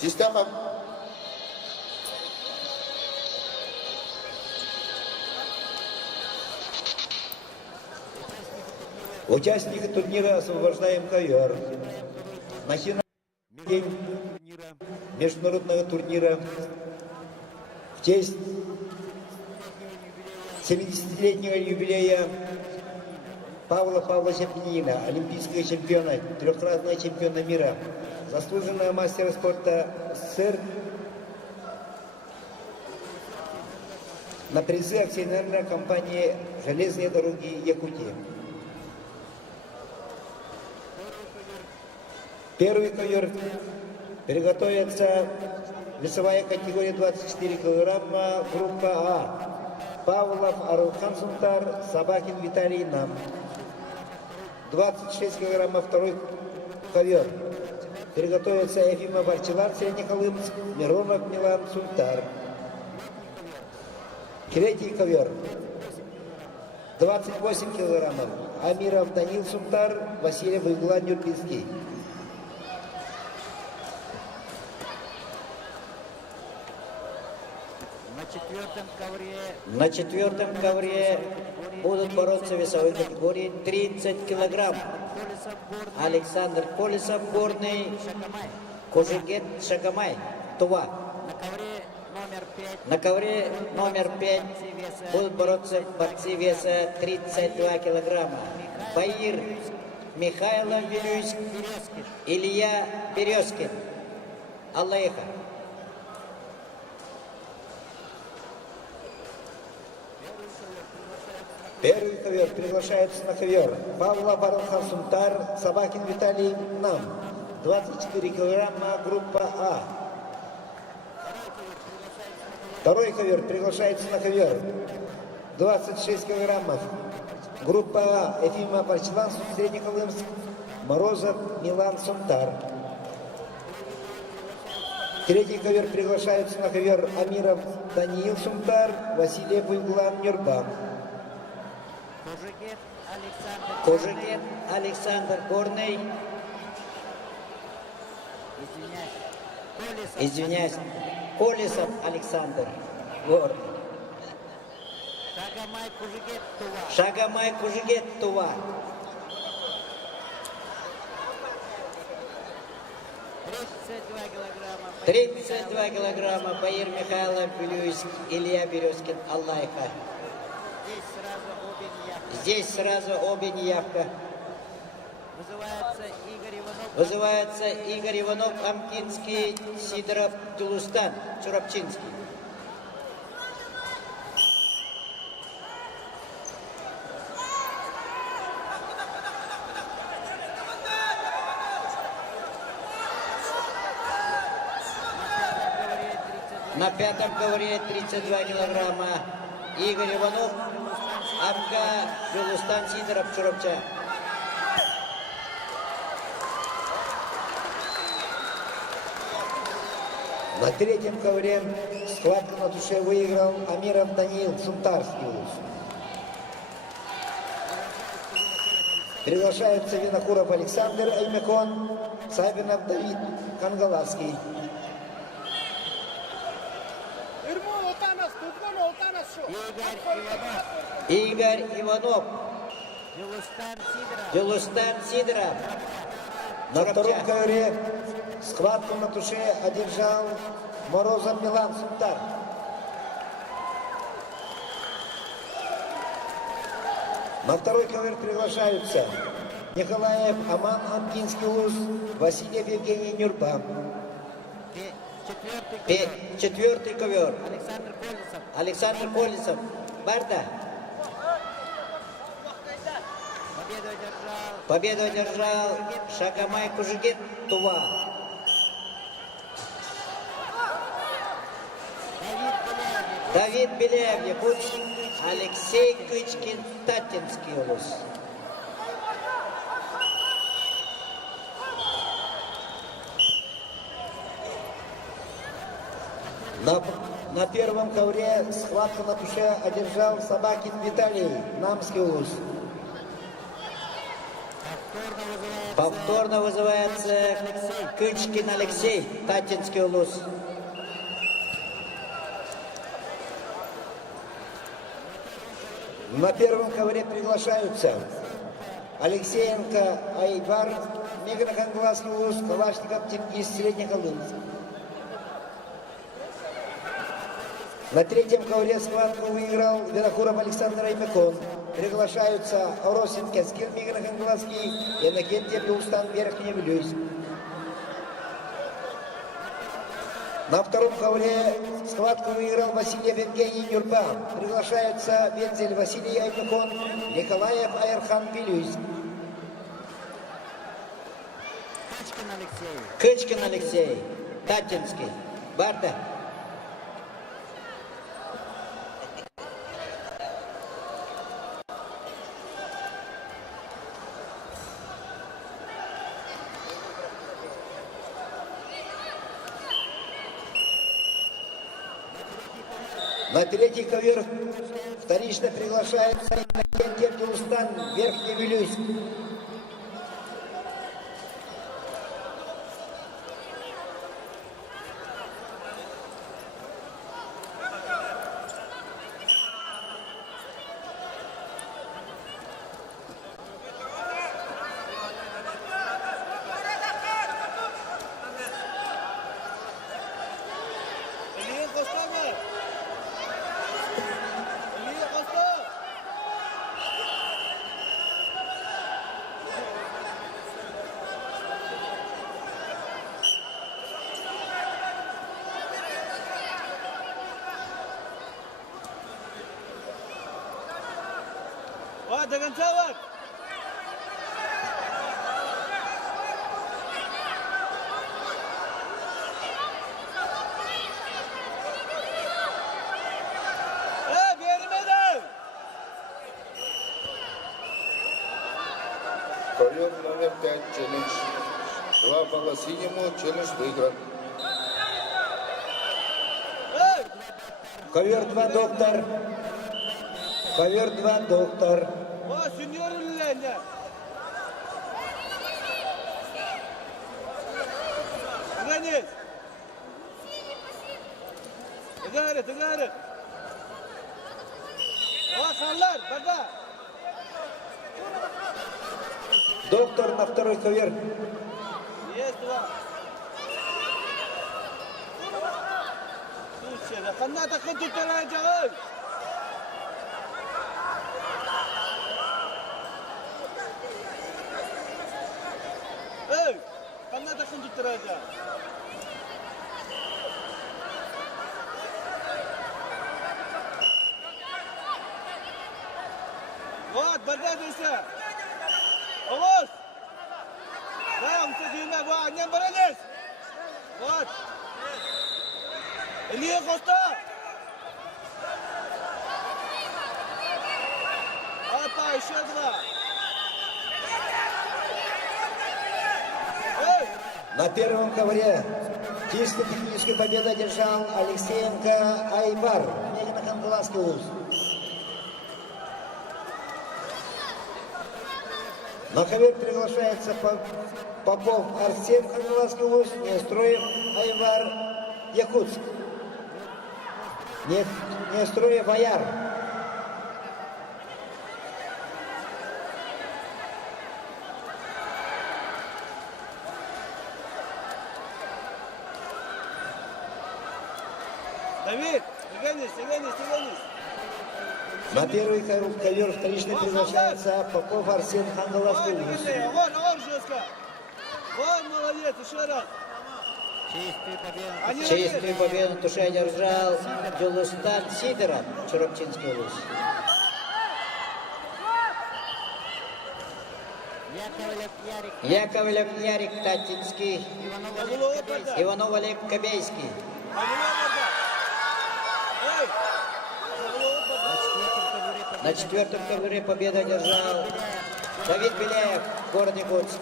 Система. Участники турнира освобождаем ковер. На день международного турнира в честь 70-летнего юбилея Павла Павловича Пенина, олимпийского чемпиона, трехкратного чемпиона мира, заслуженного мастера спорта СССР, на призы акционерной компании «Железные дороги Якутии». Первый ковер приготовится весовая категория 24 килограмма, группа А. Павлов Арулхан Сунтар, Собакин Виталий Нам. 26 килограммов второй ковер. Приготовится Ефимов Арчелан, Среднеколымск, Миронов Милан Сунтар. Третий ковер. 28 килограммов. Амиров Данил Сунтар, Васильев Игла Нюрбинский. На четвертом ковре будут бороться в весовой категории 30 килограмм. Александр Колесов, горный, Кужигет Шагамай, Тува. На ковре номер 5 будут бороться борцы веса 32 килограмма. Баир Михайлов Вилюйск, Илья Березкин, Аллаеха. Первый ковер приглашается на ковер. Павла Барухан Сунтар, Собакин Виталий Нам. 24 килограмма, группа А. Второй ковер приглашается на ковер. 26 килограммов. Группа А. Ефима Парчелан, Среднеколымск, Морозов Милан Сунтар. Третий ковер приглашается на ковер Амиров Даниил Сунтар, Василий Буйглан Нюрбан. Кужигет Александр, горный. Извиняюсь. Колесов Александр, горный. Шагамай Кужигет, Тува. 32 килограмма. Баир Михайлов Вилюйск, Илья Березкин, Аллайха. Здесь сразу обе неявка. Вызывается Игорь Иванов, Амкинский, Сидоров, Тулустан, Чурапчинский. На пятом ковре 32 килограмма. Игорь Иванов, Амка, Тулустан, Сидоров, Чурапча. На третьем ковре схватку на душе выиграл Амиров Даниил, Сунтарский улус. Приглашаются Винокуров Александр Аймекон, Сабинов Давид, Кангаласский. Игорь Иванов, Дилустан Сидоров. На втором ковре схватку на туше одержал Морозов Милан Сунтар. На второй ковер приглашаются Николаев Аман Амкинский улус, Васильев Евгений Нюрба. Четвертый ковер. Александр Колесов. Барда. Победу одержал Шагамай Кужигет, Тува. Давид Беляев, Якутск. Алексей Кычкин, Татинский улус. На первом ковре схватку на туше одержал Собакин Виталий, Намский улус. Повторно вызывается Кычкин Алексей, Татинский улус. На первом ковре приглашаются Алексеенко Айвар, Мегрохангласский улус, Калашников Тенгиз, Среднеколымск. На третьем ковре схватку выиграл Винокуров Александр Аймекон. Приглашаются Оросин Кескир, Мегрохангласский, Иннокентий Абдулстан, Верхний Вилюйск. На втором ковре схватку выиграл Васильев Евгений Нюрба. Приглашаются Вензель Василий Аймекон, Николаев Айрхан Вилюйск. Кычкин Алексей, Татинский, Барда. На третий ковер вторично приглашается Иннокентий Абдулстан, Верхний Вилюйск. До конца вот! Ковер номер 5, челлендж. 2 балла синему, челлендж выигран. Ковер 2, доктор. Ковер 2, доктор. Сеньор Леня! Гранит! Тыгарит! Халлар, бага! Доктор на второй ковер. Есть два. Слушай, да ханна-то ходит ради. Эй, ханна-то ходит ради. Вот, бардадайся. Олос! Да, он сидит, вот, не боролись! Вот! Илья Коста! Опа, еще два! Эй! На первом ковре чисто техническую победу одержал Алексеенко Айвар, Мегрохангласский улус. На ковер приглашается Попов Арсен, Хангаласский улус, Нестроев Айвар, Якутск. Нестроев Аяр. Давид, тягнись! На первый ковер вторично приглашается Попов Арсен, Хангаласский улус. Вот, жестко! Вот, молодец, еще раз! Честную победу туше одержал Дюлустан Сидоров, Чурапчинский улус. Яковлев Ярик, Татинский. Иванов Олег, Кобейский. На четвертом ковре победу одержал Давид Беляев, город Якутск.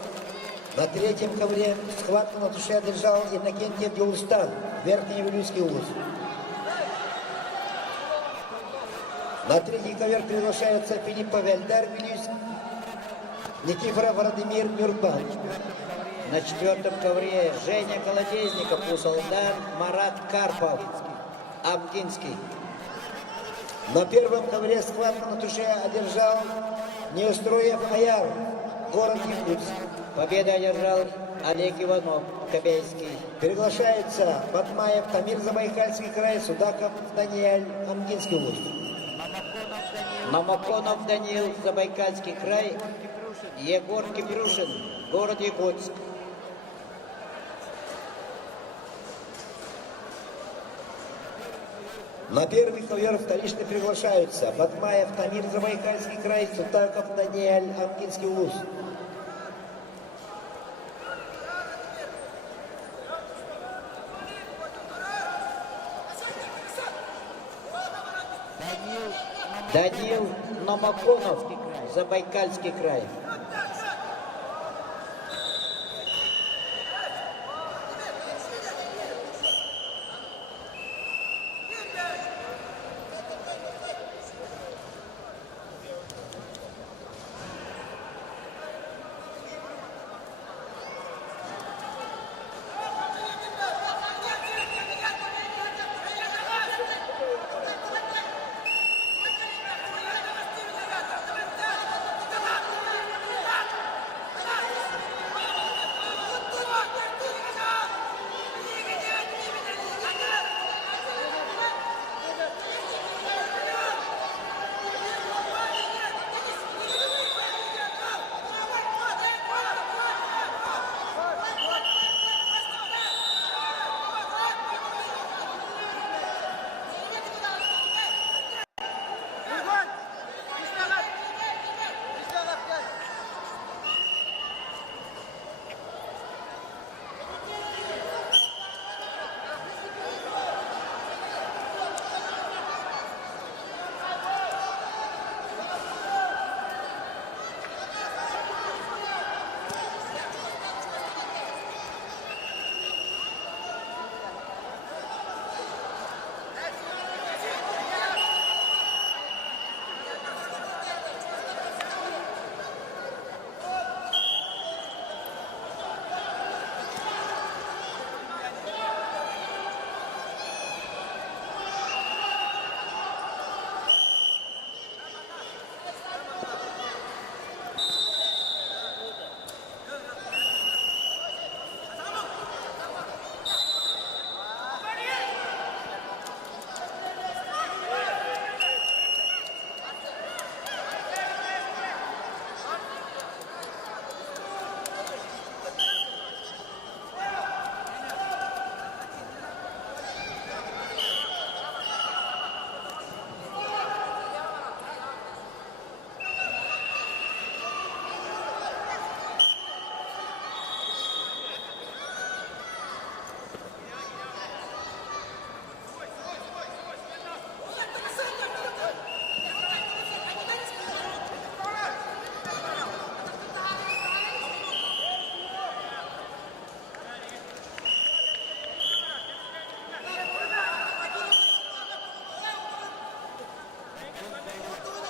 На третьем ковре схватку на туше одержал Иннокентий Абдулстан, Верхний Вилюйский улус. На третий ковер приглашается Филипп Павельдар, Вилюйск. Никифоров Радимир Нюрбан. На четвертом ковре Женя Колодезников, Усалдан, Марат Карпов, Амкинский. На первом ковре схватку на туше одержал Неустроев Аяр, город Якутск. Победу одержал Олег Иванов, Кобейский. Приглашается Батмаев Тамир, Забайкальский край, Судаков Даниэль, Амкинский область. Мамаконов Данил, Забайкальский край, Егор Кипрюшин, город Якутск. На первый ковер вторично приглашаются Батмаев Тамир, Забайкальский край, Судаков Даниэль, Амкинский улус. Данил Номаконов, Забайкальский край.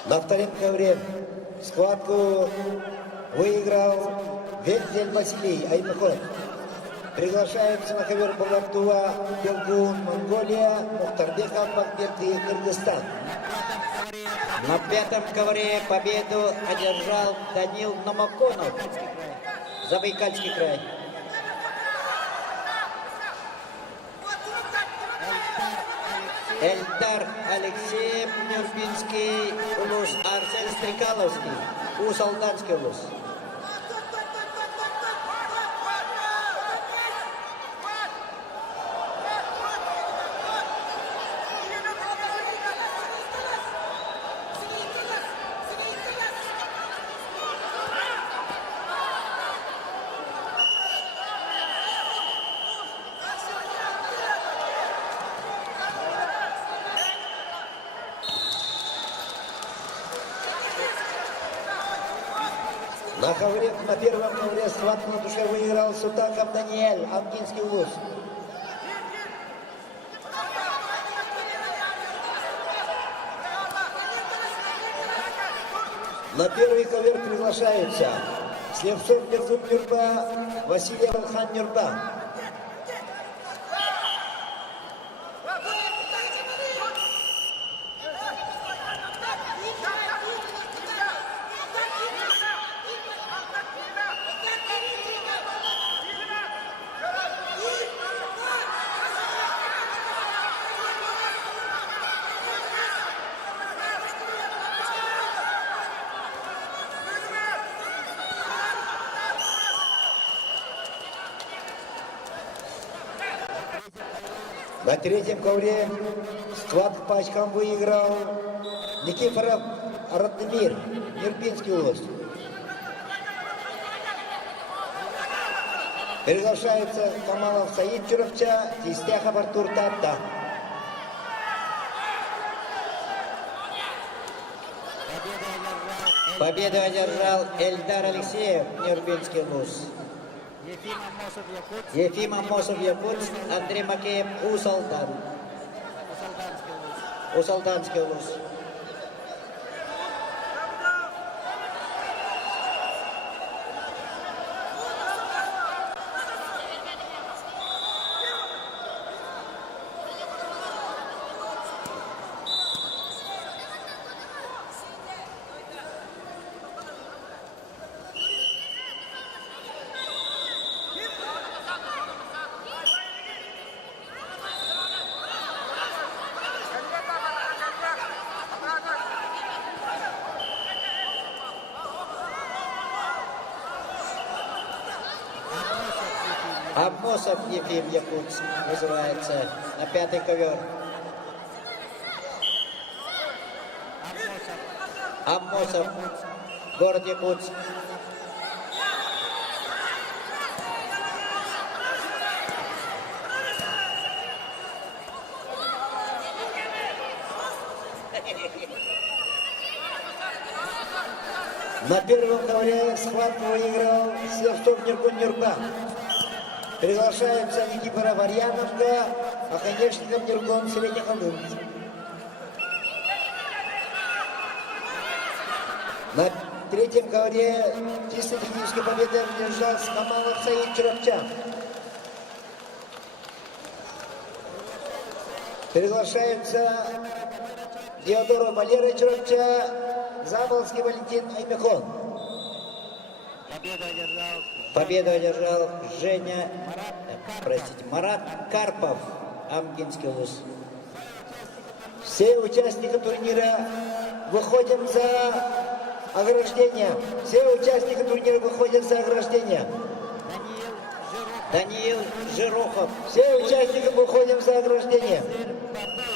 На втором ковре схватку выиграл Вензель Василий Аймухот. Приглашаются на ковер Булактува, Белгун, Монголия, Мухтарбеков, Бакберди, Кыргызстан. На пятом ковре победу одержал Данил Номаконов, Забайкальский край. Эльдар Алексеев, Нюрбинский улус, Арсен Стрекаловский, Усалданский улус. На первом ковре схватку на душе выиграл Сутаков Даниэль, Амкинский улус. На первый ковер приглашаются Слепцов Мирзун Нюрба, Василий Алхан Нюрба. На третьем ковре схватку по очкам выиграл Никифоров Ратмир, Нерпинский улус. Приглашается Камалов Саид Чурапча, Тистяхов Артур Татта. Победу одержал Эльдар Алексеев, Нерпинский улус. Ефим Амосов Якутск, Андрей Макеев Усалдан. Усалданский улус. Амосов Ефим Якутск вызывается на пятый ковер. Амосов, город Якутск. На первом ковре схватку выиграл Слепцов Нюргун Нюрба. Приглашаются Никифора Варьяновка, а конечником Нюргун Селетихалым. На третьем ковре чисто технической победы одержал Камалов Саид Чурапча. Приглашаются Диодоров Валерий Чурапча, Заболский Валентин Аймехон. Победу одержал Марат Карпов, Амгинский улус. Все участники турнира выходим за ограждение. Все участники турнира выходят за ограждение. Даниил Жирохов. Все участники выходим за ограждение.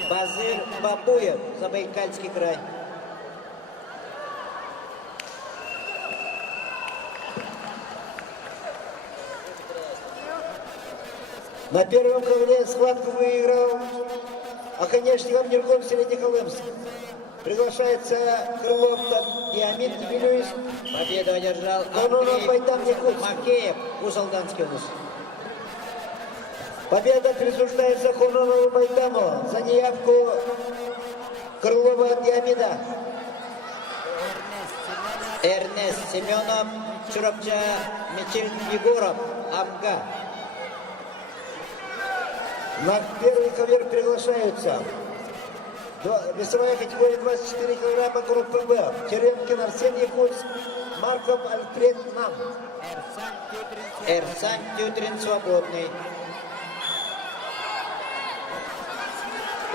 Базыр Бабуев, Забайкальский край. На первом ковре схватку выиграл оконечником Нюргун Селетихалымск. Приглашается Крылов Диамид Тибилюис. Победу одержал Кононов Байтам Якутск. Макеев, Усалданский улус. Победа присуждается Кононову Байтаму за неявку Крылова Диамида. Эрнест Семенов, Чурапча, Мичель Егоров, Амга. На первый ковер приглашаются весовая категория 24 килограмма группы Б. Черенкин Арсений Якутск, Марков Альфред Нам. Эрсан Тютрин свободный.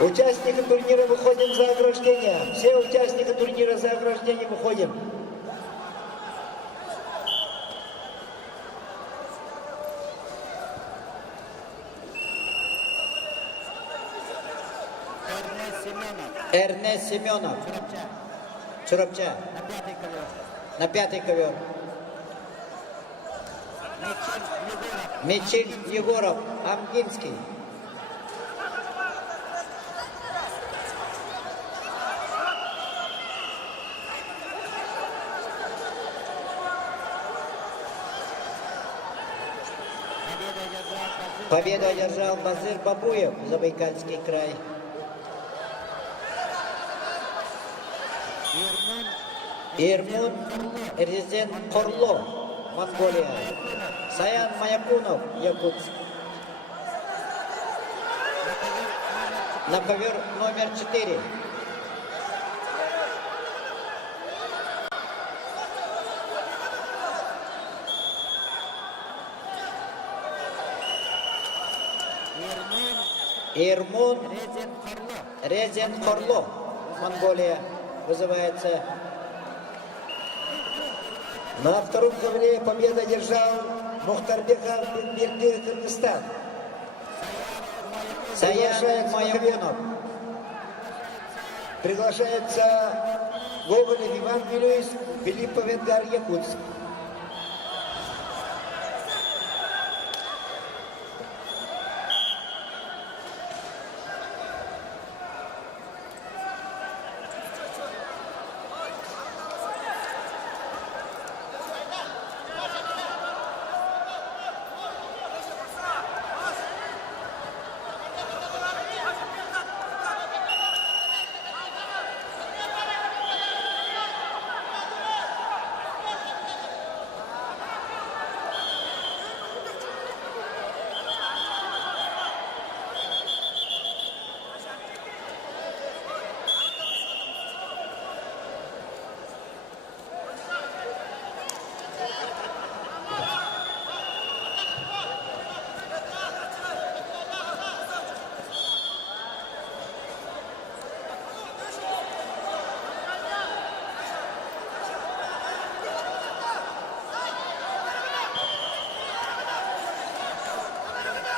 Участники турнира выходим за ограждение. Все участники турнира за ограждение выходим. Эрнест Семенов, Чурапча, на пятый ковер. Мичель Егоров, Амгинский. Победу одержал Базыр Бабуев, Забайкальский край. Ирмун Резен Корло, Монголия. Саян Маякунов, Якутск. На ковер номер 4. Ирмун Резен Хорло, Монголия, вызывается. На втором ковре победу одержал Мухтарбеков Бекбердиев, Кыргызстан. Саян Маякунов. Приглашается Гоголев Иван Вилюйс, Филиппов Эдгар, Якутск.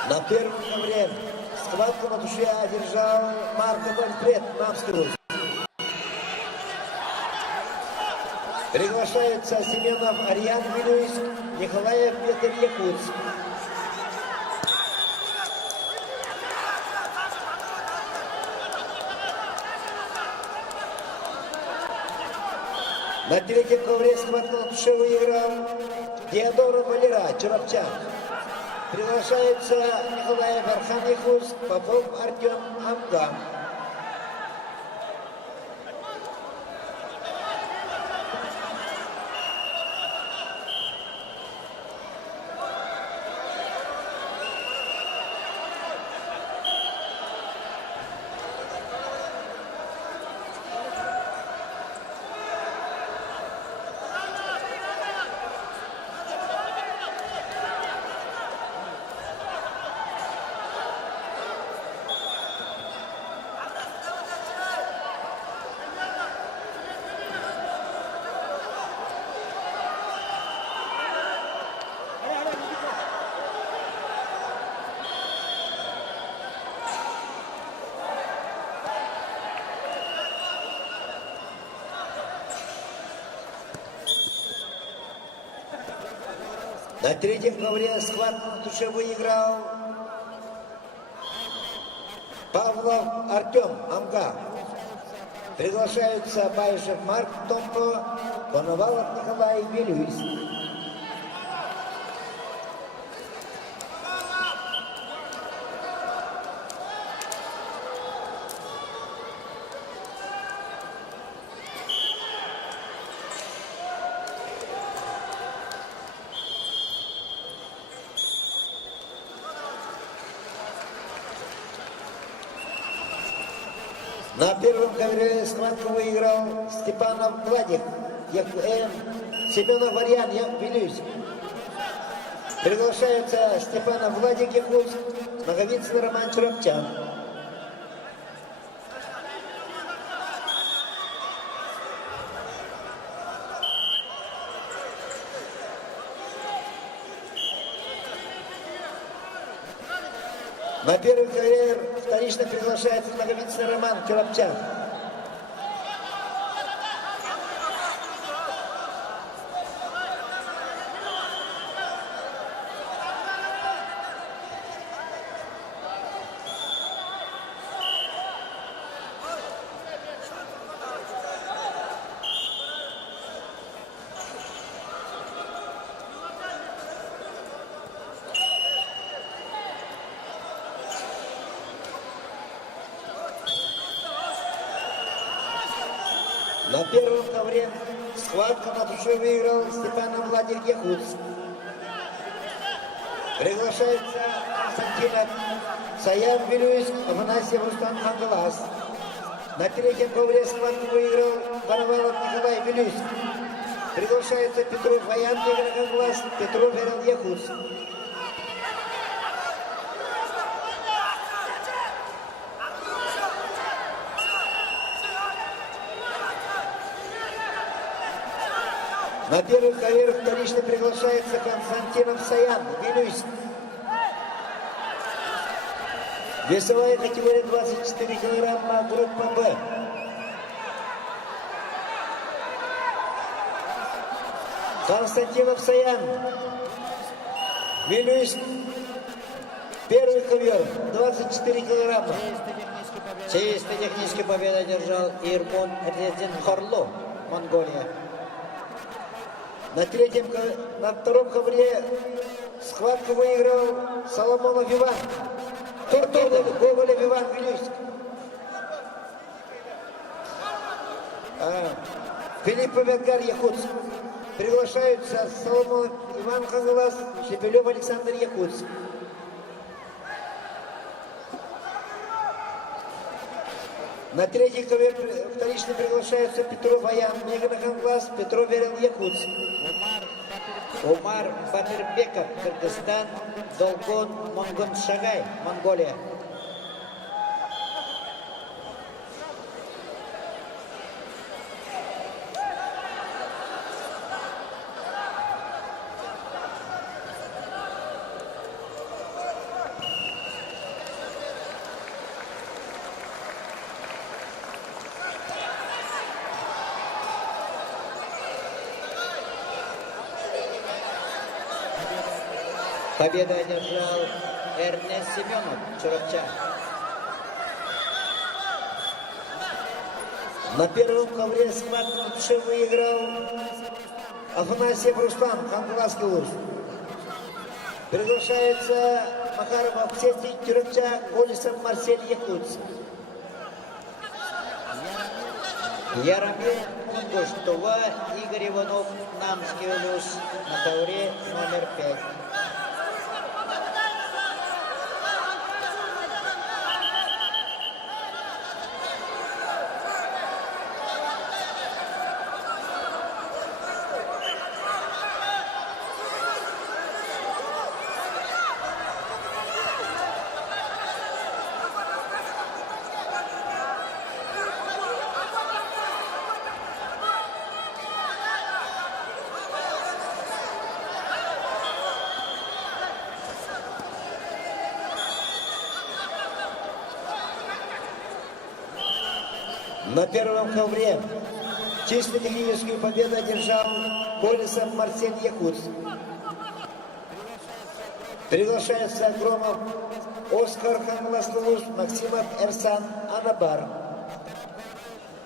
На первом ковре схватку на душе одержал Марко Бальфред, Мамскую. Приглашается Семенов Ариан Вилюйск, Николаев Петр Якутск. На третьем ковре схватку на душе выиграл Теодор Валера, Чурапчан. Приглашается Николаев Архан Якутск, Попов Артем Амга. На третьем ковре схватку в душе выиграл Павлов Артем Амга. Приглашаются Баишев Марк Томко, Коновалов Николай Вилюйс. На первом ковре схватку выиграл Степанов Владик, Семенов Варьян, Вилюйск. Приглашаются Степанов Владик, Якутск, Наговицын Роман Чурапчан. На первый ковер вторично приглашается Наговицын Роман Чурапчан. На первом ковре Схватку на душе выиграл Степан Владимир Якутс. Приглашается Константин Саян Вилюйск, Афанасьев Рустам Хангалас. На третьем ковре схватку выиграл Коновалов Николай Вилюйск. Приглашается Петров Аян Хангалас, Петров Верен Якутс. На первый ковер вторично приглашается Константинов Саян, Вилюйск. Весовая категория 24 килограмма, группа Б. Константинов Саян, Вилюйск. Первый ковер, 24 килограмма. Чисто технически победу одержал Ирмон Резинхорло, Монголия. На втором ковре схватку выиграл Соломонов Иван. Гоголев Иван, Вилюйск. Филипп Венгар, Якутск. Приглашаются Соломонов Иван Хазалас, Шепелев Александр, Якутск. На третий ковер вторично приглашаются Петров Аян, Мегана Ханглас, Петров Верен, Якутск. Умар Батырбеков, Кыргызстан, Долгон Монгоншагай, Монголия. Победу одержал Эрнест Семенов, Чурапча. На первом ковре схватку на душе выиграл Афанасьев Руслан, Хангаласский УРС. Приглашается Макаров Обсестий, Чурапча, Голисов Марсель, Якутск. Яромир Монгуштова, Игорь Иванов, Намский Улюс на ковре номер 5. На первом ковре чисто техническую победу одержал Голисов Марсель, Якутск. Приглашается Громов Оскар, Хангалас, Максимов Эрсан, Анабар.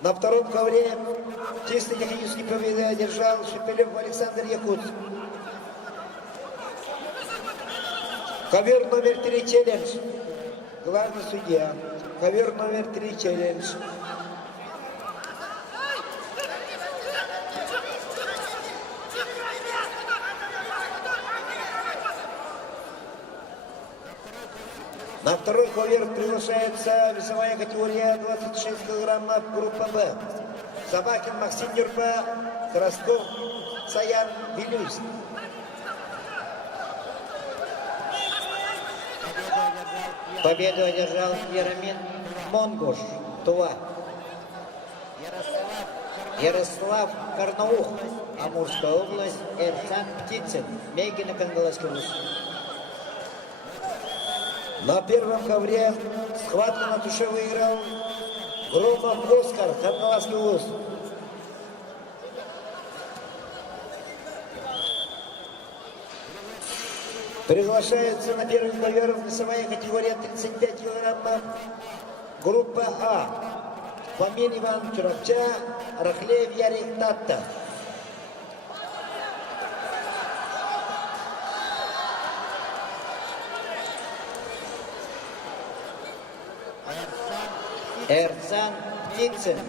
На втором ковре чисто техническую победу одержал Шепелев Александр, Якутск. Ковер номер 3 челлендж. Главный судья. Ковер номер 3 челлендж. На второй ковер приглашается весовая категория 26 килограммов, группа Б. Собакин Максим Нюрпа, Красков Саян, Вилюйск. Победу одержал Яромин Монгуш, Тува. Ярослав Карнаух, Амурская область, Эрсан Птицын, Мегина, Кангаласский УРС. На первом ковре схватку на душе выиграл Громов Оскар, Хангаласский УРС. Приглашается на первый ковер весовая категория 35 килограммов, группа А. Фамиль Иван Чурапча, Рахлеев Ярик Татта. Эрсан Птицын,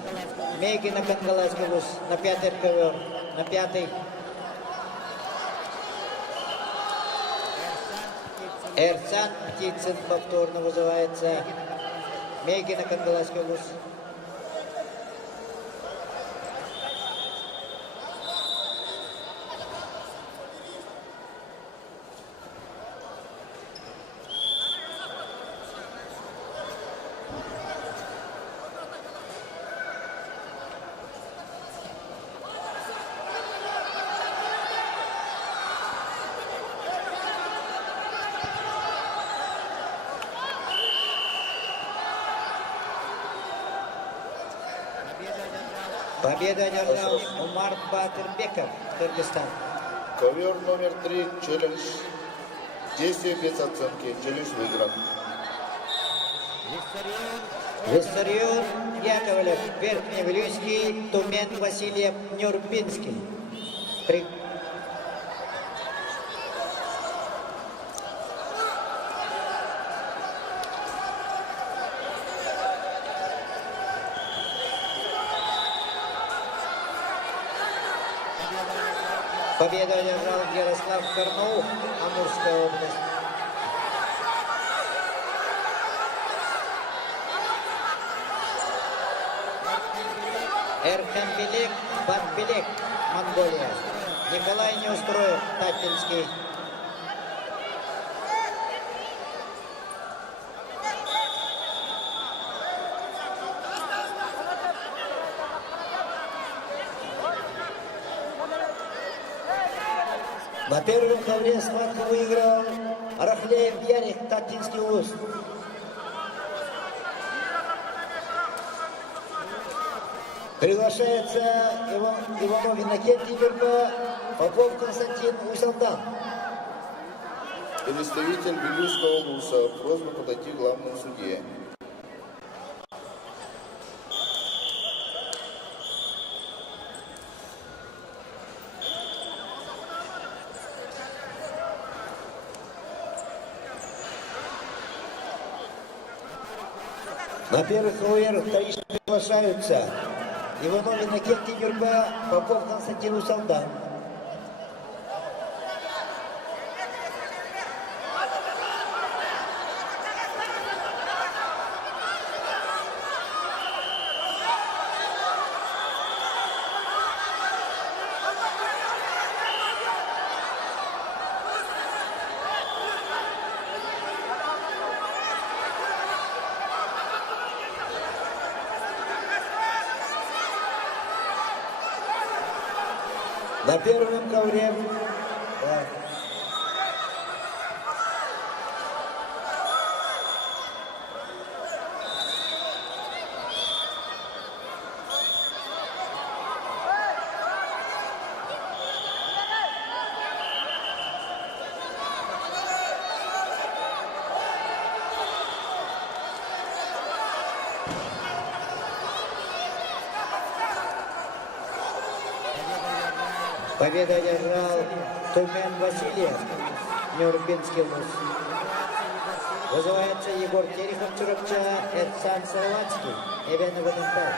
Мегина, Кангаласский УРС на 5-й ковер. на 5-й. Эрсан Птицын повторно вызывается. Мегина, Кангаласская область. Победу одержал Умар Батырбеков, Кыргызстан. Ковер номер 3, челлендж. Действие без оценки. Челлендж выигран. Виссарион Яковлев, Верхневилюйский, Тумен Васильев, Нюрбинский. Победу одержал Ярослав Корнух, Амурская область. Эрхенбелек, Батбелек, Монголия. Николай Неустроев, Татинский. На первом ковре схватку выиграл Рахлеев Ярик, Татинский УЗ. Приглашается Иванов Иннокентий Верба, Попов Константин Усалдан. Представитель Вилюйского ГУСа. Просьба подойти к главному судье. На первый ковер вторично приглашаются Иванов Иннокентий Верба, Попов Константин Усалдан. На первом ковре Победу одержал Тумен Васильев, Нюрбинский УЗ. Вызывается Егор Терехов, Чурапча, Эрсан Сарватский, Эбен Вадентал.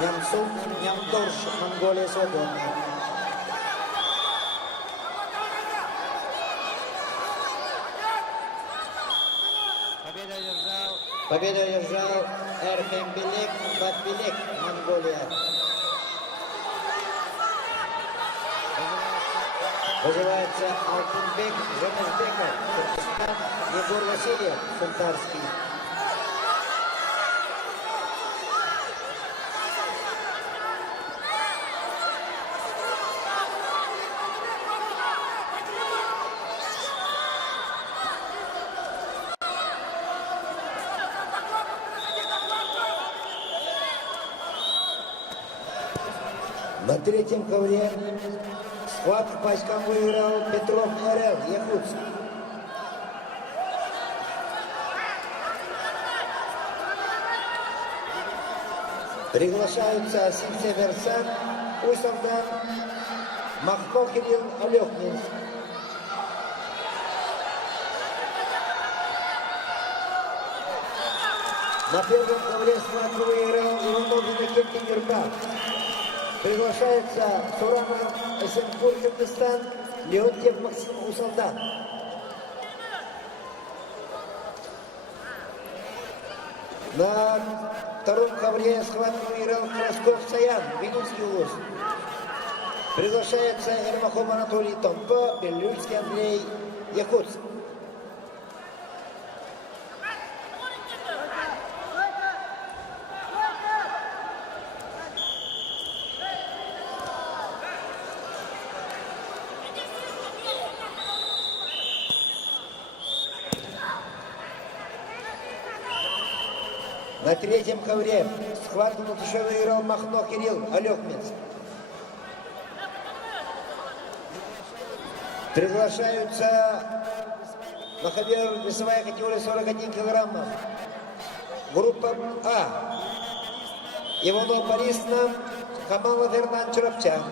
Нямсун, Нямдорш, Монголия свободная. Победу одержал Эрхембелек, Батбелек, Монголия. Вызывается Алтынбек, Жаназбеков, Кыргызстан, Егор Васильев, Сунтарский. на третьем ковре схватку по очкам выиграл Петров РЛ, Якутск. Приглашаются Симсев Эрсан, Усалдан, Махно Кирилл, Олег Минск. На первом ковре схватку выиграл Иванов Иннокентий Верба. Приглашается Суранов Эсенпур, Кыргызстан, Леонтьев Максим Усалдан. На втором ковре схватку выиграл Красков Саян, Винницкий УЛОС. Приглашается Ермаков Анатолий Томпо, Белюльский Андрей Якутск. На третьем ковре схватку на душе выиграл Махно Кирилл Алёхмец. Приглашаются на ковер весовая категория 41 килограммов. Группа А. Иванов Борис Нам, Камала Фернан Чурапчан.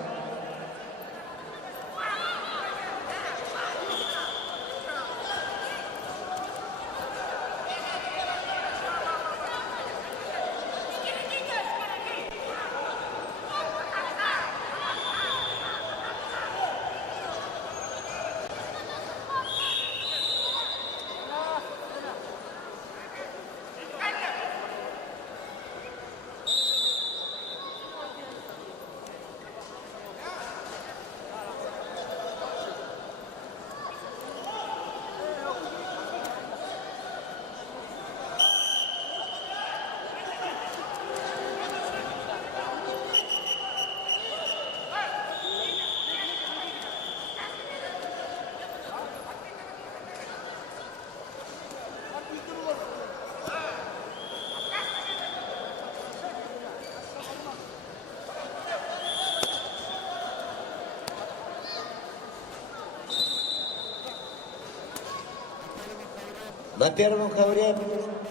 На первом ковре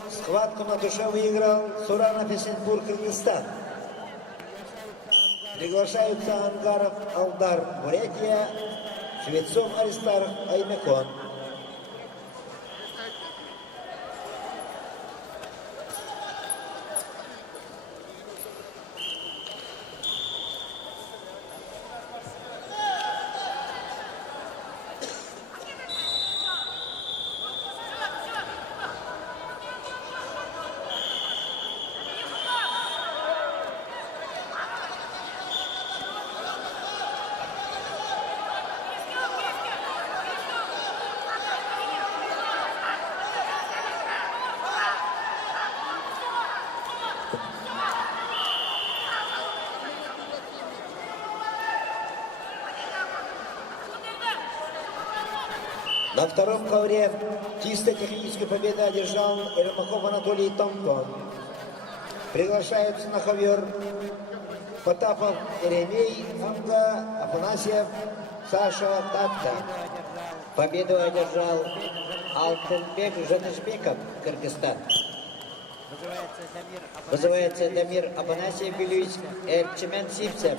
схватку на душе выиграл Суранов Эсенпур, Кыргызстан. Приглашаются Ангаров Алдар, Бурятия, Швецов Аристарх, Аймекон. На втором ковре чисто техническую победу одержал Ермаков Анатолий Томко. Приглашаются на ковер Потапов Еремей, Фунга, Афанасьев, Саша Такта. Победу одержал Алтынбек Жанышбеков, Кыргызстан. Вызывается Дамир Афанасьев, Белюйск, Эрчимен Сивцев,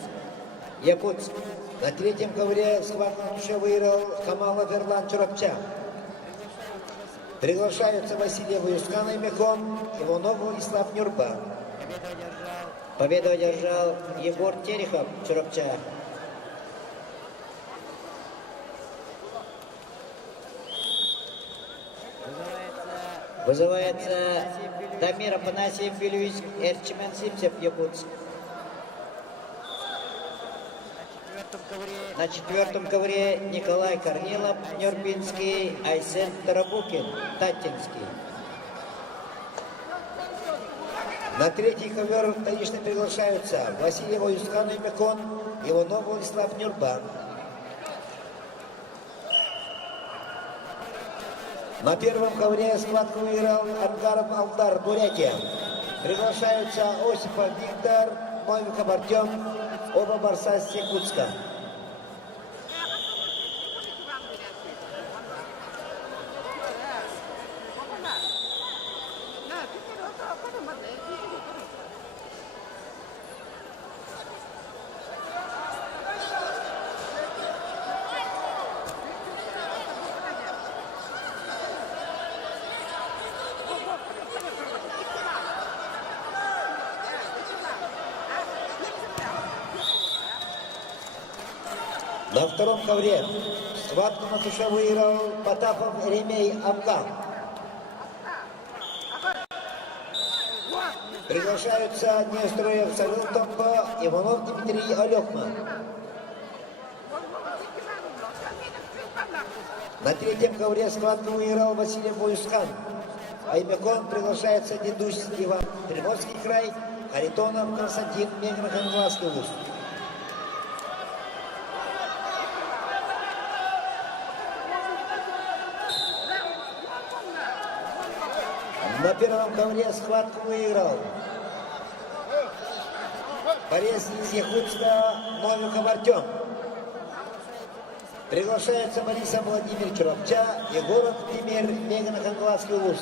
Якутск. На третьем ковре схватку на душе выиграл Камала Ферлан Чурапчан. Приглашаются Василий Ваюскан Аймекон, Иванов Владислав Нюрба. Победу одержал Егор Терехов, Чурапча. Вызывается Дамир Афанасьев, Белюйск, Эрчимен Сивцев, Якутск. На четвертом ковре Николай Корнилов, Нюрбинский, Айсен Тарабукин, Татинский. На третий ковер конечно приглашаются Василий Ваюскан Аймекон, Иванов Владислав Нюрба. На первом ковре схватку выиграл Ангаров Алдар, Бурятия. Приглашаются Осипов Виктор, Новиков Артем, оба борца с Якутска. На втором ковре схватку на душе выиграл Потапов Ремей Амган. Приглашаются Неструев Савелтомба, Иванов Дмитрий Алекма. На третьем ковре схватку выиграл Василий Буйскан. Аймекон приглашается Дедусь Иван, Приморский край, Харитонов Константин, Мегрохангласский вуз. На первом ковре схватку выиграл борец из Якутска Новиков Артем. Приглашается Бориса Владимир Чуровча, Егоров Владимир, Мегрохангласский вуз.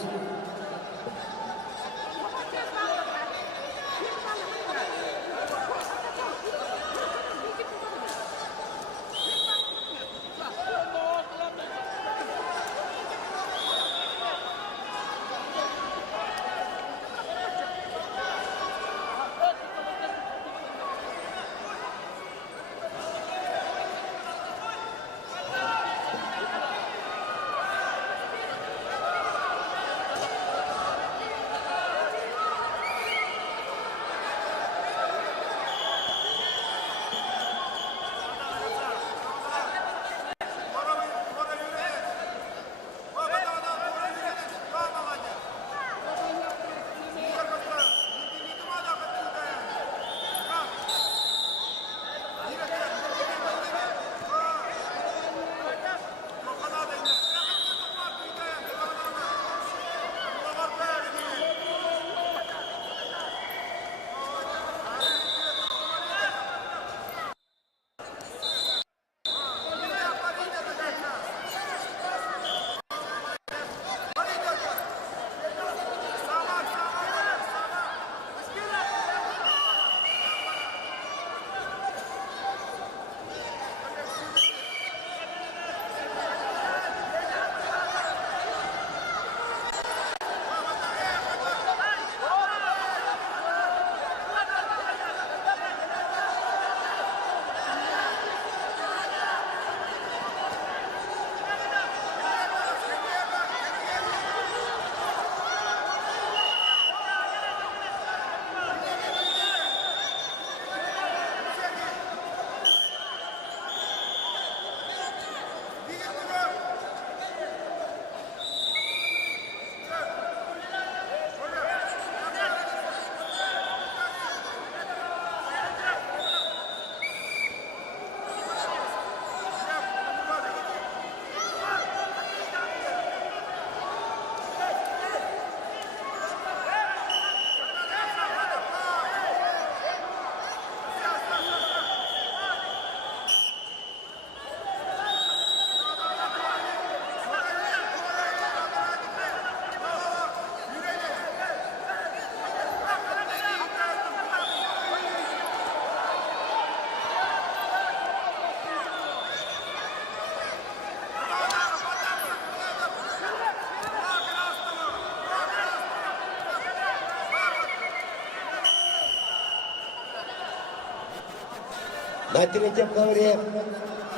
На третьем ковре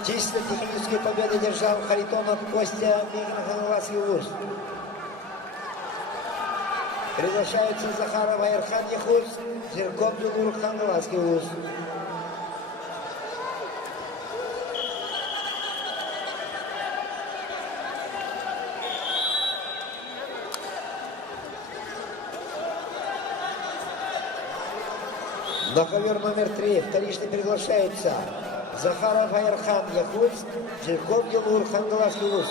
чисто техническую победу держал Харитонов Костя, Мегрохангласский вуз. Приглашаются Захаров Айрхан Яхус, Зерков Югур Хангласский вуз. На ковер номер 3 вторично приглашаются Захаров Айрхан Яхуц, Жирков Югур Хангласский вуз.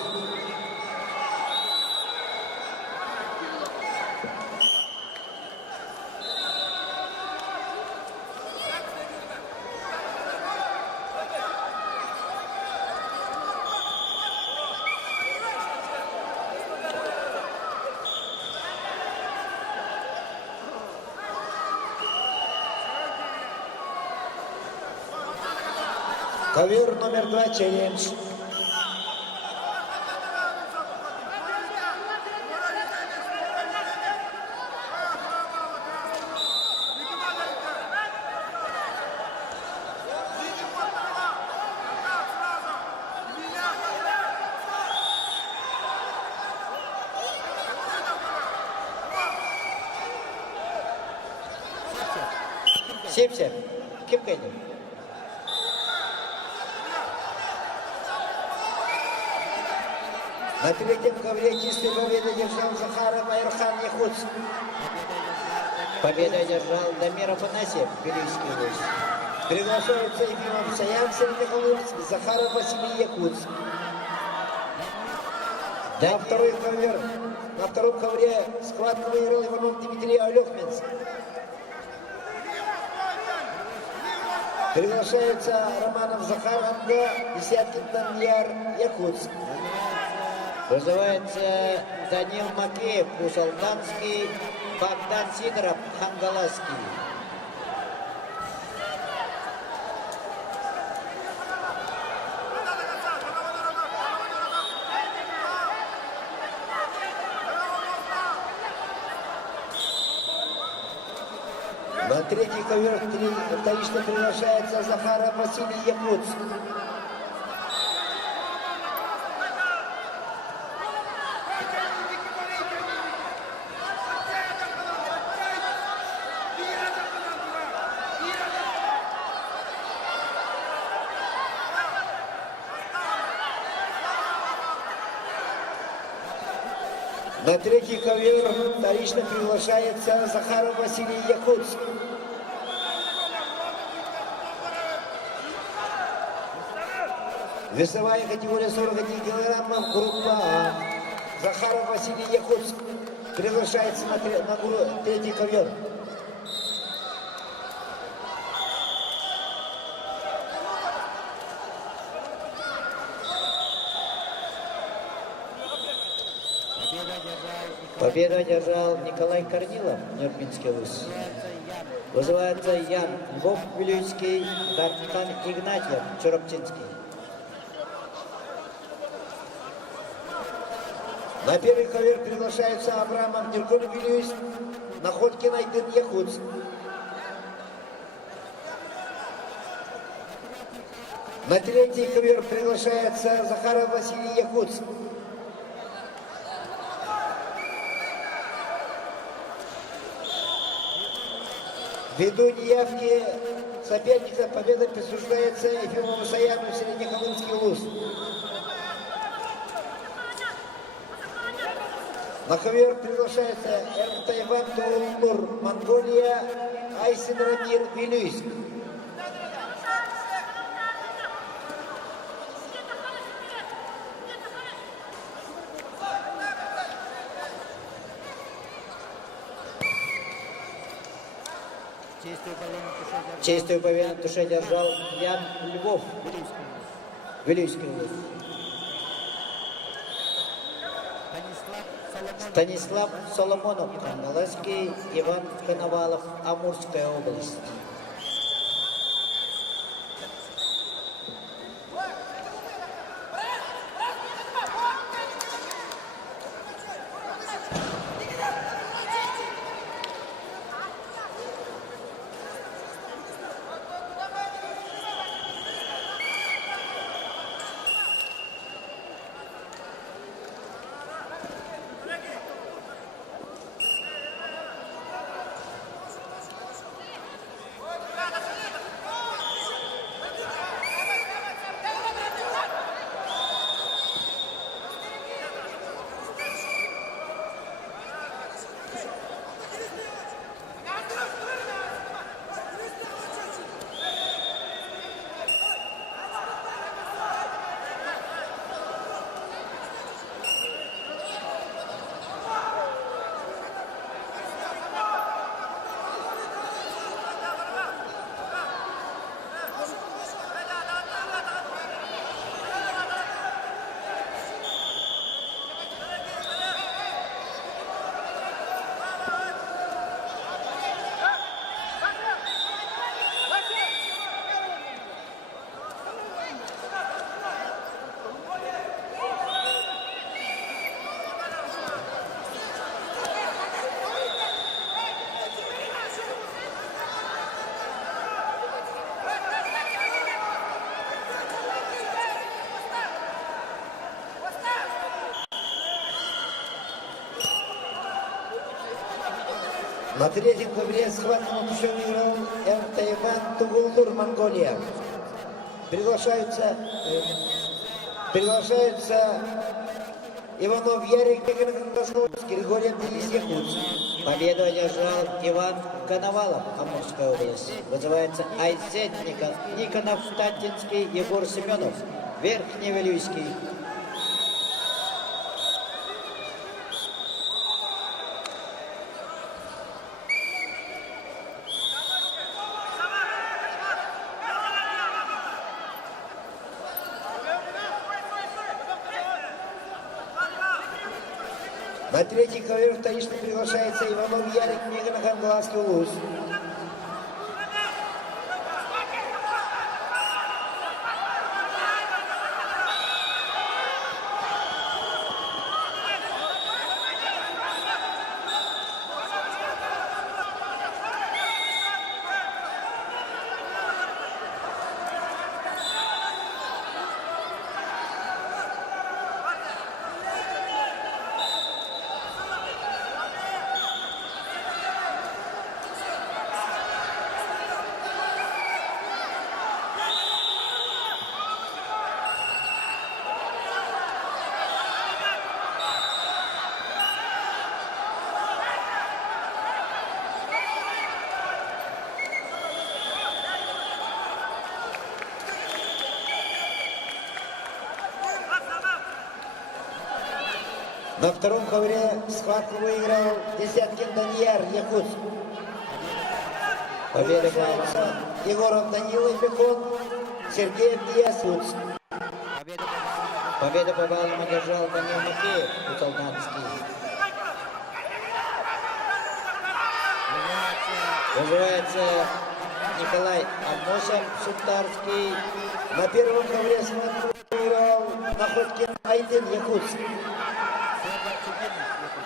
Ковер номер 2 челлендж. 7-7. Ким Кенни. На третьем ковре чистой победы держал Захаров Айрхан Якутс. Победу одержал Дамир Афанасьев, Вилюйский луз. Приглашаются Ефимов Саян, Сергей Захаров Василий Якутс. На втором ковре схватку выиграл Иванов Дмитрий Алехминск. Приглашаются Романов Захар Анга и Сяткин Даньяр Якутск. Вызывается Данил Макеев, Кусалданский, Богдан Сидоров, Хангаласский. На третий ковер вторично приглашается Захаров Василий Якутск. На третий ковер вторично приглашается Захаров Василий Якутск. Весовая категория 41 килограммов, группа А. Захаров Василий Якутск приглашается на третий ковер. Победу одержал Николай Корнилов, Нюрнбергский луз. Вызывается Ян Львов, Вилюйский, Дартхан Игнатьев, Чоропчинский. На первый ковер приглашаются Абрамов Ниркон Вилюйск, Находкин Айдын Якутск. На третий ковер приглашается Захаров Василий Якутск. Ввиду неявки соперника победа присуждается Ефимову Саяну, Среднеколымский луз. На ковер приглашается Эртайван Тулнур, Монголия, Айсен Рамир, Вилюйск. Чистую победу в туше держал Ян Львов, Вилюйский луз. Станислав Соломонов, Хангаласский, Иван Коновалов, Амурская область. На третьем ковре схватку на душе выиграл Эртайван Тугулдур, Монголия. Приглашаются Иванов Ярик, Григорий Денис Якутск. Победу одержал Иван Коновалов, Амурская область. Вызывается Айзен Никонов, Татинский, Егор Семенов, Верхневилюйский. На третий ковер вторично приглашается Иванов Ярик, Меганахан, Глазский Улус. На втором ковре схватку выиграл Десяткин Данияр, Якутск. Победа является Егоров Данила Бекон, Сергей Диасуц. Победу по баллам одержал Данил Макеев, Куталнанский. Вызывается Николай Амосов, Шутарский. На первом ковре схватку выиграл Находкин Айден, Якутск.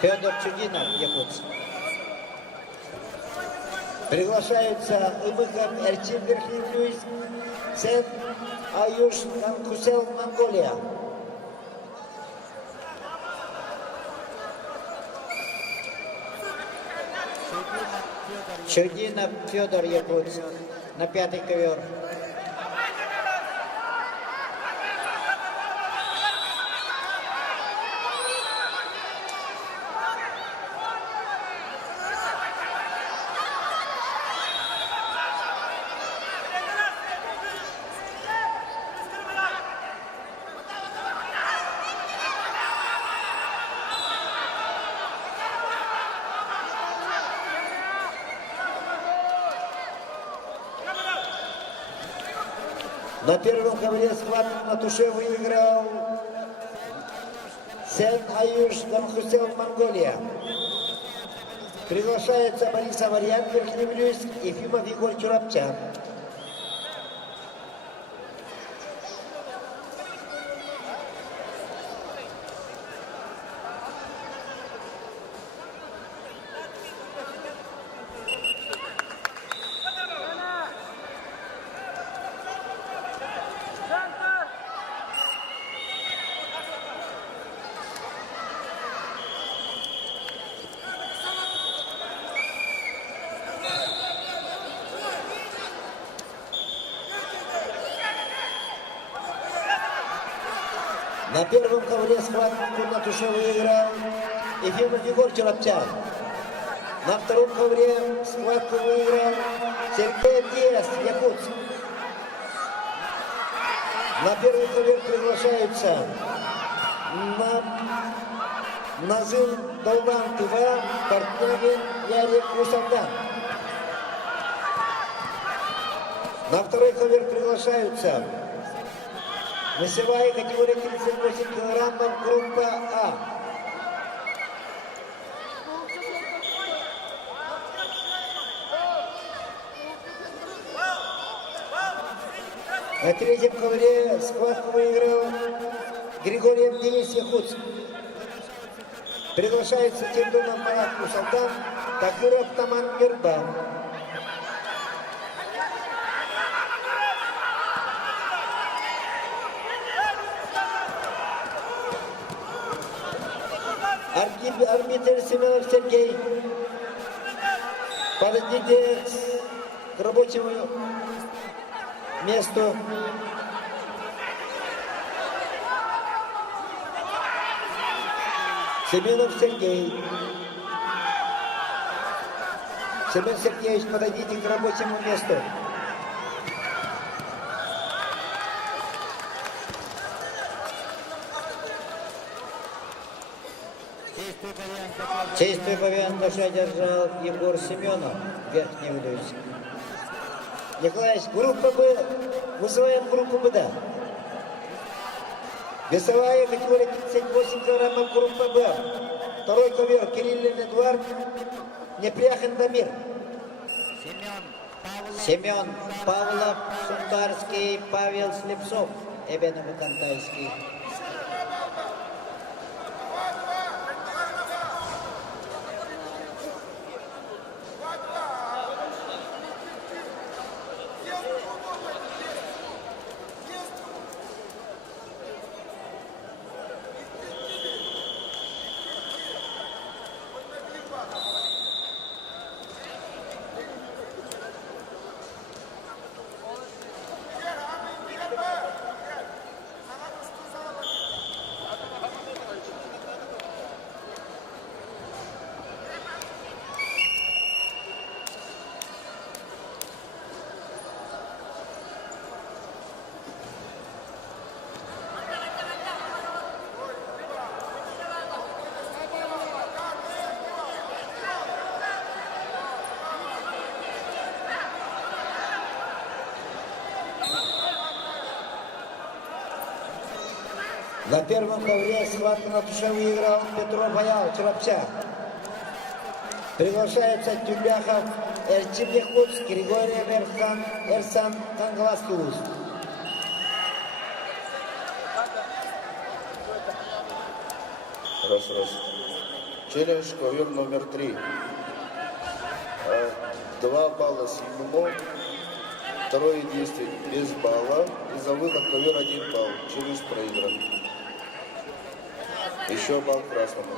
Федор Чудинов, Якутск. Приглашаются Имыхам Эрчин, Верхневилюйск, Сен Аюш Канкусел, Монголия. Чудинов Федор, Якутск. На пятый ковер. На первом ковре схватку на туше выиграл Сен Аюш Дамхусел, Монголия. Приглашается Борис Аварьян, Верхневилюйск, Ефимов Егор Чурапчан. На первом ковре схватку на туше выиграл Ефимов Егор Чурапчан. На втором ковре схватку выиграл Сергей Диас, Якутск. На первый ковер приглашаются Назым Долдан Тыва, Портнягин Ярик Усардан. На второй ковер приглашаются весовая категория 38 килограммов, группа А. На третьем ковре схватку выиграл Григорий Денис Якутск. Приглашается Тимдунов Марат Усалдан, Такуров Таман Мирбан. Арбитр Семенов Сергей. Подойдите к рабочему месту. Семенов Сергей. Семен Сергеевич, подойдите к рабочему месту. Чистую победу душа одержал Егор Семенов, Верхнеудинск. Николаевич, группа Б. Вызываем группу Б, да. Весовая категория 38 килограммов, группа Б. Второй ковер Кириллин Эдуард, Непряхин Дамир. Семен Павлов, Сунтарский, Павел Слепцов, Эбено-Букантайский. На первом ковре схватку на душе выиграл Петров Аял, Чарапчак. Приглашается Тюляхов, Эрчибнихуц, Григорий Эрсан, Кангаласкиус. Раз. Челлендж ковер номер 3. 2 балла седьмому. Второе действие без балла. И за выход ковер 1 балл. Челлендж проигран. Еще балл красному.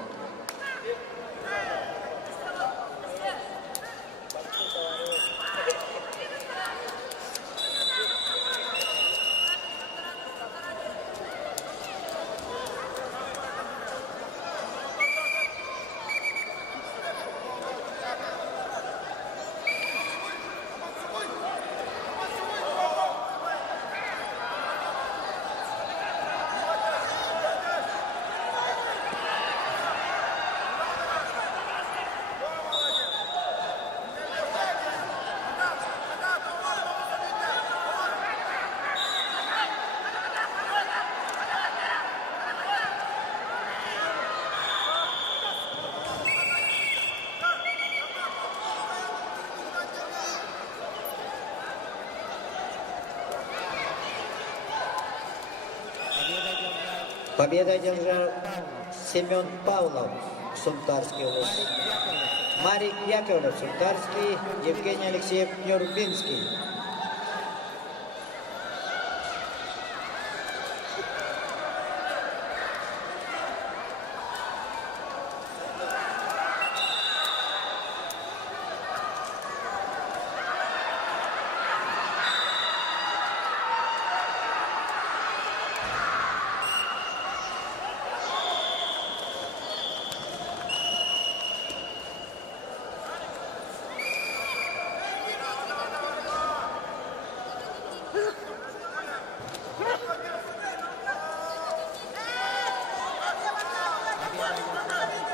Победа одержал Семен Павлов, Сунтарский область. Марик Яковлев, Сунтарский, Евгений Алексеев, Нюрбинский.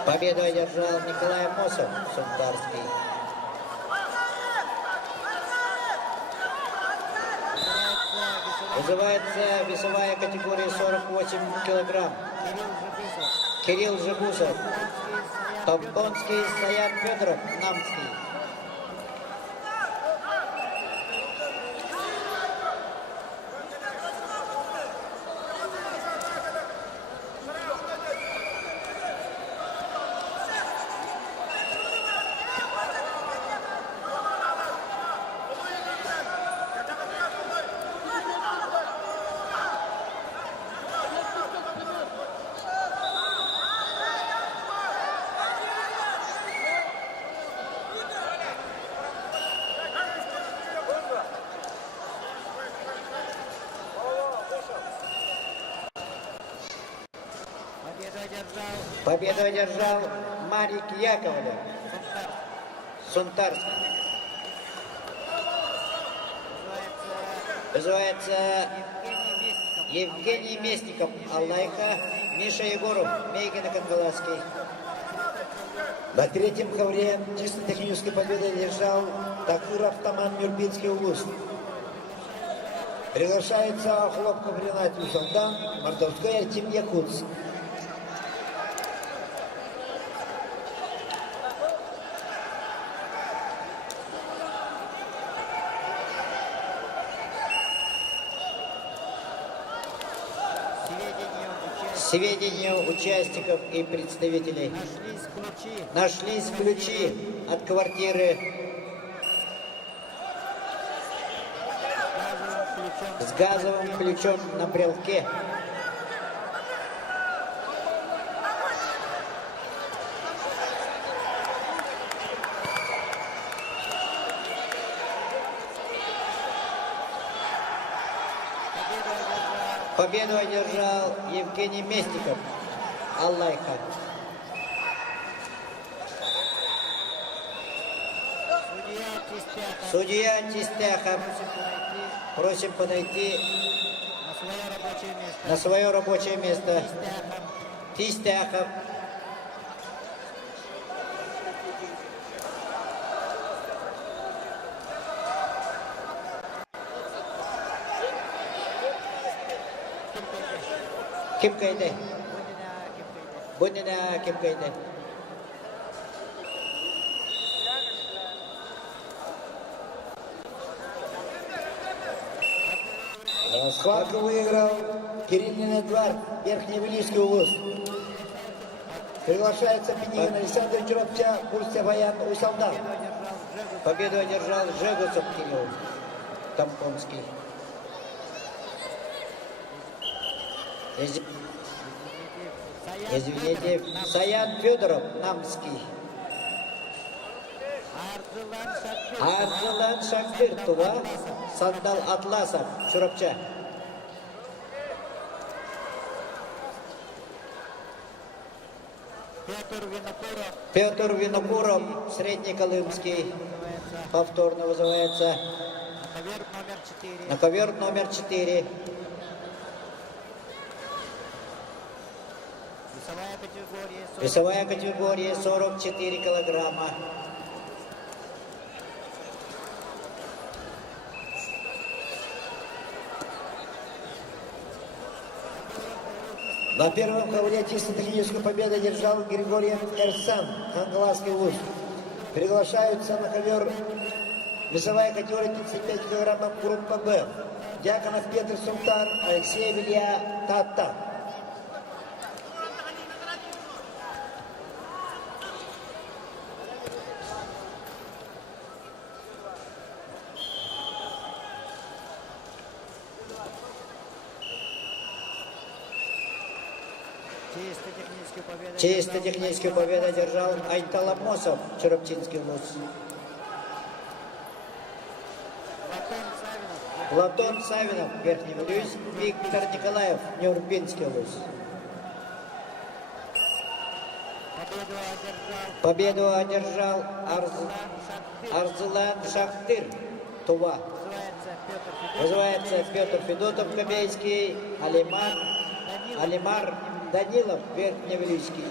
Победу одержал Николай Мосов, Сунтарский. Вызывается весовая категория 48 килограмм. Кирилл Жигусов, Томпонский, Стоян Федоров, Намский. Победу одержал Марик Яковлев, Сунтарский. Вызывается Евгений Местников, Аллайка, Миша Егоров, Мейгина Кангаласский. На третьем ковре чисто технической победой одержал Такыров Таман Нюрбинский улус. Приглашается Хлопков Ренат Юсалдан, Мордовской Артем Якутск. Сведению участников и представителей. Нашлись ключи от квартиры с газовым ключом на брелке. Победу одержал Евгений Местников, Аллайка. Судья Тистяхов. Просим подойти на свое рабочее место. Тистяхов. Kim Kayde. Bunina Kim Kayde. Схватку выиграл Кириллин Эдвард, Верхневилийский улус. Приглашается Пенигин Александр Чуровча, Пустя Баян Усалдан. Победу одержал Жегусов Кирилл, Тампонский. Извините, Саян Федоров, Намский. Арзылан Шакир, Тува, Сандал Атласов, Чурапча. Петр Винокуров, Среднеколымский, повторно вызывается на ковер номер 4. Весовая категория 44 килограмма. На первом ковре чисто техническую победу одержал Григорьев Эрсан, Кангаласский улус. Приглашаются на ковер весовая категория 35 килограммов группа Б. Дьяконов Петр Султан, Алексей Вилья Тата. Чисто техническую победу одержал Айталамосов, Чурапчинский улус. Платон Савинов, Верхневилюйск, Виктор Николаев, Нюрбинский улус. Победу одержал Арзылан Шахтыр, Тува. Вызывается Петр Федотов, Кобейский, Алимар Данилов, Верхневилюйский.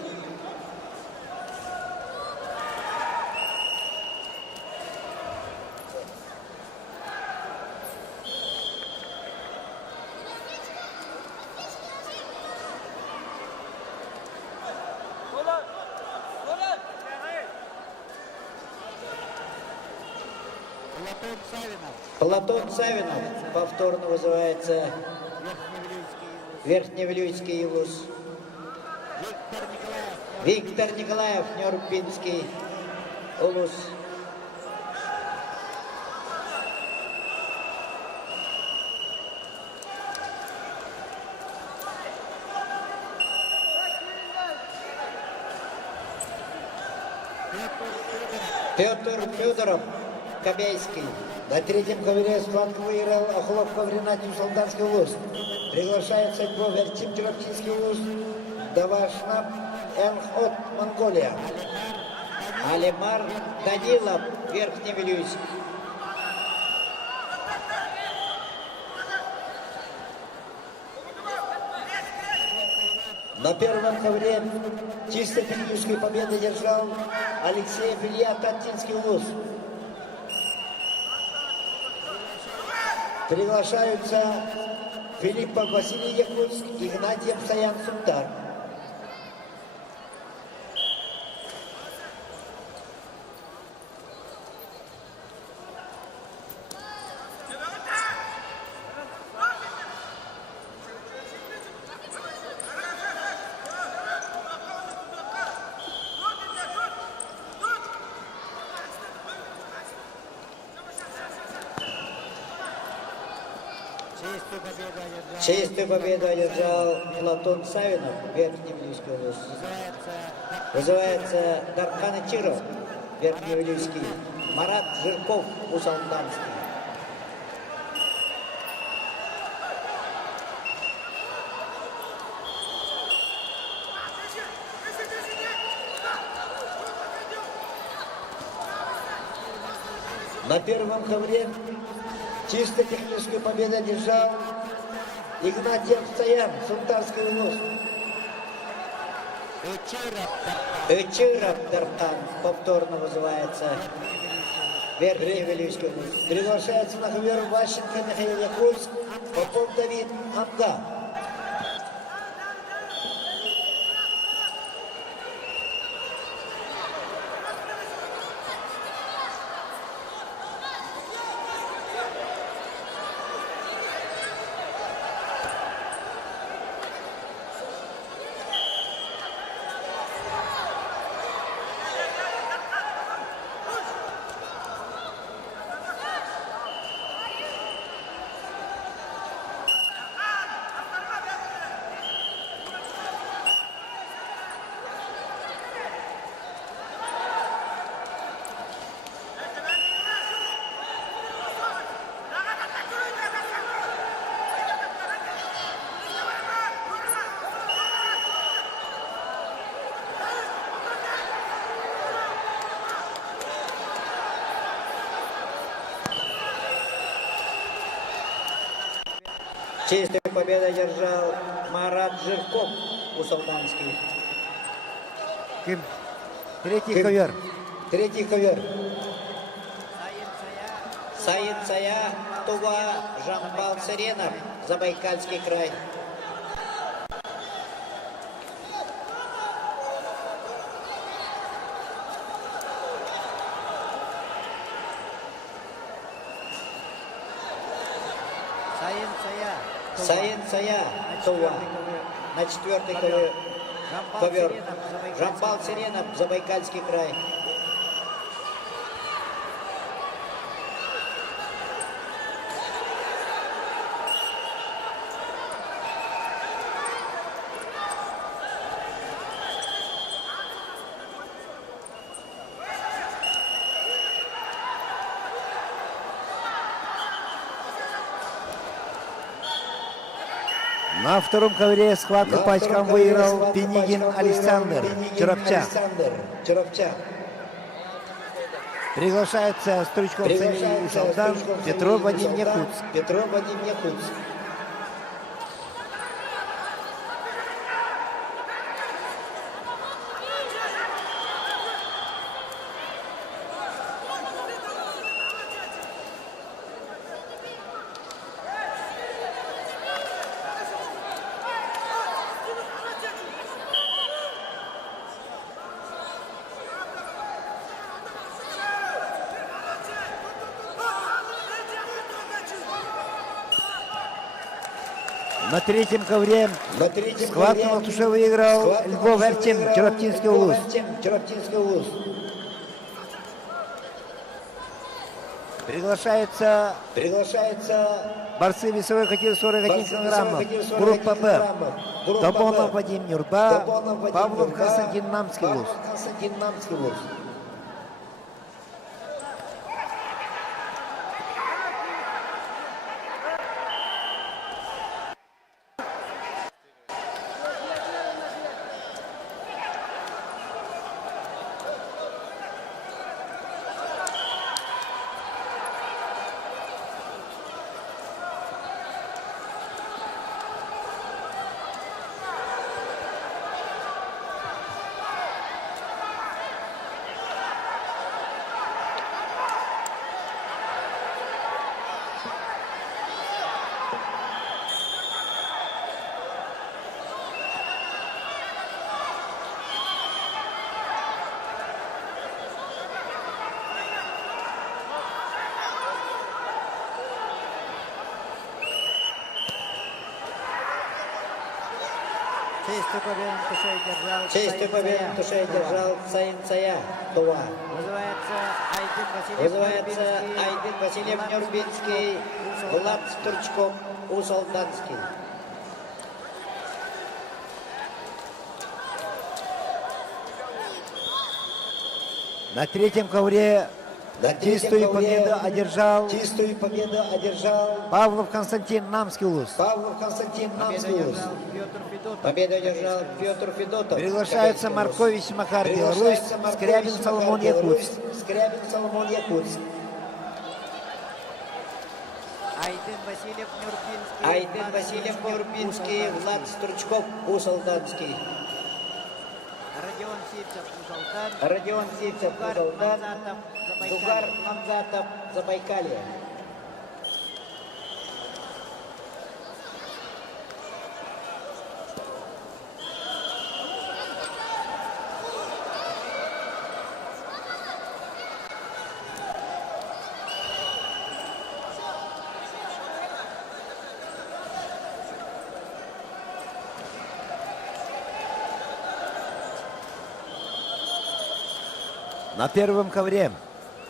Платон Савинов, повторно вызывается Верхневилюйский улус. Виктор Николаев, Нюрбинский улус. Петр Федоров, Кобейский. На третьем ковре схватку выиграл Хлопков Ренат Юсалданский улус. Приглашается Артем Чурапчинский улус. Давашнап Энхот, Монголия. Алимар Данилов, Верхневилюйск. На первом ковре чисто техническую победу держал Алексей Илья, Таттинский УЛУС. Приглашаются Филиппа Василий Якутск, Игнатьев Саян Сунтар. Чистую победу одержал Платон Савинов, Верхневилюйский УЛУС. Вызывается Дархан Ичиров, Верхневилюйский. Марат Жирков, Усалданский. На первом ковре чисто техническую победу одержал Игнатьев Саян, Сунтарский УЛУС. Ичиров Дархан повторно вызывается Верхневилюйский УЛУС. Приглашается на ковер Ващенко Михаил Якутск, Попов Давид Амда. Чистую победу одержал Марат Жирков, Усалданский. Третий ковер. Третий ковер. Саид Сая, Тува, Жамбал Сыренов, Забайкальский край. Саин Сая, Тува, на четвертый ковер. Жамбал Сиренов, Забайкальский край. На втором ковре схватку по очкам выиграл Пенигин Александр Чуравча. Приглашается Стручков Савелий Усалдан, Петров Вадим Якутск. На третьем ковре схватку на туше выиграл Львов Эртем, Чароптинский УЛУС. Приглашается борцы весовой категории 41 килограммов. Группа Б. Добонов Вадим Нюрба, Павлов Константин Намский УЛУС. Чистую победу на туше держал Чистую победу на туше держал Саинцая. Тува. Вызывается Айдын Васильев Нюрбинский, Влад Стручков, Усолданский. На третьем ковре чистую победу одержал Павлов Константин Намскиулус. Победу одержал Петр Федотов. Приглашаются Маркович Макар, Беларусь, Скрябин Соломон Якутск. Айдын Васильев Нюрбинский, Влад Стручков, Усолданский. Родион Сивцев, Узалдан, Бугар Мамзатов, Забайкалье. На первом ковре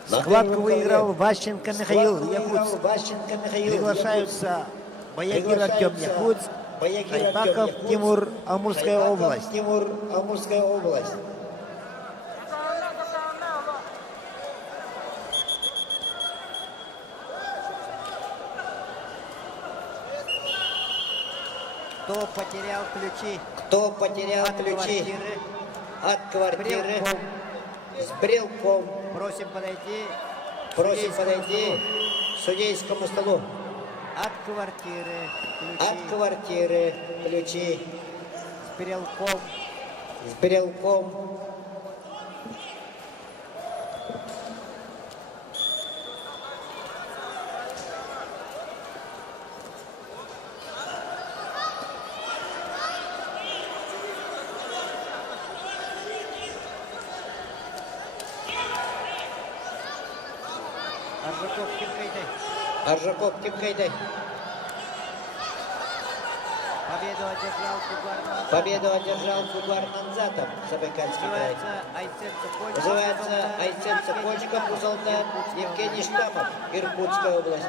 схватку выиграл Ващенко Михаил Якутск. Приглашаются Боягир Артем Якутск, Шайбаков Тимур, Амурская область. Кто потерял ключи? Кто потерял ключи от квартиры с брелком? Просим подойти К судейскому столу. от квартиры ключи От квартиры ключи с брелком. с брелком. Аржаков Тимкайдай. Победу одержал Кугар Манзатов, Забайкальский край. Вызывается Айсен Цепочка, Усолдан, Евгений Штамов, Иркутская область.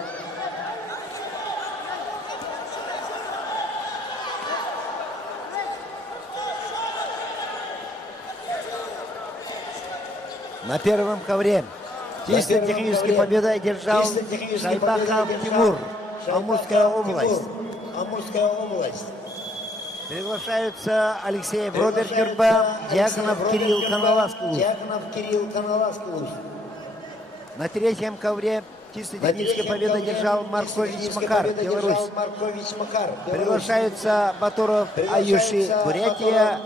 На первом ковре чисто технически победу одержал Шайбаков Тимур, Амурская область. Приглашаются Алексеев Роберт Юрба, Дьяконов Кирилл Каналаскулус. На третьем ковре чисто технически победу одержал Маркович Макар, Беларусь. Приглашаются Батуров Аюши, Бурятия,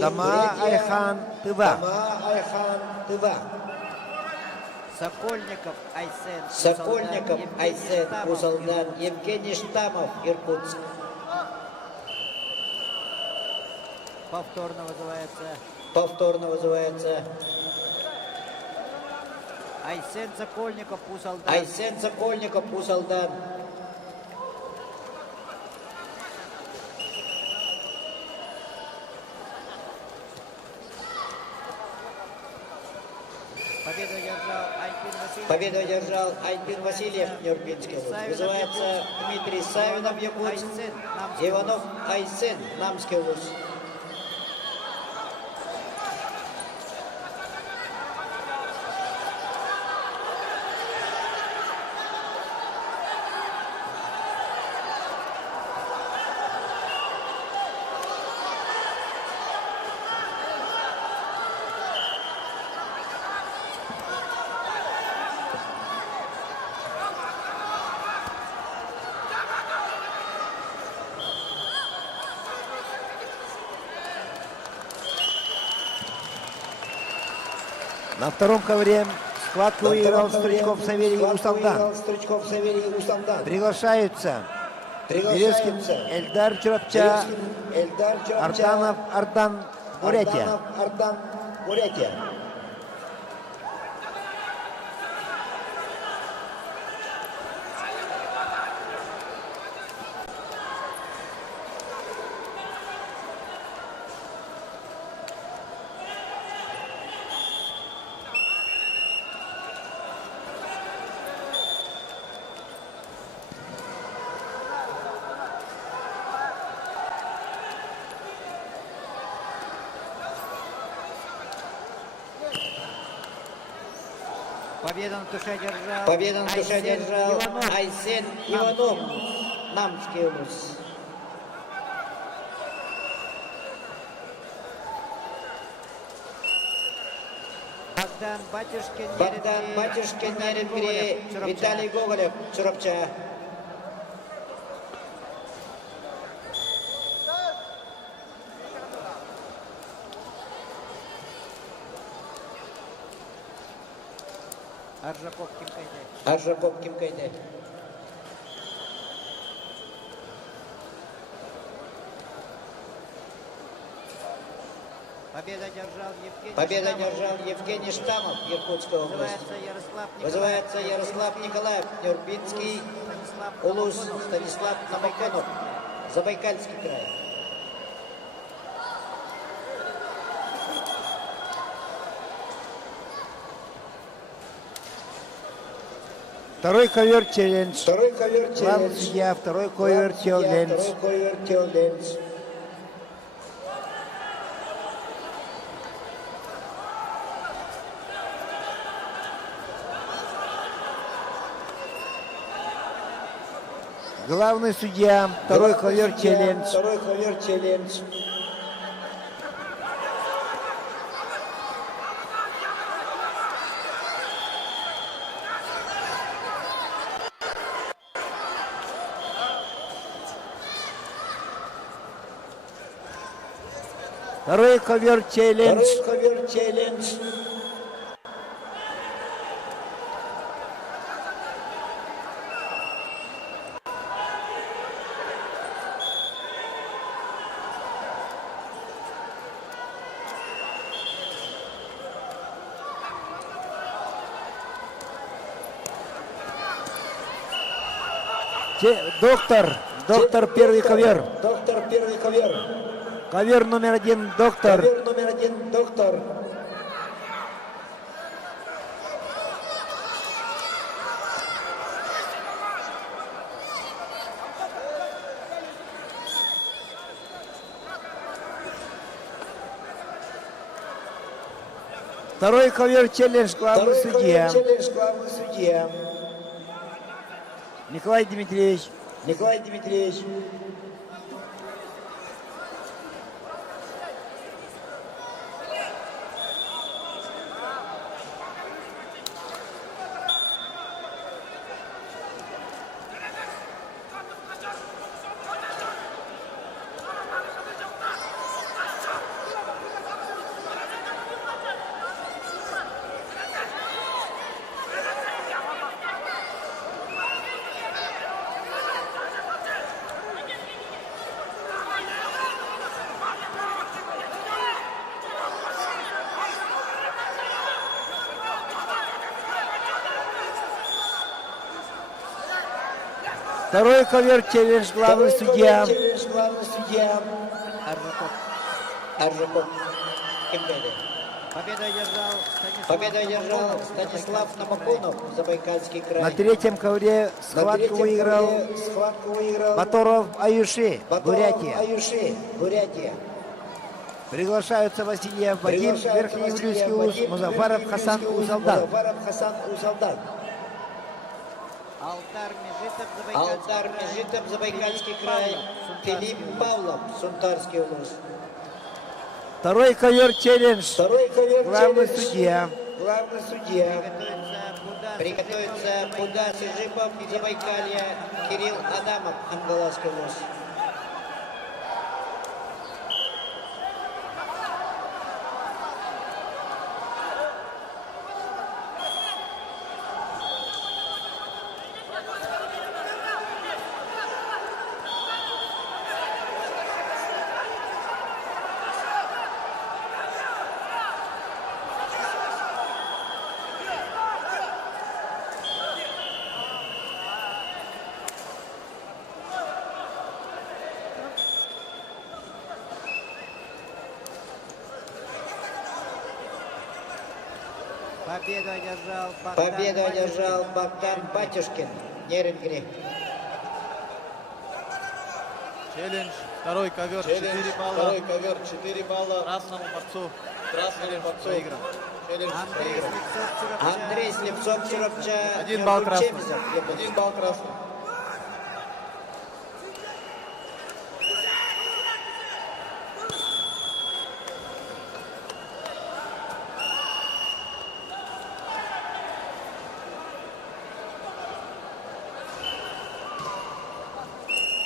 Дома Айхан, Тыва. Сокольников Айсен, Усолдан, Евгений Штамов, Иркутск. Повторно вызывается Айсен Сокольников, Усолдан. Победу одержал Айдын Васильев, Нюрбинский. Вызывается Дмитрий Савинов, Якутск. Иванов Айсен, Намский область. На втором ковре схватку выиграл Стручков Савелий Усалдан. Приглашаются Березкин Эльдар Чурапча, Арданов Ардан, Бурятия. Победу на туше держал. Победу на туше держал Иванов. Айсен Иванов. Намский улус. Богдан Батюшкин, Богдан Батюшкин, Неренгри, Виталий Гоголев, Чурапча. Аржапов Кимкайде. Аржапов Кимкайде. Победа держал Евгений Штамов, Иркутская область. Вызывается Ярослав Николаев, Нюрбинский, Улус, Станислав Намаконов, Забайкальский край. Второй ковер-челлендж. Второй ковер-челлендж. Главный судья, второй ковер-челлендж. Второй ковер-челлендж. Главный судья, второй ковер-челлендж. Второй ковер-челлендж. Второй ковер-челлендж. Второй ковер-челлендж. Доктор первый ковер. Доктор первый ковер. Ковер номер один, доктор. Ковер номер один, доктор. Второй ковер-челлендж, главный Второй судья. ковер-челлендж, главный судья. Николай Дмитриевич. Николай Дмитриевич. Второй ковер-челлендж, главный судья. Ковер-челлендж, главный судья. Аржаков. Кимкайде. Победу одержал Станислав Намаконов, Забайкальский край. На третьем ковре схватку выиграл Баторов Аюши, Бурятия. Аюши, Бурятия. Приглашаются Васильев Вадим, Верхнееврюйский УЗ, Музафаров Хасан Узалдан. Музафаров Хасан Узалдан. Алтар Межитов, Забайкальский край. Филипп Павлов, Сунтарский УЗ. Второй ковер-челлендж, Второй ковер-челлендж. главный судья. Главный судья. Приготовится Будас Ижипов, Забайкалье, Кирилл Адамов, Ангаласский УЗ. Победу одержал Богдан Батюшкин, Неренгри. Челлендж. Второй ковер, 4 балла. Второй ковер, 4 балла. Красному борцу. Красному борцу. Проигран. Андрей Слепцов, Чурапча, 1 балл красный. Чемизов. 1 балл красный.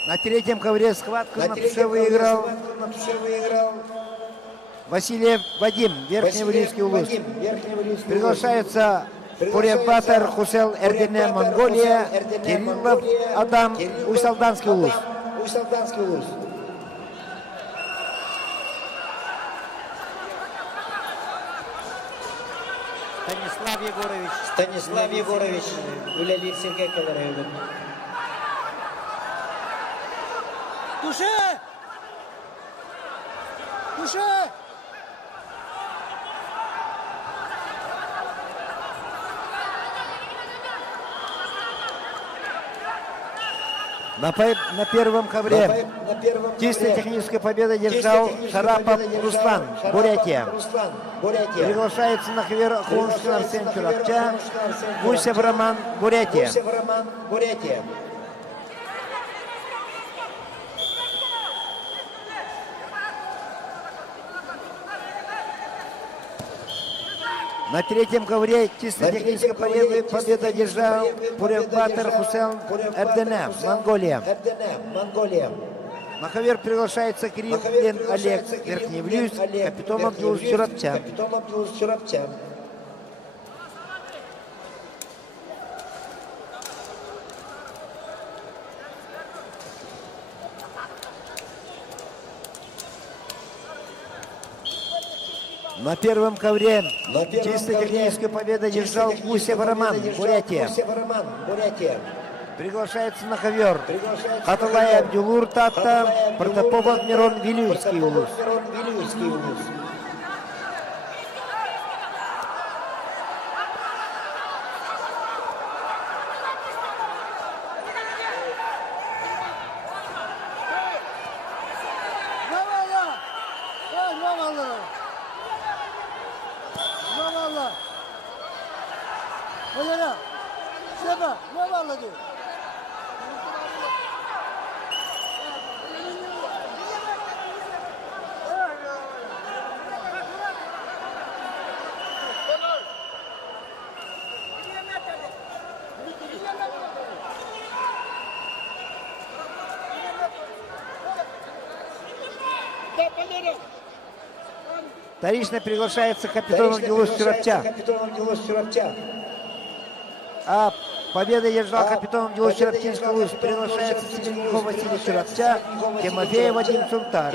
На третьем ковре схватку на туше выиграл Васильев Вадим, Верхневалийский улус. Приглашается Пуребатар Хусел Эрдене, Монголия, Кириллов Адам, Усть-Алданский улус. Станислав Егорович, Гулялин Сергей Колорович. Туше! Туше! На первом ковре чистой технической победой держал Шарапов Руслан, Бурятия. Приглашается на ковер Хуншин Арсен Чурапча, Гусев Роман, Бурятия. На третьем ковре чисто технической победы одержал Пуребатар Хусел Эрдене, Монголия. На ковер приглашается Кириллин Олег, Верхневлюйск, капитан Абдулус Чурапча. На первом ковре чисто технической победы держал Гусев Роман, Бурятия. Приглашается на ковер Хаталай Абдюлур Тата, Протопопов Мирон Вилюйский улус. Вторично приглашается капитан Абдулус Чурапча. А победа держал капитан Абдулус Чурапчинский улус. Приглашается Селенников Василий Чурапча, Тимофеев Вадим Цунтар.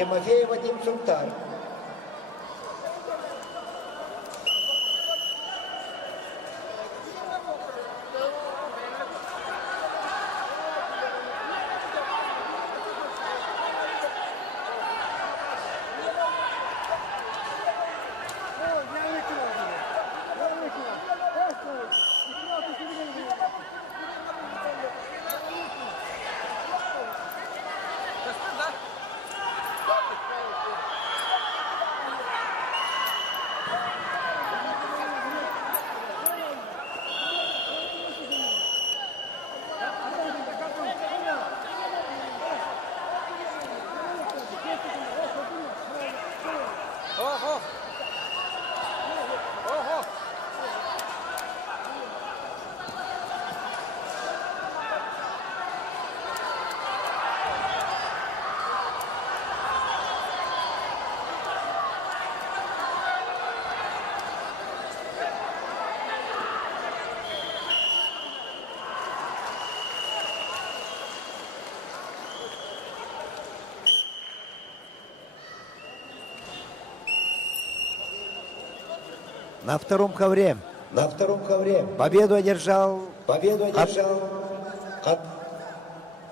На втором ковре победу одержал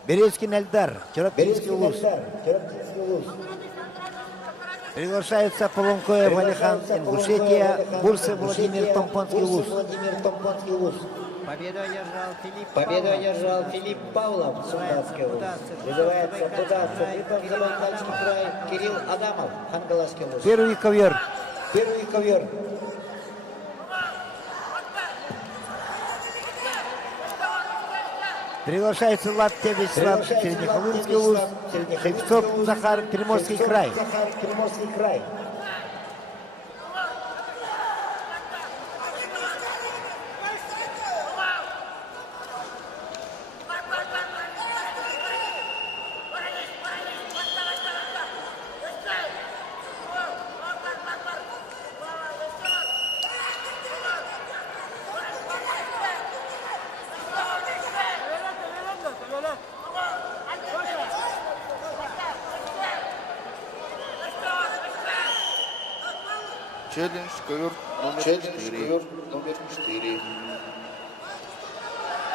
Березкин Эльдар, Чурапчинский улус. Приглашается Полонкоев Алихан, Ингушетия, Бурсев Владимир, Томпонский улус. Победу одержал Филипп Павлов, Сумгатский улус. Вызывается туда, Забайкальский край, Кирилл Адамов, Хангаласский улус. Первый ковер Приглашается Лаптя Вячеслав, Среднехолынский УЗ, Шевцов Захар, Приморский край. Приморский край. Челлендж ковер номер 4.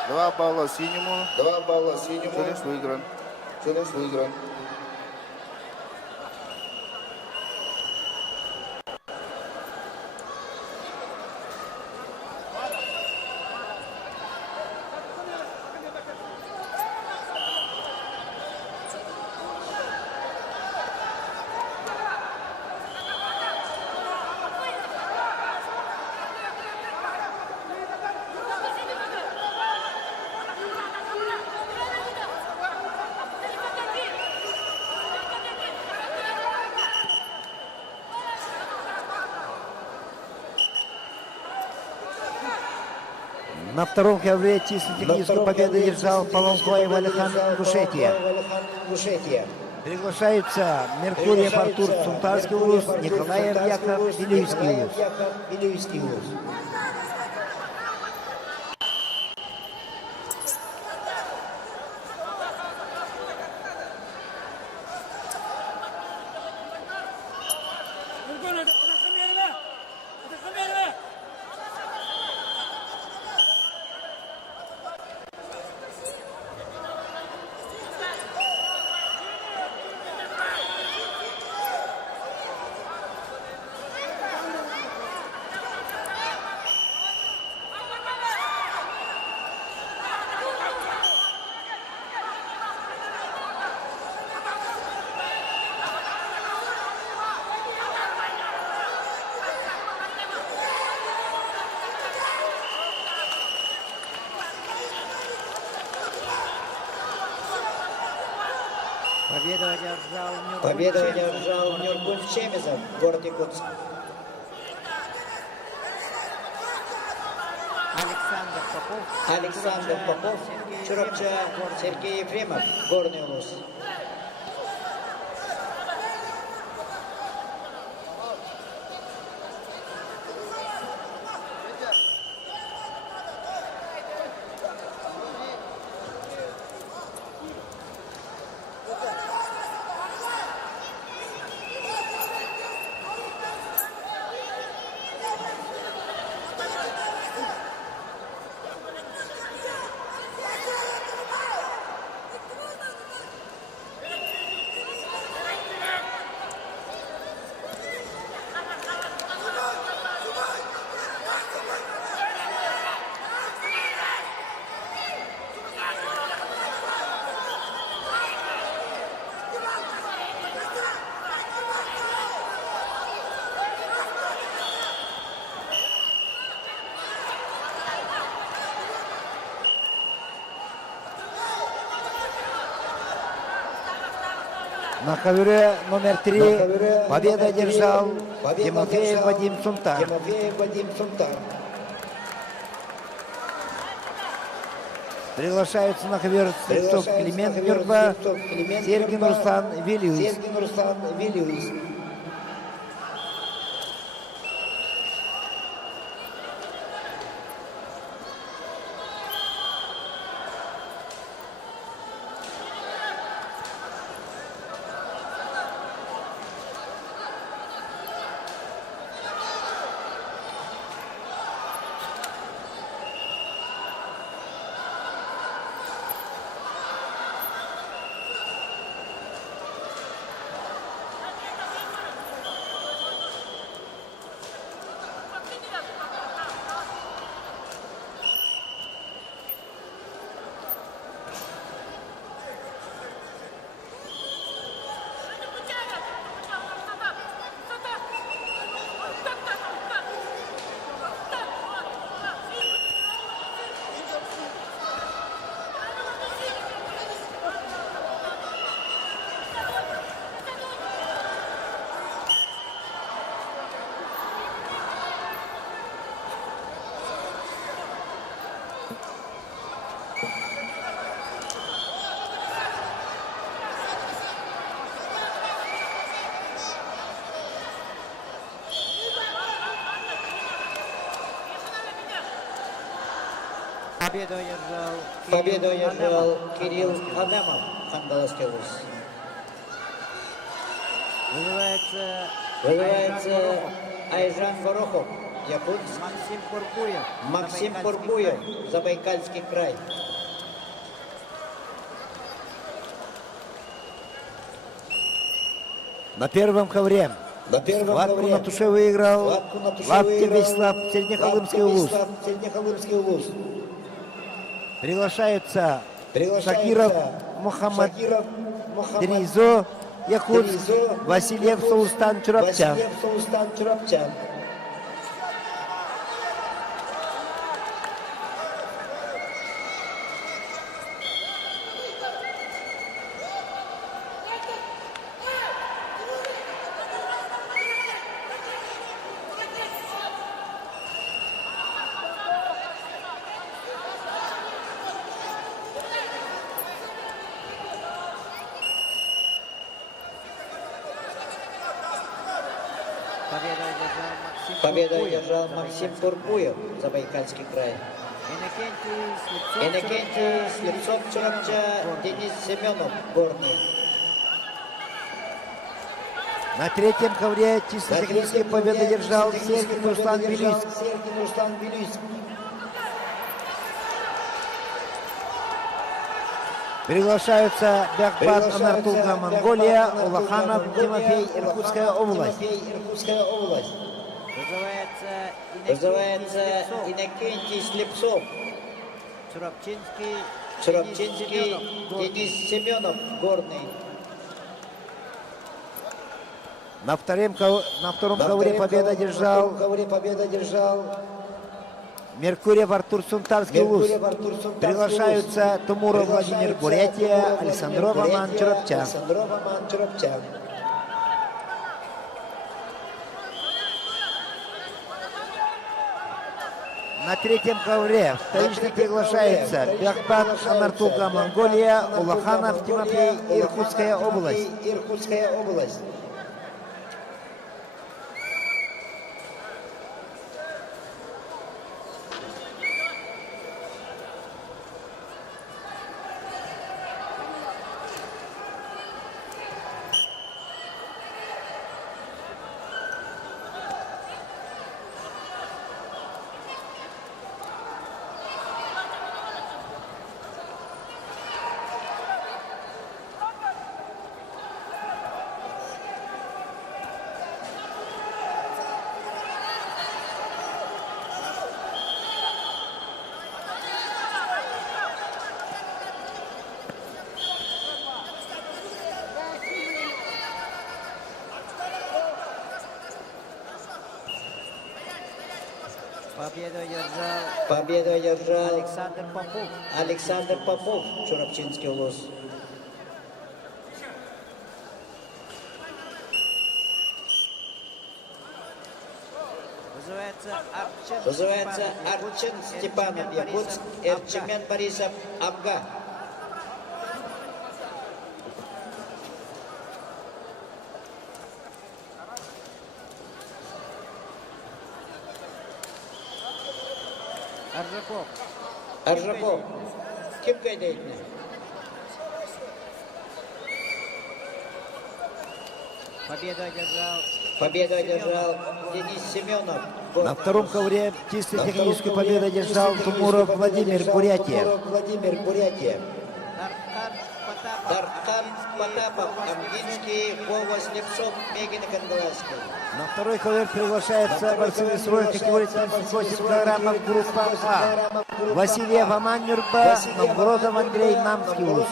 2 балла синему. 2 балла синему. Челлендж выигран. Челлендж выигран. На втором ковре чисто техническую победу держал Полонкоев Алихан Гушетия. Приглашаются Меркурьев Артур Цунтарский УЗ, Николаев Яков Вилюйский УЗ. Победу одержал Нюркун Чемизов, город Якутск. Александр Попов, Чуропча Сергей Ефремов, Горный Улус. На ковре номер 3 победа одержал Тимофеев Вадим Сунтар. Приглашаются на ковер Стрельцов Климент Мирба, Сергин Руслан Вилюйс. Победу одержал Кирилл Адамов, Хандаловский вуз. Вызывается Айжан Горохов, Якутск. Максим Курбуев, Забайкальский край. На первом ковре. Схватку на туше выиграл Лаптев Вячеслав, Среднехолымский улус. Приглашаются Шакиров Мухаммад, Дризо Якутск, Васильев Сулстан Чурапчан. Победу одержал Максим Курбуев, Забайкальский край. Иннокентий Слепцов, Чурапча, Денис Семенов, Горный. На третьем ковре чисто технически победу одержал Сергей Руслан Белюйск. Приглашаются Бяхбат Анартулга, Монголия, Улаханов Тимофей, Иркутская область. Вызывается Иннокентий Слепцов, Чурапчинский, Денис Семенов, Горный. На втором ковре победу одержал Меркурьев Артур Сунтарский улус. Приглашаются Тумуров Владимир, Бурятия, Александров Роман, Чурапчан. На третьем ковре вторично приглашается Бяхбат Анартулга, Монголия, Улаханов Тимофей, Иркутская область. Победу одержал Александр Попов, Чурапчинский улус. Вызывается Арчин Степанов, Якутск, Эрчемен Борисов, Амга. Аржаков. Kim kaydettin? Победу одержал Денис Семенов. На втором ковре чисто техническую победу одержал Тумуров Владимир, Бурятия. Дархан Потапов, Амгинский, Вова Слепцов, Мегин Кангаласский. На второй ковер приглашается борцы весовой категории 78 килограммов группа А. Васильев Аман Нюрба, Новгородов Андрей Намский улус.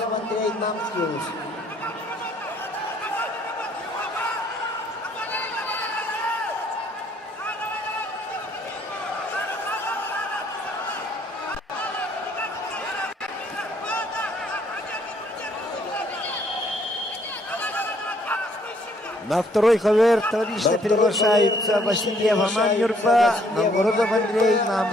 На второй ковер вторично приглашаются Васильев Аман Нюрба, Новгородов Андрей Нам.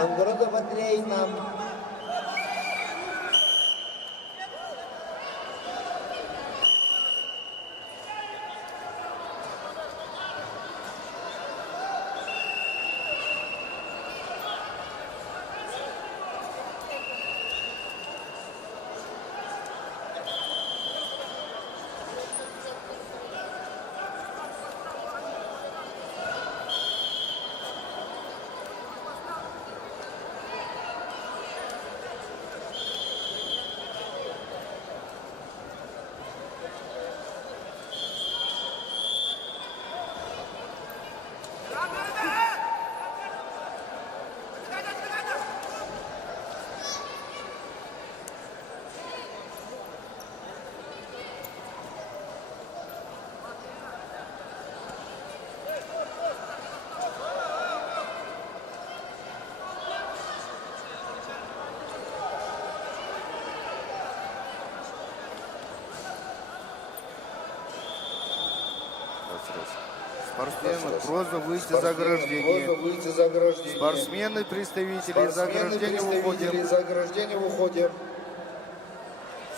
Спортсмены, просьба выйти за ограждение. Спортсмены, представители за ограждение выходим.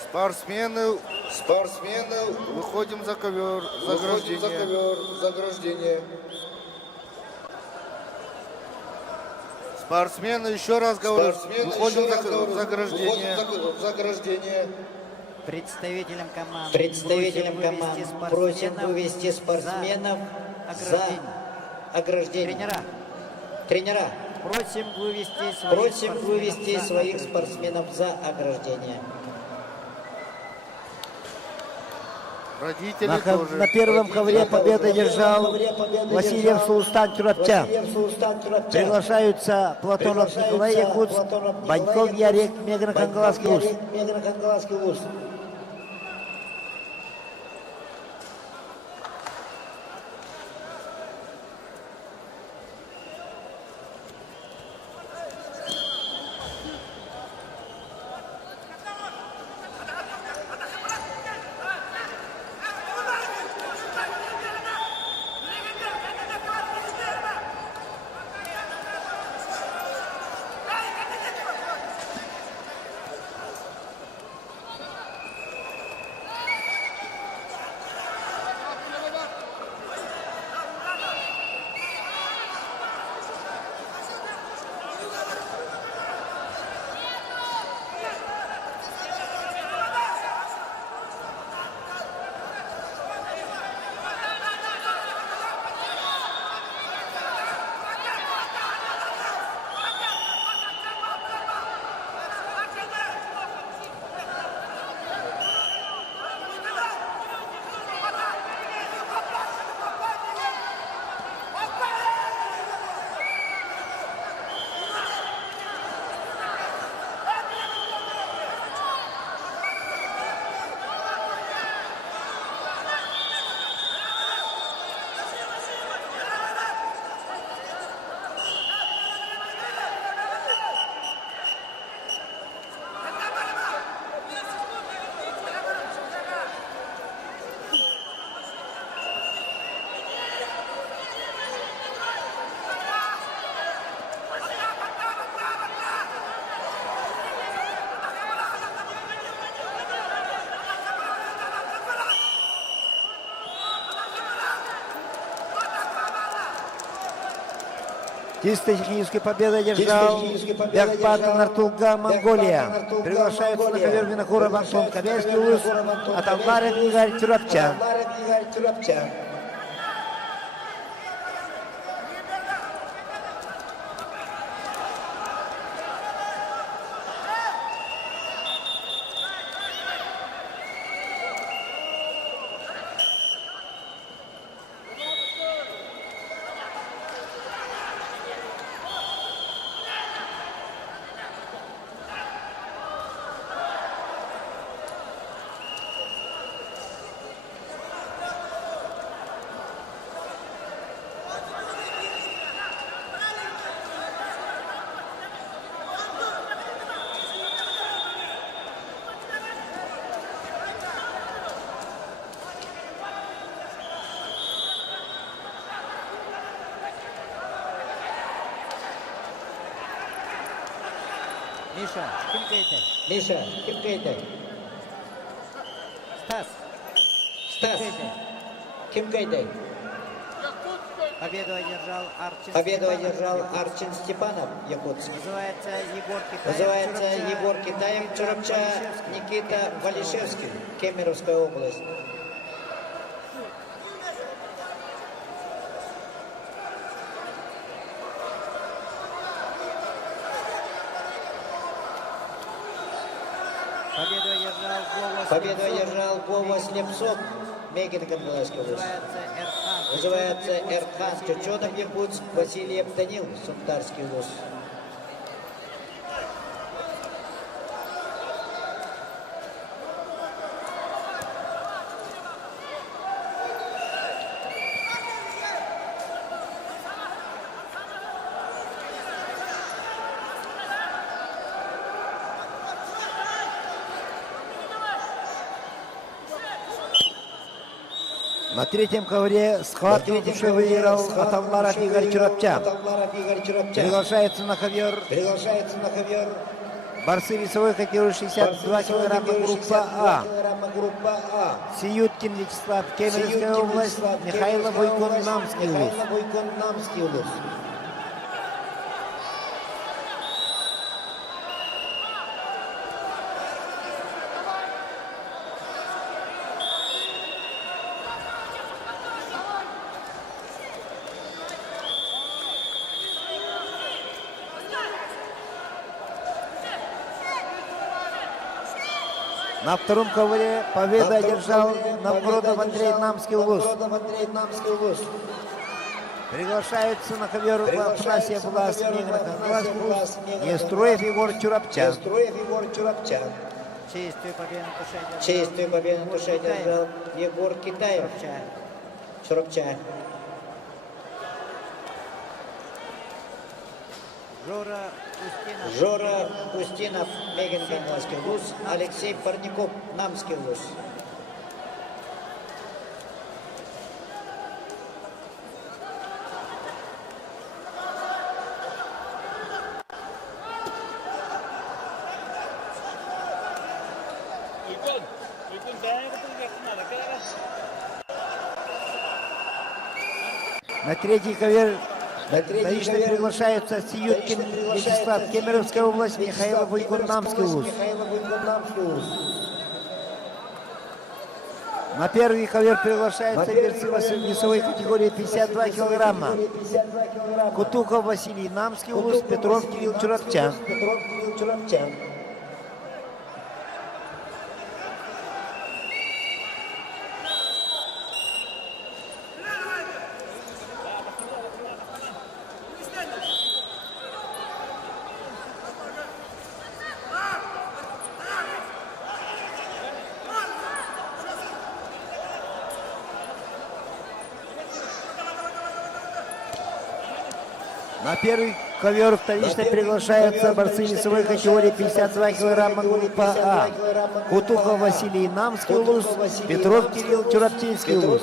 Спортсмены, выходим за ковер, за ограждение. Спортсмены, еще раз говорю, выходим за ограждение. Представителям команд просим вывести спортсменов за ограждение. Тренера, просим вывести своих спортсменов за ограждение. Родители На первом ковре победу одержал Васильев Сулустан Чурапча. Приглашаются Платонов Николай Якутск, Баньков Ярик, Мегран Кангаласский вуз. Чистой технической победой одержал Бяхпат Нартулга, Монголия. Приглашаются на ковер Винокуров Антон Кобельский вуз, Аталбаров Игорь Чурапча. Миша, кем кайдай? Стас, кем кайдай? Победу одержал Арчин Степанов, Якутск. Называется Егор Китаев, Чурапча Никита Валишевский, Кемеровская область. Победу одержал Вова Слепцов, Мегин Кангаласский вуз. Называется Эрхан Чучонов, Якутск, Васильев Данил, Сумтарский вуз. На третьем ковре схватку на душе выиграл Атамларов Игорь Чурапчан. Приглашается на ковер борцы весовой категории 62 килограмма группа А. Сиюткин Вячеслав, Кемеровская область, Михаил Бойкон, Намский улус. На втором ковре победу одержал Новгородов Андрей, Намский улус. Приглашается на ковер Афанасия Влас, Нестроев Егор Чурапчан. Чистую победу на туше держал Егор Китаев. Чурапчан. Жора Устинов, Мегенген, Намский улус. Алексей Парников, Намский улус. На третий ковер вторично приглашаются Сиюткин Вячеслав, Кемеровская область, Михаил Бойкон, Намский улус. На первый ковер приглашаются борцы весовой категории 52 килограмма. Кутуков Василий, Намский улус, Петров Кирилл Чурапчан. На первый ковер вторично приглашаются борцы весовой категории 52 килограмма группа А. Кутухов Василий, Намский улус, Петров Кирилл, Чурапчинский улус.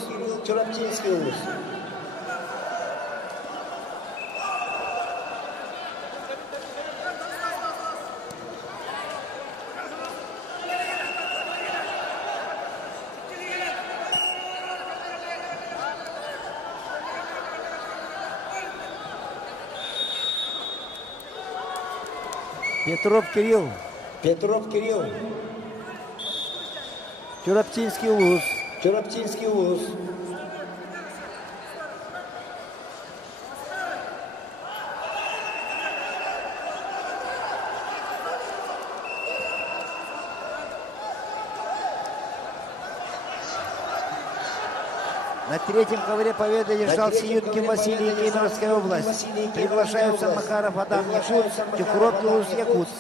Петров Кирилл. Чурапчинский улус. На третьем ковре победы держал Сиюткин Василий, Кемеровская область. Приглашаются Макаров Адам Якутс, Тюкуров Улус Якутс.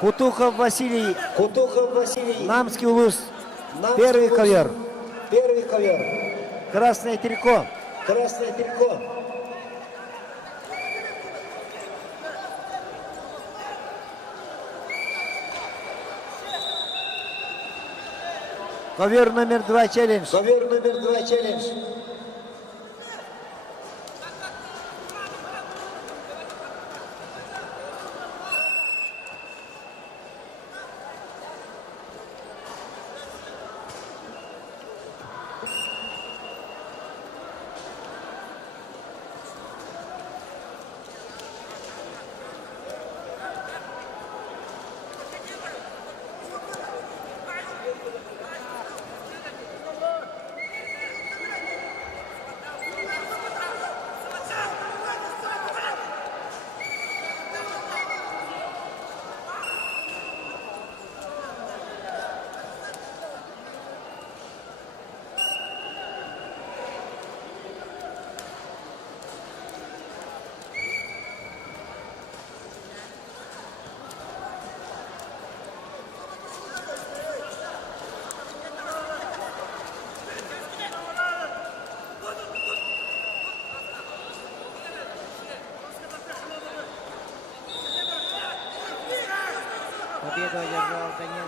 Кутухов Василий, Намский улус. Первый ковер. Красное трико. Ковер номер 2 челлендж.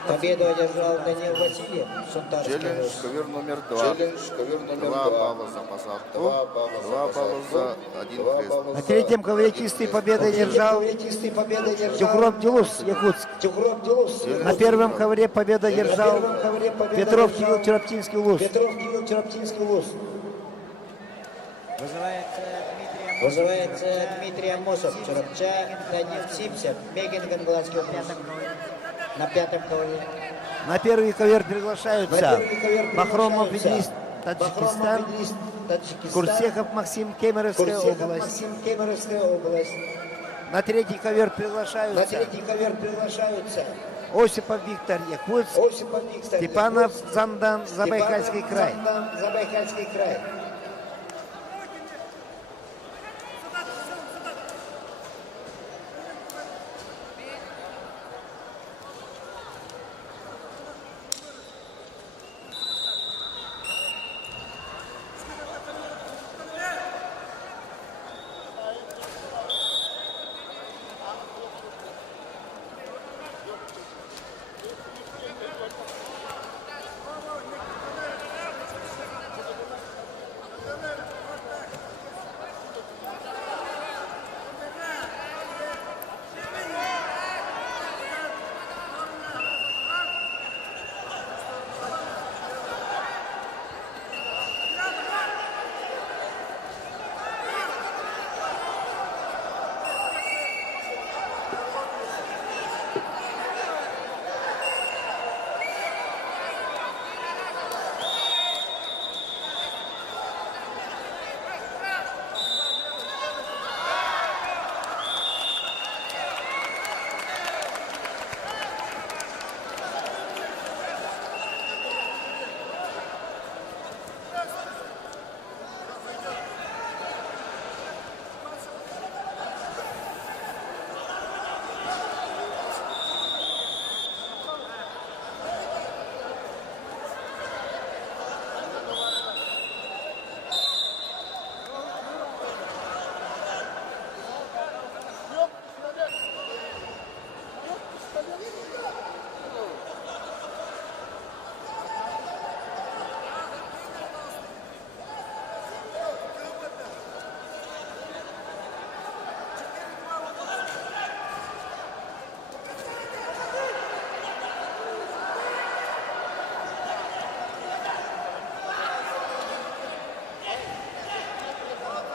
Победу одержал Данил Васильев, Сунтарский Челлендж, ВУЗ. ковер номер 2. Челлендж, ковер номер 2. 2 балла за посадку. 2 балла за один крест. На третьем ковре чистой победы одержал Тюкров Делус, Якутск. На первом ковре победу одержал Петров Кирилл, Чароптинский ВУЗ. Вызывается Дмитрий Амосов, Чурапча, Данил Симсев, Мегин, Гангаланский область. На пятом ковре. На первый ковер приглашаются Бахромов Идрис, Таджикистан, Курсехов Максим, Кемеровская область. На третий ковер приглашаются Осипов Виктор, Якутск, Степанов Зандан, Забайкальский край.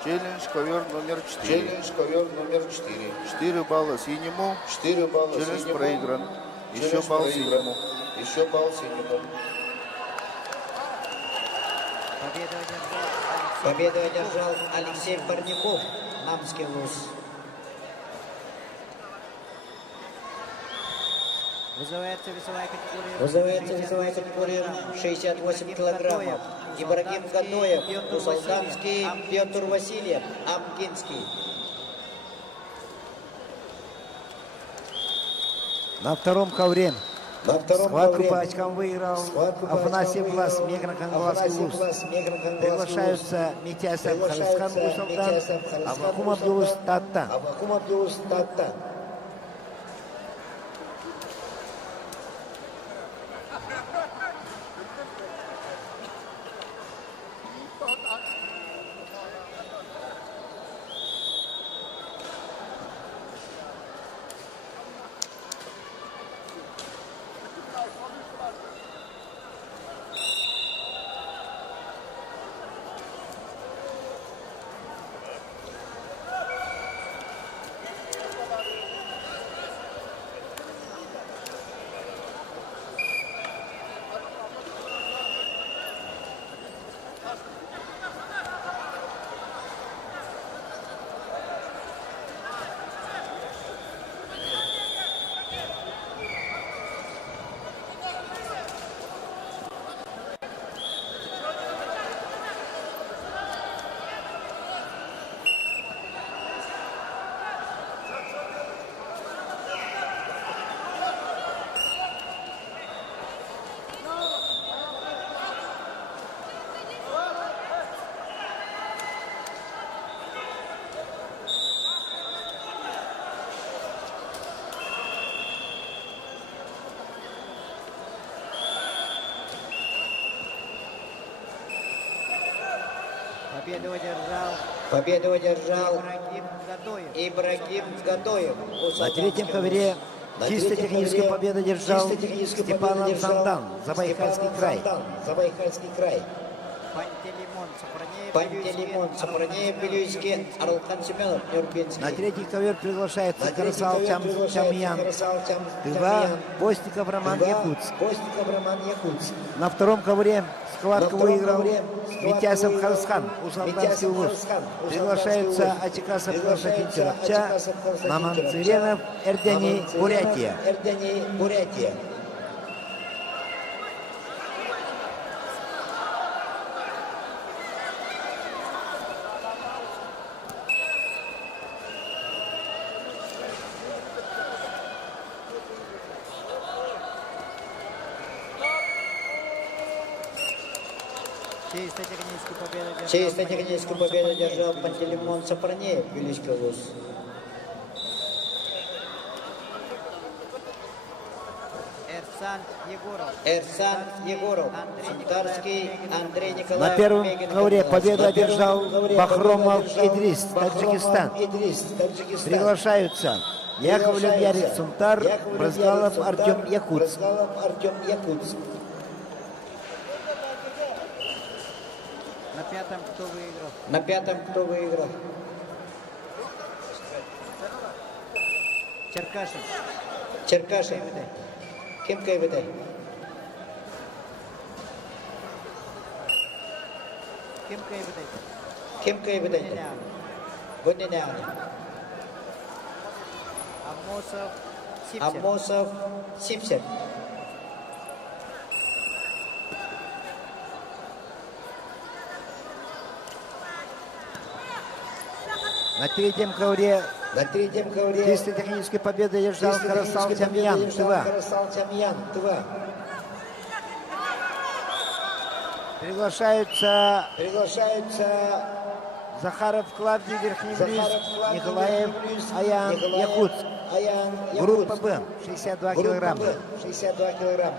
Челлендж, ковер номер 4. Челлендж, ковер номер 4. 4 балла синему. 4 балла челлендж синему. Проигран. Еще балл синему. Еще балл синему. Победу одержал Алексей Парников, Намский ВУЗ. Вызывается весовая категория 68 килограммов. Ибрагим Гадоев, Усалданский, Петр Васильев, Амгинский. На втором ковре схватку по очкам выиграл Афанасий Влас, Мегран Кангаласский ВУЗ. Приглашаются Митясов Халискан Усалдан, Авакум Абдулус Татта. Победу одержал Ибрагим Ибрагим Гадоев. Гадоев. На третьем ковре чисто техническую победу держал Степан Сандан, Забайкальский край. Забайкальский край. Пантелеймон Сапранеев, Белюйский, Арлхан Семенов, Нюрбинский. На третий ковер приглашается Карасал Чамьян. Тыва, Постников Роман Якутск. Постников Роман Якутск. На втором ковре схватку выиграл Митясов Харсхан, Усалданский улус. Приглашаются Ачикасов Клашатин Чурапча, Маманциренов, Эрдяни, Бурятия. Эрдяни, Бурятия. Чисто техническую победу держал Пантелеймон Сапранеев, Белюйский улус. Эрсан Егоров, Сантарский, Андрей Николаев. На первом Мегин ковре Гангадзе. победу одержал Бахромов Идрис, Таджикистан. Приглашаются Яковлев Ярик Сунтар, Бразгалов Артем Якутск. Артем Якутск. На пятом кто выиграл? Черкашин. Кем Кайбетай? Кем Кайбетай? Гоненян. Амосов Сипсер. На третьем ковре На третьем ковре чисто технической победы держал Карасал Чамьян, Тыва. Карасал Чамьян, Тыва. Приглашаются Приглашаются Захаров Клавдий, Верхний Захаров Блюз, Клавдий, Николаев Верхний Блюз, Аян, Николаев, Якутск. Аян, Группа Якутск. Б, 62 Группа килограмма. Б, 62 килограмма.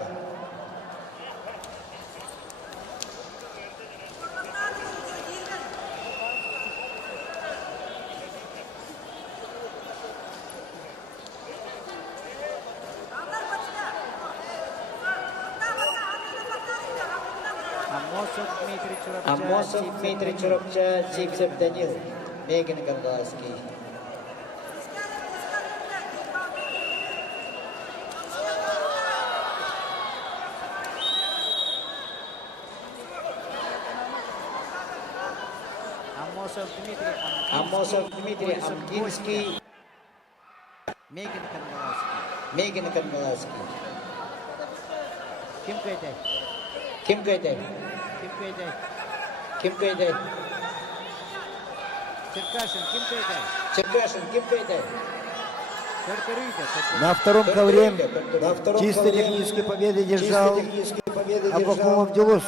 Амосов Дмитрий Чурапча, Зигзев Данил, Мегин Гангадский. Амосов Дмитрий Амгинский, Мегин Гангадский. Ким Гайдай? Черкашин, Ким Гайдай? На втором ковре На втором чисто ковре технической победы чисто держал технической победы Абакумов Дюлус.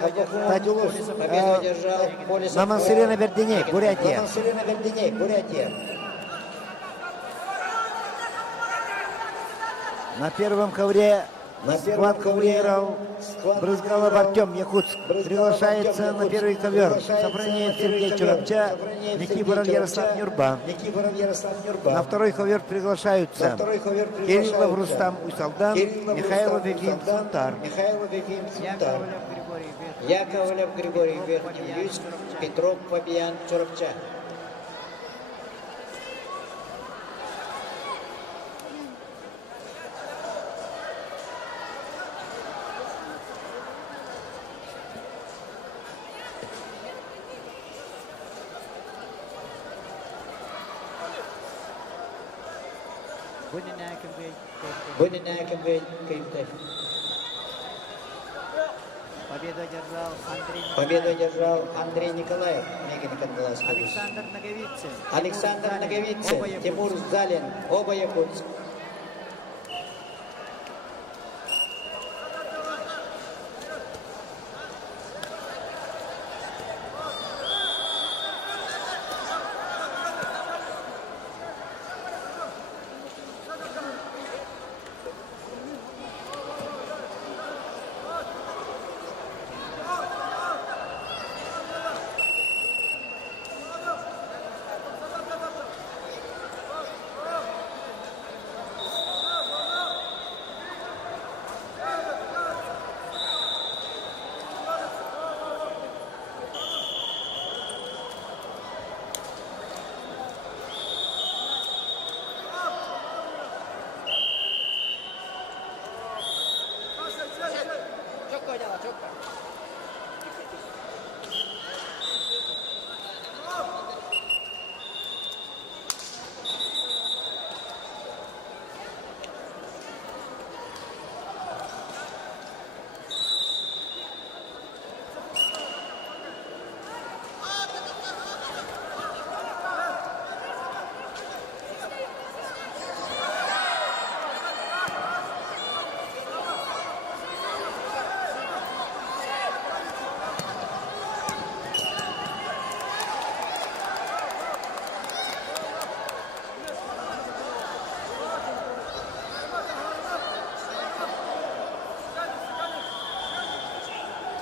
Победу одержал Полисов. Намансырена Верденей, Бурятия. Селена Верденей, Бурятия. На первом ковре На первом схватку ковре выиграл схватку Брызгалов выиграл Артем Якутск. Брызгалов Приглашается Артем на первый Якутск. ковер Приглашается Сапранеев на первый Сергей ковер Чурапча, Сапранеев Никифоров Сергей Ярослав Чурапча, Нюрба. Никифоров Ярослав Нюрба. На второй ковер На приглашаются второй ковер Кириллов Рустам Усалдан, Кириллов Михайлов Рустам Евгений Усалдан, Сунтар. Михайлов Евгений Сунтар. Яковлев Григорий Верхний Блюз, Петров Фабиан Чурапча. Гоненян Ким Гайдай? Победу одержал Андрей Николаев, Мегин Гангадский. Александр Наговицын, Тимур Залин, оба Якутск.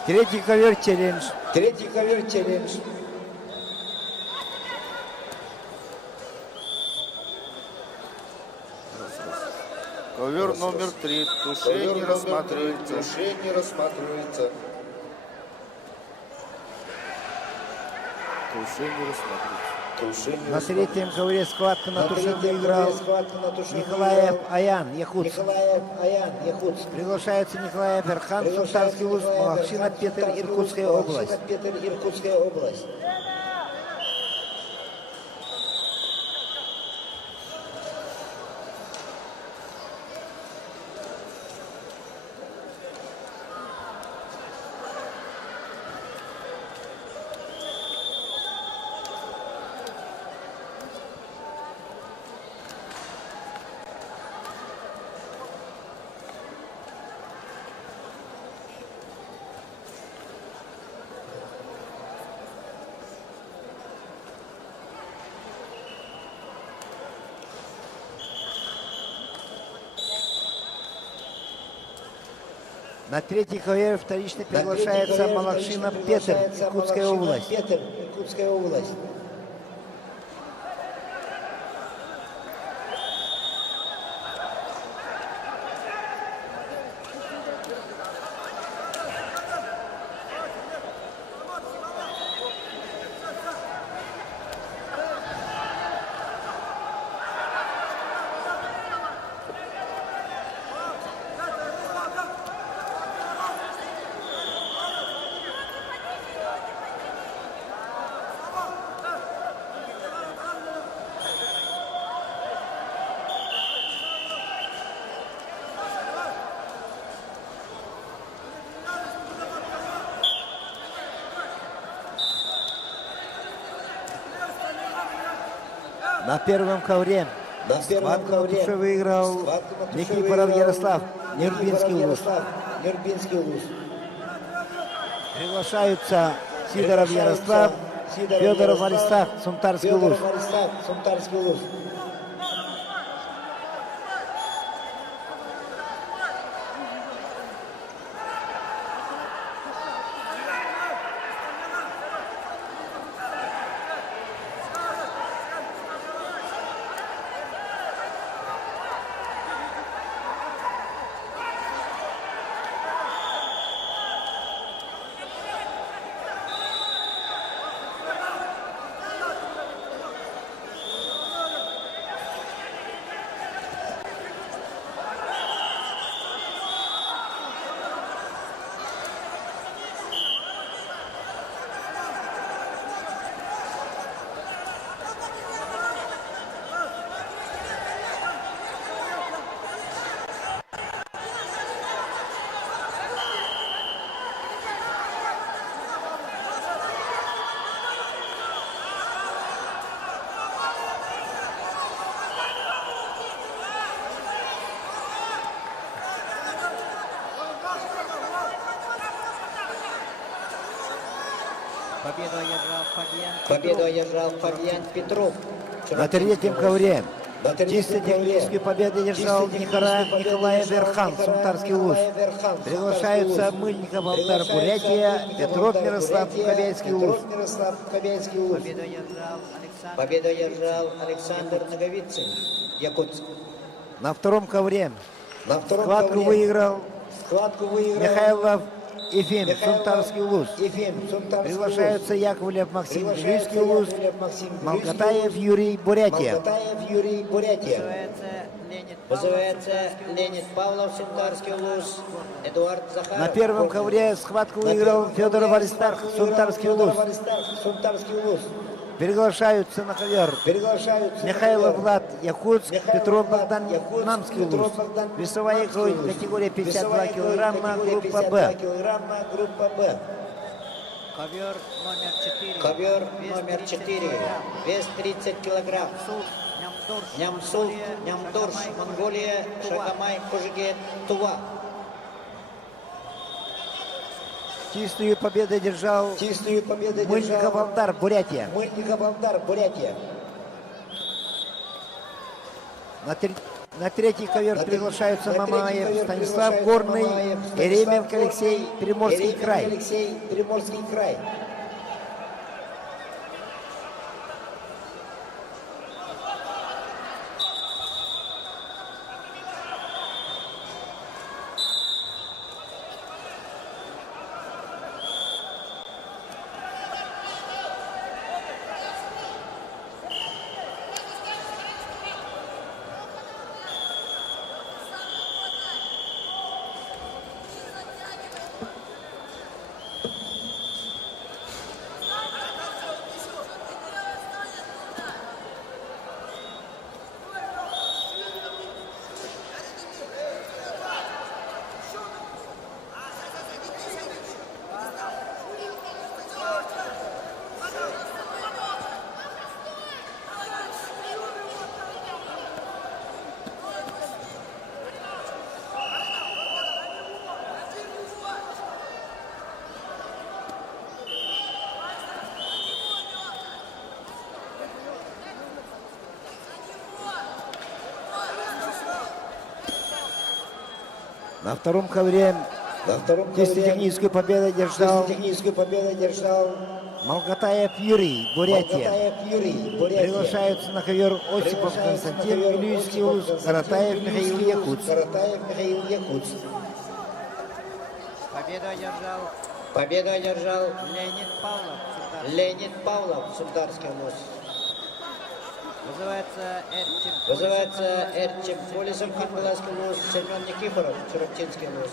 Третий ковер челлендж. Третий ковер челлендж. Ковер номер 3. Туше не рассматривается. Туше не рассматривается. Туше не рассматривается. На третьем ковре схватка на туше выиграл Николаев Аян, Якутск. Николаев Аян, Якутск. Приглашается Николаев Эрхан, Сунтарский Луз, Малахшина, Петр, Иркутская область. Петр, Иркутская область. На третий ковер вторично приглашается Малахшина, Петр, Иркутская область. Петр, Иркутская область. На первом ковре схватку на туше выиграл Никифоров Ярослав, Нюрбинский Луз. Нюрбинский Луз. Приглашаются Сидоров Ярослав, Федоров Аристарх, Сунтарский Луз. Федоров Аристарх, Сунтарский Луз. Победу одержал Фабьян Петров. На третьем ковре чисто техническую победу одержал Николаев Эрхан, Сунтарский Луз. Приглашаются Мыльников Алтар, Бурятия, Петров Мирослав, Кобельский Луз. Победу одержал Александр Наговицын, Якутск. На втором ковре схватку выиграл Михайлов Ефим, Сунтарский Луз. Приглашаются Яковлев Максим, Львивский Луз. Малкатаев Юрий, Бурятия. Вызывается Леонид Павлов, Сунтарский Луз. Эдуард Захаров. На первом ковре схватку выиграл Федоров Аристарх, Сунтарский Луз. Приглашаются на ковер Михайлов Влад, Якутск, Петров Богдан, Намский Луз. Весовая категория 52 килограмма, группа Б. Ковер номер 4. Вес 30 килограмм. Нямсул, Нямдорш, Монголия, Шагамай, Кожугет, Тува. Чистую победу одержал Мыльников Алтар, Бурятия. На третий ковер приглашаются Мамаев Станислав, Горный, Еременко Алексей, Приморский край. Приморский край. На втором ковре чисто техническую победу держал Малгатаев Юрий, Бурятия. Приглашаются на ковер Осипов Константин, Илюйский Улус, Каратаев Михаил Якутс. Победу одержал Леонид Павлов, Леонид Павлов, Султанский Улус. вызывается Вызывается Эрчим Полисом, Киргизский Улус, Семен Никифоров, Чурактинский Улус.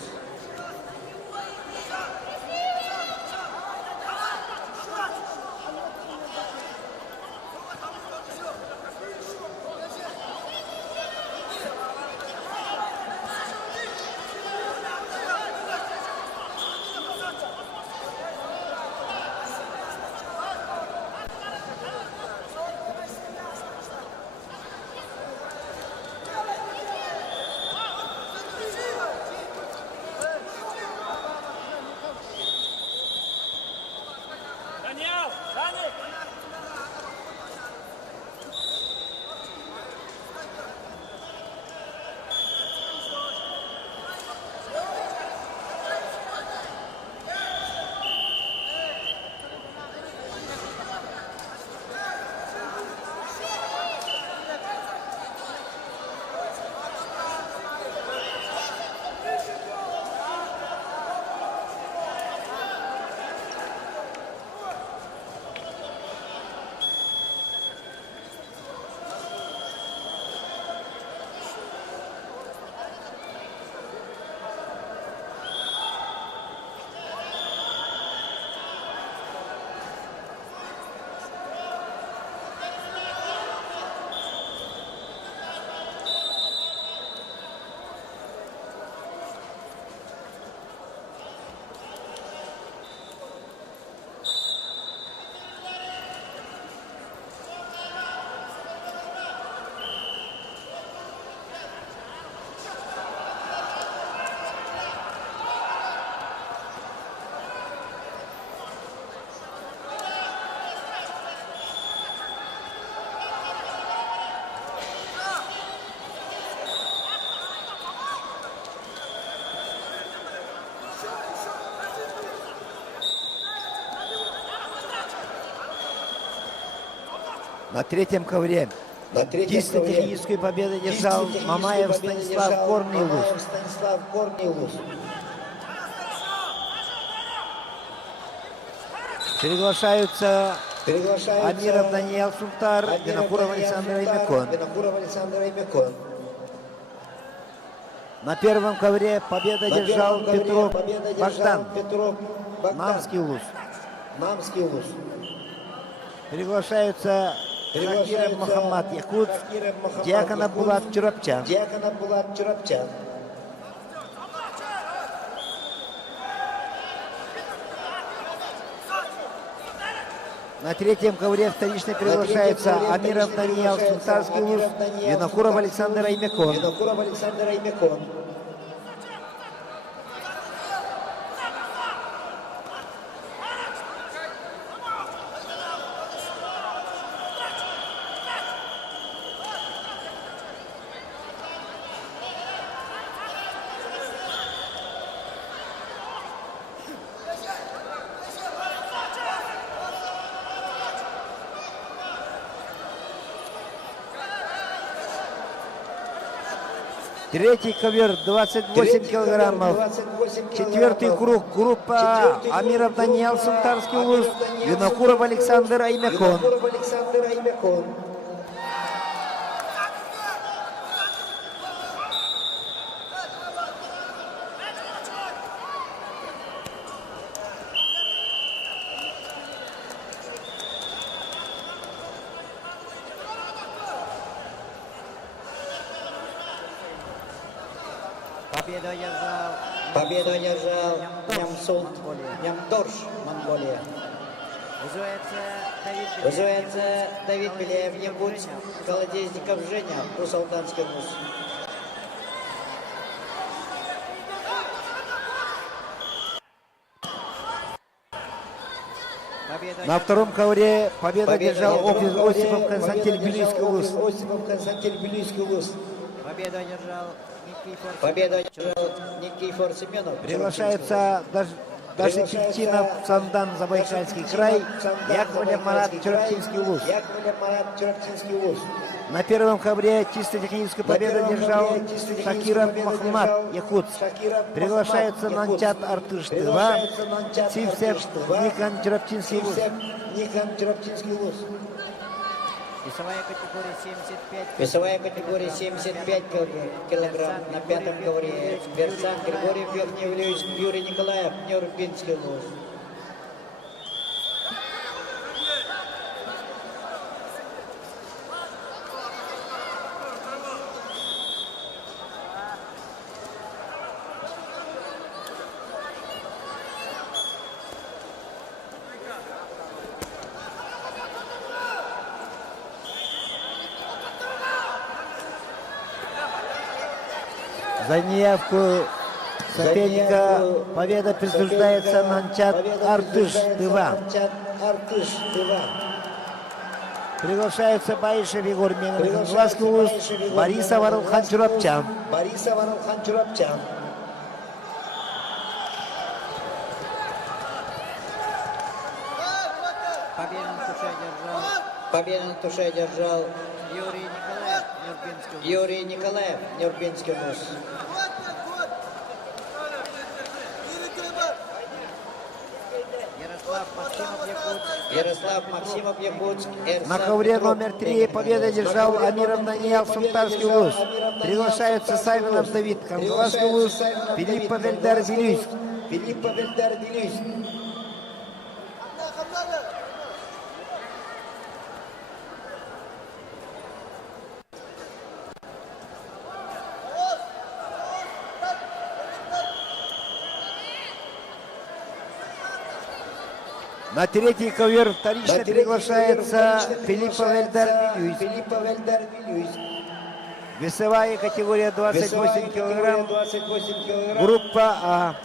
На третьем ковре чисто техническую победу держал Мамаев Станислав, Горный Улус. Приглашаются Амиров Даниил Сунтар, Винокуров Александр Имякон. На первом ковре победа держал Петров Богдан, Мамский Улус. Приглашаются Шакиров Мухаммад Якутс, Дьяконов Булат Чурапчан. На третьем ковре вторично приглашаются Амиров Даниил, Сунтарский Улус, Винокуров Александр Имякон. Третий ковер 28 килограммов. Четвертый круг. Группа А. Амиров Даниил, Сунтарский улус. Винокуров Александр Аймякон. Победу одержал Нямсулт, Нямдорш, Монголия. Вызывается Давид Беляев, Якутск, Колодезников Женя, Русалтанский вуз. На втором ковре победу одержал Осипов Константин Белийский улус. Победу одержал Никифор Семенов. Приглашается даже Пектинов, Сандан, Забайкальский край, Яковлев Марат, Чероптинский улус. На первом ковре чисто техническую победу одержал Шакиров Махмад, Якутск. Приглашается Нанчат Артыш-Тыва, Сивсев Никон, Чероптинский улус. Весовая категория 75 килограмм. На пятом ковре Берсан Григорьев, Верхний Вилюйск, Юрий Николаев, Нюрнбергский улус. За неявку соперника победа присуждается Нанчат Артыш-Тыва. Приглашаются Баишев Егор Меган, Глазский улус, Борисов Аралхан Чурапчан. Победу на туше одержал Юрий Николаев, Нюрнбергский улус. Ярослав Максимов, Якутск. На ковре номер 3 победу одержал Амиров Даниил, Сунтарский улус. Приглашаются Саймонов Давид, Кангласский улус, Филиппа Вельдар Вилюйск. На третий ковер вторично приглашается Филиппа Вельдар Вилюйск. Весовая категория 28 килограмм. Группа А.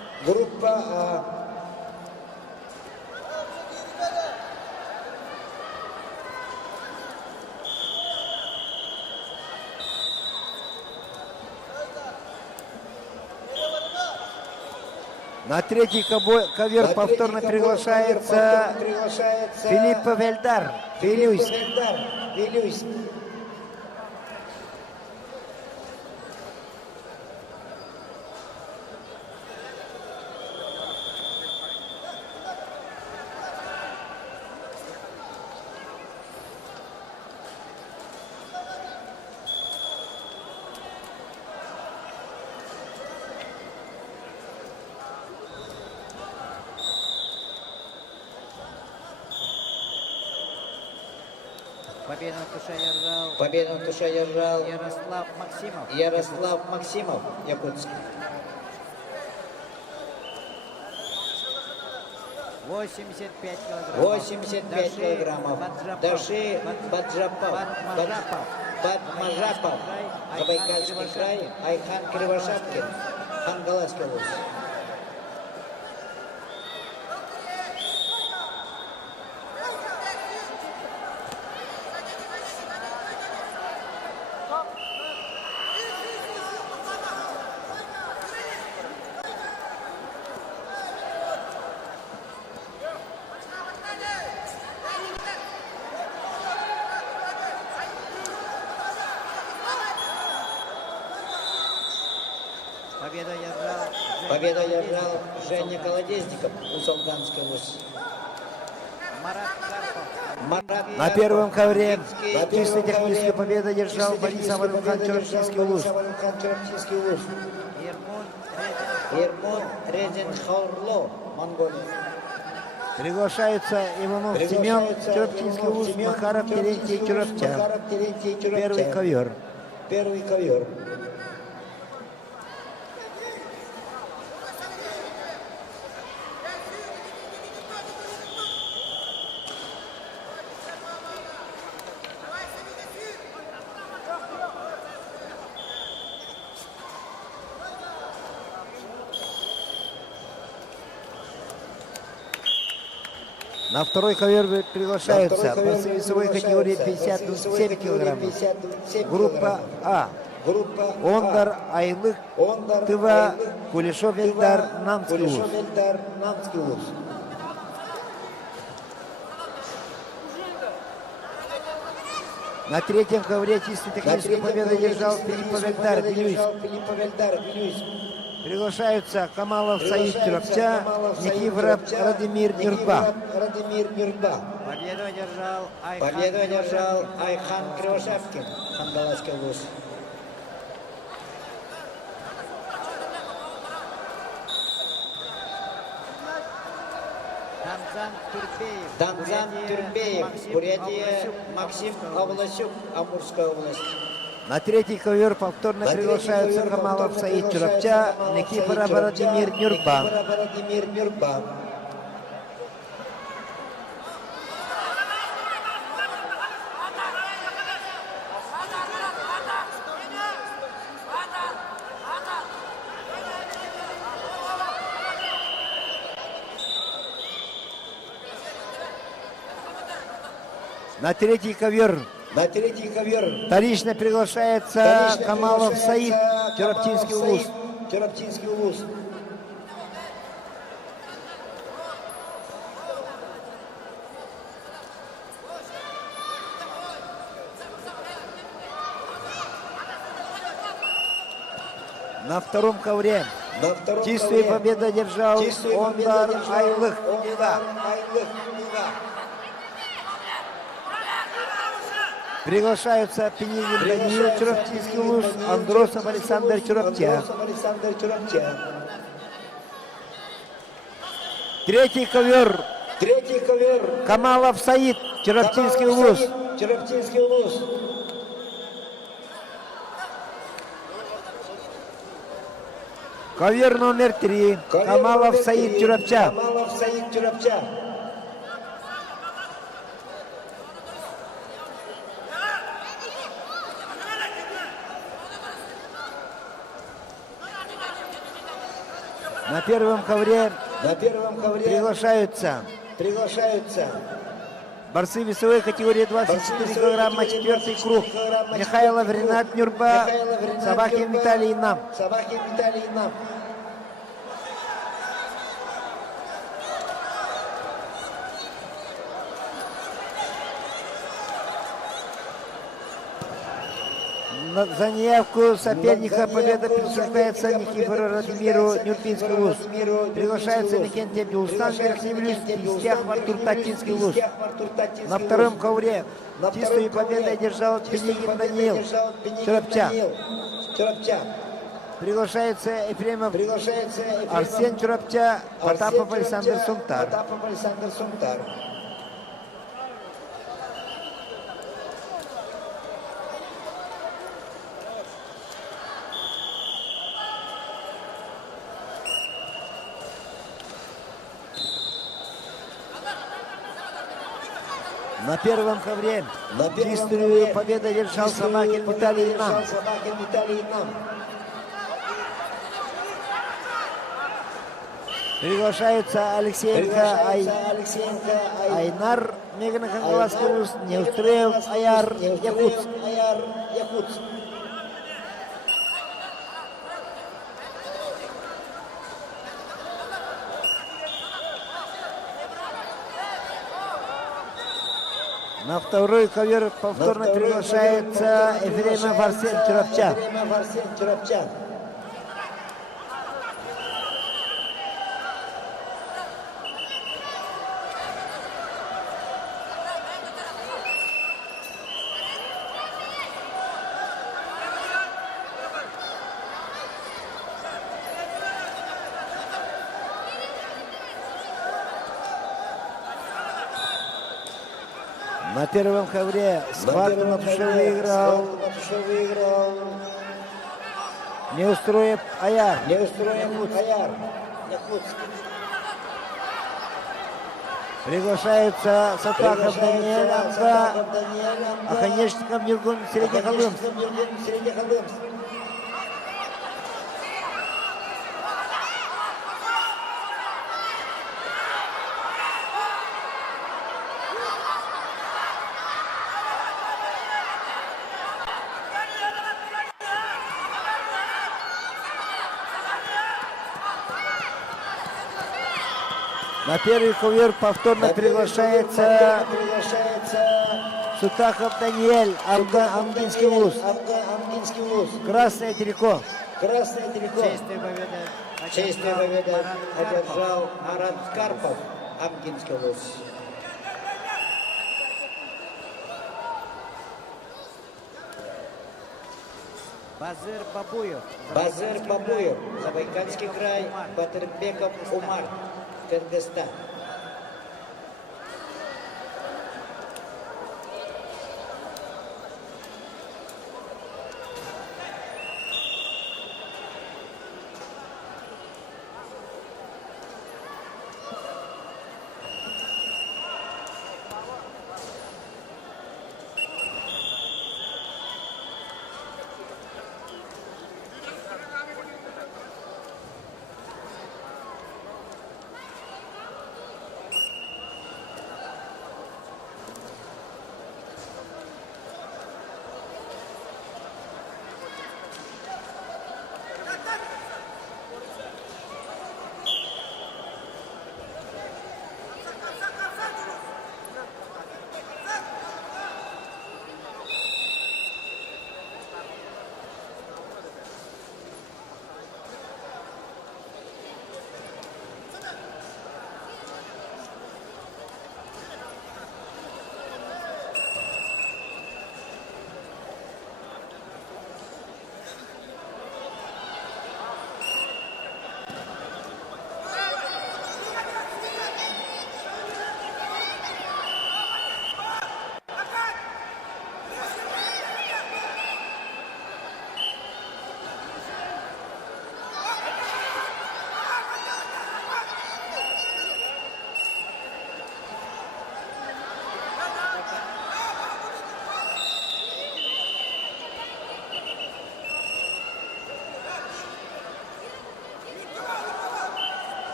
На третий ковер повторно приглашается Филиппа Вельдар Вилюйск. Победу на туше одержал Ярослав Максимов, Якутск. 85 килограммов. Даши Баджапов, Бадмажапов, Забайкальский край, Айхан Кривошапкин, Хангаласский улус. Победу одержал Женя Колодезников, Усолганский вуз. Марат На первом ковре Карпов, чистой технической победы одержал Борис Аварукан, Чурапчинский улус. Ермон Резенхаурло, Монголия. Приглашаются Иванов Семен, Чурапчинский улус, Макаров Терентий, Чурапча. Первый ковер. Первый ковер. На второй ковер приглашаются борцы весовой категории 57 килограммов. Группа А. Группа Ондар Айлык, Тыва, Кулешов Эльдар, Нанский улус. Нанский улус. На третьем ковре чистой технической победы одержал Филиппов Эльдар, Белюйск. Приглашаются Камалов Саид Чурапча, Никифоров Радимир Нюрба. Победу одержал Айхан Кривошапкин, Хангаласский вуз. Данзан Турбеев, Бурятия, Максим Авласюк, Амурская область. На третий ковер повторно приглашаются Камалов Саид Чурапча, Никифоров Радимир Нюрба. На третий ковер вторично приглашается Камалов Саид, Чурапчинский улус. На втором ковре чистую победу одержал Ондар Айлых. Приглашаются Пенигин Даниил, Чурапчинский улус, Андросов Александр Чурапча. Третий ковер Камалов Саид, Чурапчинский улус. Ковер номер 3 Камалов Саид Чурапча. На первом ковре приглашаются борцы весовой категории 24 килограмма, 4-й круг. Михайлов Ренат Нюрба, Савахин Виталий Нам. За неявку соперника победа присуждается Никифору Радимиру Нюрбинский улус. Приглашается Викентий Абдулстан, Верхневлюйский, Истяхов Артур Татинский улус. На втором ковре чистую победу одержал Пенигин Даниил Чурапча. Приглашается Ефремов Арсен Чурапча, Потапов Александр Сунтар. На первом ковре чистую победу одержал Савахин Виталий Нам. Приглашаются Алексеенко Айнар, Мегана Хангаласский улус, Неустроев Аяр Якутск. На второй ковер повторно приглашается Ефремов Арсен Чурапча. На первом ковре схватку на туше выиграл Неустроев Аяр. Приглашаются Сатахов Даниэль Амга, Аханешников Ниргун Среднехолымск. На первый ковер повторно приглашается Сутахов Даниэль, Амгинский вуз. Красное трико. Честную победу одержал Марат Карпов, Амгинский вуз. Базыр Бабуев, Забайкальский край, Батырбеков Умар, Кыргызстан.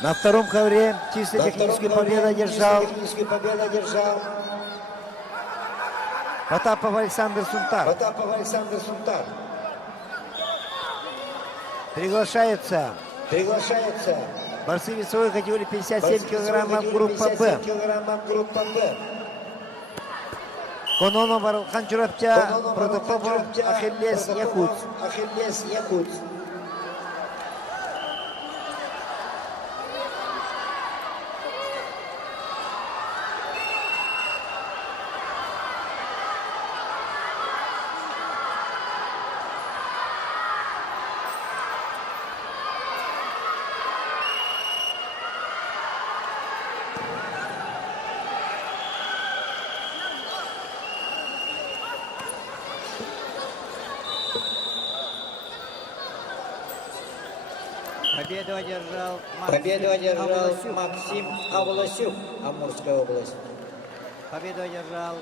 На втором ковре чисто техническую победу одержал Потапов Александр Сунтар. Приглашаются борцы весовой категории 57 килограммов группа Б. Кононов Варлхан Чурапча, Протопопов Ахиллес Якутс. Победу одержал Максим Авласюк, Амурская область. Победу одержал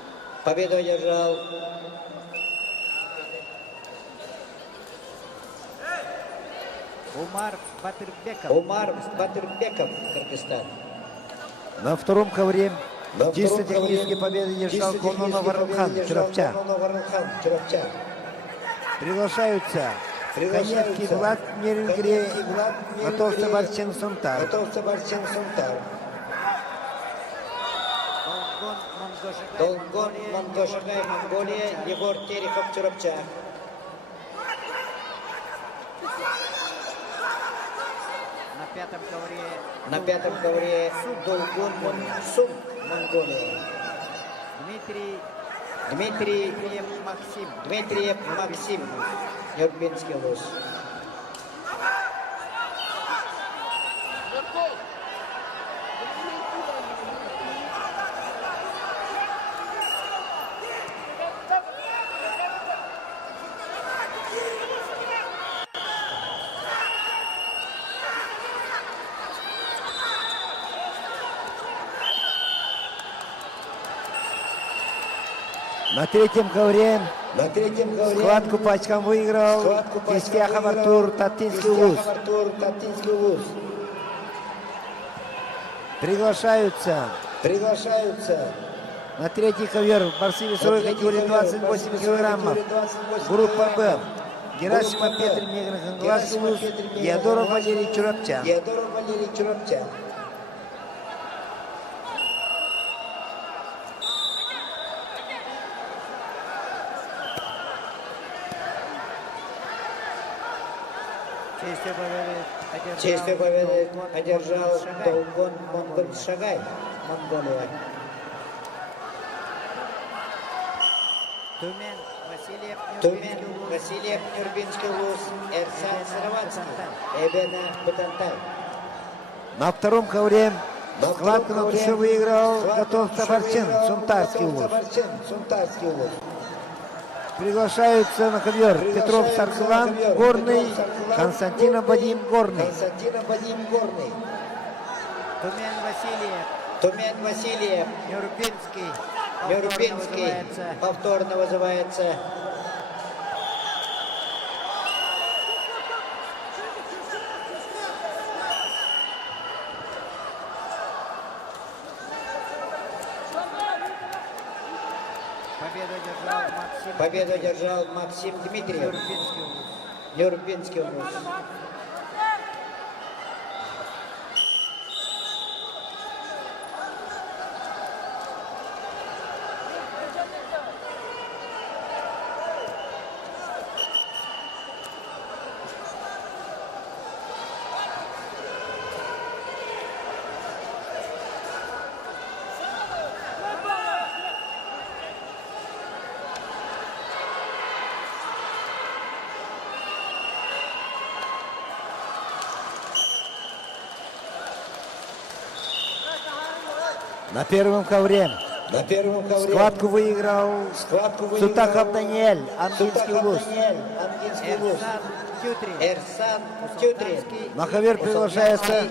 Умар Батырбеков, Кыргызстан. На втором ковре чисто технически победы одержал Кононов Варлхан Чурапча. Приглашаются Коневский Влад Нерюнгре, Готовца Барчен Сунтар. Долгон Монгошагай, Монголия, Егор Терехов, Чурапча. На пятом ковре Долгон Сум, Монголия. Дмитриев Максим, Нюрнбергский вуз. На третьем ковре На третьем ковре схватку по очкам выиграл схватку по очкам Кистяхов выиграл Артур, Татинский УЛУС. Кистяхов Артур, Татинский УЛУС. Приглашаются на третий ковер борцы весовой категории 28 килограммов. Группа Б. Герасимов Петр Меган Хангаласский УЛУС, Диадоров Валерий Чурапчан. Диадоров Валерий Чурапчан. Честью победы одержал Долгон Шагай, Монголия. Тумен, Васильев, Нюрбинский УЛУС, Эрсан Сыроватский, Эбена Бутантай. На втором ковре схватку на душе выиграл Готов Табарчин, Сунтарский УЛУС. Сунтарский УЛУС. Приглашаются на ковер Петров Саркулан, Горный, Константин Абадим, Горный. Константин Абадим, Горный. Тумен Васильев, Нюрбинский, повторно вызывается. Победу одержал Максим Дмитриев, Нюрбинский УЛУС. На первом ковре схватку выиграл Сутаков Даниэль, Ангинский УЛУС. Эрсан Тютрин. На ковер приглашается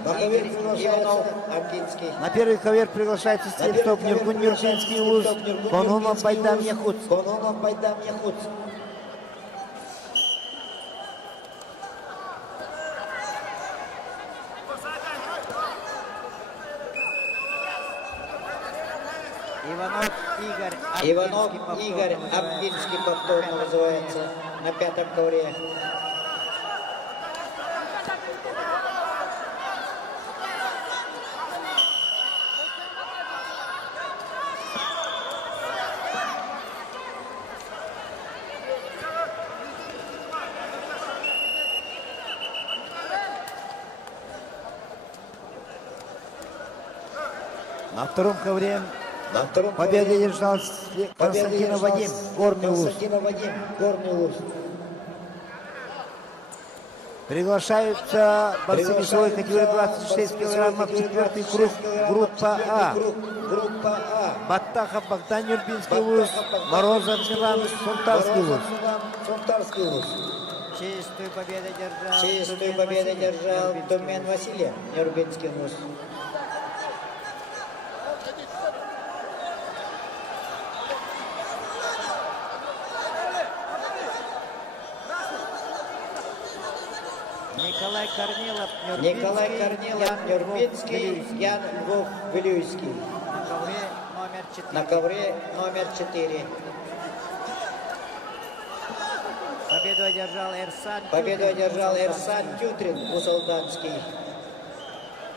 Аргинский. на первый ковер приглашается Степстоп Нюргун Нюрбинский УЛУС, Конумов Байдам Яхуц. Конумов Байдам Яхуц. Иванов Игорь Абдинский повторно вызывается на пятом ковре. На втором ковре победу одержал Константин Вадим, Горный УЛУС. Приглашаются борцы весовой категории 26 килограммов, четвертый круг, группа А. Баттахов Богдан, Нюрбинский УЛУС, Морозов Милан, Сунтарский УЛУС. Чистую победу одержал Тумен Васильев, Нюрбинский УЛУС. Николай Корнилов, Нюрбинский, Ян Львов, Вилюйский. На ковре номер 4. Победу одержал Эрсан Тютрин, Усолданский.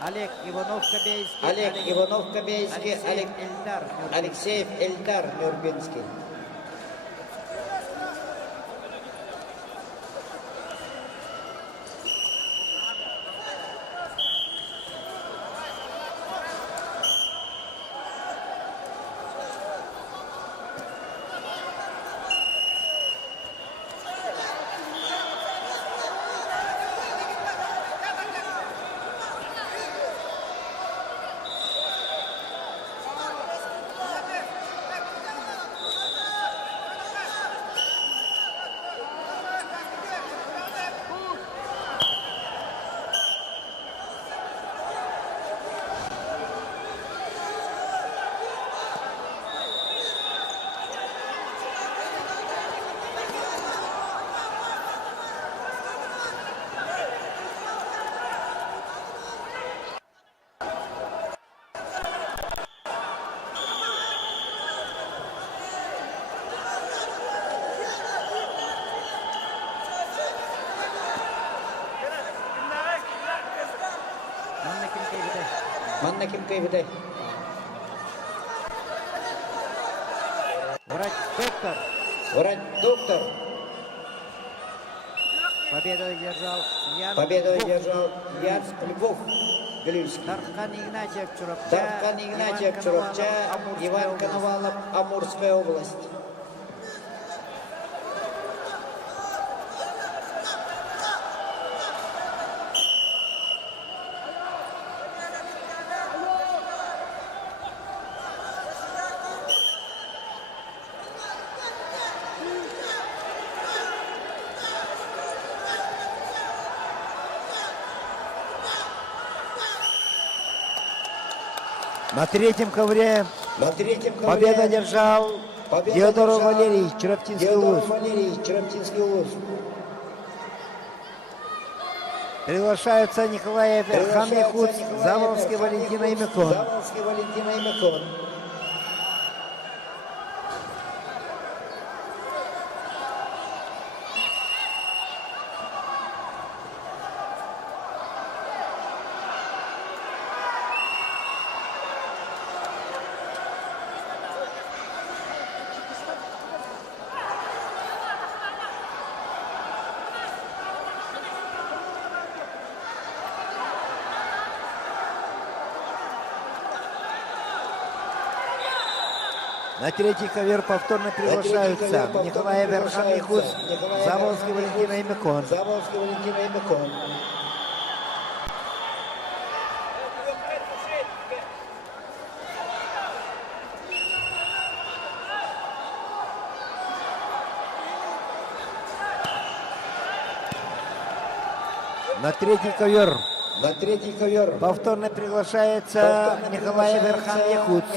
Олег Иванов-Кобейский, Алексеев Эльдар, Нюрбинский. ким кайбыдай. Врач доктор. Врач доктор. Победу одержал Ян. Победу одержал Ян Львов. Галюйский. Тархан Игнатьев Чурапча. Тархан Игнатьев Чурапча. Иван Коновалов. Амурская область. На третьем ковре победу одержал Диодоров Валерий, Чароптинский улус. Приглашаются Николаев Верхан Якутс, Заволжский Валентина Имякон. На третий ковер повторно приглашаются Николай Верхан Якутс, Заволжский Валентина Имякон. На третий ковер повторно приглашается Николай Верхан Якутс.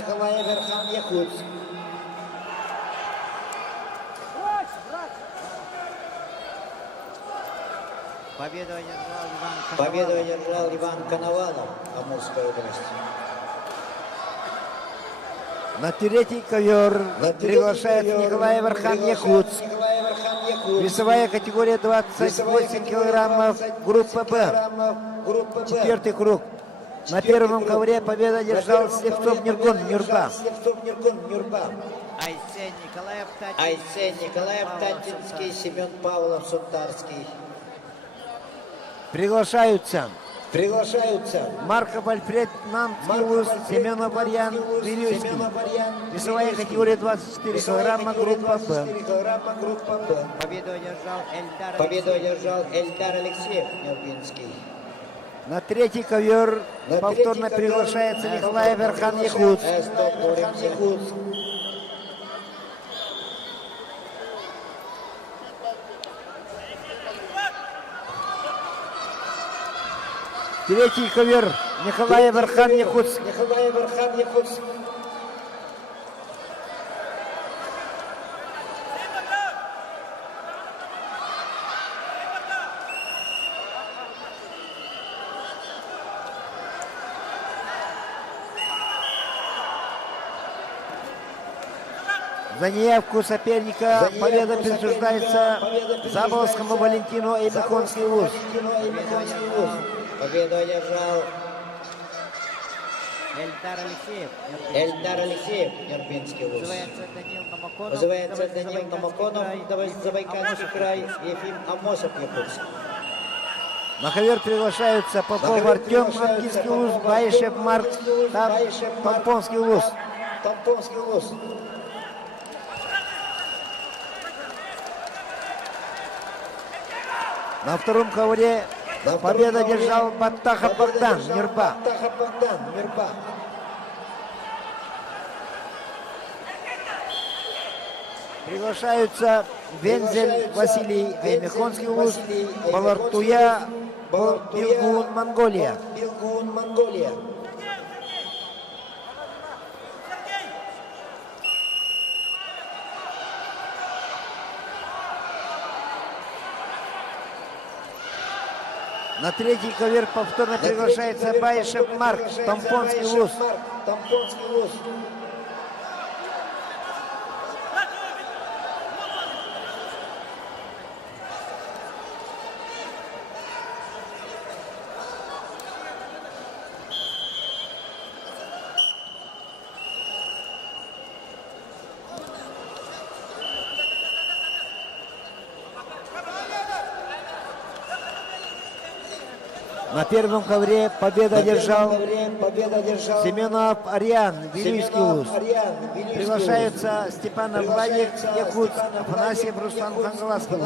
Победу одержал Иван Коновалов, Амурская область. На третий ковер приглашается Николай Верхан Якутс. Весовая категория 28 килограммов, группа Б. Четвертый круг. На первом ковре победу одержал Слепцов Нюргон, Нюрба. Айсен Николаев Татинский, Семен Павлов Сунтарский. Приглашаются Марков Альфред Намский, Семен Варьян Вилюйский. Весовая категория 24 килограмма, группа Б. Победу одержал Эльдар Алексеев Нервинский. На третий ковер повторно приглашается Николай Верхан Якутс. Третий ковер Николай Верхан Якутс. За неявку соперника победа присуждается Заволжскому Валентину Имяконский улус. Победу одержал Эльдар Алексеев Нервинский улус. Вызывается Данил Намаконов, Забайкальский край, Ефим Амосов Якутск. На ковер приглашаются Попов Артем, Ангийский улус, Баишев Марк, Тампонский улус. На втором ковре победу одержал Баттахов Богдан, Нюрба. Приглашаются Вензель Василий, Аймехонский улус, Балартуя, Билгун, Монголия. На третий ковер повторно приглашается Баишев Марк, Тампонский улус. На первом ковре победа одержал Семенов Ариан, Вилюйский УЗ. Приглашаются Степанов Владик, Якутск, Афанасьев Руслан, Хангаласский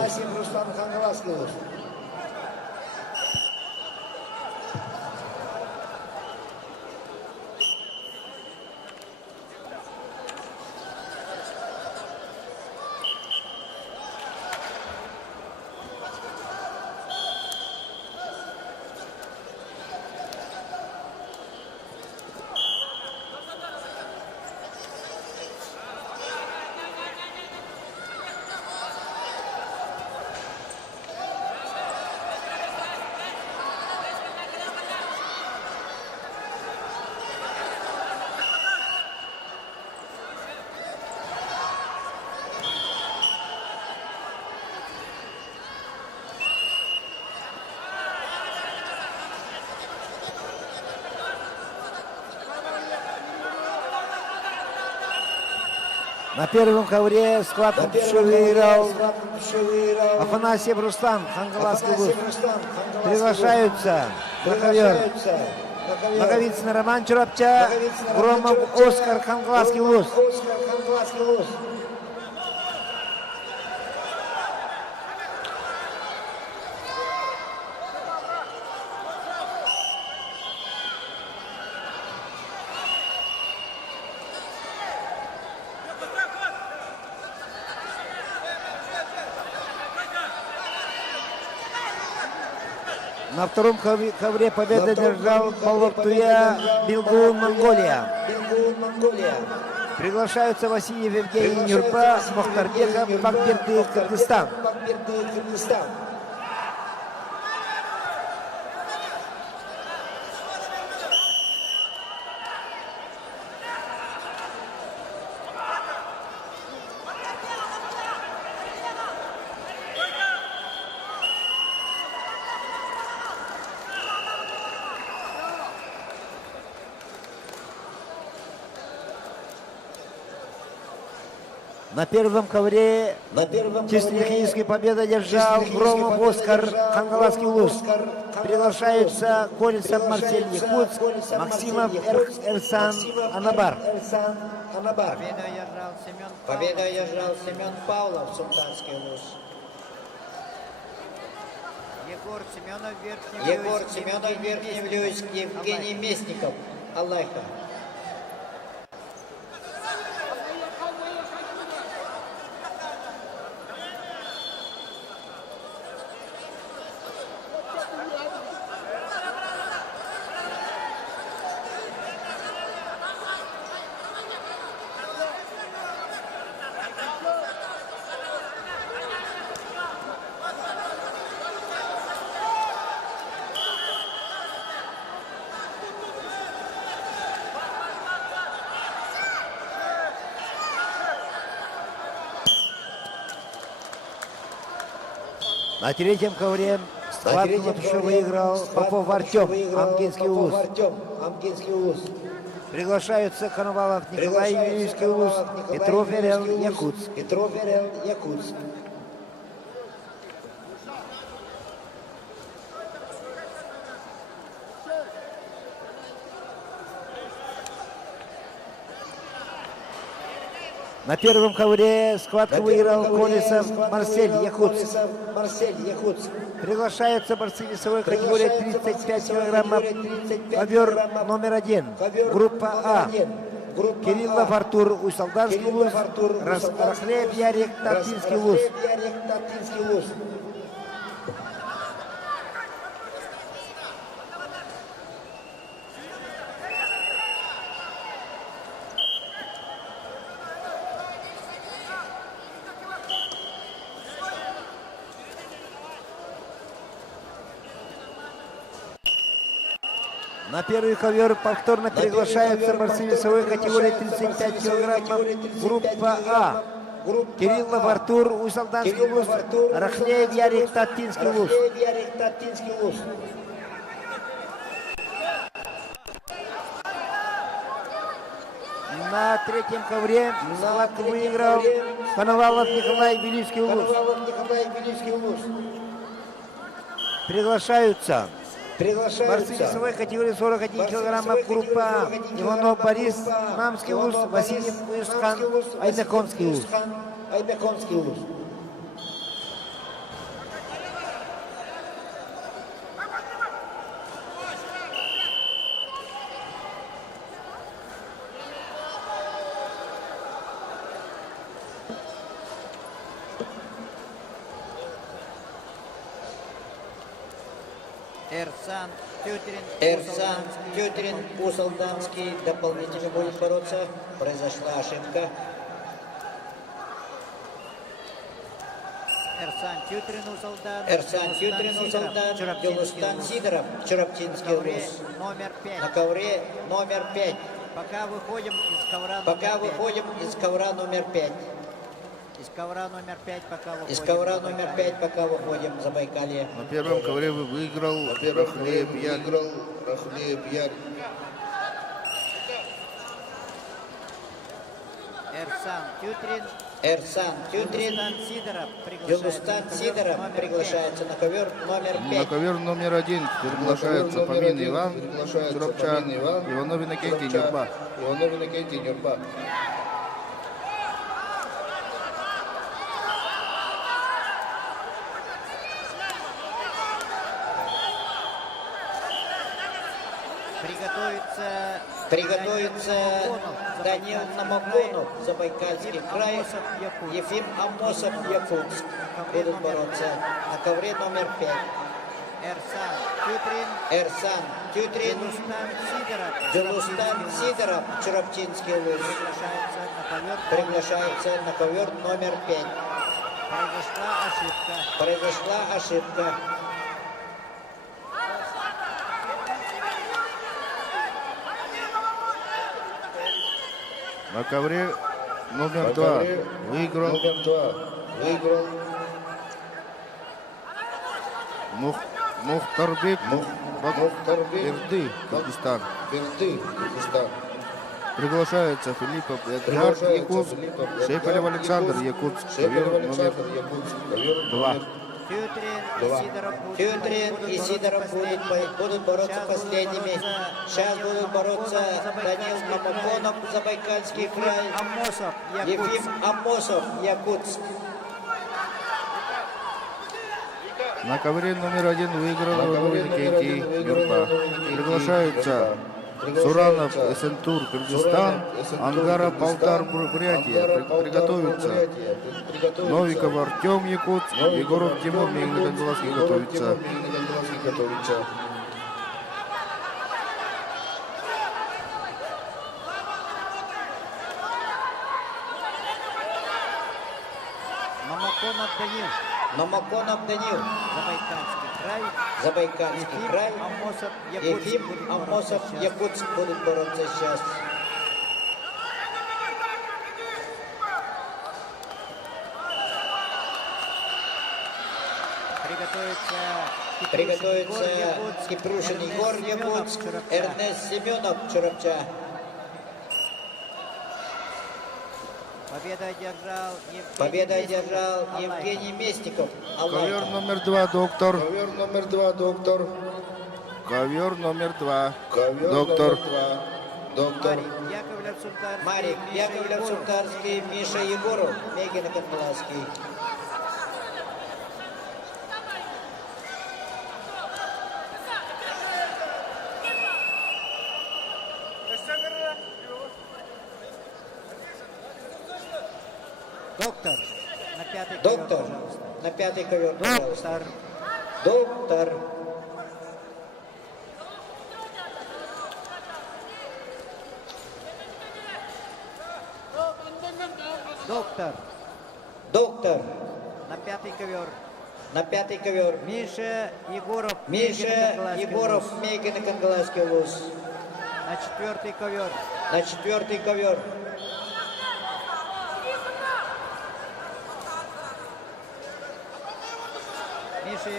УЗ. На первом ковре схватку выиграл Афанасьев Рустам, Хангаласский УЗ. Приглашаются на ковер Наговицын Роман Чурапча, Громов Оскар, Хангаласский УЗ. На втором ковре победу держал Балвактуя, Билгун, Монголия. Приглашаются Васильев Евгений Нюрпа, Мохтарбеков, Бакберды, Кыргызстан. На первом ковре чисто технической победу одержал Громов Оскар, Хангаласский УЗ. Приглашаются Колесов Марсель Якутск, Максимов Эрсан Анабар. Победу одержал Семен Павлов, Султанский УЗ. Егор Семенов, Верхний Вилюйск, Евгений Местников, Аллайха. На третьем ковре схватку выиграл Попов Артем, Амкинский УЗ. Приглашаются Коновалов Николай, Вилюйский УЗ, Петров Эрел, Якутск. На первом ковре схватку выиграл Колесов Марсель Якутск. Приглашаются борцы весовой категории 35 килограммов. Ковер номер 1. Группа А. Кириллов Артур, Усть-Солданский УЗ. Рахлеев Ярик, Татинский УЗ. На первый ковер повторно приглашаются борцы весовой категории 35 килограммов. Группа А. Кириллов Артур, Усть-Солданский УЗ. Рахлеев Ярик, Татинский УЗ. На третьем ковре схватку выиграл Коновалов Николай, Вилюйский УЗ. Приглашаются Борцы весовой категории 41 килограмма группа Иванов Борис, Мамский УЗ, Васильев Уюсхан, Айбеконский УЗ. Айбеконский УЗ. Эрсан Тютрин, Усалданский дополнительно будет бороться. Произошла ошибка. Эрсан Тютрин, Усалдан, Дюлустан Сидоров, Чараптинский УЗ. На ковре номер 5. Пока выходим из ковра номер 5. Из ковра номер 5 пока выходим. Из ковра номер 5 пока выходим, Забайкалье. На первом ковре выиграл Рахлеев Яр. Эрсан Тютрин, Дюлустан Сидоров приглашается на ковер номер 5. На ковер номер 1 приглашается Фомин Иван, Чурапчан, Иванов Иннокентий Нюрба. Приготовится Данил Намаконов, Забайкальский край, Ефим Амосов, Якутск. Будут бороться на ковре номер 5. Эрсан Тютрин, Дюлустан Сидоров, Чараптинский УЗ. Приглашается на ковер номер 5. Произошла ошибка. На ковре номер 2 выиграл Мухтарбек Берды, Кыргызстан. Приглашается Филиппов Эдуард, Якутск, Шепелев Александр, Якутск, ковер номер 2. Тютрин и Сидоров будут бороться последними. Сейчас будут бороться Данил Намаконов, Забайкальский край, Ефим Амосов, Якутск. На ковре номер 1 выиграл Иннокентий Нюрба. Приглашаются Суранов, Эсентур, Кыргызстан, Ангара, Полтар, Бурятия. Приготовиться. Новиков Артем, Якутск, Егоров Тимур, Мегногонглазский готовится. Намаконов Данил, Забайкальский край, Ефим Амосов, Якутск будут бороться сейчас. Приготовится Кипрушин Егор, Якутск, Эрнест Семенов, Чурапча. Победа одержал Евгений Местников, Ковер Алайка. номер 2 доктор. Марик Яковлев Сунтарский, Миша Егоров, Мегин Конглаский. Доктор, на пятый ковер, пожалуйста. Доктор. Доктор. На пятый ковер. На пятый ковер. Миша Егоров, Мегин Конглаский УЗ. На четвертый ковер. На четвертый ковер. Миша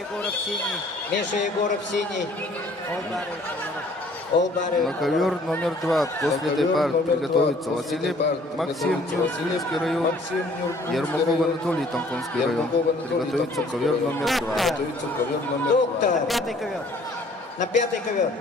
Егоров синий. На ковер номер 2 после этой пары приготовится Василий Максим, Нюрбинский район, Ермаков Анатолий, Тампонский район. Приготовится ковер номер 2. Доктор. Пятый ковер. на 5-й ковер.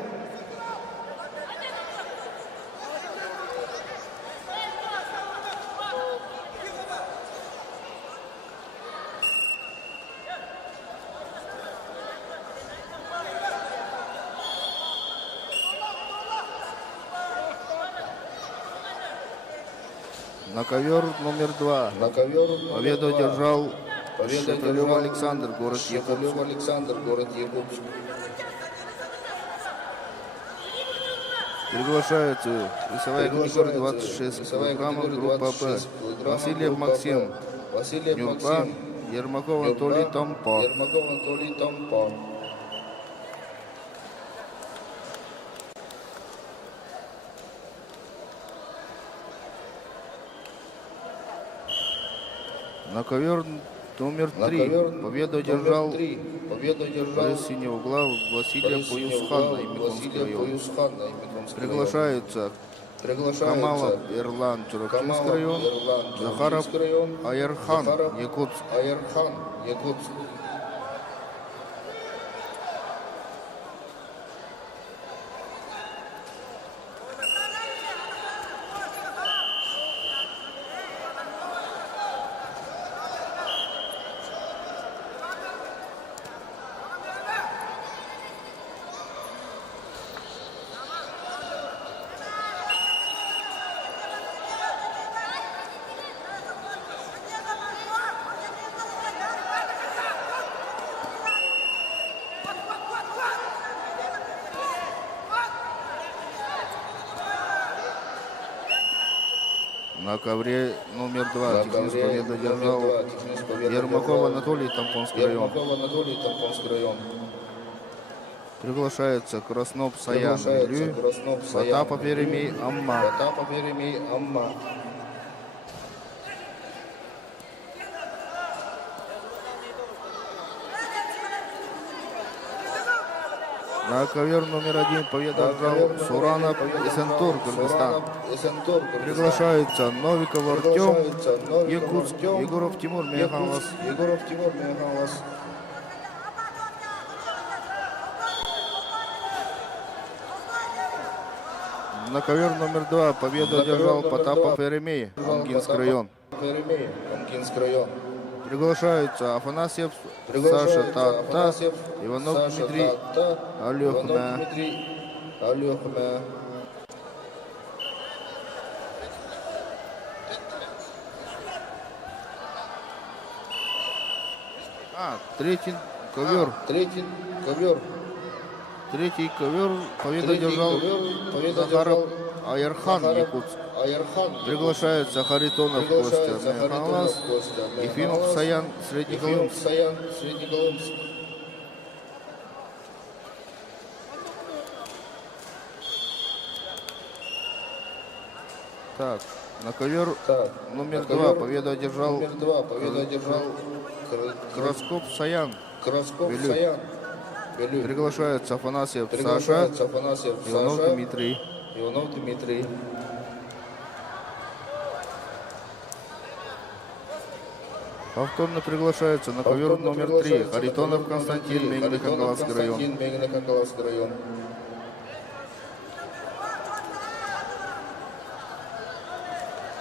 На ковер номер 2. На ковер Победу одержал Победу Шепелев одержал Александр, город Якутск. Шепелев Александр, город Якутск. Приглашается весовая категория 26 килограммов, группа П. Васильев Максим, Васильев Нюрба, Максим, Ермаков Анатолий Томпо. Ермаков Анатолий Томпо. На ковер номер На 3. ковер Победу номер одержал 3. Победу одержал Борис синего угла Василия Поюсхан на Имиконский Василия район. Поюсхан на Имиконский район. Приглашаются Камалов Ирлан, Чуракинский район, Захаров Аярхан, Якутск. Аярхан, Якутск. На ковре номер 2 На техническую ковре победу номер одержал 2 техническую победу Ермаков одержал Анатолий, Тампонский район. Ермаков Анатолий, Тампонский район. Приглашается Краснов Саян, Приглашается Лю, Краснов Саян, Потапов Еремей Амма. Потапов Еремей Амма. На ковер номер 1 победу одержал Суранов Эсентур, Кыргызстан. Эсентур, Приглашаются Новиков Артем, Приглашаются Новиков Якутск, Артем, Егоров Тимур, Механлас. Егоров Тимур, Механлас. На ковер номер 2 победу На одержал ковер номер Потапов 2 Еремей, Амкинский район. Еремей, Амкинский район. Приглашаются Афанасьев, Саша Приглашаются Тата, Афанасьев, Иванов Саша Дмитрий, Тата, Алёхна. Иванов Дмитрий, Алёхна. Третий ковер. Третий ковер. Третий ковер победу Третий одержал ковер победу Захаров одержал Аярхан, Захаров Якутск. Аярхан. Приглашается Харитонов Костя, Приглашается Механлас, Харитонов Костя, Ефимов Механлас, Саян, Ефимов Среднеколымск. Саян, Среднеколымск. Так, на ковер Так, номер на 2 ковер победу одержал номер 2 победу одержал Краскоп Саян. Красков Белюк. Саян. Белюк. Приглашается Афанасьев Саша, Приглашается Афанасьев Иванов Саша, Дмитрий. Иванов Дмитрий. Повторно приглашается на ковер Повторно номер 3 приглашается на Харитонов ковер номер Константин, 3 Мегнекангаласский район. Константин, Мегнекангаласский район.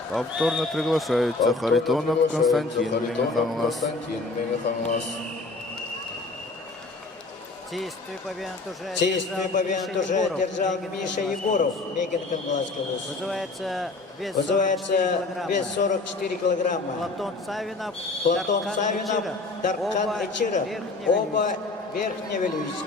Повторно приглашается Повторно Харитонов приглашается Константин, Харитонов Мегнекангалас. Константин, Мегнекангалас. Чистую победу уже одержал Миша Егоров, Мегнекангаласская область. Вызывается вес 44 килограмма. Платон Савинов, Даркан Ричира, оба верхневилюйские.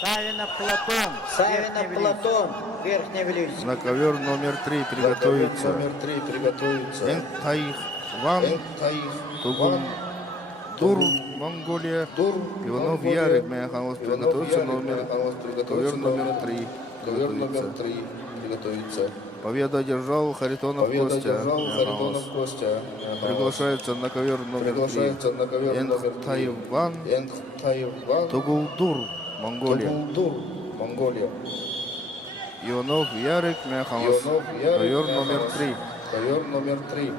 Савинов Платон, верхневилюйский. На ковер номер 3 приготовится Номер 3 приготовится. Энтаих Ван, Энтаих Тугун Дур, Монголия. Иванов Ярик Механов приготовится ковер номер 3. Приготовится. Победу одержал Харитонов Костя. Приглашается на ковер номер 3. Энх Тайван. Тугулдур, Монголия. Иванов Ярик Механов. Ковер номер 3.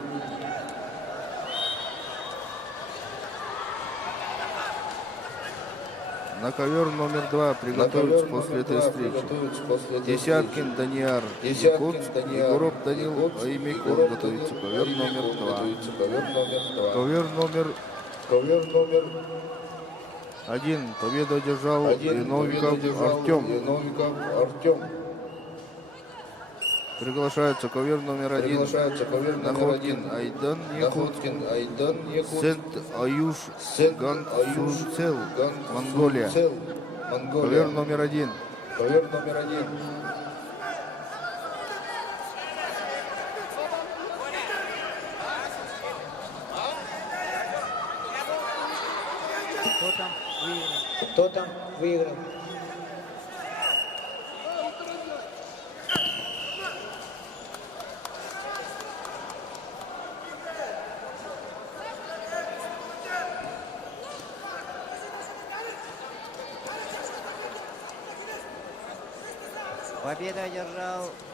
На ковер номер 2 приготовиться после этой встречи. Десяткин Даниар Якутск, Егоров Данил Аймикон готовится. Ковер номер 2. Ковер номер 1. Победу одержал Новиков Артем. Приглашается ковер номер 1. Находкин Айдан Якут. Сент Аюш Гансунцел, Монголия. Ковер номер 1. Кто там выиграл?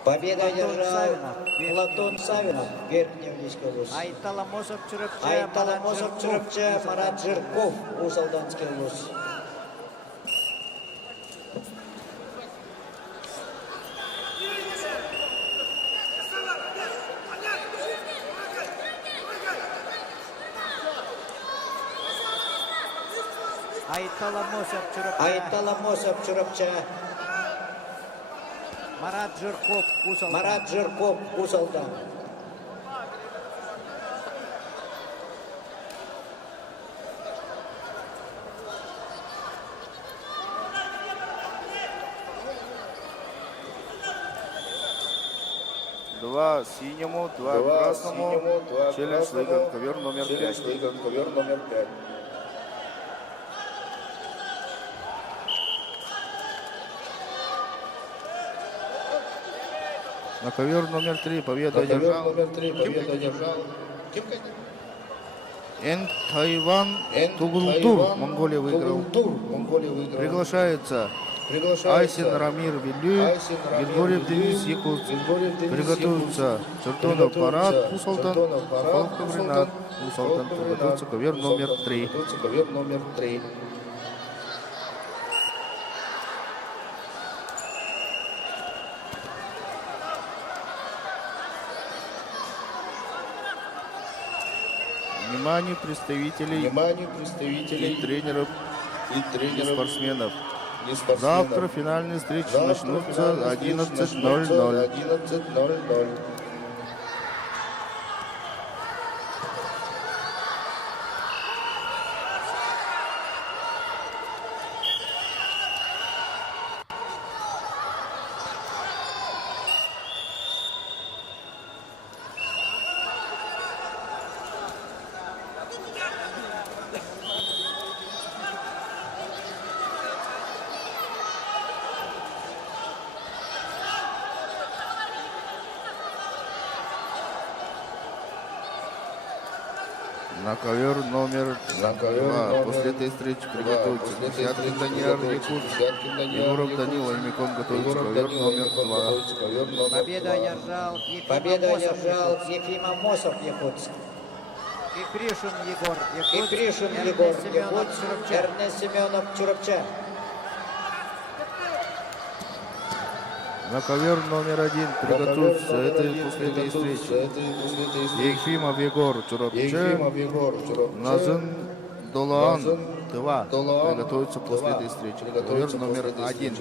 Победа одержал Платон Савинов, Верхнеавдеевская область. Айтала Мосов Чурапча, Марат Жирков, Усалданская область. Айтала Мосов Чурапча, Марат Жирков, Усалдан. Два синему, два красному. Челлендж выигран ковер номер 5. На ковер номер 3 победу одержал Энг Тайван Тугулдур, Монголия выиграл. Приглашается Айсин Рамир Вилюев, Григорьев Денис Якутск. Приготовится Чертонов Парад Усалтан, Павлов Ренат Усалтан. Приготовится ковер номер 3. Внимание представителей и тренеров и спортсменов. Завтра финальные встречи начнутся 11:00. На ковер номер 2. После этой встречи приготовиться. Десяткин Даниар Якутск. Егоров Данил Аймикон готовится. Ковер номер 2. Победа одержал Ефимов Мосов, Якутск. Кипришин Егор, Якутск. Эрнест Семенов, Чурапча. На ковер номер 1 приготовиться после этой встречи. Ефимов Егор Чурапче. Назын Долаан 2 приготовиться после этой встречи. Ковер номер 1.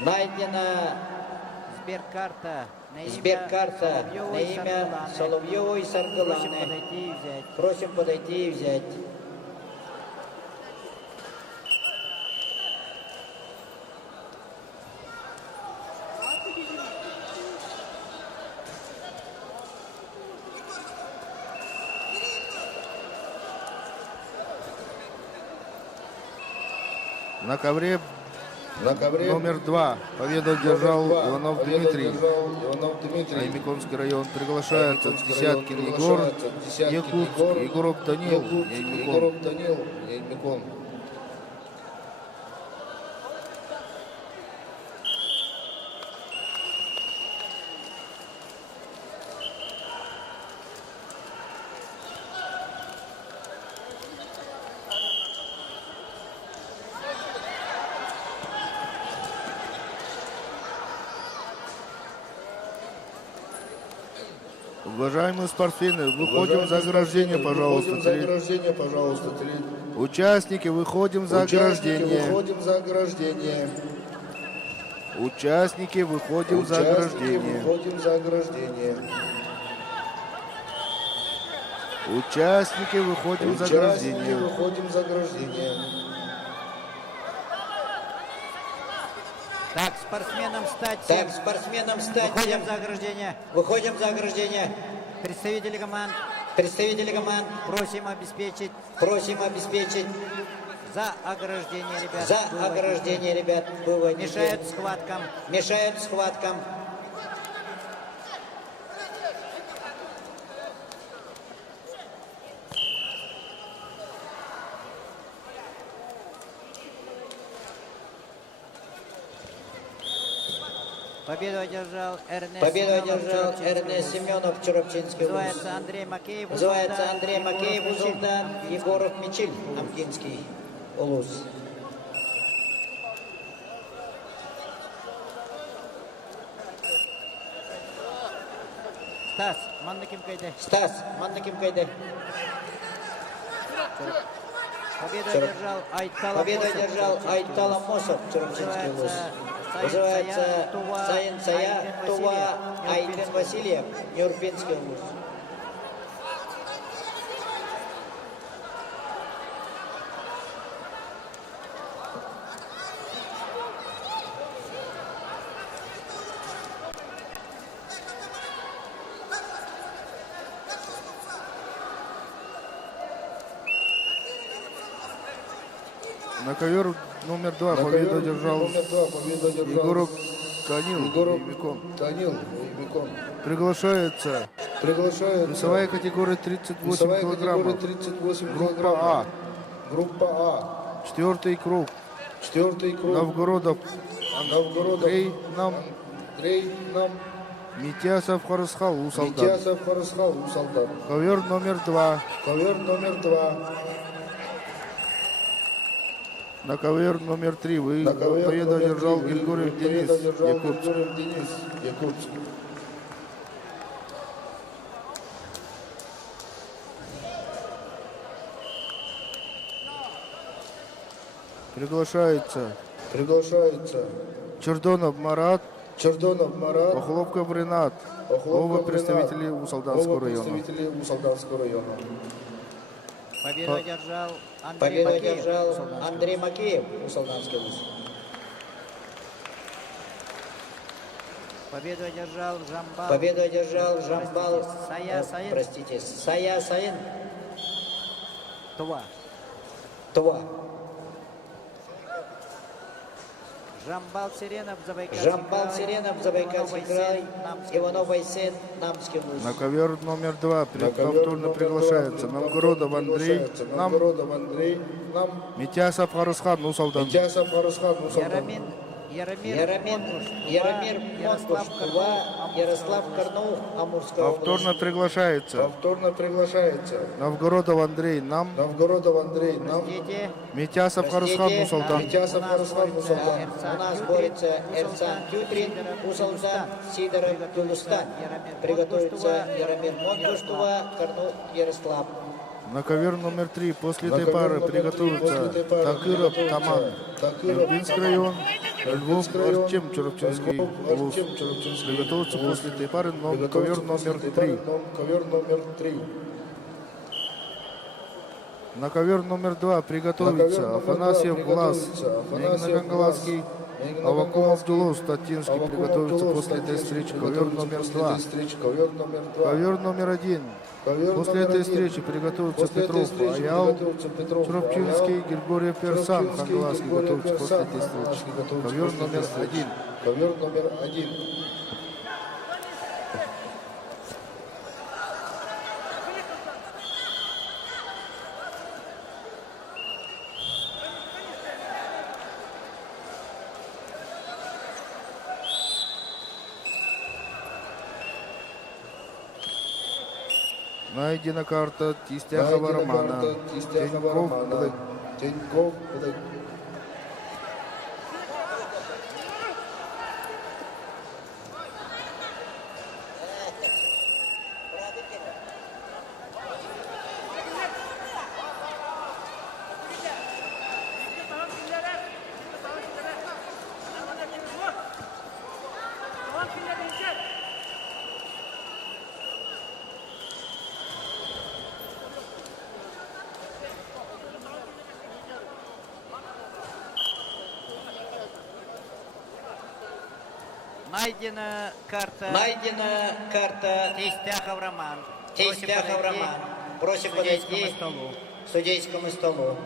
Найдена сберкарта на имя Соловьева и Саргаланы. Просим подойти и взять. На ковре На ковре номер 2 победу одержал Иванов победу Дмитрий. одержал Иванов Дмитрий. Аймиконский район приглашается Десяткин Егор, Приглашается Десяткин Якутск, Егор, Егоров Данил, Якутск, Аймикон. Егоров Данил, Аймикон. Уважаемые спортсмены, выходим за ограждение, пожалуйста. Выходим за ограждение, пожалуйста. Участники, выходим за ограждение. Выходим за ограждение. Участники, выходим за ограждение. Выходим за ограждение. Участники, выходим за ограждение. Выходим за ограждение. Так, спортсменам встать. Так, спортсменам встать. Выходим за ограждение. Выходим за ограждение. Представители команд Представители команд просим обеспечить просим обеспечить за ограждение, ребят. за Выводите. ограждение, ребят. Выводите. Мешают схваткам. Мешают схваткам. Победу одержал Эрнест Победу Семенов, одержал Чурапчинский Эрнест вуз. Семенов, Чурапчинский вуз. Называется Андрей Макеев. Называется Андрей Макеев, Узултан, Егоров Мичиль, Амкинский, Улус. Стас, Маннаким Кайде. Стас, Маннаким Кайде. Победу Чур- одержал Айтала Победу Мосов, одержал Чурапчинский Айтала вуз. Мосов, Чурапчинский вуз. Называется Называется Саин Сая, Тува, Айтен Васильев, Нюрбинский вуз. На ковер номер 2 победу одержал Номер 2 победу одержал Егоров Данил, Егоров Аймикон. Данил, Аймикон. Приглашается Приглашается весовая категория 38 весовая килограммов. категория 38 Группа килограммов. А. Группа А. Четвертый круг. Четвертый круг. Новгородов Новгородов. Андрей нам Андрей нам. Митясов Харысхал Усалдан. Митясов Харысхал Усалдан. Ковер номер 2. Ковер номер 2. На ковер номер 3 На ковер победу номер одержал 3 Григорьев Денис, победу одержал Якутск. Григорьев Денис, Якутск. Приглашается Чердонов Марат, Чердонов Марат, Охлопков Ренат. Оба представители Усалданского района. представители Усалданского района. Победу одержал Андрей Победу Макеев. одержал Солдатский Андрей Макеев, Усалданский вуз. Победу одержал Жамбал. Победу одержал Жамбал, Сая Саин. простите, Сая Саин, Тува. Тува. Жамбал Сиренов, Забайкальский Жамбал край. Сиренов, Забайкальский край, Намский Иванов Айсен, Намский вуз. На ковер номер 2 На ковер повторно номер приглашается 2 Новгородов Андрей, приглашается нам Новгородов Андрей, нам Митясов Харысхан Усалдан. Митясов Харысхан Усалдан. Яромир Монкуш, Тува, Ярослав Карнаух, Амурская область. Повторно приглашается Повторно приглашается Новгородов Андрей, нам Новгородов Андрей, нам Дети. Митясов Харысхан Простите, Усалдан. Митясов Харысхан Усалдан. У нас борется Эрсан Тютрин, Усалдан, Сидоров, Тулустан. Приготовится Яромир Монкуш, Тува, Карнаух, Ярослав. На ковер номер 3 после На этой ковер пары номер 3 приготовится после этой пары Такыров приготовится Таман, Такыров Ирбинский Таман, район, Львов район, Артем Чурапчинский Львов Улус. Артем Чурапчинский Приготовится Улус. после этой пары ковер Приготовится номер после этой 3. пары ковер номер 3. На ковер номер 2 На ковер приготовится номер 2 Афанасьев Глаз, приготовится Афанасьев Лениногородский, Авакум Абдулов, Статинский, приготовиться после этой встречи. Ковер номер 2. Ковер номер 1. После этой встречи приготовится Петров, Аял, Чурапчинский, Григорий Персан, Хангаласский, готовится после этой встречи. Ковер номер 1. Ковер номер 1. Найдена карта Тистяхова Романа. Теньков, Блэк. Теньков, Блэк. Найдена карта Тистяхов Роман. Тистяхов Роман. Просим подойти к судейскому столу.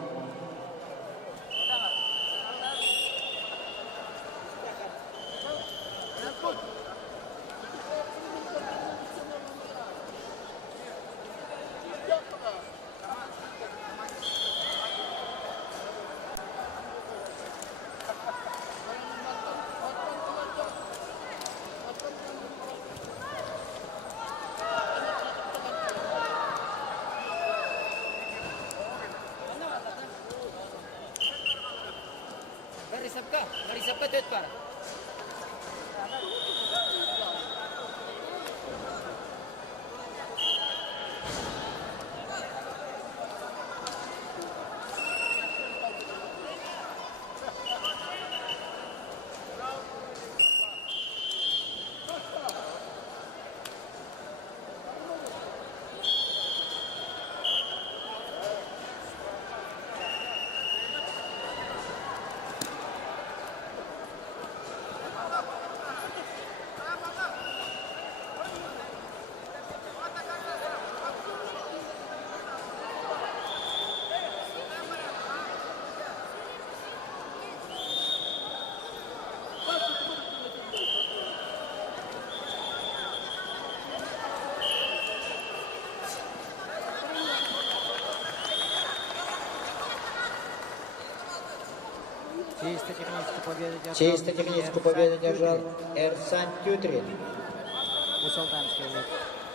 Чисто техническую победу держал Эрсан Тютрин.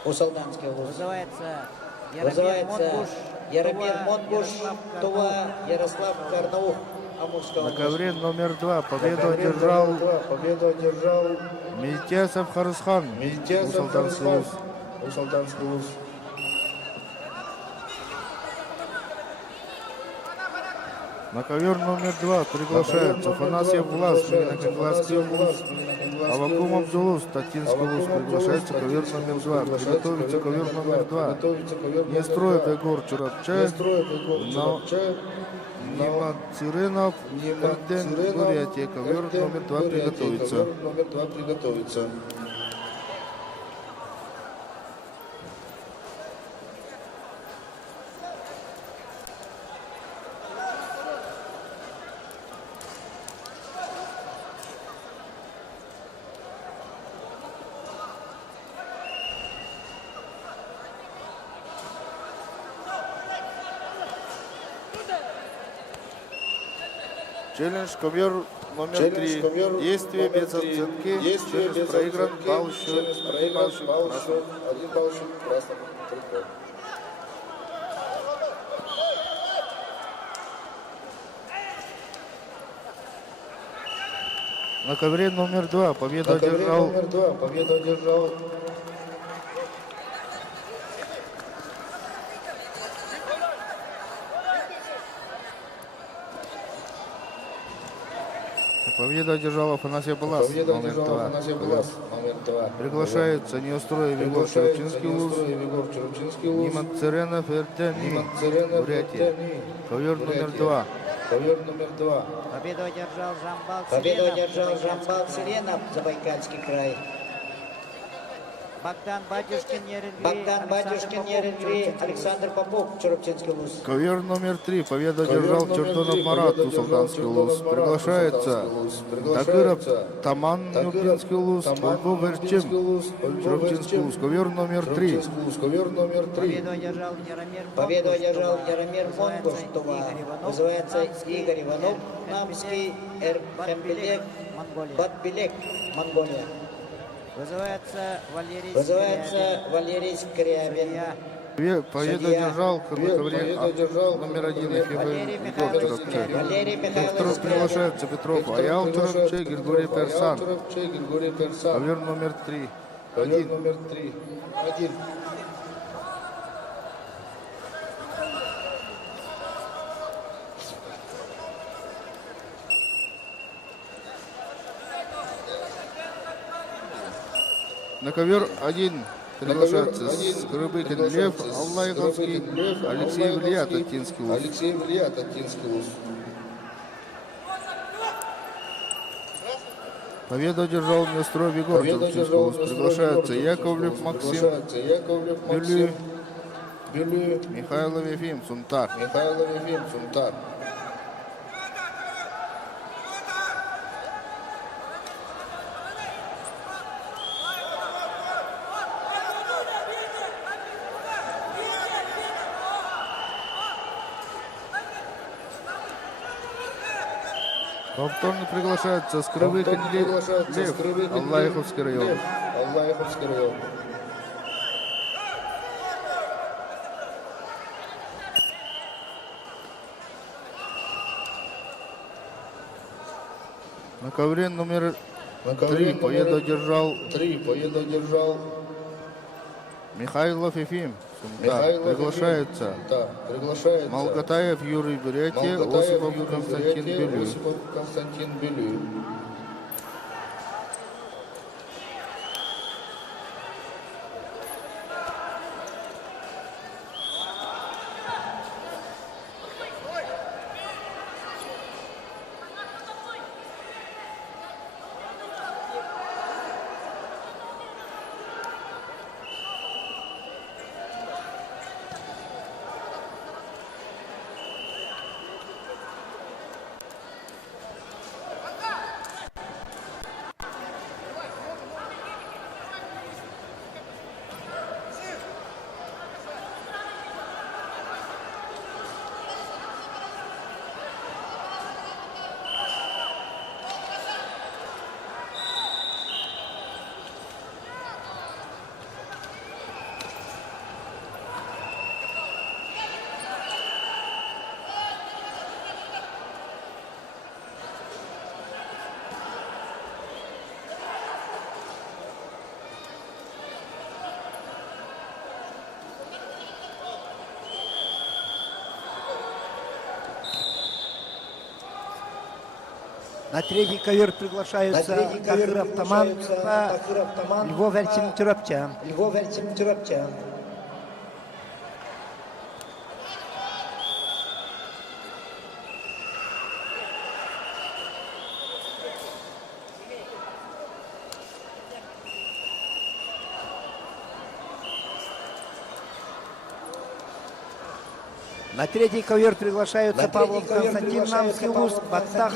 Усалданский луз. Вызывается Яромир Монбуш, Тува, Ярослав Карнаух, Амурская На область. ковре номер 2 победу одержал Митясов Харысхан, Усалданский луз. Усалданский луз. На ковер номер 2 приглашаются Афанасьев Влас, Минокогласский луз, Авакум Абдулов, Статинский луз. Приглашается ковер номер 2. Приготовится ковер номер 2. Нестроев Егор Чурапчаев, Нима Циренов, Эрден Бурятия. Ковер номер 2 приготовится. Номер 2 приготовится. Челлендж ковер номер 3. Действие без оценки. Челлендж проигран. Балл счет. Один балл счет. Один балл счет красному трикоту. На ковре номер 2 победу одержал Победу одержал Афанасьев Балас, номер 2. номер 2. Приглашается Неустроев Егор Чурапчинский луз, Ниман Циренов, Эрден Бурятия. Ковер номер 2. ковер номер 2. Победу одержал Жамбал Победу Селенов, одержал Забайкальский Жамбал край. Селенов, Забайкальский край. Богдан Батюшкин, Еренгли, Богдан Батюшкин, Еренгли, Александр Попов, Чурупчинский вуз. Ковер номер 3. Победу одержал Чертонов Марат, Султанский луз. Приглашается Такыров Таман, Нюрбинский луз. Ольгов Эрчим, Чурупчинский луз. Ковер номер 3. Ковер номер 3. Победу одержал Яромир Победу Монгуш, одержал Тува. Яромир Монгуш, Тува. Называется Игорь Иванов, Намский, Эрхембелек, Монголия. Батбелек, Монголия. Вызывается Валерий Валерий Скрябин. Победу Судья. одержал ковре номер 1 Валерий Егор Михайлович Чурапче. Валерий Второй Михайлович Скрябин. приглашается Петров Аял Чурапче, Григорий Персан. Григорий Персан. Ковер номер 3. Ковер номер 3. 1. На ковер 1 приглашается Скрыбыкин Лев, Аллайговский, Алексей Влият, Атинский луз. Алексей Влият, Атинский луз. Победу одержал Нестров Егор, Чурапчинский луз. Приглашается Яковлев Максим, Яковлев Бюлю, Максим, Бюлю, Михайлов Ефим, Сунтар. Михайлов Ефим, Сунтар. Повторно приглашается Скрыбыкин Лев, Аллайховский район. Аллайховский район. На ковре номер На 3 ковре победу одержал 3 победу одержал Михайлов Ефим, Сунтар. Михайлов Приглашается Ефим. Да, приглашается Малгатаев Юрий Бурятия, Малгатаев Осипов Юрий Константин Бурятия, Белюй. Осипов Константин Белюй. На третий ковер приглашаются Такыров Таман, Львов Эрчим Чурапче. Львов Эрчим Чурапче. На третий ковер приглашаются Павлов Константин, Намский луз, Баттах,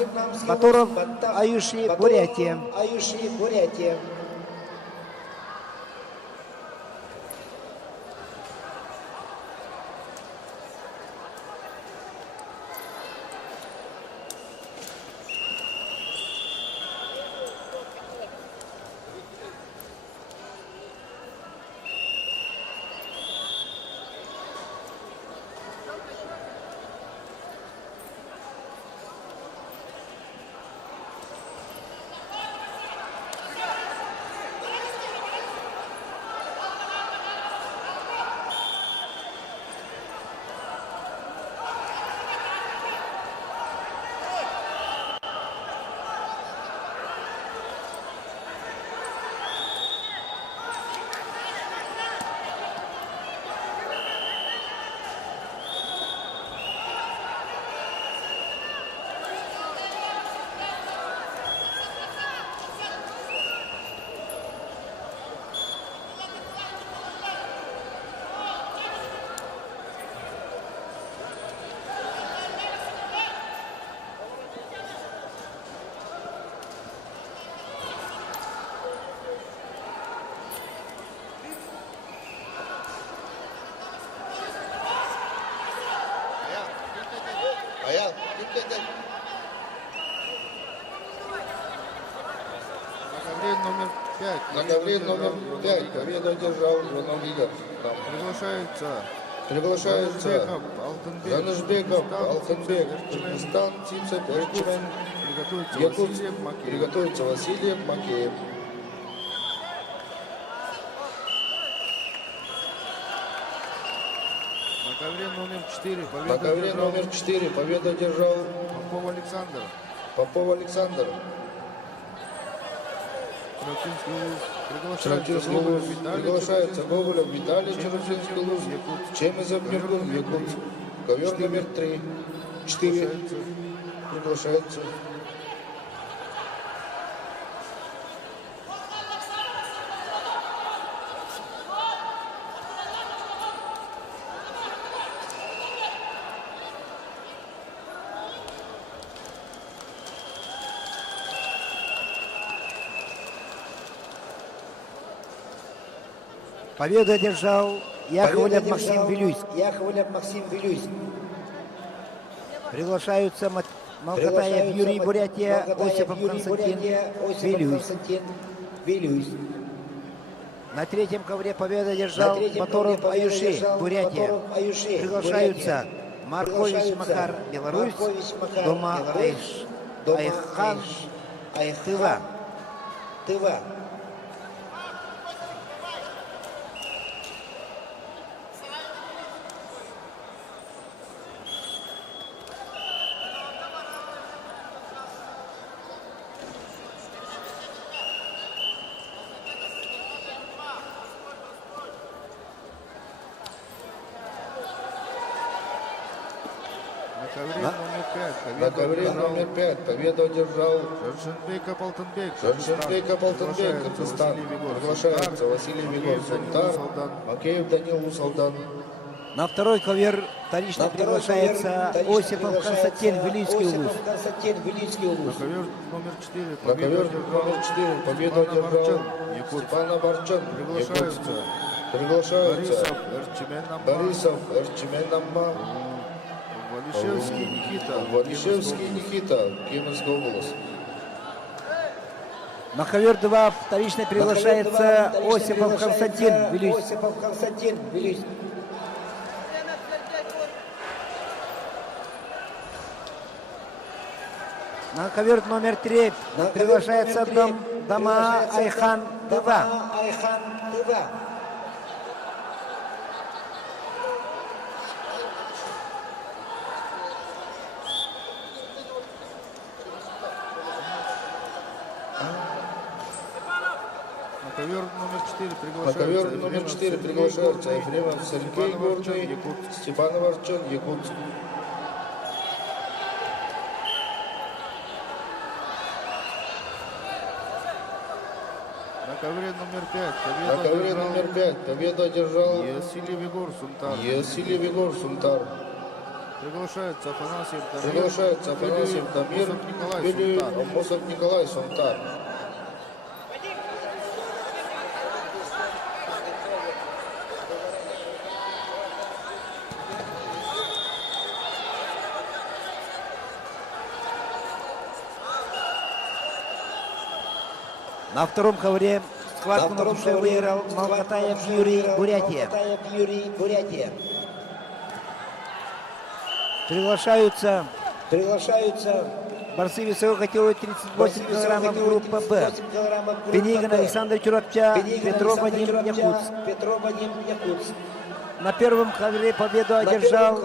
Батуров, Аюши, Бурятия. Аюши, Бурятия. номер 5. На ковре номер 5 победу одержал Иванов Игорь. Приглашается Ганышбеков Алтынбек, Туркменистан, Тимсов Эрчмен, Якутск. Приготовится Васильев Макеев. На ковре номер 4. На ковре номер 4 победу одержал Попов Александр. Попов Александр. Чарапчинский луз. Приглашается Гоголев Виталий, Чарапчинский луз. Чемезов Миргун, Якутск. Ковер номер 3. 4. Приглашается. Победу одержал Яковлев Максим Вилюйск. Яковлев Максим Вилюйск. Приглашаются Малкатаев Юрий Бурятия, Осипов Константин Вилюйск. Вилюйск. На третьем ковре победу одержал Баторов Аюши, Бурятия. Приглашаются Маркович Макар, Беларусь, Дома Айхан, Тыва. Тыва. На ковре номер 5 победу одержал Шершенбеков Алтынбек. Шершенбеков Алтынбек, Кыргызстан. Приглашается Василий Вигор, Султан. Макеев Данил Усалдан. На второй ковер вторично приглашается Осипов Константин Вилюйский улус. На ковер номер 4 На ковер номер 4 победу одержал Степан Абарчан. Приглашаются Борисов Эрчмен Намма. Валишевский Никита, Кемеровская область. На ковер 2 вторично приглашается Осипов Константин Вилюйск. Осипов Константин Вилюйск. На ковер номер 3 приглашается Дома Айхан Тыва. Айхан Тыва. На ковер номер 4 приглашается Ефремов Сергей Горный, Степан Аварчан, Якутск. На ковре номер 5 На ковре номер 5 победу одержал Есилий Вигор Сунтар. Есилий Вигор Сунтар. Приглашается Афанасьев Дамир. Приглашается Афанасьев Дамир, Белюев, Мосов Николай Сунтар. На втором ковре схватку на душе выиграл Малкатаев Юрий Бурятия. Бурятия. Приглашаются Приглашаются борцы весовой категории 38 килограммов группа Б. Пенигин Александр Чурапча, Петров Вадим Якутск. Петров Вадим Якутск. На первом ковре победу одержал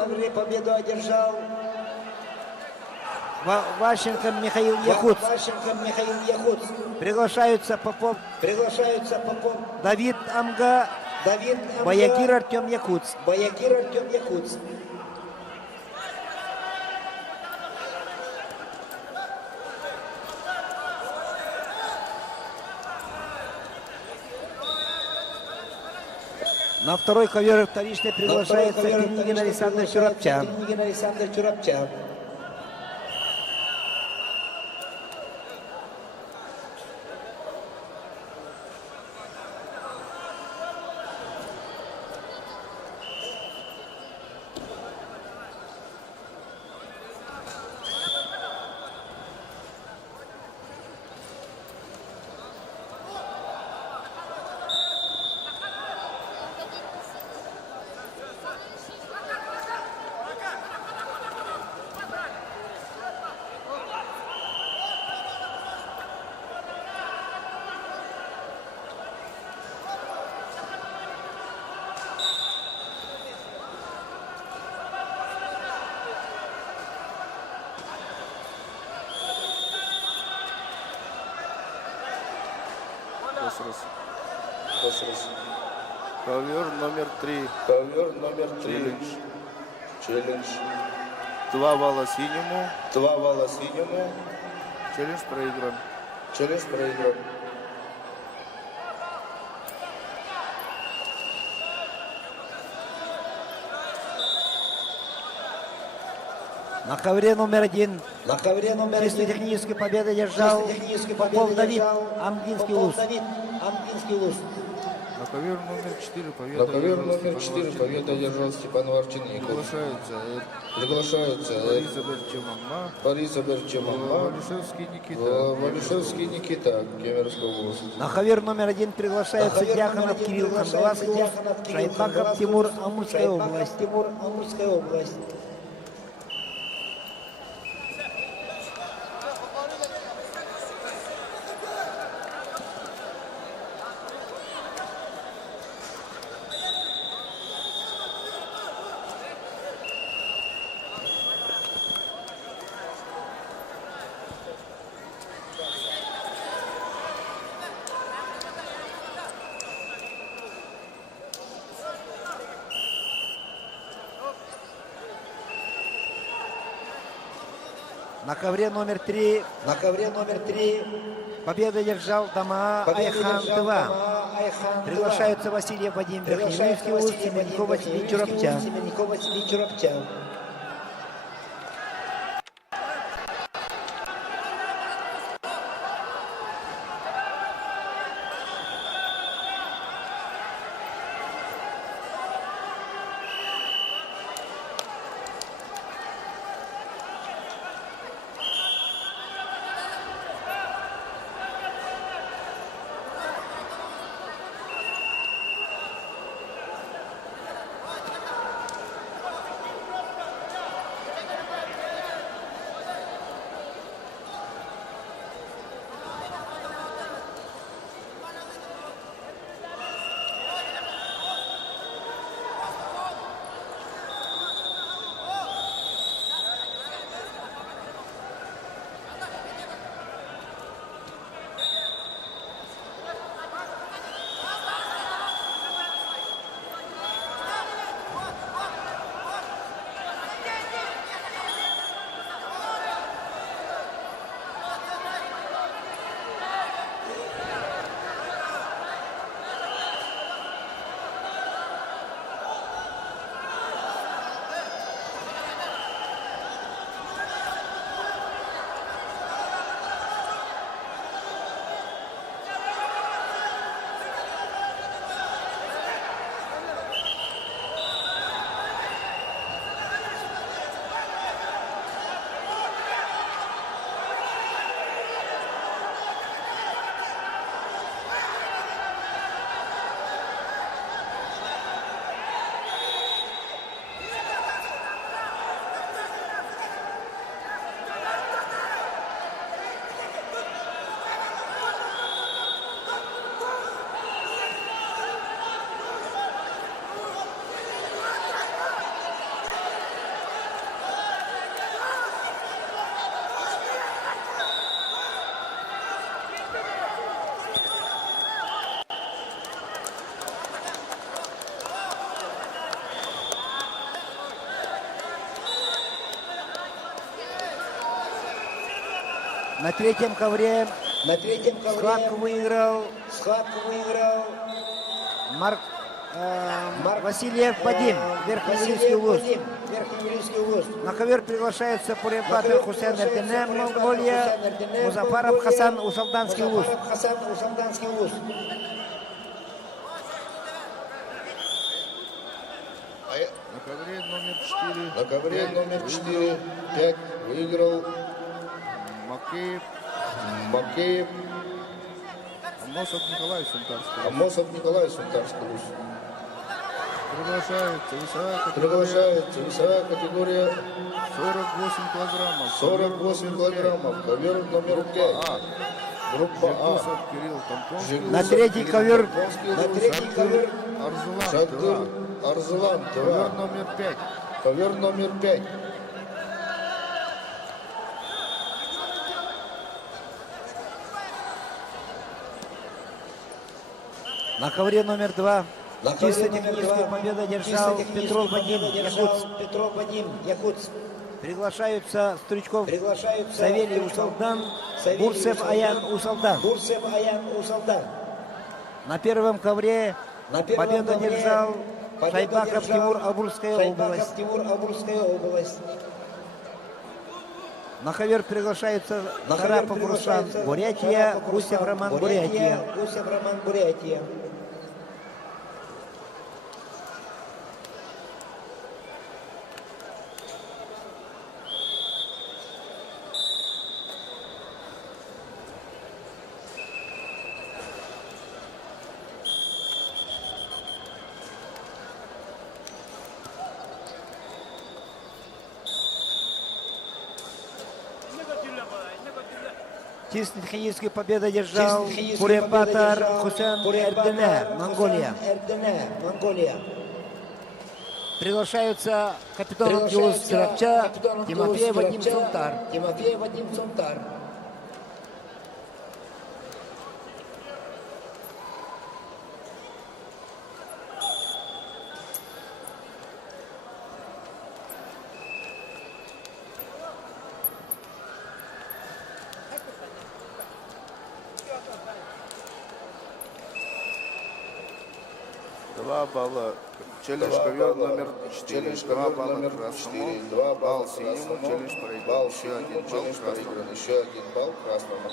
Ващенко Михаил Якутск. Ващенко Михаил Якутск. Приглашаются Попов Давид Амга, Баягир Артем Якутск. Баягир Артем Якутск. На второй ковер вторично приглашается Пенигин Александр Чурапча. Косрос. Косрос. Ковер номер 3. Ковер номер 3. Челлендж. Челлендж. 2 вала синему. 2 вала синему. Челлендж проигран. Челлендж проигран. На ковре номер 1 На ковре номер чистой 1 технической победы держал технической Попов победы Давид, держал Амгинский Попов луз. Давид, Амгинский луз. На ковер номер 4 победа. На ковер одержал номер Степан 4 Варчинников. победа одержал Степан Варчинников. Приглашается Приглашается Бориса Берчемама. Бориса Берчемама. Валишевский Никита. Валишевский Никита, Кемеровская область. На ковер номер 1 приглашается На ковер Дьяконов номер 1 Кирилл приглашается Хангаласский луз, Дьяконов Кирилл Шайбаков Хангаласский Тимур, луз, Амурская Шайбаков область. Тимур, Амурская область. На ковре номер 3 На ковре номер 3 победу держал Дама Айхан Тыва. Приглашаются Васильев Вадим, Верхнеуральский луз, Семенникова Сергей Чураптя. Семенникова Сергей Чураптя. На третьем ковре На третьем ковре схватку выиграл Марк Васильев Вадим, Верхнеуральский луз. Верхнеуральский луз. На ковер приглашается Пурепатер Хусейн Эрденем, Монголия, Музафаров Хасан, Усалданский луз. Хасан, Усалданский луз. На ковре номер 4. На ковре номер 4, 5 выиграл Макеев. Макеев. Амосов Николай Сунтарский. Амосов Николай Сунтарский луз. Приглашается весовая категория Приглашается весовая категория 48 килограммов. 48 килограммов. Ковер номер 5. Группа Жигусов А. Кирилл Тампонский. На третий ковер На третий ковер Арзулан. Шагдыр Арзылан. Ковер номер 5. Ковер номер 5. На ковре номер 2 На чисто ковре номер техническую 2 победу чисто держал техническую Петров Вадим победу Якутск. держал Петров Вадим Якутск. Приглашаются Стручков Приглашаются Савелий Стручков, Усалдан, Савелий Бурцев Усалдан, Аян Усалдан. Бурцев Аян Усалдан. На первом ковре На первом победу ковре держал победу Шайбаков держал Тимур, Амурская Шайбаков область. Тимур, Амурская область. На ковер приглашаются На ковер Шарапов Руслан, приглашается Бурятия, Шарапов Гусев Руслан, Роман, Бурятия. Гусев Роман, Бурятия. Чисто техническую победу держал Чисто техническую Пурепатар победу держал Хусен Пурепатар Эрдене, Монголия. Хусен Эрдене, Монголия. Приглашаются капитан Юлус Сирапча, капитан Тимофей Юлус Вадим Сирапча, Цунтар. Тимофей Вадим Цунтар. Два балла. Челлендж ковер номер 4. 2 балла красному. 2 Балл синему. Челлендж проиграл. Еще один балл Челлендж красному. проигран. Еще один балл красному.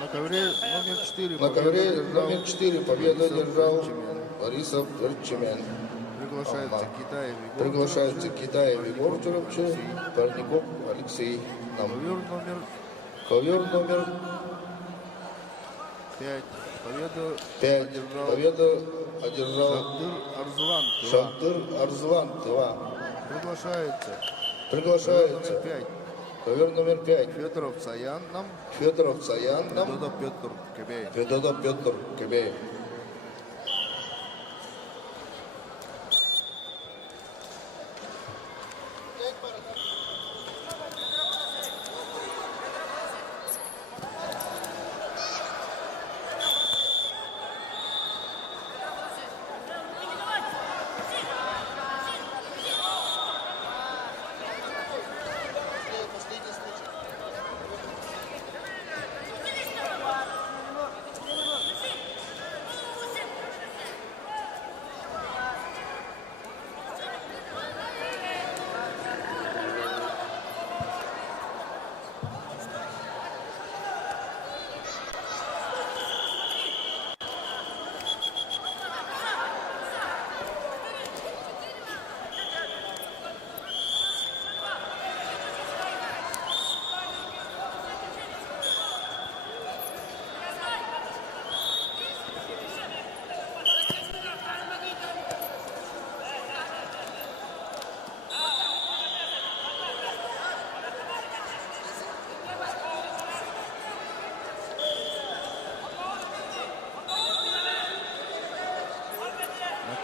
На ковре номер 4. На ковре номер 4 победу держал Борисов Верчемен. Приглашается Китаев Егор. Приглашаются Китаев Егор Туровчев, Парников Алексей. Ковер номер Ковер номер 5. Победу 5. одержал Победу одержал Шахтыр Арзлан. Шахтыр Арзлан. Приглашается Приглашается 5. ковер номер 5. Федоров Саян нам. Федоров Саян нам. Федоров Петр Кебеев. Федоров Петр Кебеев.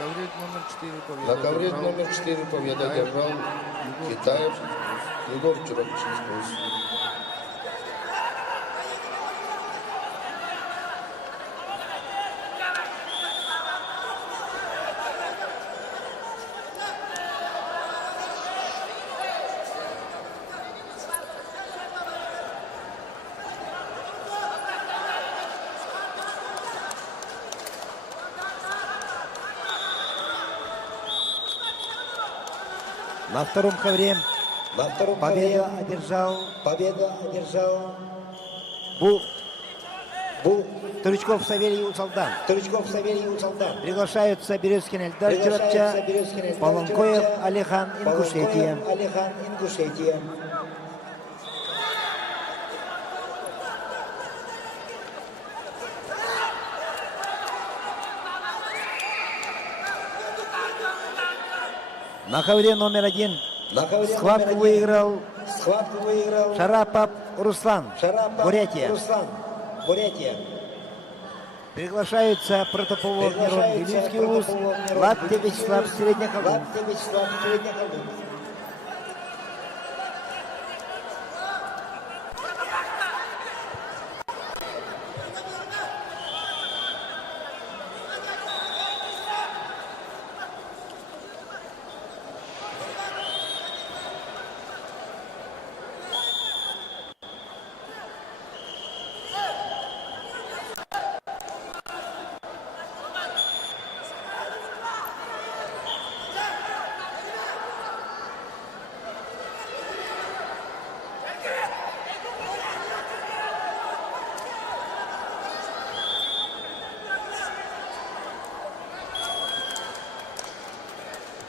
На ковре номер 4 победа одержал Китаев Егор Черепчинский. На втором ковре победу одержал Турчков Савелий Усалдан. Приглашаются Березкин Эльдар Черепча, Полонкоев Алихан, Ингушетия. На ковре номер 1 схватку выиграл Шарапов Руслан, Бурятия. Приглашаются протополог Мирон Велицкий УЗ, Латте Вячеслав Средняколун.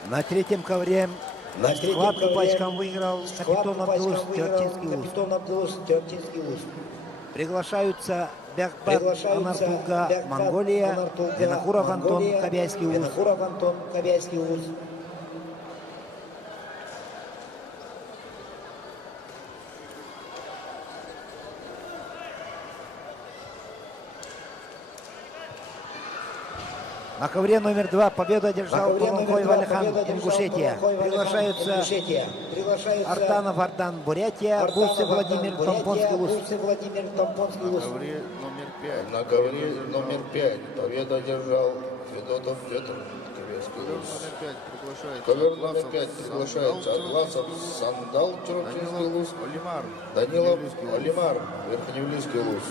На третьем ковре схватку по очкам выиграл капитан Абдулус Терчинский УЗ. Приглашаются Бякбат Анартулга, Монголия, Винокуров Антон, Кобяйский УЗ. На ковре номер 2 победу одержал Полонкоев Алихан, Ингушетия. Приглашаются Артанов Ардан, Бурятия, Бурцев Владимир, Томпонский УЗ. На ковре номер 5 победу одержал Федотов Петр, Кобяйский УЗ. Ковер номер 5 приглашается Атласов Сандал, Черепчинский УЗ, Данилов Алимар, Верхневлийский УЗ.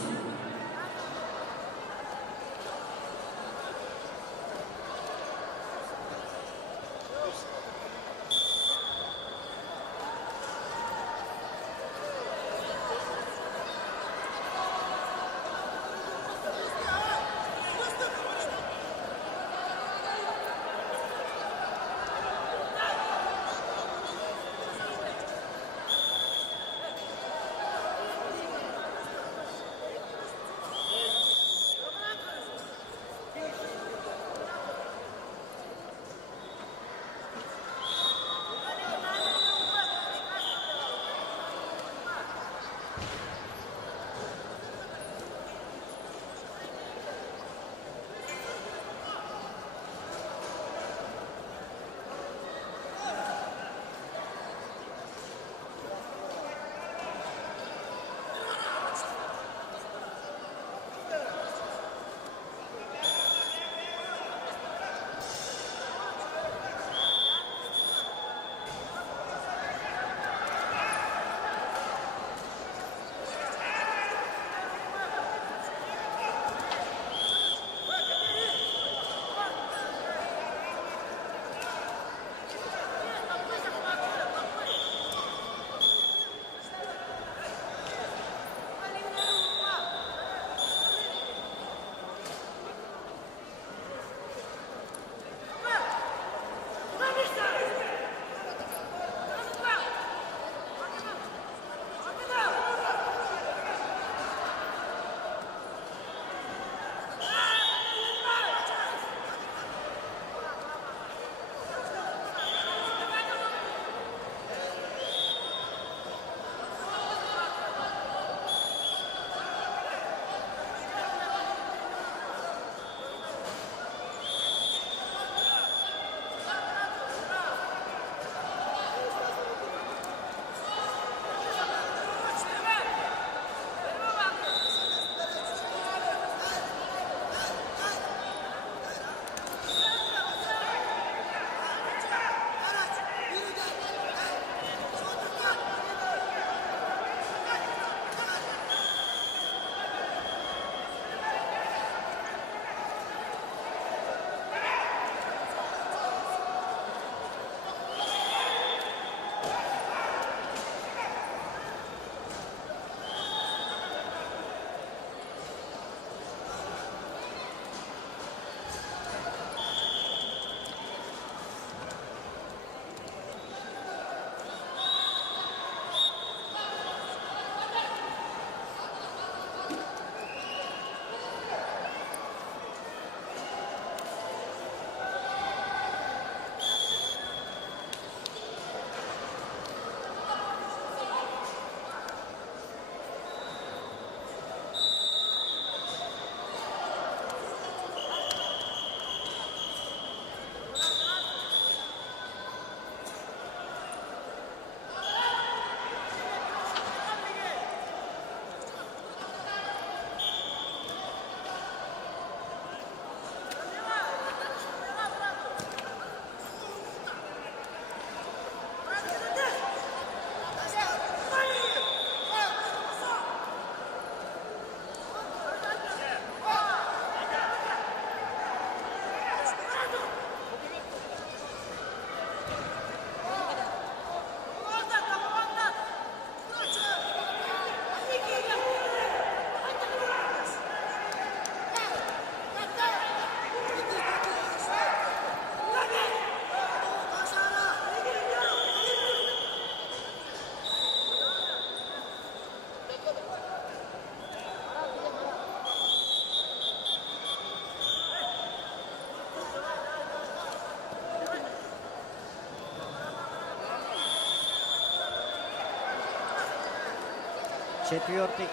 Четвертый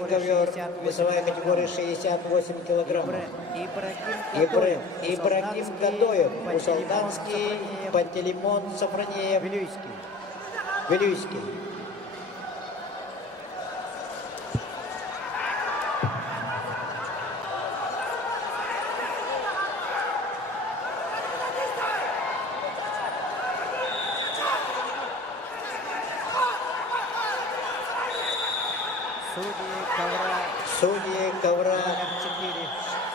ковер, весовая категория 68 килограммов. Ибрагим Кадоев, Усалданский, Пантелеймон Сафронеев, Вилюйский. Судьи ковра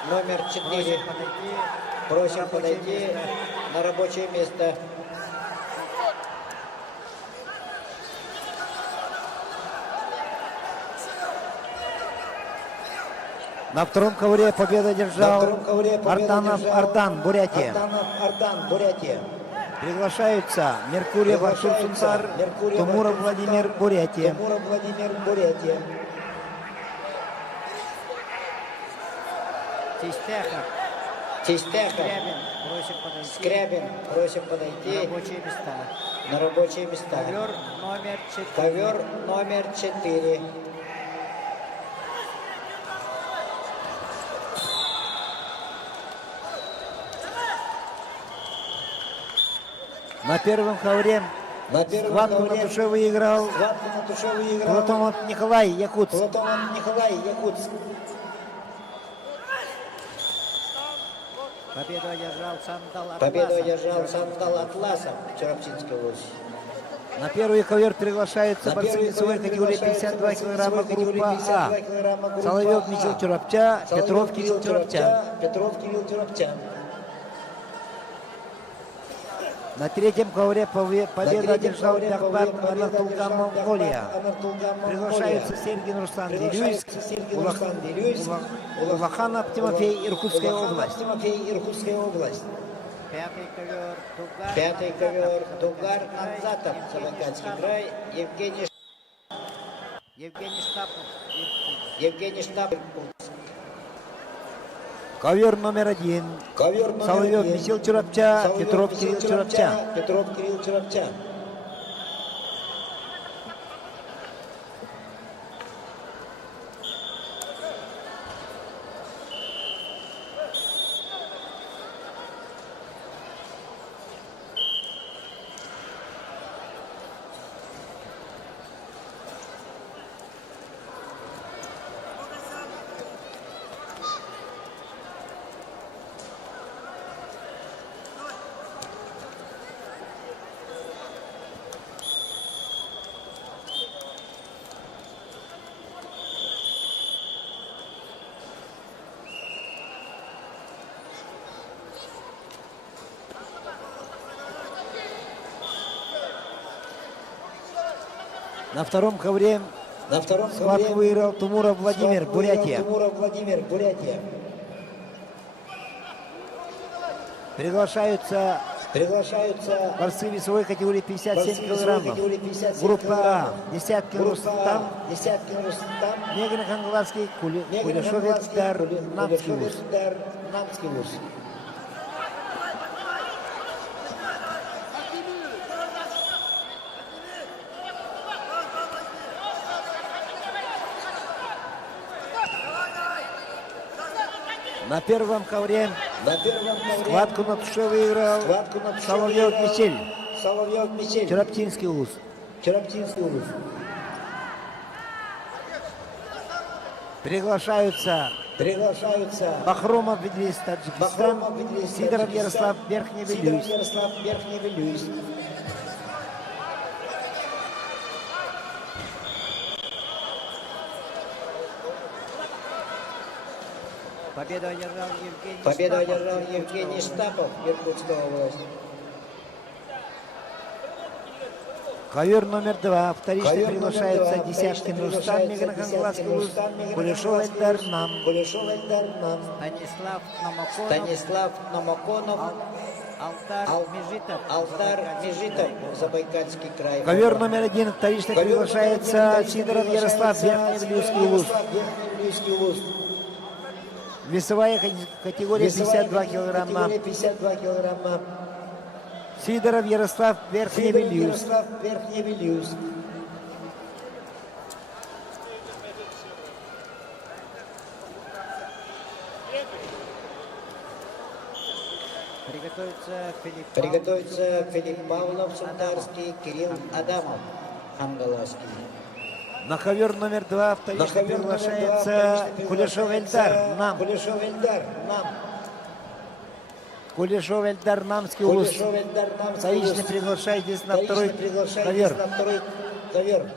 номер 4 просим подойти на рабочее место. На втором ковре победу одержал Артанов Ардан, Бурятия. Приглашаются Меркурьев Артур Сунцар, Тумуров Владимир, Бурятия. Тистяхов, Скрябин, просим подойти на рабочие места. Ковер номер 4. На первом ковре схватку на душе выиграл Платонов Николай Якутск. Победу одержал Сандал Атласов, Чарапчинский вуз. На первый ковер приглашаются борцы весовой категории 52 килограмма группа А. Соловьев Михаил Чурапча, Петров Кирилл Чурапча. На третьем ковре победу одержал Бяхбат Анатолган, Монголия. Приглашаются Сергин Руслан Делюйск, Улаханов Тимофей, Иркутская область. Пятый ковер Тугар Назатов, Забайкальский край, Евгений Штапов. Ковер номер 1. Соловьев Михаил Чурапча, Петров Кирилл Чурапча. На втором ковре схватку выиграл Тумуров Владимир, Бурятия. Приглашаются борцы весовой категории 57 килограммов. Группа А. Десятки Рустам, Негрин Хангаларский, Кулешовец Дар, Намский вуз. На первом ковре схватку на туше выиграл Соловьев Мичель, Чараптинский вуз. Приглашаются Бахромов Идрис, Таджикистан, Сидоров Ярослав, Верхний Вилюйск. Победу одержал Евгений Штапов, Иркутская область. Ковер номер 2. Вторично приглашаются Десяткин Рустам, Негрин Хангаларский вуз, Кулешов Эльдар Нам. Станислав Намаконов, Алтар Межитов, Забайкальский край. Ковер номер 1. Вторично приглашается Сидоров Ярослав, Верхний Вилюйский вуз. Весовая категория 52 килограмма. Сидоров Ярослав, Верхний Вилюйск. Приготовится Филипп Павлов, Сундарский, Кирилл Адамов, Хангаласский. На ковер номер 2 вторично приглашается Кулешов Эльдар, нам. Кулешов Эльдар, нам. Кулешов Эльдар, Намский улус. Кулешов Эльдар, Намский Вторично улус. приглашает здесь на Вторично второй приглашает ковер. здесь на второй ковер.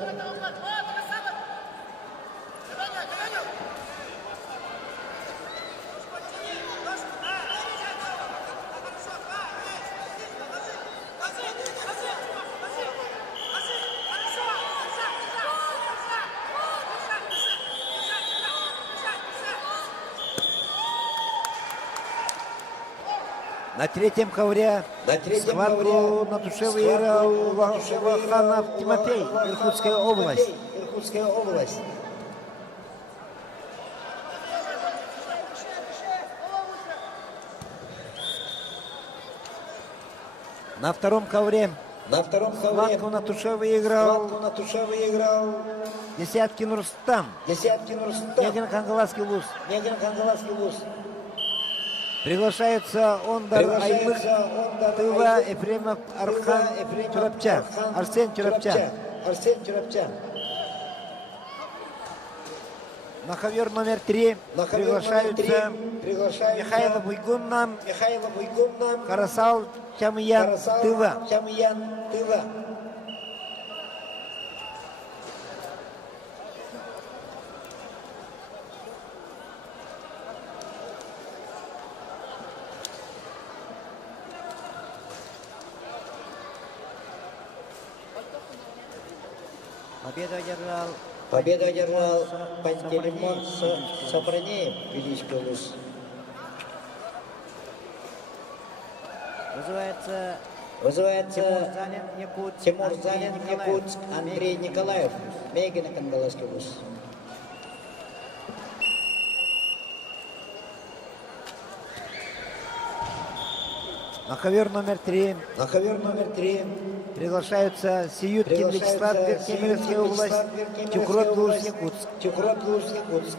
На третьем ковре схватку на душе выиграл Ваханов Тимофей, Иркутская область. Иркутская область. На втором ковре схватку на туше выиграл Десяткин Рустам. Негин Хангаласский улус. Приглашается Ондар Аймых, Тыва, Ефремов, Архан, Тюрапча, Арсен Тюрапча. На ковер номер 3 приглашаются Михаил Буйгуннам, Карасал Чамиян, Тыва. Победу одержал Пантелеймон Сапранеев, Величко улус. Вызывается Тимур Занин, Якутск, Андрей Николаев, Мегина, Кангаласский улус. На ковер номер 3 приглашаются Сиюткин Вячеслав, Кемеровская область, Тюкрот, Якутск.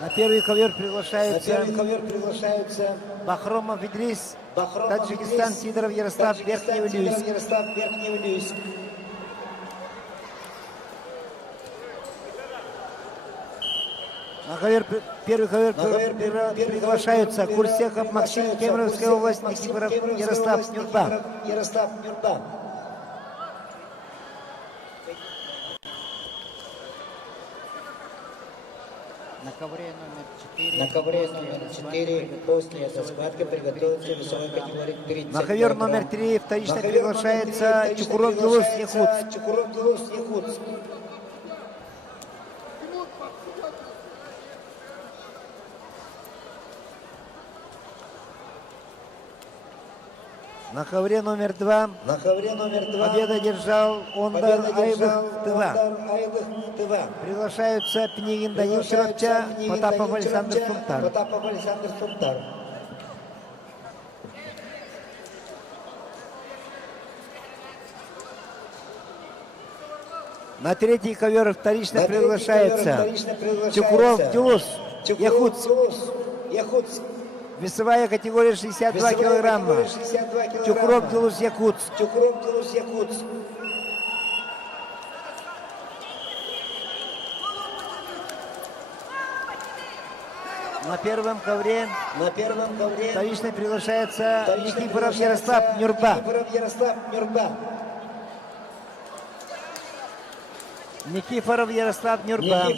На первый ковер приглашаются Бахромов Идрис, Таджикистан, Сидоров Ярослав, Верхний Вилюйск. На первый ковер приглашаются Курсехов Максим, Кемеровская область, Никифоров Ярослав, Нюрба. На ковре номер 4 после этой схватки приготовится весовой категории 30 На ковер номер 3 вторично приглашается Чукуров Юлус, Якутск. На ковре номер 2 победа одержал Ондар Айлых, Тыва. Приглашаются Пнигин Данил Чурапча, Потапов Александр Сунтар. На третий ковер вторично приглашается Чукуров Юлус, Якутск. Весовая категория 62 килограмма. Чукуров Юлус, Якутск. На первом ковре вторично приглашается Никифоров Ярослав, Нюрба. Никифоров Ярослав, Нюрба.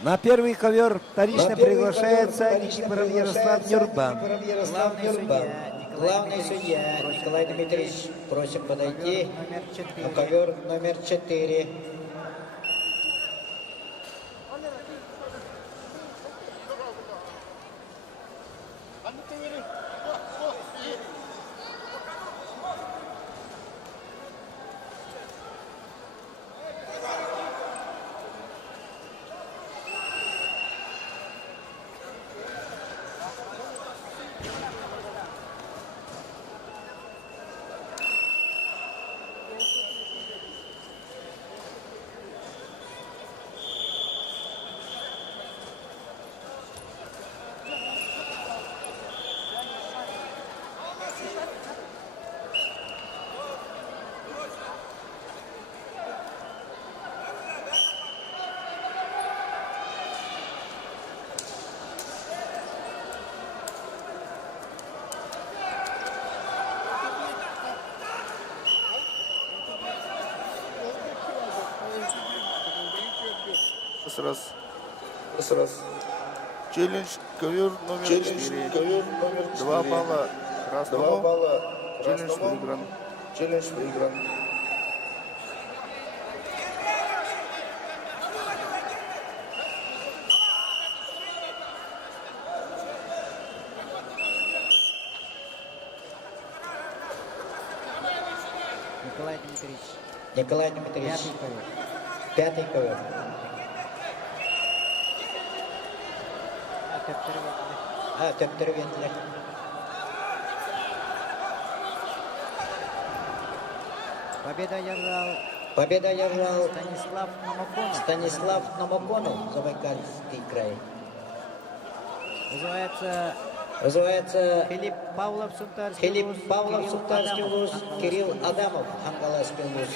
На первый ковер вторично приглашается Никифоров Ярослав, Нюрба. Главный судья Николай Дмитриевич, просим подойти на ковер номер 4. Раз. Раз. Челлендж ковер номер 4. Ковер номер 4. 2 балла 2 красному. балла Челлендж красному. выигран. Челлендж выигран. Николай Дмитриевич. Николай Дмитриевич. Пятый ковер. 5-й ковер. Töptürüvenler. Победа одержал Победа одержал Станислав Номоконов. Станислав Номоконов, Забайкальский край. Называется Вызывается Филипп Павлов, Сунтарский Филипп вуз, Павлов, Кирилл Сунтарский Адамов, вуз, Ангола Кирилл Спилвуз. Адамов, Анголаский вуз.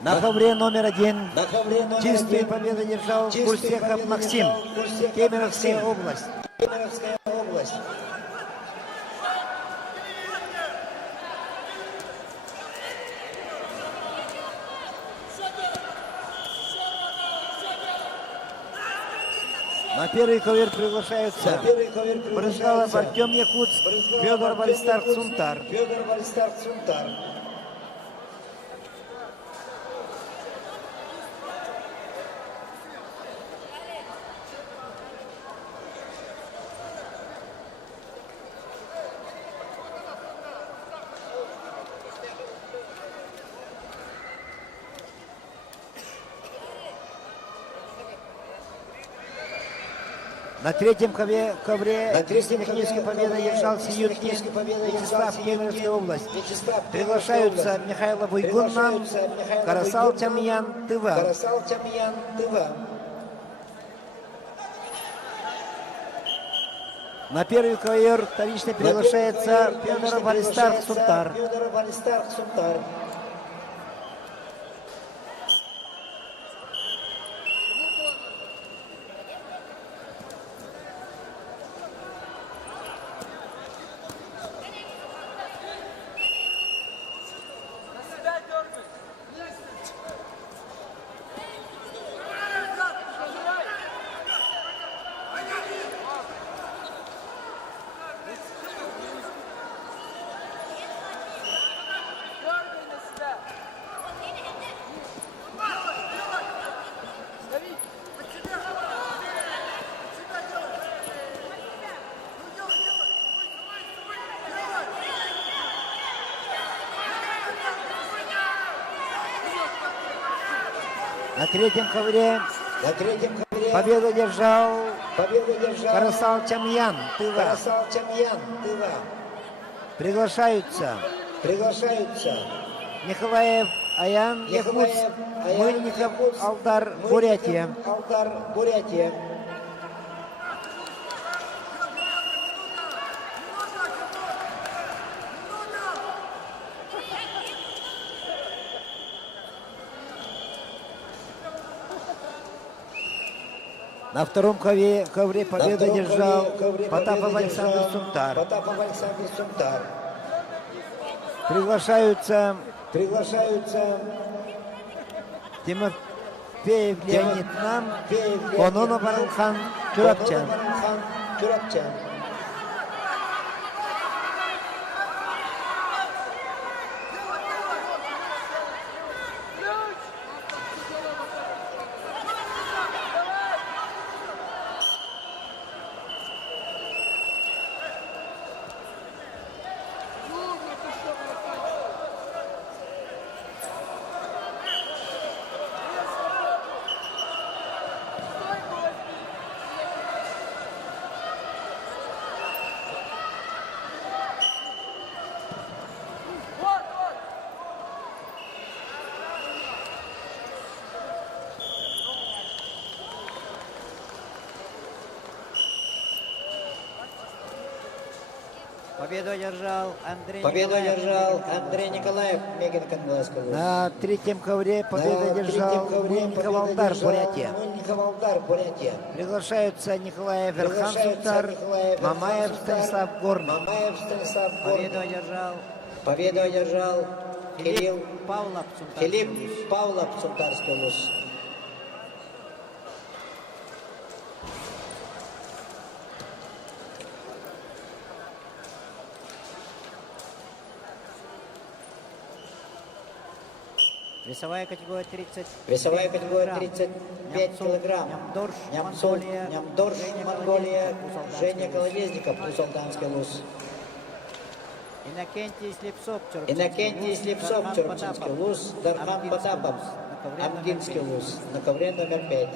На ковре номер 1 На ковре номер чистую 1 победу держал чистую Курсехов победу Максим, держал Курсехов Кемеровская Максим. область. Кемеровская область. На первый ковер приглашаются На первый ковер Брызгалов приглашается Артем Якутск, Брызгалов Федор Артем Вальстарк Якутск, Сунтар. Федор Вальстарк Сунтар. На третьем ковре На третьем технической ковре победы держал Сиюткин технической победы Вячеслав, держал Кемеровская Сиюткин, область. Вячеслав, Приглашаются Кемеровская Михаил область. Вуйгуннан, Приглашаются Михаил Карасал Вуйгуннан, Тямьян, Тыва. Карасал Тямьян, Тыва. На первый ковер вторично приглашается Федор Вальстарк Сунтар. Федор Вальстарк Сунтар. На третьем ковре На третьем ковре победу держал победу держал Карасал Тямьян, Тыва. Карасал Тямьян, Тыва. Приглашаются Приглашаются Николаев Аян, Якутск, Николаев, Аян, Мыльников, Якутск, Алдар, Мыльников, Бурятия. Алдар, Бурятия. На втором ковре победу На втором держал ковре Потапов победу Александр держал Сунтар. Потапов Александр Сунтар. Приглашаются Приглашаются Тимофеев Леонид Нам, Феев Леонид Кононов Нам, Аралхан Чурапчан. Кононов Аралхан Чурапчан. Победу одержал Андрей Победу Николаев. одержал Андрей Николаев, Мегин Кангласский луз. На третьем ковре победу одержал Мунька Валдар, Бурятия. Мунька Валдар, Бурятия. Приглашаются Николаев Верхан Сунтар, Мамаев Станислав Горный. Мамаев Станислав Горный. Победу одержал Победу одержал Филипп Павлов. Филипп Павлов, Сунтарский луз. Весовая категория 30. Весовая категория 35 килограмм. Нямцов, Нямдорж, Монголия, Женя Колодезников, Усалданский луз. Иннокентий Слепцов, Иннокентий Слепцов, Чурчинский луз. Дархан Потапов, Амгинский луз. На ковре номер 5.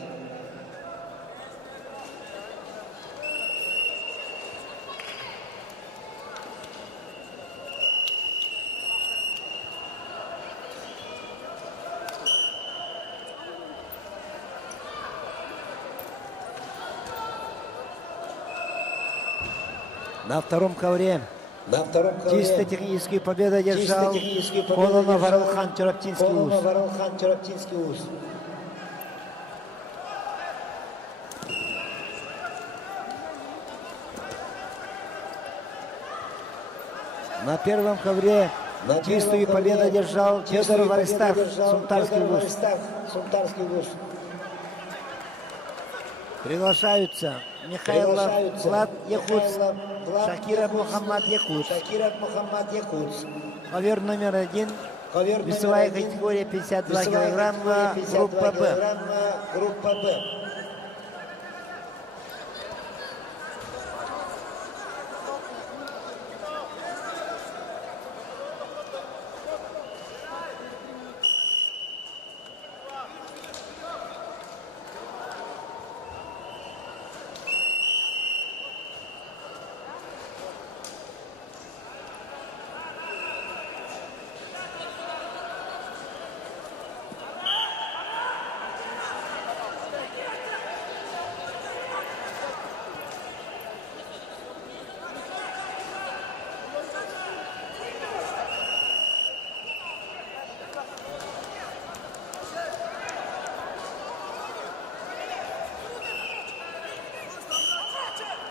На втором ковре На втором ковре чисто техническую победу одержал техническую победу Кононов одержал Варлхан Чараптинский луз. Кононов Варлхан Чараптинский луз. На первом ковре На чистую первом победу ковре одержал Федор чистую Варистав, победу одержал Сунтарский Федор луз. Варистав, Сунтарский луз. Приглашаются Михайлов Влад Якутск, Влад Шакиров Якутск, Мухаммад Якутск. Шакиров Мухаммад Якутск. Ковер номер 1, Ковер весовая номер 1, категория 52 весовая килограмма, категория 52 группа Б. килограмма, группа Б.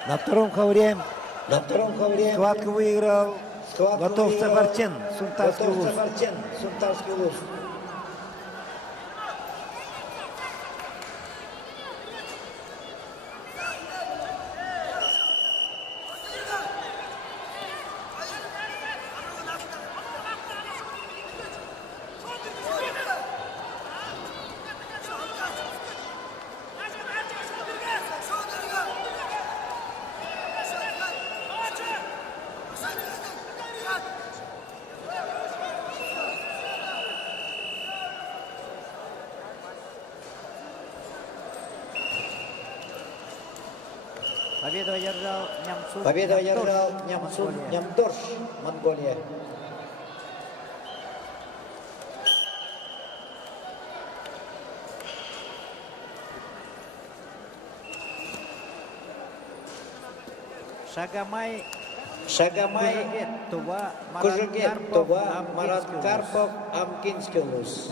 На втором ковре На втором ковре схватку выиграл схватку Готов выиграл Сафарчен, Сунтарский Готов луз. Сафарчен, Сунтарский луз. Победу одержал Нямцов. Победу одержал Нямцов, Монголия. Нямдорж, Монголия. Шагомай Шагомай, Кужугет, Тува, Марат Кужугет, Карпов, Това, Амгинский Марат луз. Карпов, Амгинский луз.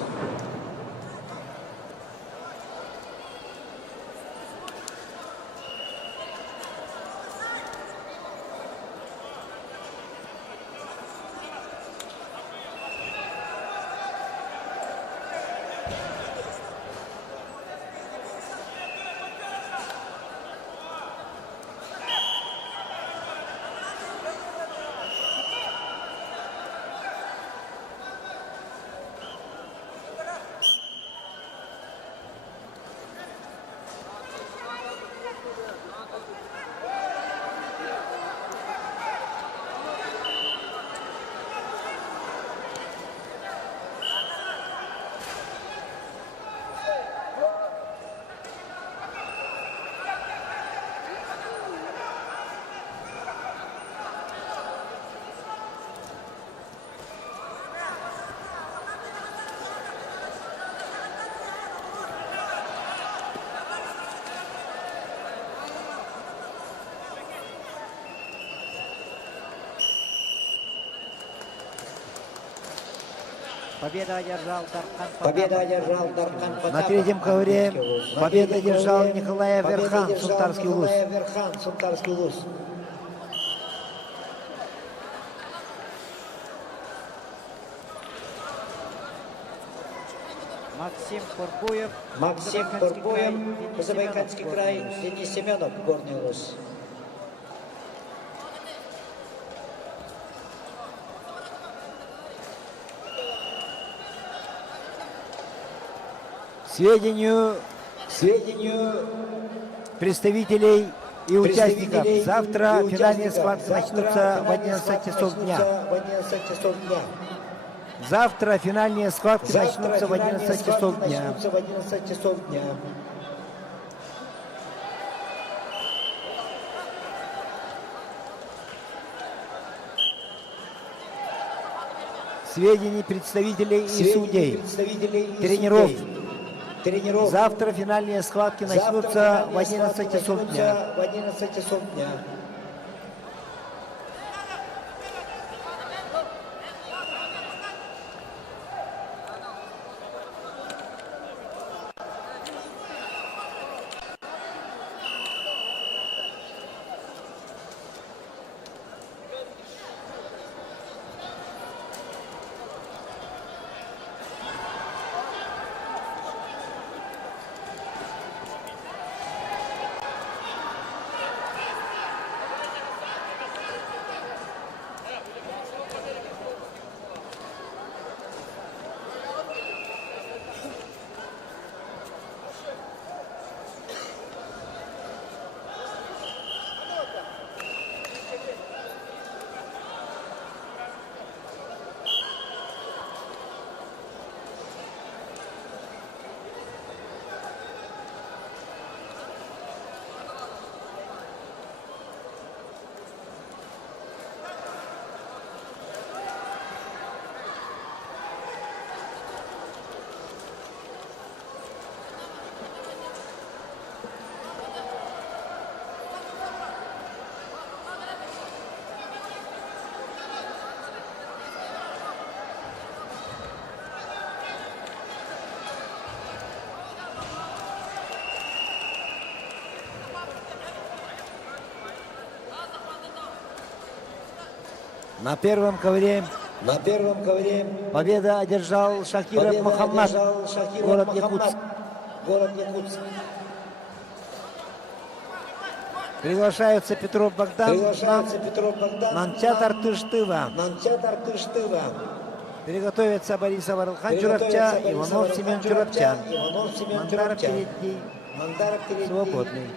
Победу одержал Победу одержал Дархан Потапов. На третьем ковре победу одержал Николай Победу Верхан, одержал Сунтарский Луз. Николай Верхан, Сунтарский Луз. Максим Курбуев. Максим Курбуев, Забайкальский край. Денис Семенов, Горный Луз. Сведению представителей и участников. Завтра финальные схватки начнутся в 11 часов дня. Завтра финальные схватки начнутся в 11 часов дня. Сведений представителей и судей. Тренеров. Завтра финальные схватки начнутся в 11 часов дня. На первом ковре победа одержал Шакиров Мухаммад, город Якутск. Приглашаются Петров Богдан, Манчат Артыштыва. Приготовятся Борисов Орлхан Чурапча, Иванов Семен Чурапча. Мандаров передний, свободный.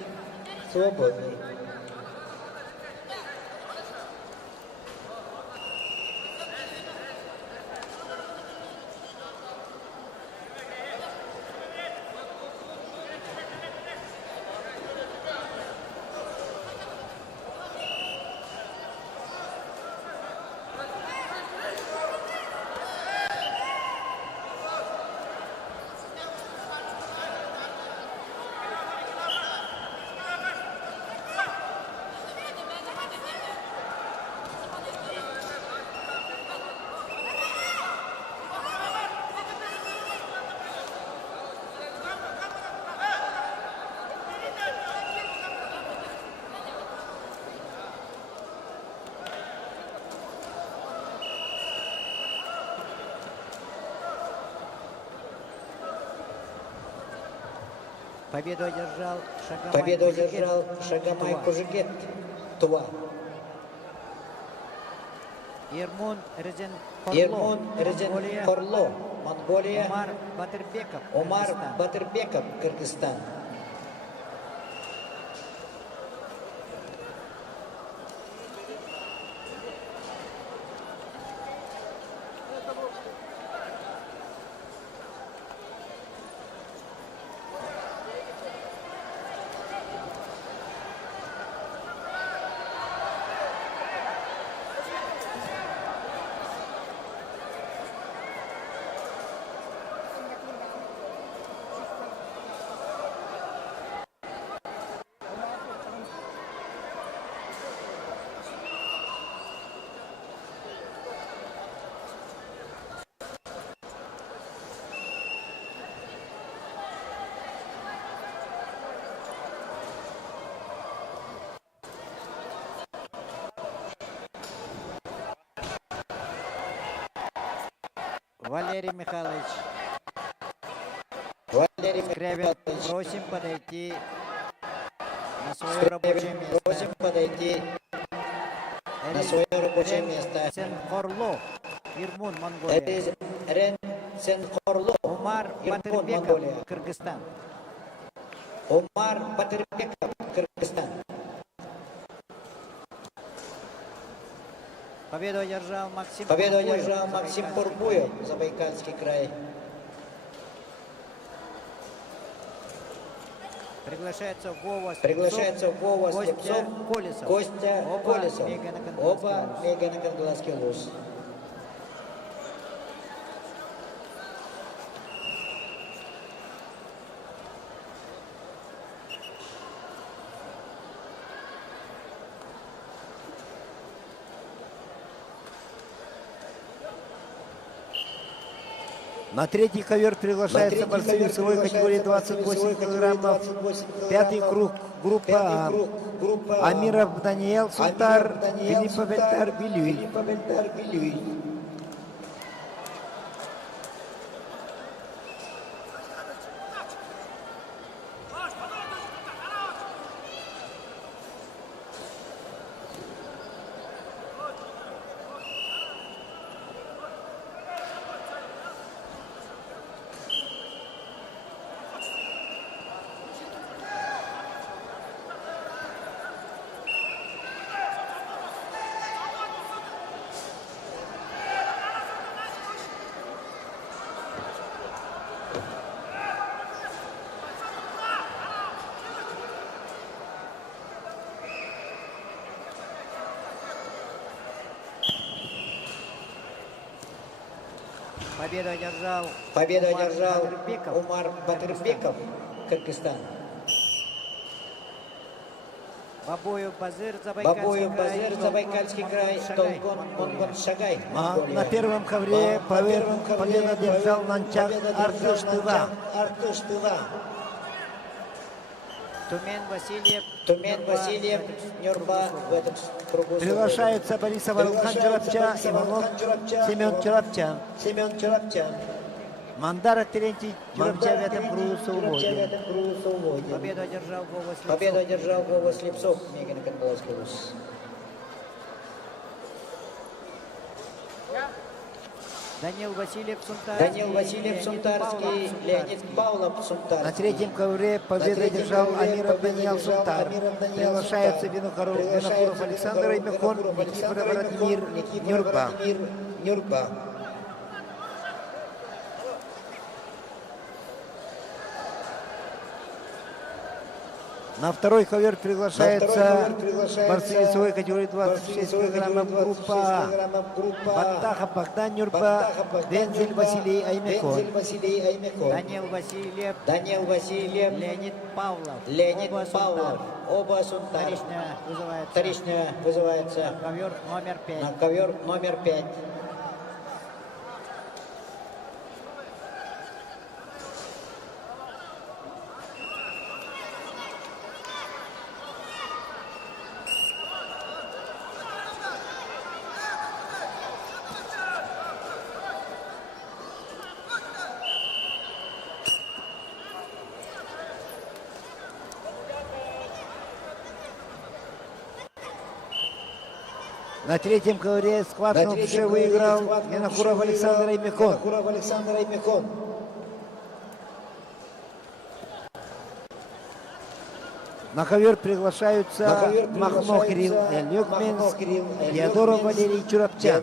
Победу одержал Шагамай Кужигет, Тува. Ермун Резен Корло, Монголия. Умар Батырбеков, Батырбеков, Кыргызстан. Валерий Михайлович Валерий Скрябин, Михайлович просим подойти на свое рабочее место. просим подойти на свое рабочее место. Сенхорло, Ирмун, Монголия. Рен Сенхорло, Умар Иркут, Батырбеков, Монголия. Кыргызстан. Умар Батырбеков, Кыргызстан. Победу одержал Максим Победу Пурбуев, одержал Максим Пурбуев, Забайкальский край. Приглашается Вова Приглашается Вова Костя Слепцов, Колесов. Костя Оба Колесов. мега на Кандаласский Оба луз. мега на Кандаласский луз. На третий ковер приглашается борцы весовой категории 28 килограммов. Пятый круг. Группа А. Амиров Даниэл Султар, Филиппов Эльтар Билюй. Победу одержал Умар Батырбеков, Кыргызстан. Бабуев Базыр, Забайкальский край, Толгон Монгон Шагай. На первом ковре победу одержал Нанчак Артуш Тыва. Тумен Васильев, Нюрба в этом кругу. Приглашаются Борисов Алхан Чурапча, Иванов Семен Чурапча. Мандара Терентий Чурапча в этом кругу свободен. Победу одержал Вова Слепцов, мега на Кандаласский луз. Даниил Васильев Сунтарский, Леонид Павлов Сунтарский. На третьем ковре победу одержал Амиров Даниил Сунтар. Приглашаются Винокуров Александр Аймекон, Никифоров Радмир Нюрба. На второй ковер приглашается борцы весовой категории 26 килограммов группа Баттахов Богдан Нюрба, Вензель Василий Аймекон. Даниил Васильев, Леонид Павлов, оба Сунтар. Вторичная вызывается на ковер номер 5. На третьем ковре схватку уже выиграл Винокуров Александр Аймекон. На ковер приглашаются Махно Кирилл Эльюкменс, Ядоров Валерий Чурапча.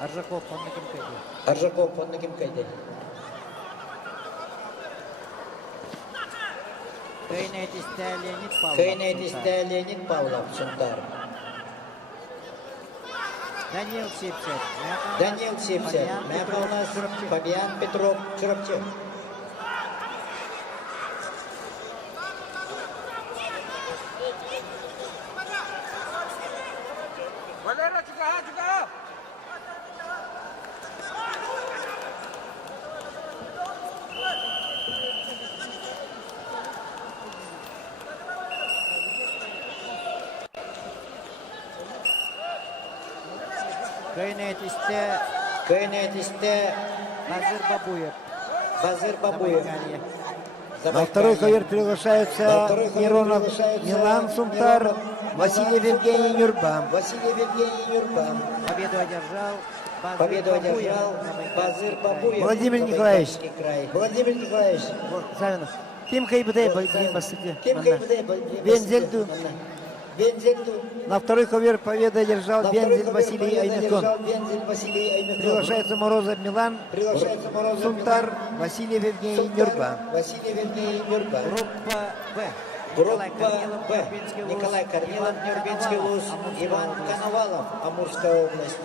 Аржаков, он на Кимкайде. Аржаков, он на Кимкайде. Кайнетисте Леонид Павлов. Кайнетисте Леонид Павлов, Сунтар. Даниил Сипцев. Даниил Сипцев. Мяка у нас Фабиан Петров, Чурапчев. Валера, чука! Кайнетисте Базыр Бабуев. Базыр Бабуев. На второй ковер приглашаются Миронов Милан Сунтар, Васильев Евгений Нюрба. Василий Евгений Нюрба. Победу одержал Победу одержал Базыр Бабуев. Владимир Николаевич. Забайкальский край. Владимир Николаевич. Савинов. Тим Хайбудай, Владимир Басыки. Кем Кайбудай? Бензельду. Бензельду. На второй ковер победу одержал Бензель Василий Аймекон. Бензель Василий Аймекон. Приглашается Морозов Милан, Приглашается Морозов Сунтар, Васильев Евгений Нюрба. Василий Евгений Нюрба. Группа Б. Группа Б. Николай Корнилов, Нюрбинский вуз. Иван Коновалов, Амурская область.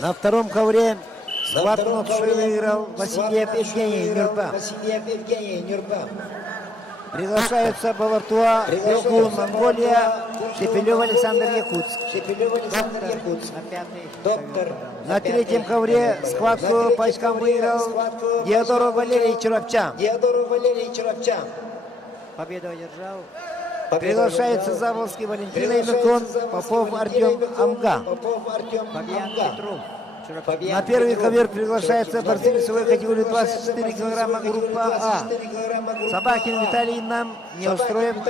На втором ковре схватку на туши выиграл Васильев Евгений Нюрба. Васильев Евгений Нюрба. Приглашаются Бавартуа, Белгун, Монголия, Шепелев Александр Якутск. Шепелев Александр Якутск. На пятый. Доктор. На третьем ковре схватку по очкам выиграл Диодоров Валерий Чурапчан. Диодоров Валерий Чурапчан. Победу одержал Приглашается Заволжский Валентин Аймекон, Попов Артем Амга. Попов Артем Фабиан Амга. Петров. На первый ковер приглашается борцы весовой категории 24 килограмма группа А. Собакин Виталий нам не устроим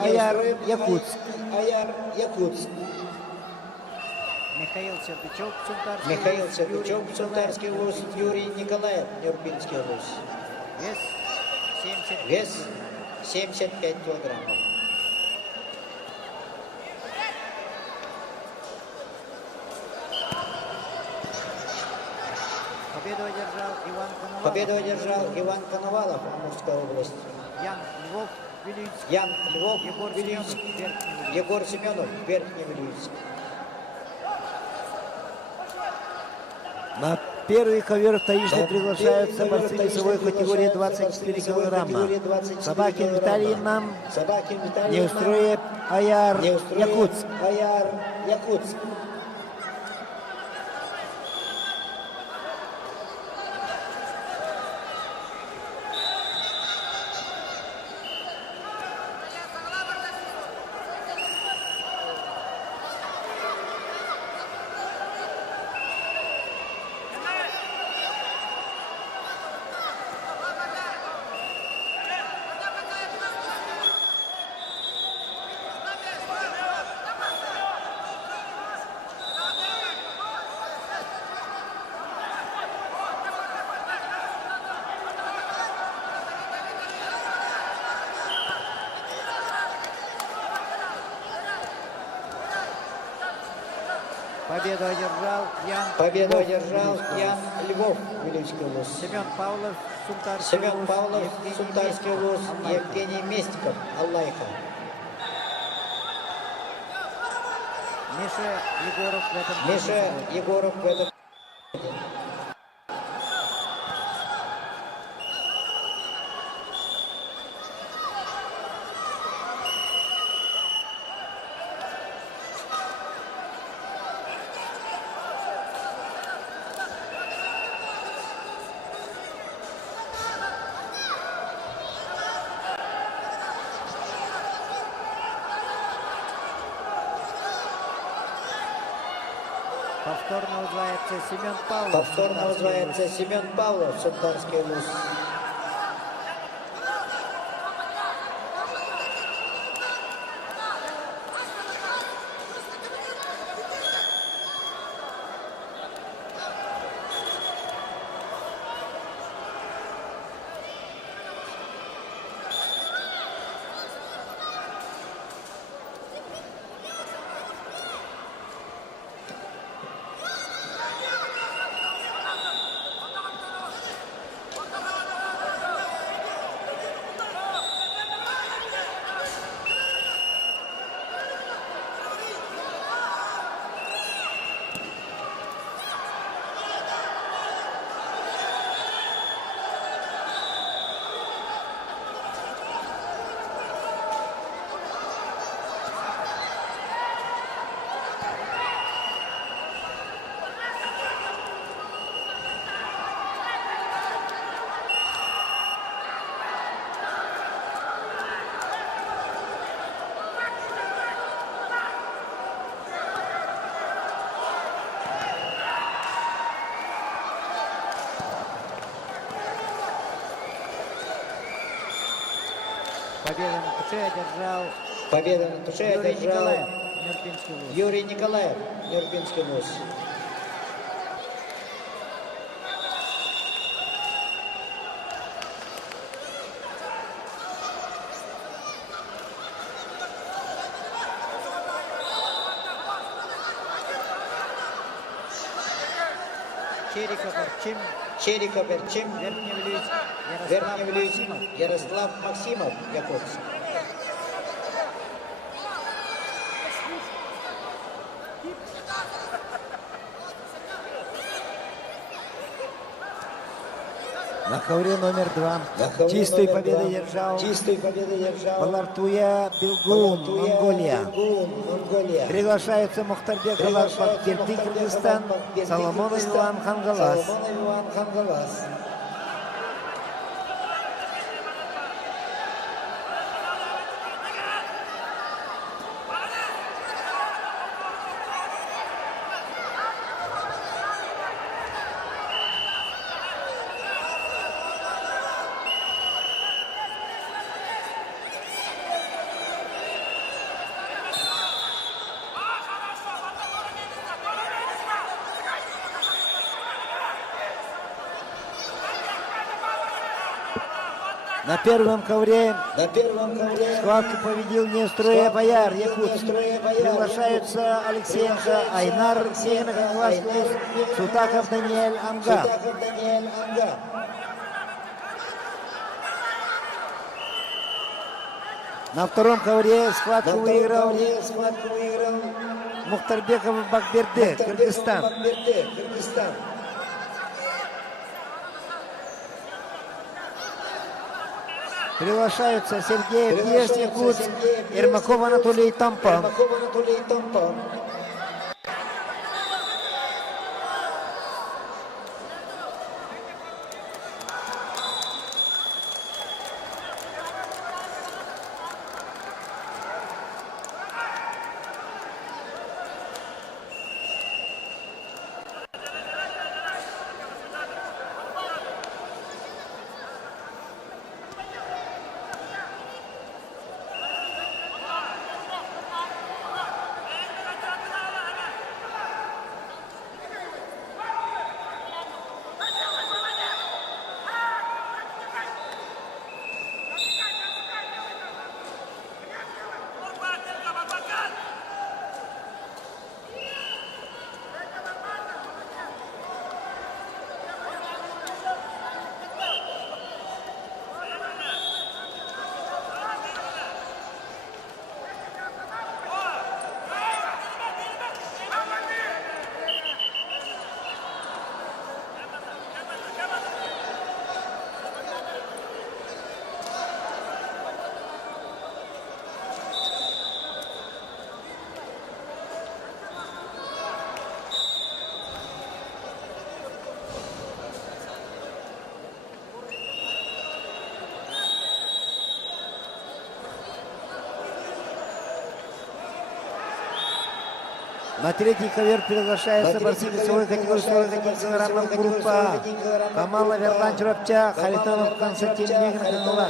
Аяр Якутск. Аяр Якутск. Михаил Сердючок, Сунтарский Михаил вуз. Сердючок, Юрий Сунтарский вуз. Юрий Николаев, Нюрбинский вуз. Вес 70. Вес 75 килограммов. Победу одержал Иван Коновалов. Победу одержал Иван Коновалов, Амурская область. Ян Львов, Вилюйск. Ян Львов, Егор Вилюйск. Семенов, Верхний. Егор Семенов, Верхний Вилюйск. На первый ковер вторично приглашаются борцы весовой категории 24 килограмма. Собакин Виталий нам Собакин Виталий. не устроит Аяр Якутск. Аяр Якутск. Победу одержал Ян Победу Львов, одержал Вилюйский Ян вуз. Львов, Вилюйский вуз. Семен Павлов, Сунтарский Семен вуз. Павлов, Евгений Сунтарский Местиков, вуз. Аллайка. Евгений Местиков, Аллайка. Миша Егоров в этом году Миша сегодня. Егоров в этом. Повторно вызывается Семен Павлов. Повторно Шантарский вызывается луз. Семен Павлов, Шантарский луз. Победу на туше одержал Победу на туше Юрий одержал Николаев, Нюрпинский луз. Юрий Николаев, Нюрпинский луз. Чериков, Арчим, Чериков, Эрчим, Верхневлюйск, Ярослав Верхневлюйск, Максимов. Ярослав Максимов, Якутск. На ковре номер 2. На ковре Чистую номер победу 2. держал Чистую победу держал. Балартуя Билгун, Балартуя Монголия. Билгун, Монголия. Приглашаются Мухтарбек Алар Бакберди, Кыргызстан, Соломонов Иван Хангалас. Соломонов Иван Хангалас. На первом ковре На первом ковре схватку победил Неструя Бояр, Якутск. Приглашаются Алексеенко Айнар, Северный Хангалас, Сутаков Даниэль Анга. Сутаков Даниэль Анга. На втором ковре схватку На втором выиграл ковре схватку выиграл Мухтарбеков Бакберде, Кыргызстан. Бакберде, Кыргызстан. Приглашаются Сергей Пьес, Якутск, Ермаков Анатолий Тампа. Ермаков Анатолий Тампа. На третий ковер приглашается борцы весовой категории 41 килограммов группа А. Камала Верлан Чурапча, Харитонов Константин Меган.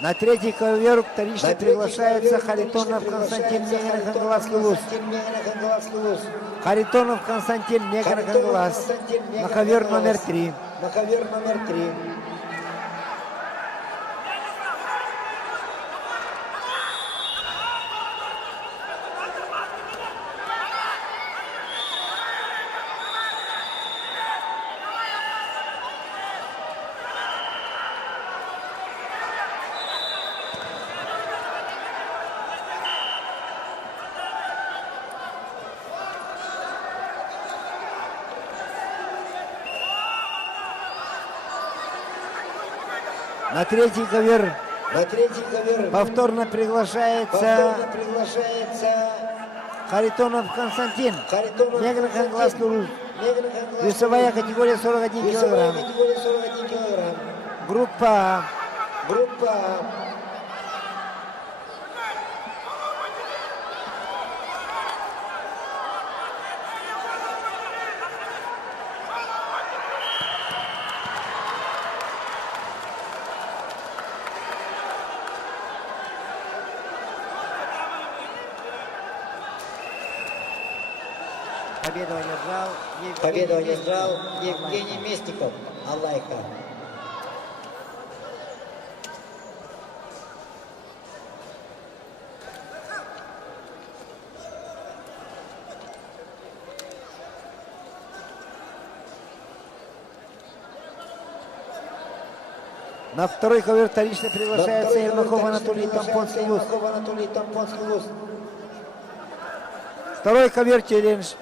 На третий ковер вторично приглашается Харитонов Константин Меган Хангаласский Луз. Харитонов Константин Меган Хангалас на ковер номер 3. На третий ковер повторно приглашается Харитонов Константин, Меган Хангаласский Луз. Весовая категория 41 килограмм. Группа А. Победу одержал Евгений Местников, Алайка. На второй ковер вторично приглашается Ермаков Анатолий Тампонский Луз. Второй ковер челлендж.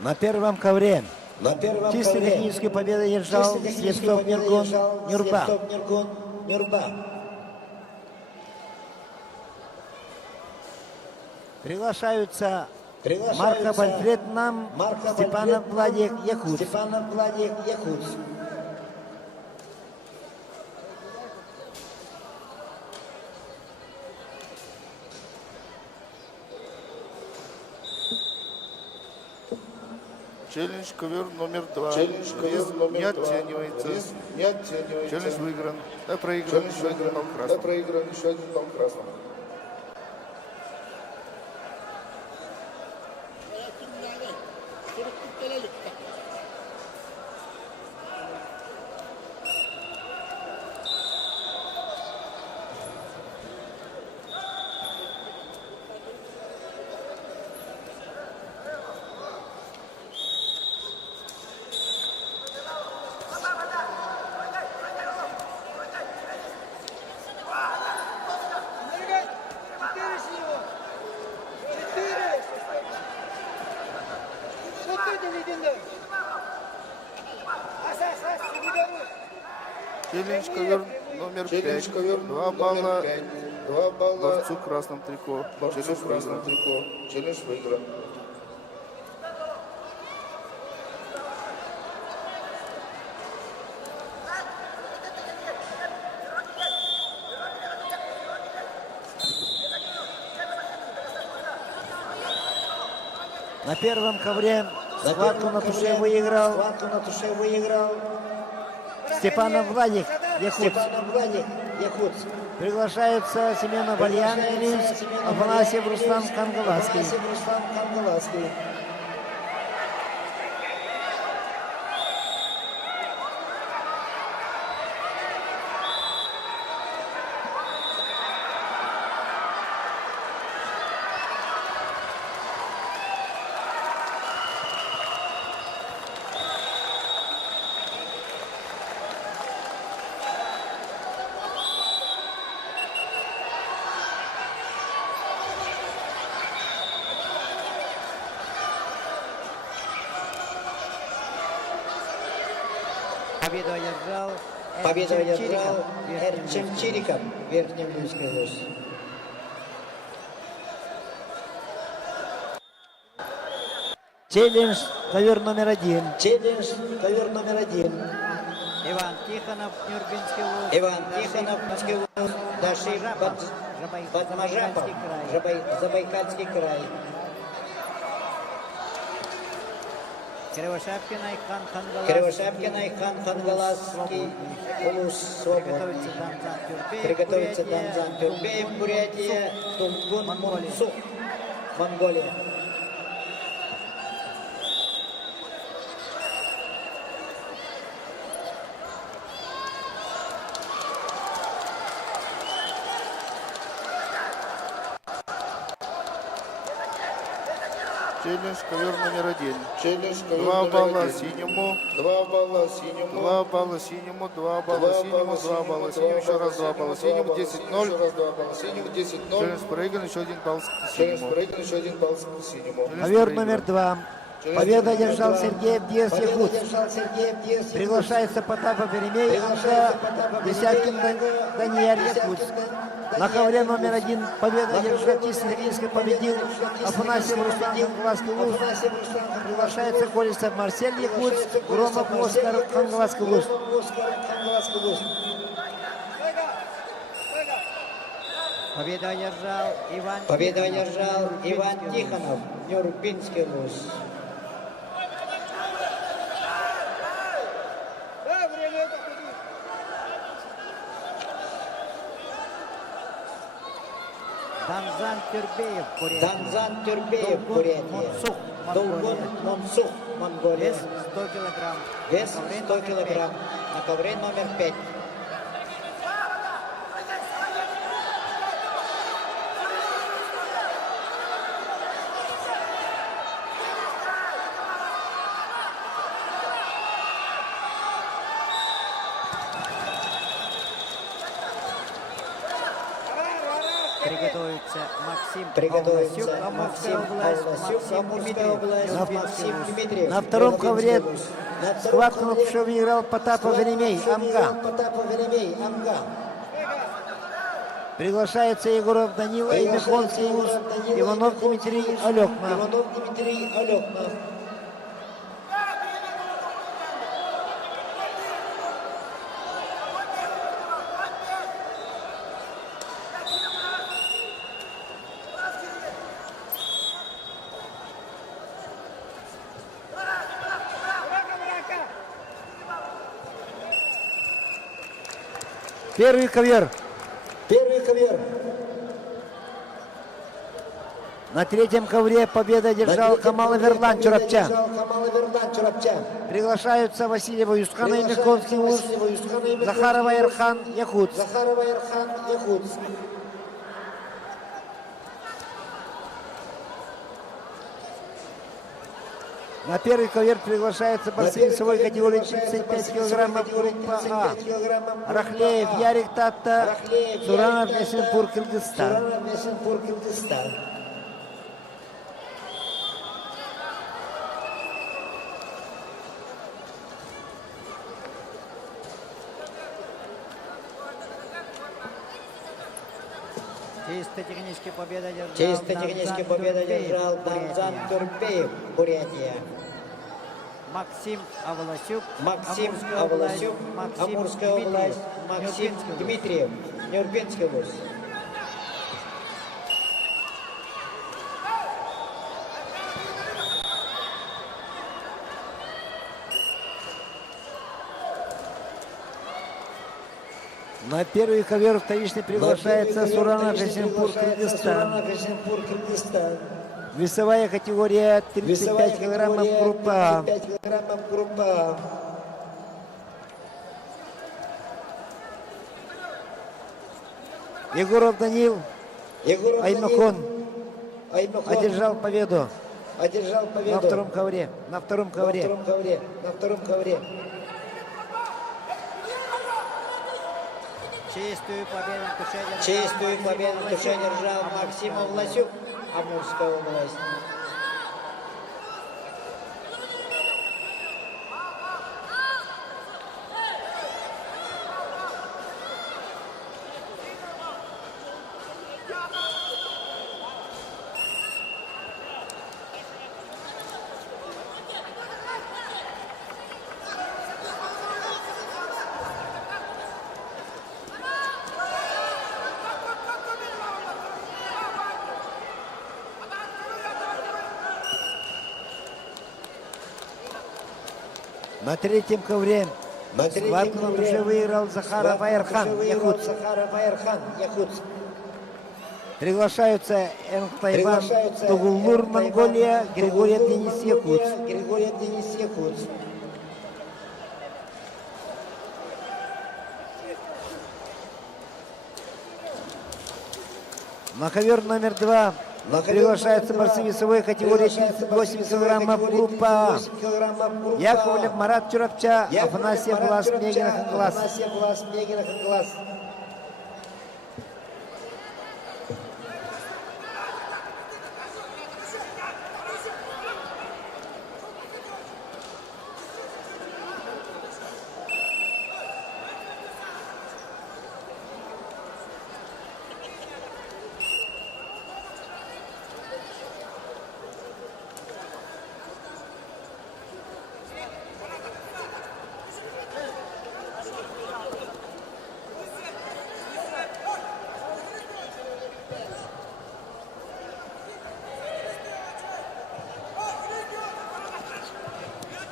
На первом ковре чистой технической победой держал Свистов Нюргон Нюрба. Приглашаются Марко Бальфреднам, Степанов Владик Якутс. Челлендж ковер номер 2. Не оценивается. Челлендж выигран. Да, проигран. Еще один балл красным. Челлендж ковер номер 5. Челлендж ковер 2 балла 5. 2 балла борцу в красном трико. борцу Челлендж в красном выигран. трико. Челлендж выигран. На первом ковре схватку на туше выиграл Схватку на туше выиграл Степанов Владик Якутск. Степанов Владик Якутск. Приглашаются Семенов Вальян Ильич, Афанасьев Руслан Кангаласский. Афанасьев Руслан Кангаласский. Победу одержал Победу Эрчим одержал Чириков, Эрчим Чириков, Верхневлюйская область. Челлендж ковер номер 1. Челлендж ковер номер 1. Иван Тихонов, Нюрбинский вуз. Иван Тихонов, Даши Бадмажапов, Забайкальский край. Кривошапкина и Хан Хангалас. Кривошапкина и Хан Хангаласский улус свободный. Приготовится Данзан Тюрбеев, Бурятия, Тунгун Мунсук, Монголия. Челлендж ковер номер 1. Челлендж ковер 2 номер балла 1. синему. 2 балла синему. 2 балла синему. 2 балла синему. 2 балла синему. Еще раз 2 балла синему. 10-0. Еще раз 2 балла синему. 10-0. Челлендж проигран. Еще 1 балл Челлендж синему. проигран. Еще 1 балл синему. Ковер номер 2. Победу одержал Сергей Диас Победу Якутск. одержал Сергей Диас. Приглашается Потапов Еремей, Анга, Десяткин Даниэль Якутск. На ковре номер 1 победа одержал Тисленинский, победил Афанасьев Руслан Кангаласский вуз. Приглашается Колесов Марсель Якутск, Громов Оскар Кангаласский вуз. Победу одержал Иван Победу Тихонов, одержал Иван Нюрбинский вуз. Тихонов, Нюрбинский вуз. Данзан Тюрбеев, Бурятия. Данзан Тюрбеев, Долгун Бурятия. Монсух, Долгун Монголия. Монсух, Монголия. Вес 100 килограмм. Вес На ковре 100 номер килограмм. На ковре номер 5. Приготовится Максим Приготовится Павласюк, Амурская Максим область, Павласюк, Максим Амурская Дмитриев, область, Нюрбинский Максим вуз. Дмитриев. На втором ковре Нюрбинский вуз. На втором схватку на ковре туше выиграл Потапов Еремей, Амга. Потапов Еремей, Амга. Приглашается Егоров Данила и Михонский вуз, Иванов Дмитрий Алекна. Иванов Дмитрий Алекна. Первый ковер. Первый ковер. На третьем ковре победа одержал Камала Верлан Чурапча. Камала Верлан Чурапча. Приглашаются Васильева Юскана и Михонский вуз, Захарова Ирхан Якутск. Захарова Ирхан Якутск. На первый ковер приглашаются борцы весовой категории 35 килограммов группа А. Рахлеев Ярик Татта, Суранов Месенпур, Кыргызстан. Суранов Месенпур, Кыргызстан. Чисто технически победа держал. Чисто технически победа держал Дамзан Турбеев, Бурятия. Максим Авласюк. Максим Амурская Авласюк, область. Амурская область. Максим Дмитриев, Нюрбинская область. На первый ковер вторичный приглашается Сурана Газимпур, Кыргызстан. Весовая категория 35 килограммов группа А. 35 килограммов группа. Егоров Данил Егоров Аймахон Аймахон одержал победу одержал победу на втором ковре. На втором ковре. На втором ковре. Чистую победу в душе держал Максим Авласюк, Амурская область. На третьем ковре схватку уже выиграл Захаров Айрхан, якутс. Приглашаются Энхтайван, Тугулур, Монголия, Григорий Денис, якутс. На ковер номер 2 приглашаются борцы весовой категории 38 килограммов группа А. Яковлев Марат Чурапча, Афанасьев Влас Мегинах Глаз.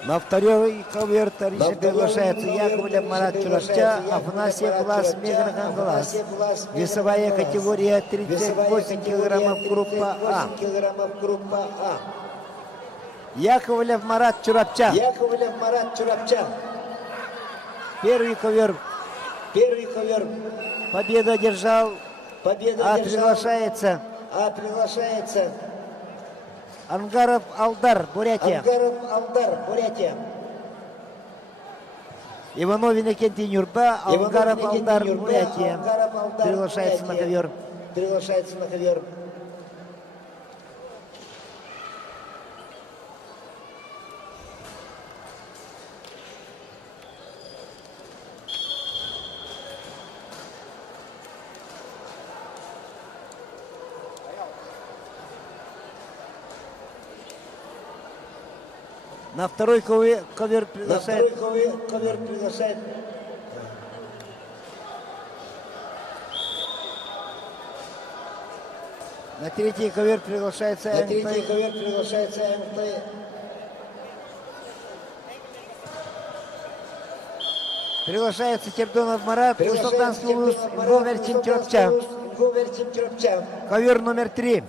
На второй ковер вторично приглашается Яковлев Марат Чурапча, Афанасьев Влас Мегинах Глаз. Весовая категория 38 килограммов группа А. Яковлев Марат Чурапча. Первый ковер. Победу одержал. Приглашается Ангаров Алдар, Бурятия. Иванов Иннокентий Нюрба, Ангаров Алдар, Бурятия. Приглашается на ковер. На второй ковер приглашает на третий ковер приглашается приглашается Тердонов Марат, Султанский Улус, Говерчин Чурапча. Ковер номер 3.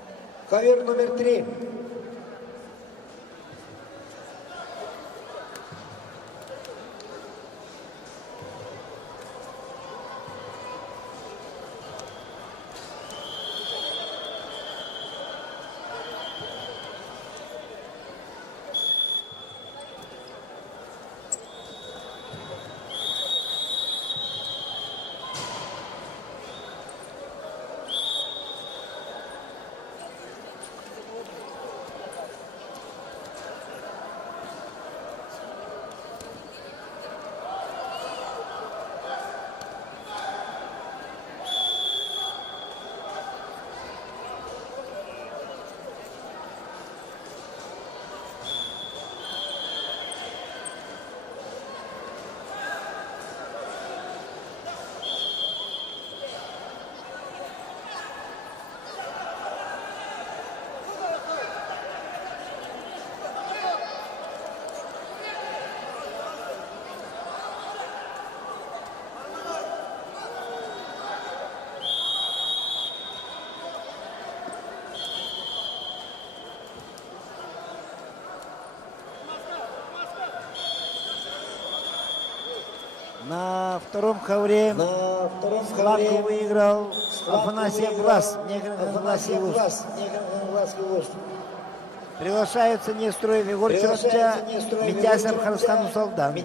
На втором ковре схватку выиграл Афанасий Глаз, Глаз и Уст. Приглашаются Нестроев Егор Чурапча, Митясов Харсхан Усалдан.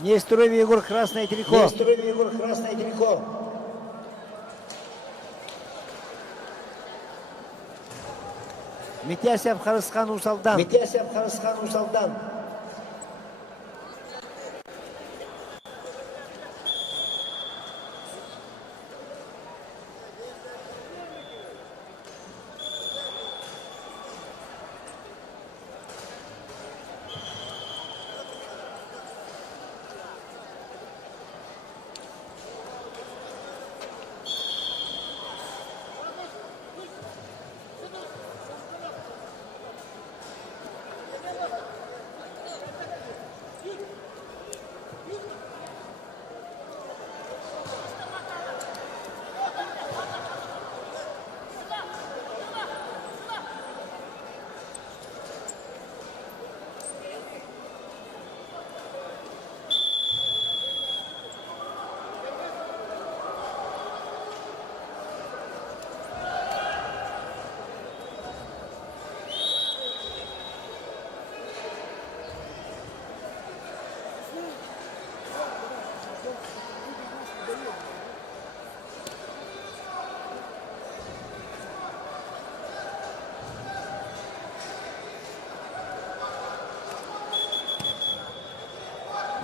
Нестроев Егор Красное Трико. Митясов Харсхан Усалдан.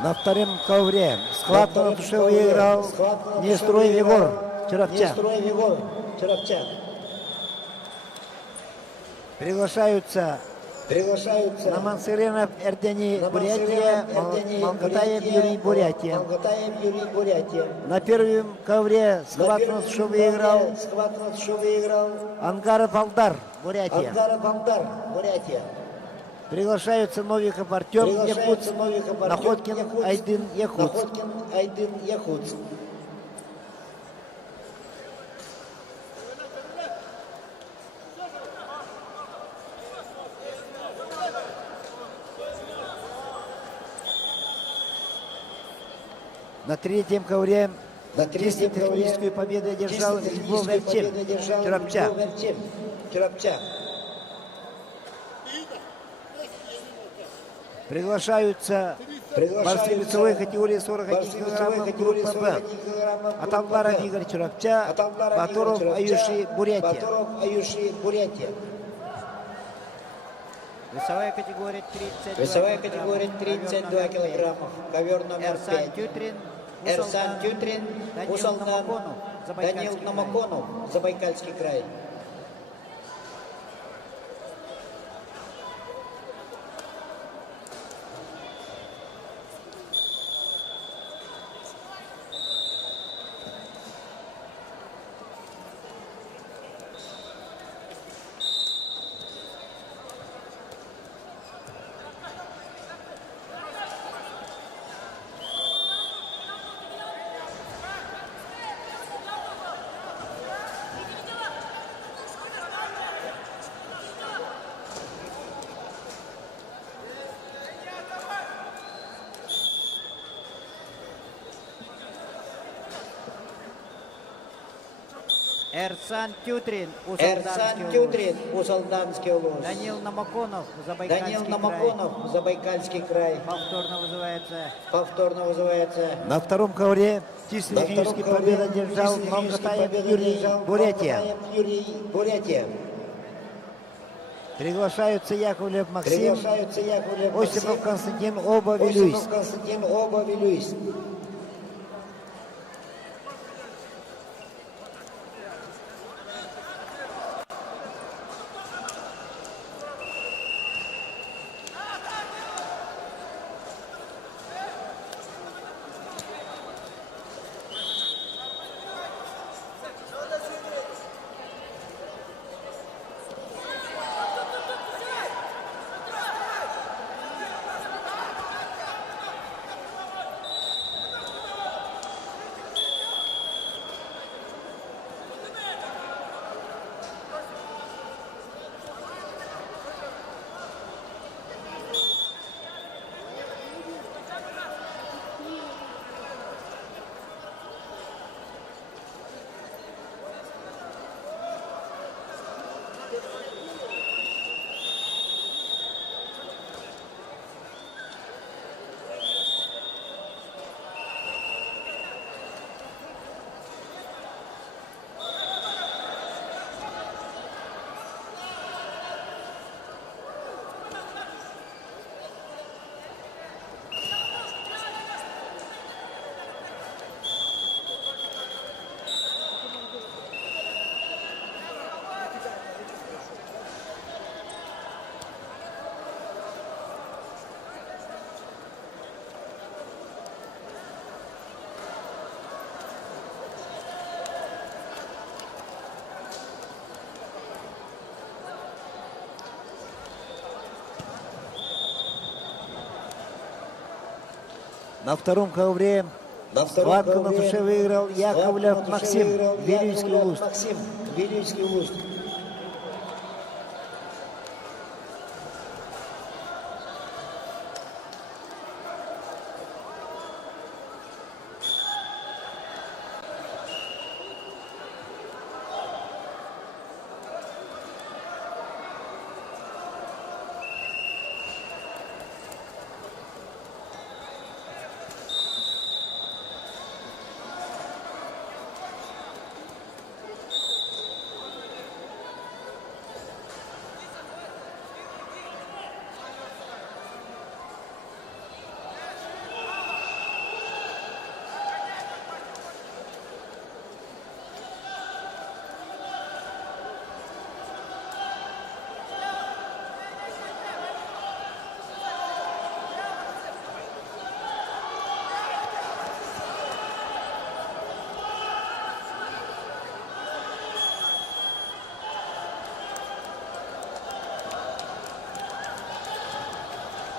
На втором ковре схватку на душе выиграл Нестроев Егор Чурапча. Приглашаются Намансыренов Эрдени Бурятия, Малгатаев Юрий Бурятия. На первом ковре схватку на душе выиграл Ангаров Алдар Бурятия. Приглашаются Новиков Артем Якутск, Находкин Айдын Якутск. На третьем ковре чисто техническую победу одержал Львов Верчим Чурапча. Приглашаются борцы весовой категории 41 килограммов группа Б. Аталбаров Игорь Чурапча, Батуров Аюши Бурятия. Весовая категория 32 килограммов. Ковер номер 5. Эрсан Тютрин, Усалдан, Данил Намаконов, Забайкальский край. Эрсан Тютрин, Усалданский улус. Данил Намаконов, Забайкальский край. Повторно вызывается. На втором ковре чисто технически победу одержал Малгатаев Юрий Бурятия. Приглашаются Яковлев Максим, Осипов Константин, оба Вилюйс. На втором ковре схватку на душе выиграл Яковлев Максим, Вилюйский Уст. Вилюйский Уст.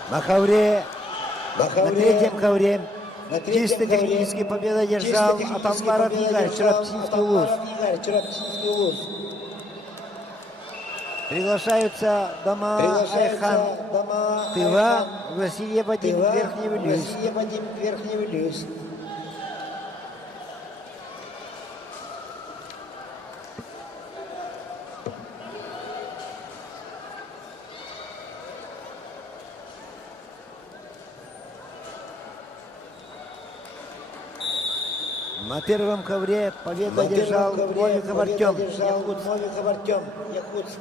На ковре, на третьем ковре, чисто технически победа держал Атамбаров Игорь, Чараптинский Улус. Приглашаются дома Айхан Тыва, Василий Вадим, Верхний Вилюйск. На первом ковре победу одержал Новиков Артем, Якутск.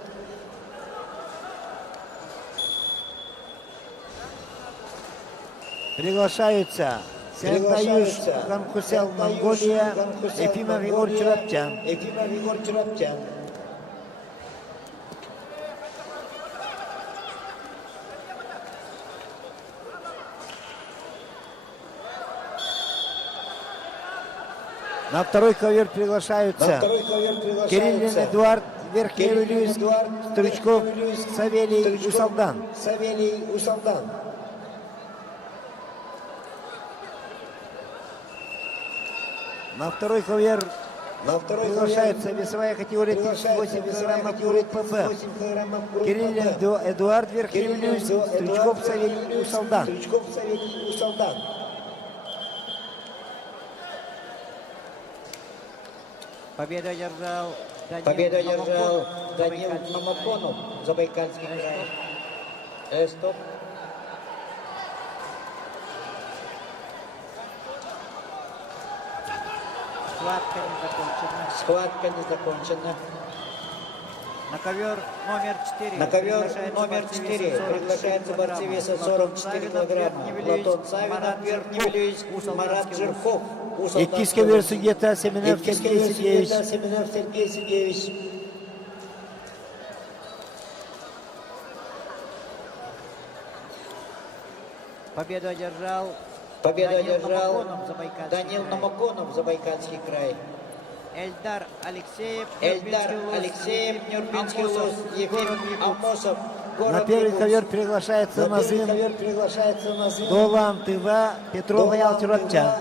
Приглашаются Сергаюш Ганкусел, Монголия, Ефимов Егор Чараптян. На второй ковер приглашаются Кириллин Эдуард, Верхний Вилюйск, Стручков Савелий Усалдан. На второй ковер приглашается весовая категория 38 килограммов ПП. Кириллин Эдуард, Верхний Вилюйск, Стручков Савелий Усалдан. Победу одержал Данил Номоконов, Забайкальский край. Стоп. Схватка не закончена. На ковер номер 4. На ковер номер 4 приглашается борцы веса 44 килограмма. Платон Савинов, Верхний Вилюйск, Марат Жирков. Якийский ковер судья Семенов Сергей Сергеевич. Победу одержал Данил Номоконов, Забайкальский край. Эльдар Алексеев, Нюрбинский Улус, Ефим Амосов, город На первый Якутск. ковер приглашается Назым Долан Тыва, Петрова Ялтюратчан.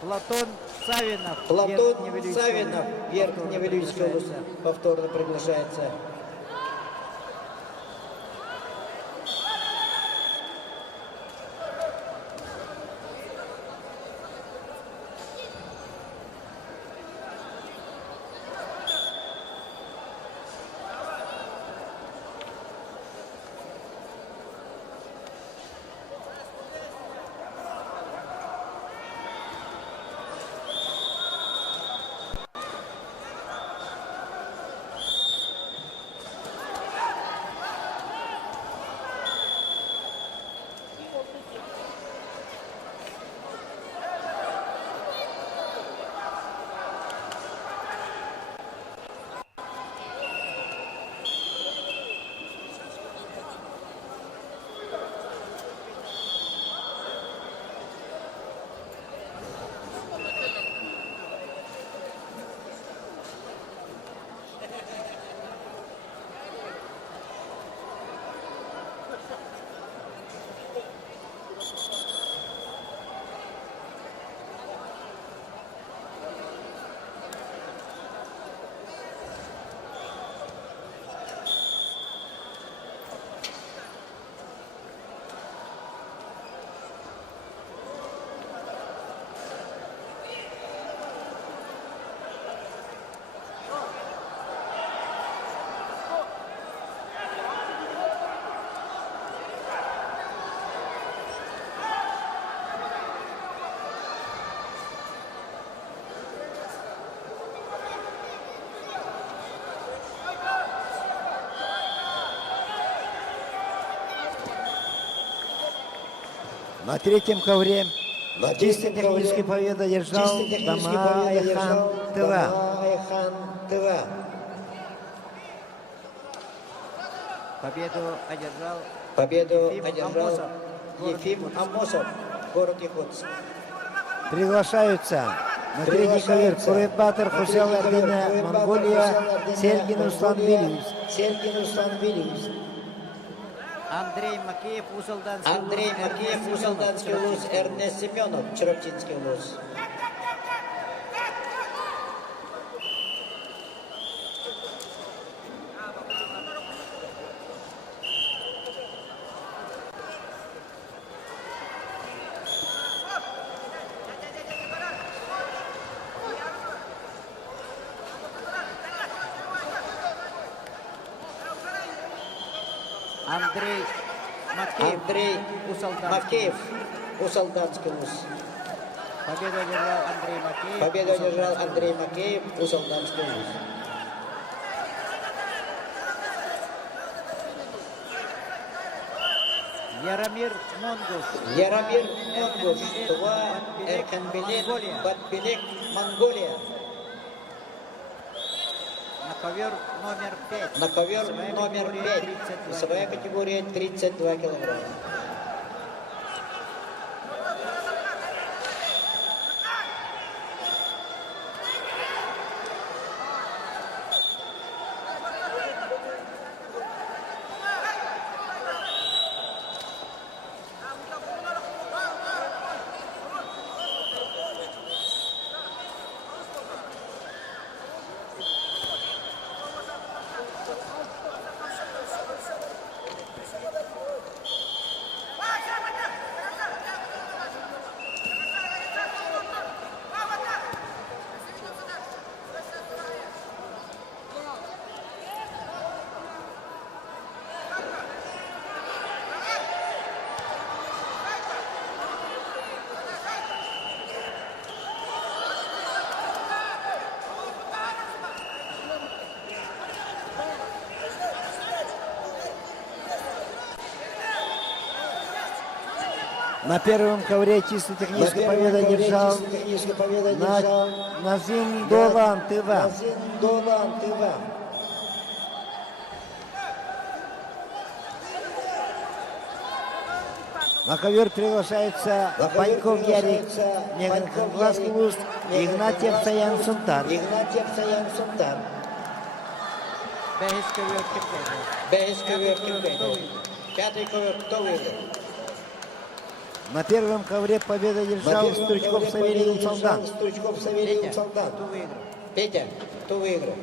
Платон Савинов, Верхний Вилюйский Улус, повторно приглашается. На третьем ковре чистой технической победы одержал Дамайхан Тыва. Победу одержал Ефим Амосов, город Якутск. Приглашаются на третий ковер Курет-Батыр, Хусел Ардина, Монголия, Сергин Руслан Вильевич. Андрей Макеев, Усалданский вуз, Эрнест Семенов, Чароптинский вуз. Андрей Макеев, Усалданский вуз. Победу одержал Андрей Макеев, Усалданский вуз. Яромир Монгуш, Тува, Эрханбилек, Батбилек, Монголия. на ковер номер 5. Весовая категория 32 килограмма. На первом ковре чисто технической победы одержал Назим Долан Тыва. На ковер приглашается Баньков Ярик, Негрглазский вуз, Игнатьев Саян Сунтар. Без ковер Кимбейдер. Пятый ковер кто выиграл? На первом ковре победу одержал Стручков Савелий Солдан. Петя, кто выиграл?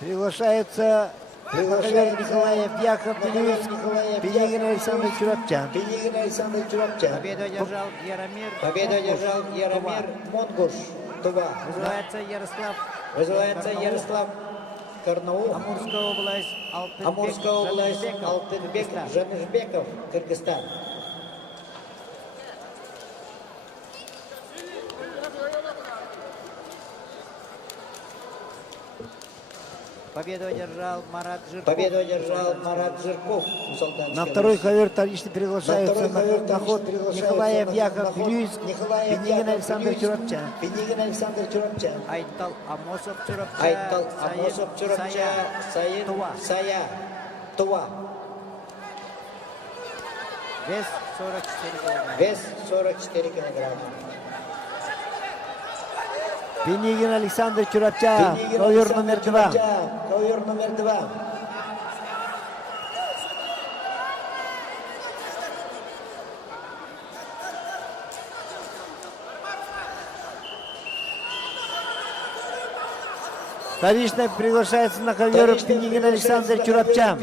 Приглашается на ковер Николаев Яков Делюс, Пенигин Александр Чурапчан. Победу одержал Яромир Монгуш, Тува. Вызывается Ярослав Карнаух. Амурская область, Алтынбек Жанышбеков, Кыргызстан. Победу одержал Марат Жирков. На второй ковер вторично приглашаются на ход Николаев Яков Делюс, Пенигин Александр Чурапчан. Айтал Амосов Чурапча, Саид Сая, Тува. Вес 44 килограмма. Вес 44 килограмма. Пенигин Александр Чурапчан, ковер номер 2. Вторично приглашается на ковер Пенигин Александр Чурапчан.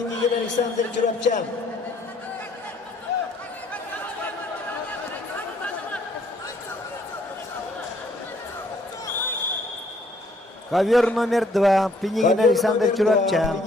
Ковер номер 2. Пенигин Александр Чурапчан.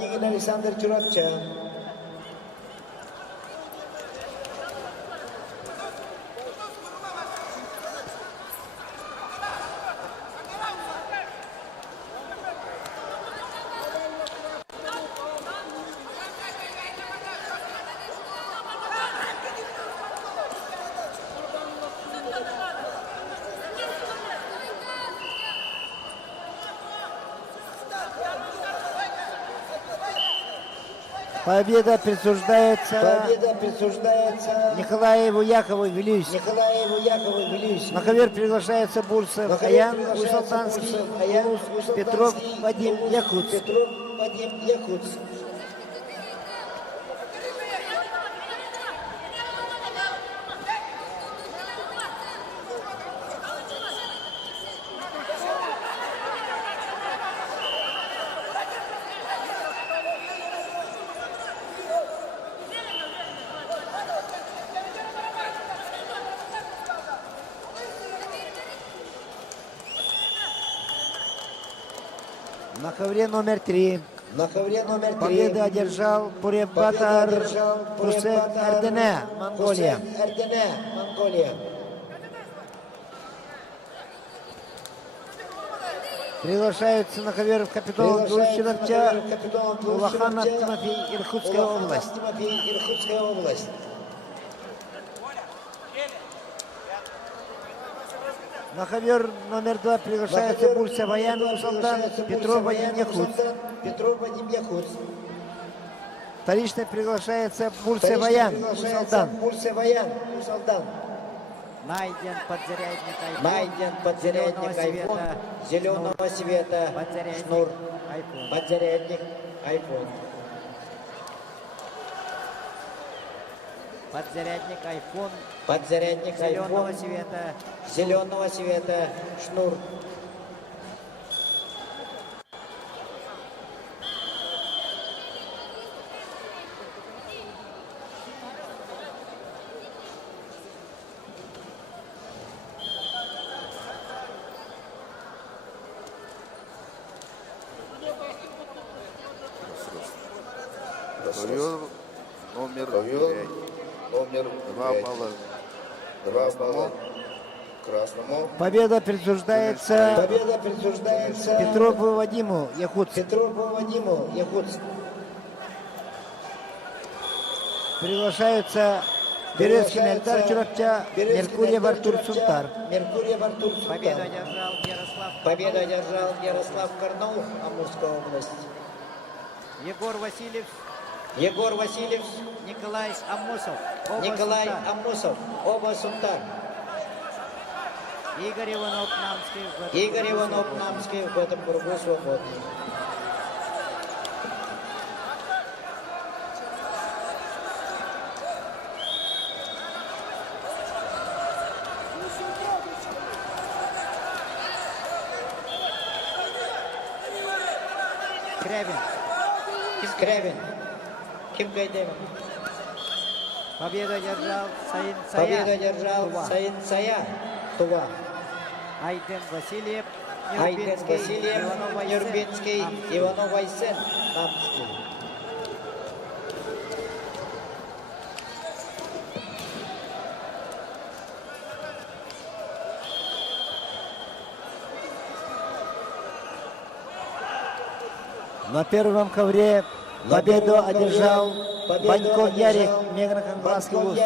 Победа присуждается Николаеву Якову Вилюйск. На ковер приглашается Бурцев Аян, Усть-Салтанский, Петров Вадим Якутск. На ковре номер 3. Победу одержал Пуребатар Хусейн Эрдене, Монголия. Приглашаются на ковер капитан Дульчиновча Улахана Тимофей, Иркутская область. На ковер номер 2 приглашается Бурцев Аян, Усть-Салтан, Петров Вадим Якутск. Вторично приглашается Бурцев Аян, Усть-Салтан. Найден подзарядник айфон зеленого света, шнур, подзарядник айфон. Подзарядник айфон зеленого света, шнур. Ковер номер 5. Номер 2 5. балла 2 балла красному. Победа присуждается Петрову Вадиму, Якутск. Приглашаются Березкин Эльдар Чурапча, Меркурьев Артур Сунтар. Победу одержал Ярослав Карнаул, Амурская область. Егор Васильев, Николай Аммусов, оба Сунтар. Игорь Иванов Намский в этом кругу свободный. Скрябин. Ким Гайдемов. Победу одержал Саин Сая, Тува. Айден Васильев, Нюрбинский, Иванов Айсен, Намский. На первом ковре победу одержал Баньков Ярик, Мегрохангласский вуз.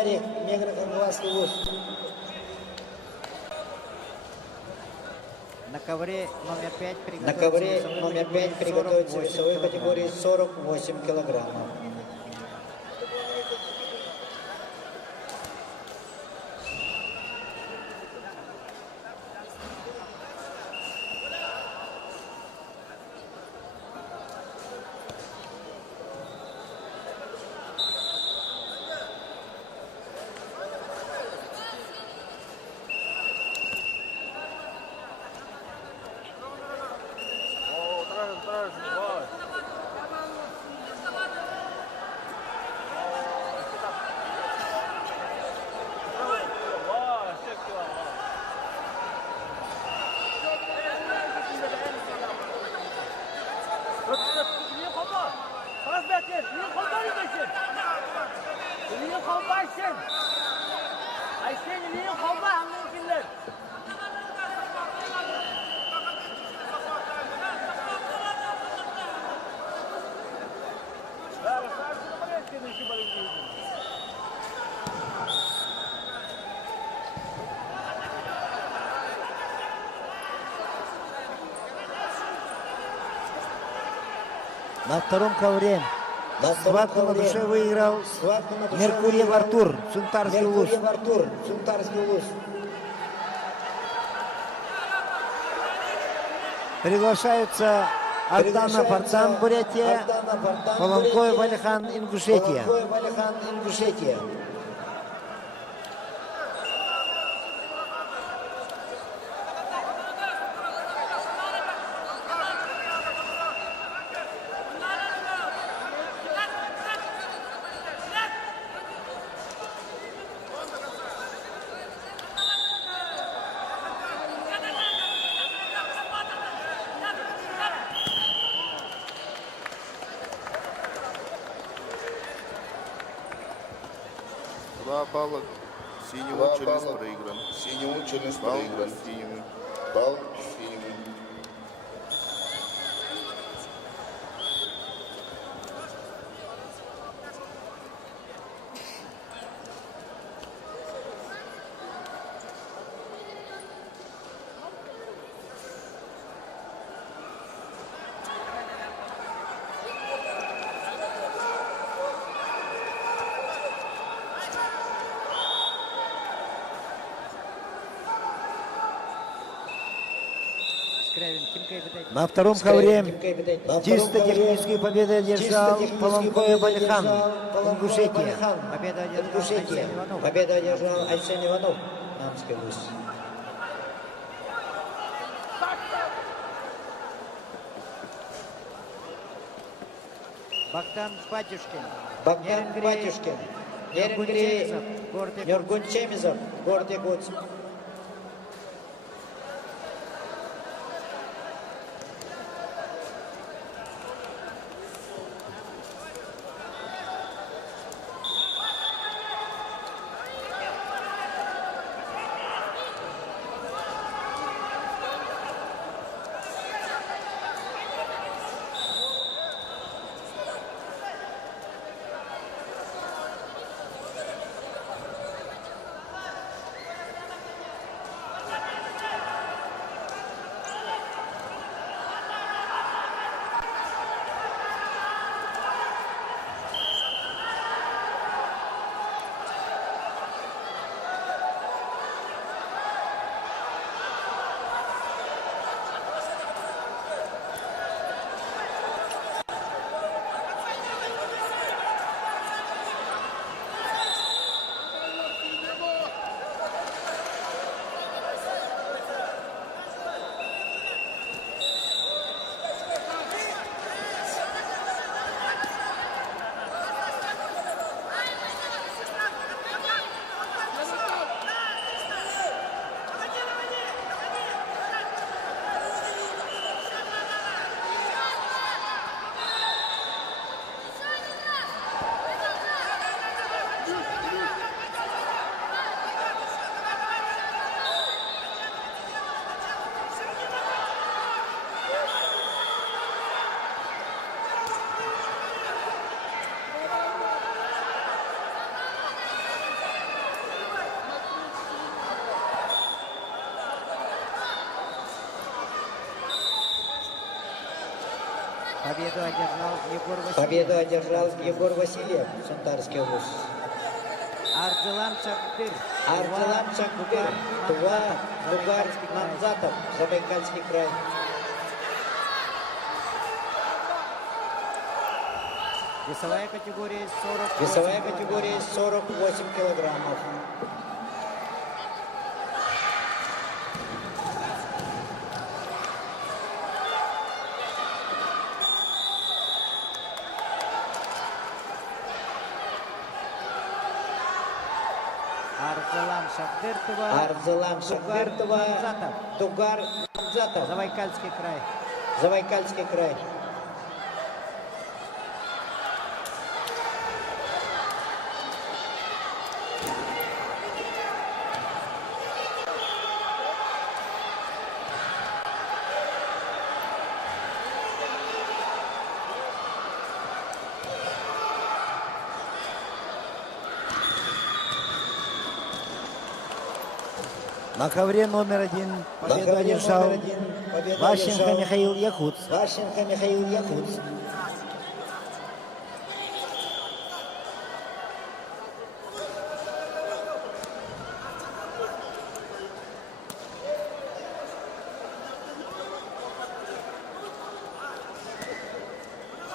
На ковре номер 5 приготовиться в весовой категории 48 килограммов. На втором ковре На втором Схватку на ковре. душе выиграл Схватку на душе Меркурьев выиграл Артур, Сунтарский улус. Меркурьев Артур, Сунтарский улус. Приглашаются Артанов Артан, Бурятия, Артанов Артан, Полонкоев Бурятия, Алихан, Ингушетия. Полонкоев Алихан, Ингушетия. Два балла синему Два челюсть балла. проигран. Синему челюсть Балл проигран. синему. Балл синему. На втором ковре На втором чисто ковре техническую победу одержал техническую Полонкоев победу Алихан, одержал Полонкоев Ингушетия. Алихан, Победу одержал Ингушетия. Арсений Иванов. Победу одержал Арсений Иванов. Намский улус. Богдан Батюшкин. Богдан Нерингри, Батюшкин. Нергун Нерингри, Чемизов, город Якутск. Нергун Чемизов, город Якутск. Победу одержал Егор Васильев. Победу одержал Егор Васильев, Сунтарский улус. Арцелан Чакдыр. Арцелан Чакдыр, Тува, Дугар, Намзатов, Забайкальский край. Весовая категория 40. Весовая категория 48 килограммов. Арцелан Шакдыртова. Арцелан Шакдыртова, Намзатов. Дугар, Намзатов, Забайкальский край. Забайкальский край. На ковре номер один победу одержал Ващенко Михаил Якутс. Ващенко Михаил Якутс.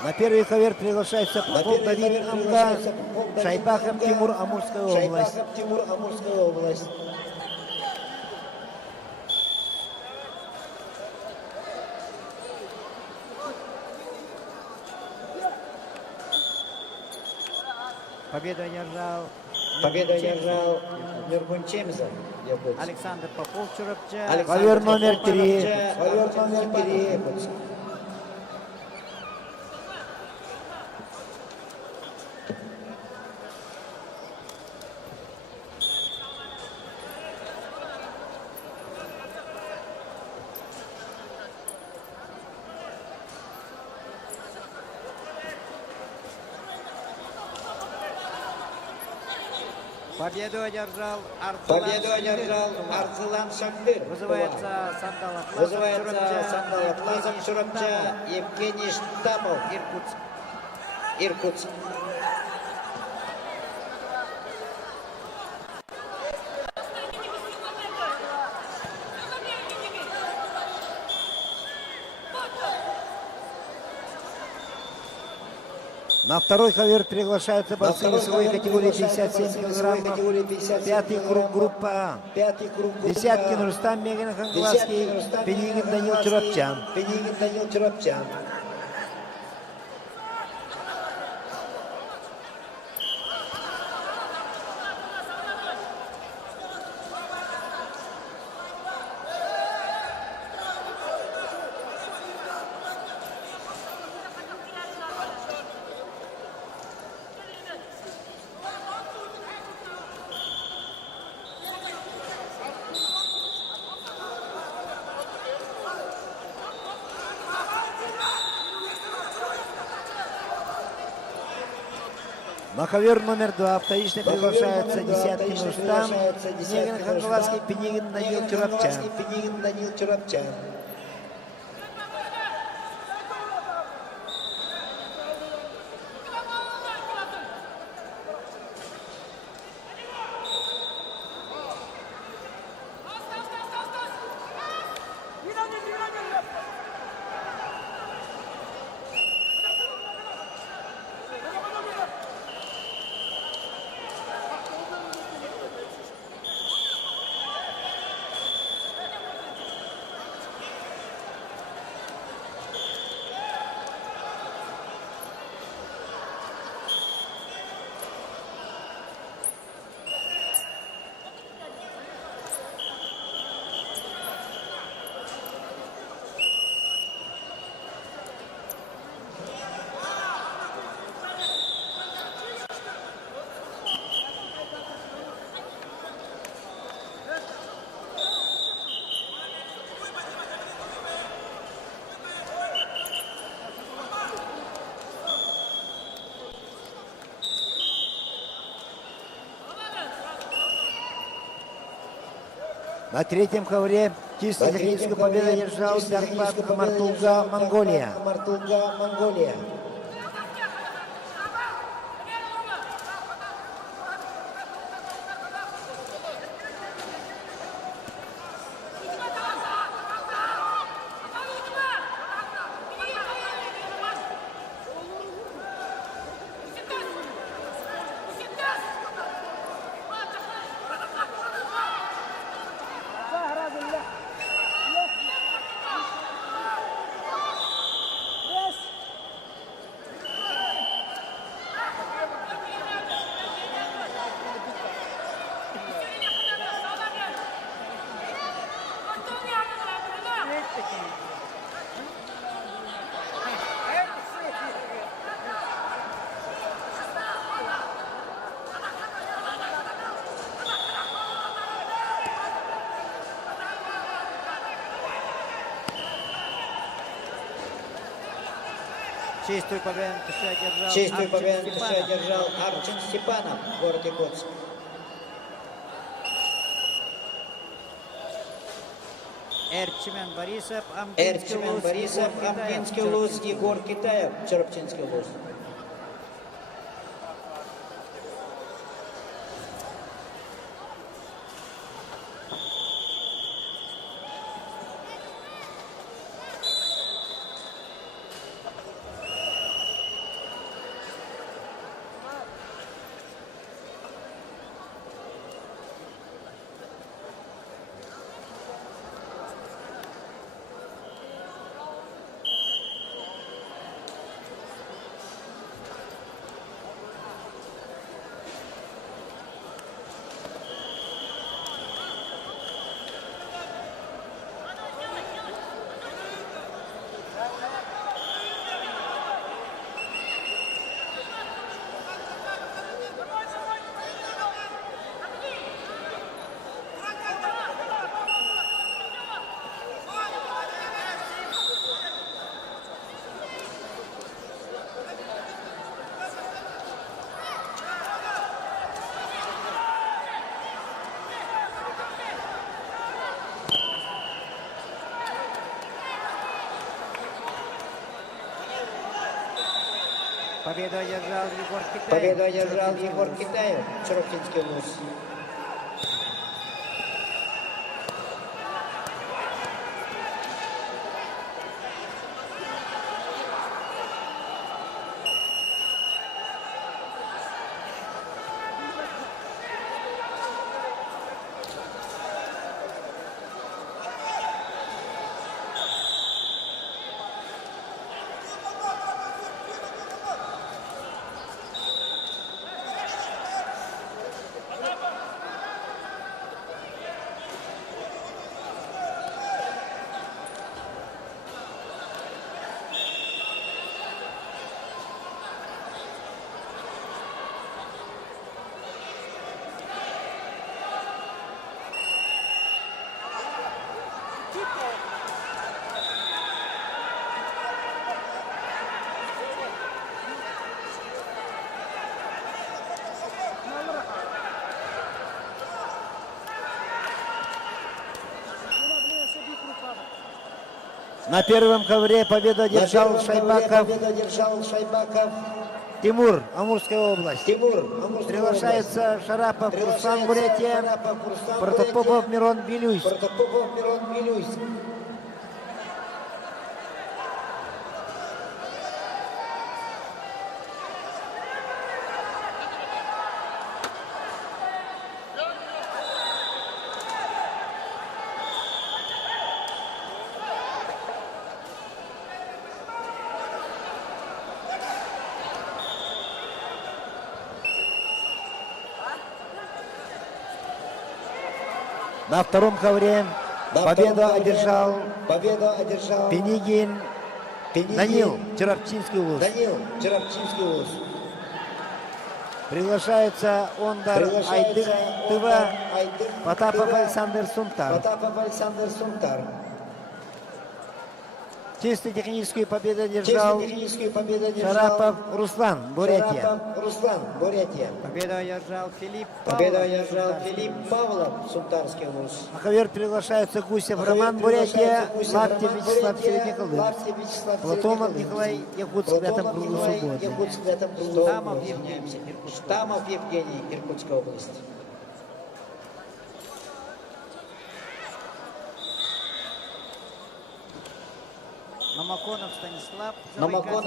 На первый ковер приглашается Попов Давид Амга, Шайбахов Тимур, Амурская область. Шайбахов Тимур, Амурская область. Победу одержал Нургун Чемзов. Александр Попов, Чурапча. ковер номер 3. Ковер номер 3. Победу одержал Арцелан Шагдыр. Вызывается Сандал Атлазов, Чурапча. Евгений Штамов. Иркутск. На второй ковер приглашаются борцы весовой категории 57 килограммов. Пятый круг группа А. Десяткин Рустам Меган Ханглаский, Пенигин Данил Чурапчан. На ковер номер 2 вторично приглашается Десяткин Рустам, Меган Ханглаский, Пенигин Данил Чурапчан. На третьем ковре чисто техническую победу одержал Дарпат Мартулга, Монголия. Чистую победу одержал Арчин Степанов в городе Коцк. Эрчимен Борисов, Амгинский Луз, Егор Китаев, Чарапчинский Луз. Победу одержал Егор Китаев. Победу одержал Егор Китаев, Чарапчинский улус. На первом ковре победу одержал Шайбаков Тимур, Амурская область. Приглашается Шарапов Руслан, Бурятия, Протопопов Мирон, Вилюйск. На втором ковре победу одержал Пенигин Данил, Чарапчинский улус. Приглашается Ондар Айдык Тыва, Потапов Александр Сунтар. Чисто техническую победу одержал Шарапов Руслан, Бурятия. Победу одержал Филипп Павлов, Сунтарский улус. На ковер приглашаются Гусев Роман, Бурятия, Лаптев Вячеслав, Середниколым, Платонов Николай, Якутск, в этом кругу свободы. Штамов Евгений, Иркутская область. Номоконов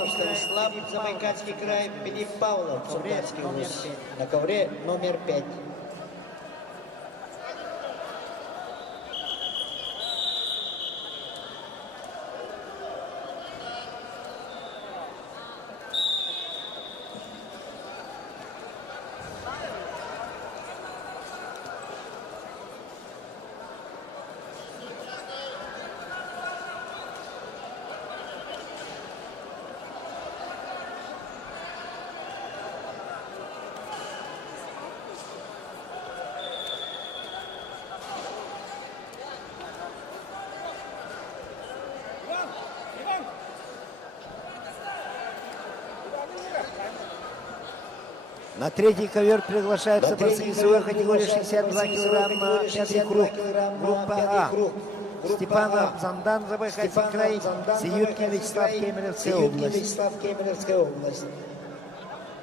Станислав, Забайкальский край, Филипп Павлов, Сунтарский улус. На ковре номер 5. На третий ковер приглашается борцы весовой категории 62 килограмма, пятый круг, группа А. Степанов Зандан, Забайкальский край, Сиюткин Вячеслав, Кемеровская область.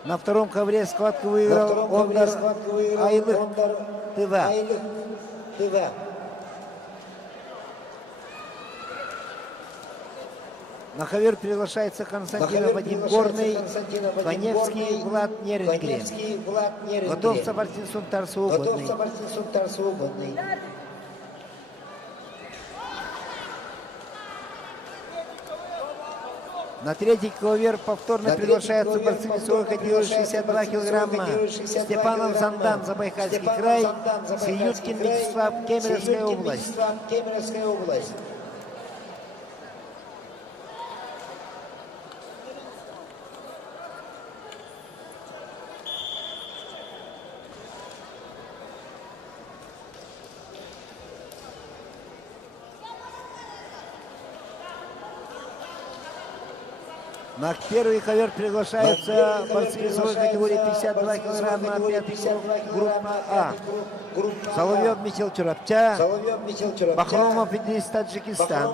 На втором ковре схватку выиграл Ондар Айлык Тыва. На ковер приглашается Константинов Вадим Горный, Коневский Влад Нерингрен. Готовится Мартин Сунтар свободный. На третий ковер повторно приглашаются борцы весовой категории 62 килограмма. Степанов Зандан, Забайкальский край, Сиюткин Вячеслав, Кемеровская область. На первый ковер приглашаются борцы весовой категории 52 килограмма, пятый круг, группа А. Соловьев Михаил Чурапча, Бахромов Идрис, Таджикистан.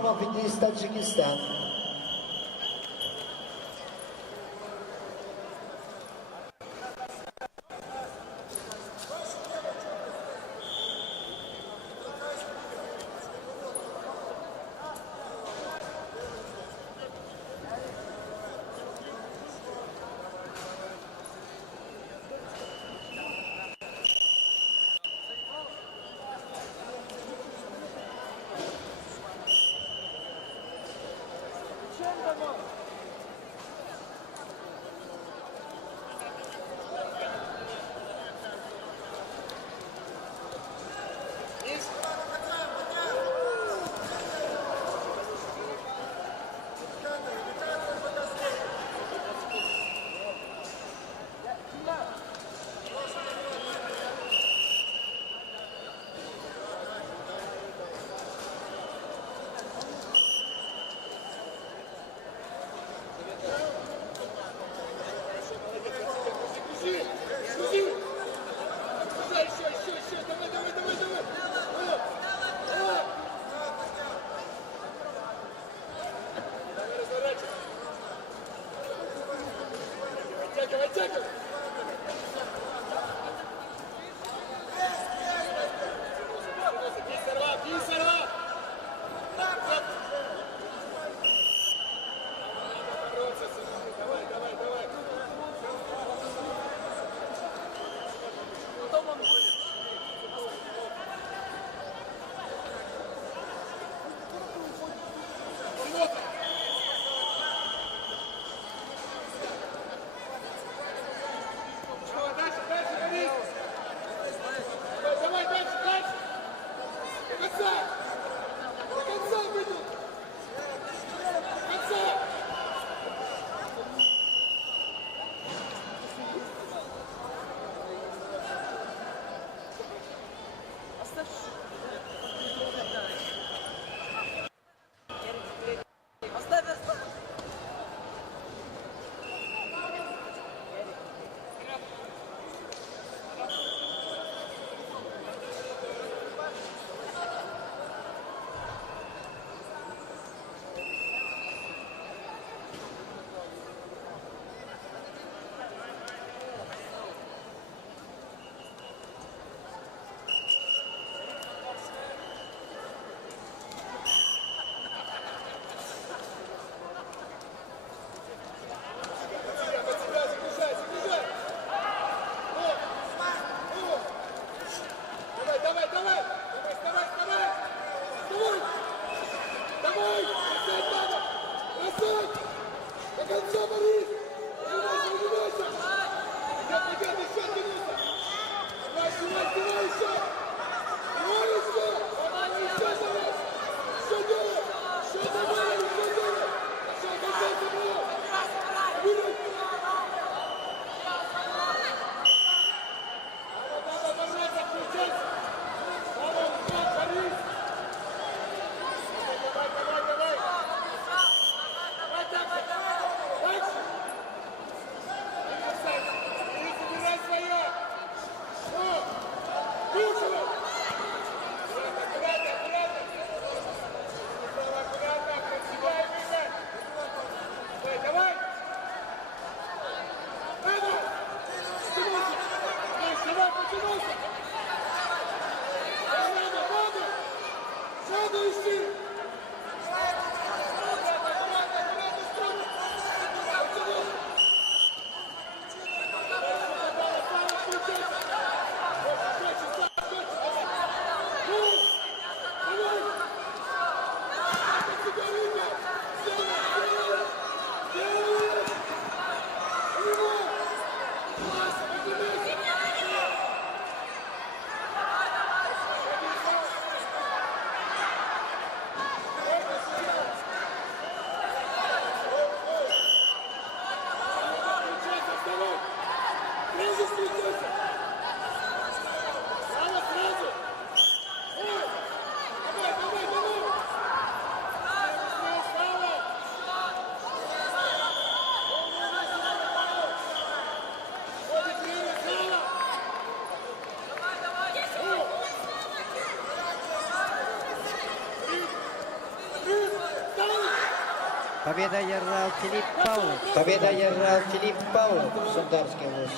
Победа одержал Филипп Павлов. Победа одержал Филипп Павлов, Сундарский вуз.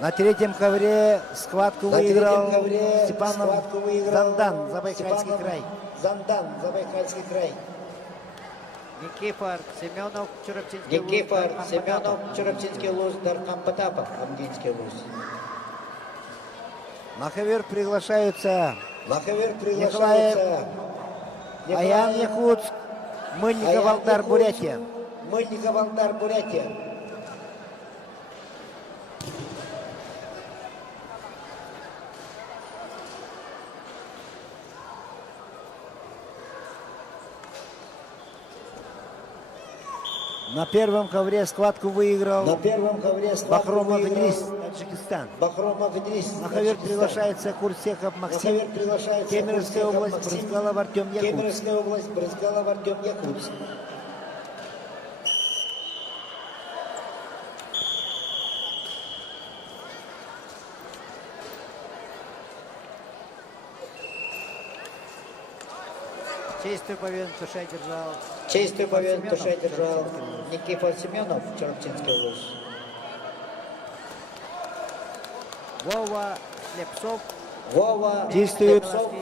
На третьем ковре схватку выиграл Степанов Зандан, Забайкальский край. Зандан, Забайкальский край. Никифор Семенов, Чурапчинский луз. Никифор Семенов, Чурапчинский луз, Дархан Потапов, Амгинский луз. На ковер приглашаются На ковер Николаев, приглашаются Аян Якутск, Мыльников, Алдар, Бурятия. Мыльников, Алдар, Бурятия. На первом ковре схватку выиграл На первом ковре схватку Бахромов выиграл Идрис, Таджикистан. Бахромов Идрис, На ковер Таджикистан. приглашается Курсехов На Максим, ковер приглашается Кемеровская Курсехов область, Максим, Брызгалов Артем Якутск. Кемеровская область, Брызгалов Артем Якутск. Чистую победу Туша держал. Чистую победу Семенов, Туша держал Черчинская Никифор Семенов, Черчинская область. Вова Слепцов. Вова Чистую. Слепцов,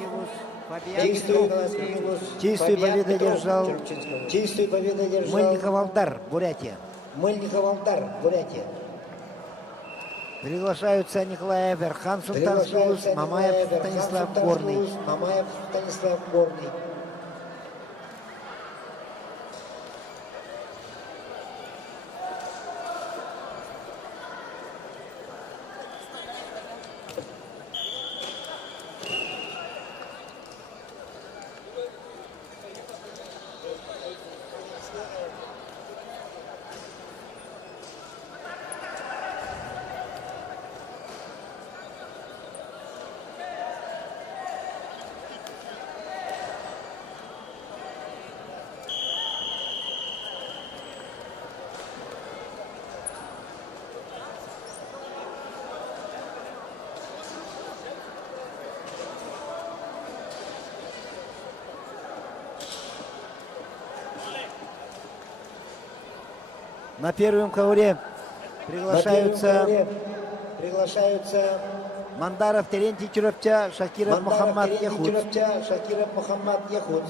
Фабиан Николаевский Иглус, Чистую Фабиан победу Петров, держал Черчинская область. Чистую победу держал Мыльников, Алдар, Бурятия. Мыльников, Алдар, Бурятия. Приглашаются Николаев, Верхан, Султанский Улус, Приглашаются Мамаев, Николаев, Станислав Верхан, Горный. Султанский Улус, Мамаев, Станислав Горный. На первом ковре приглашаются Приглашаются Мандаров, Терентий Чуровча, Шакиров, Мухаммад Терентий Яхуд. Чуровча, Шакиров Мухаммад Яхуд.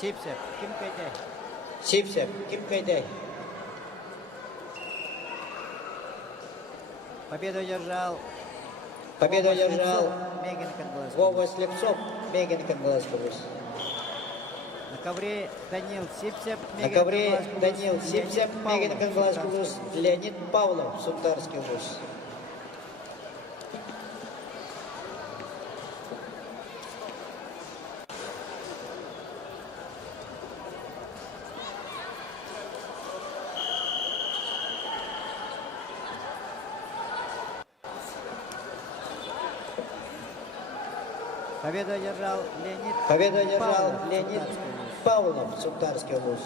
Сипсев, Ким Кайдай. Сипсев, Ким Кайдай. Победу одержал. Победу одержал Мегин Кангалас. Вова Слепцов, Мегин Кангаласская область. На ковре Данил Сипсев. На ковре Данил Сипсев, Мегин Кангаласская область. Леонид Павлов, Сунтарский область. Победу одержал Леонид. Победу одержал Павлов, Леонид Сунтарская область. Павлов, Сунтарский область.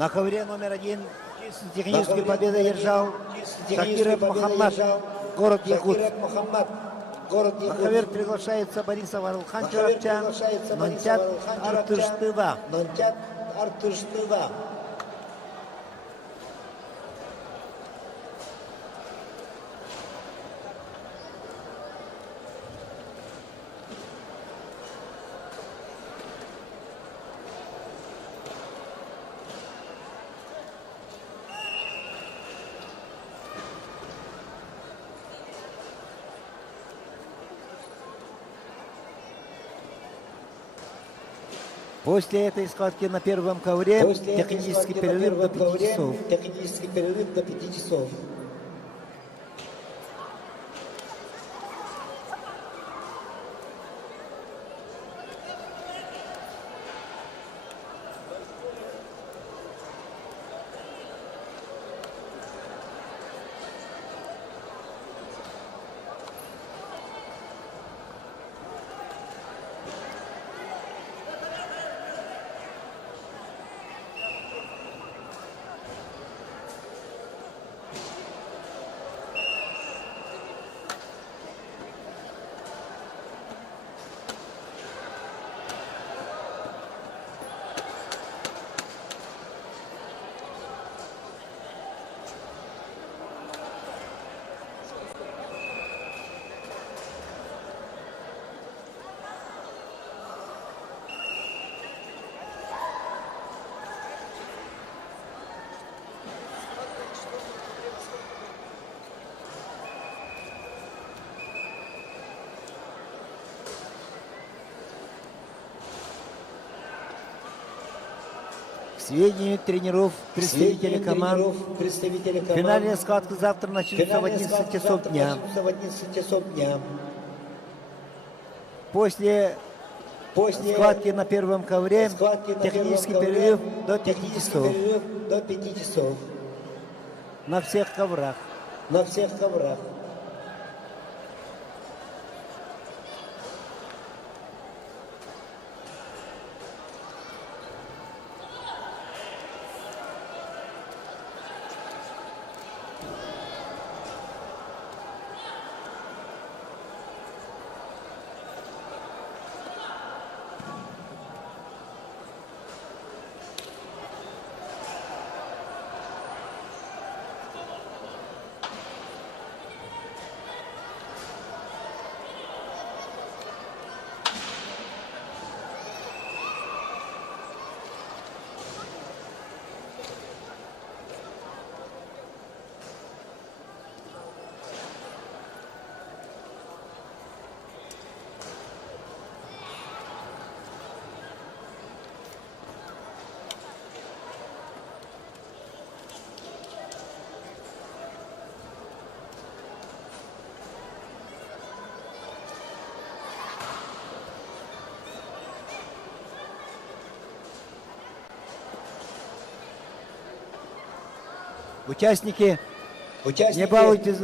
На ковре номер 1 техническую победу одержал Шакиров Мухаммад, город Якутск. На ковер приглашается Борисов Арулхан Чурапчан, Нонтят Артуштыва. После этой схватки на первом ковре технический перерыв до 5 часов. Технический перерыв до 5 часов. К сведению тренеров, представителей команд, финальная схватка завтра начнется в 11 часов дня. После схватки на первом ковре технический перерыв до 5 часов. На всех коврах. Участники, не балуйтесь.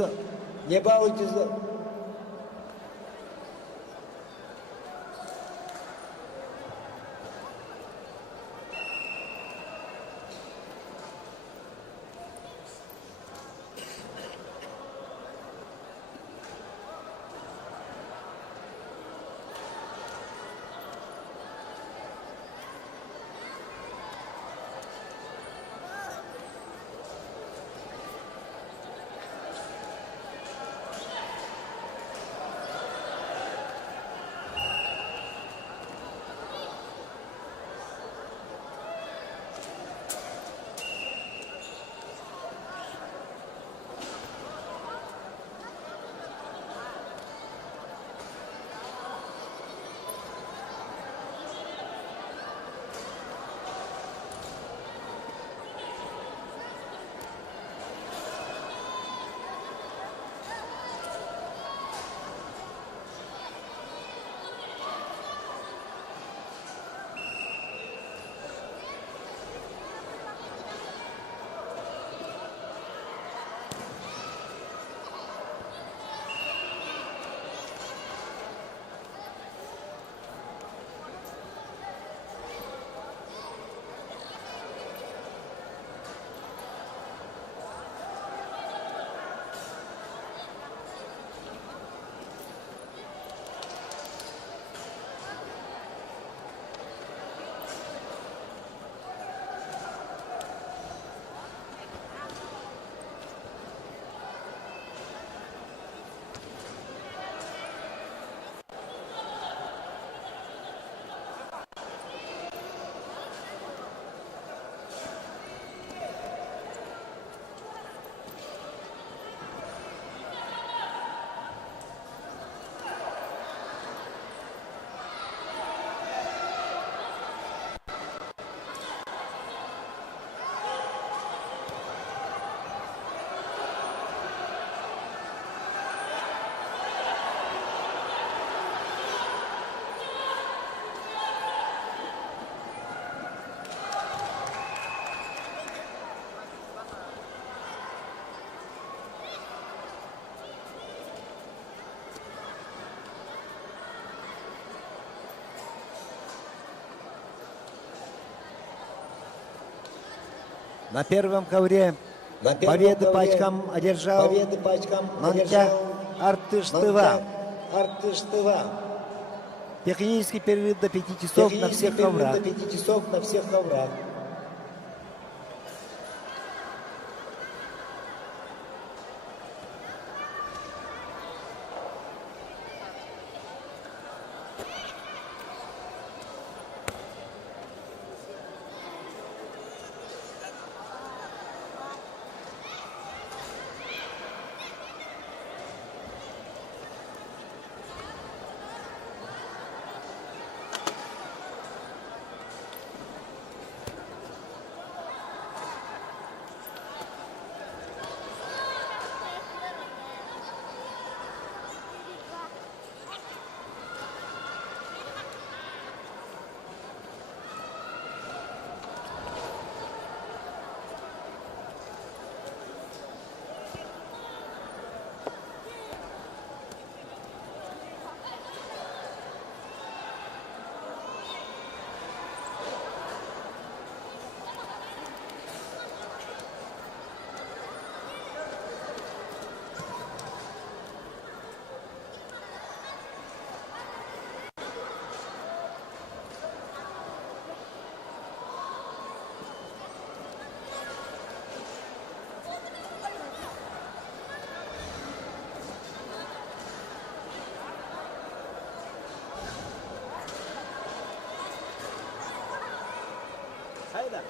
На первом ковре победы по очкам одержал Мантяк Артыштыва. Технический перерыв до 5 часов на всех коврах. Hayda.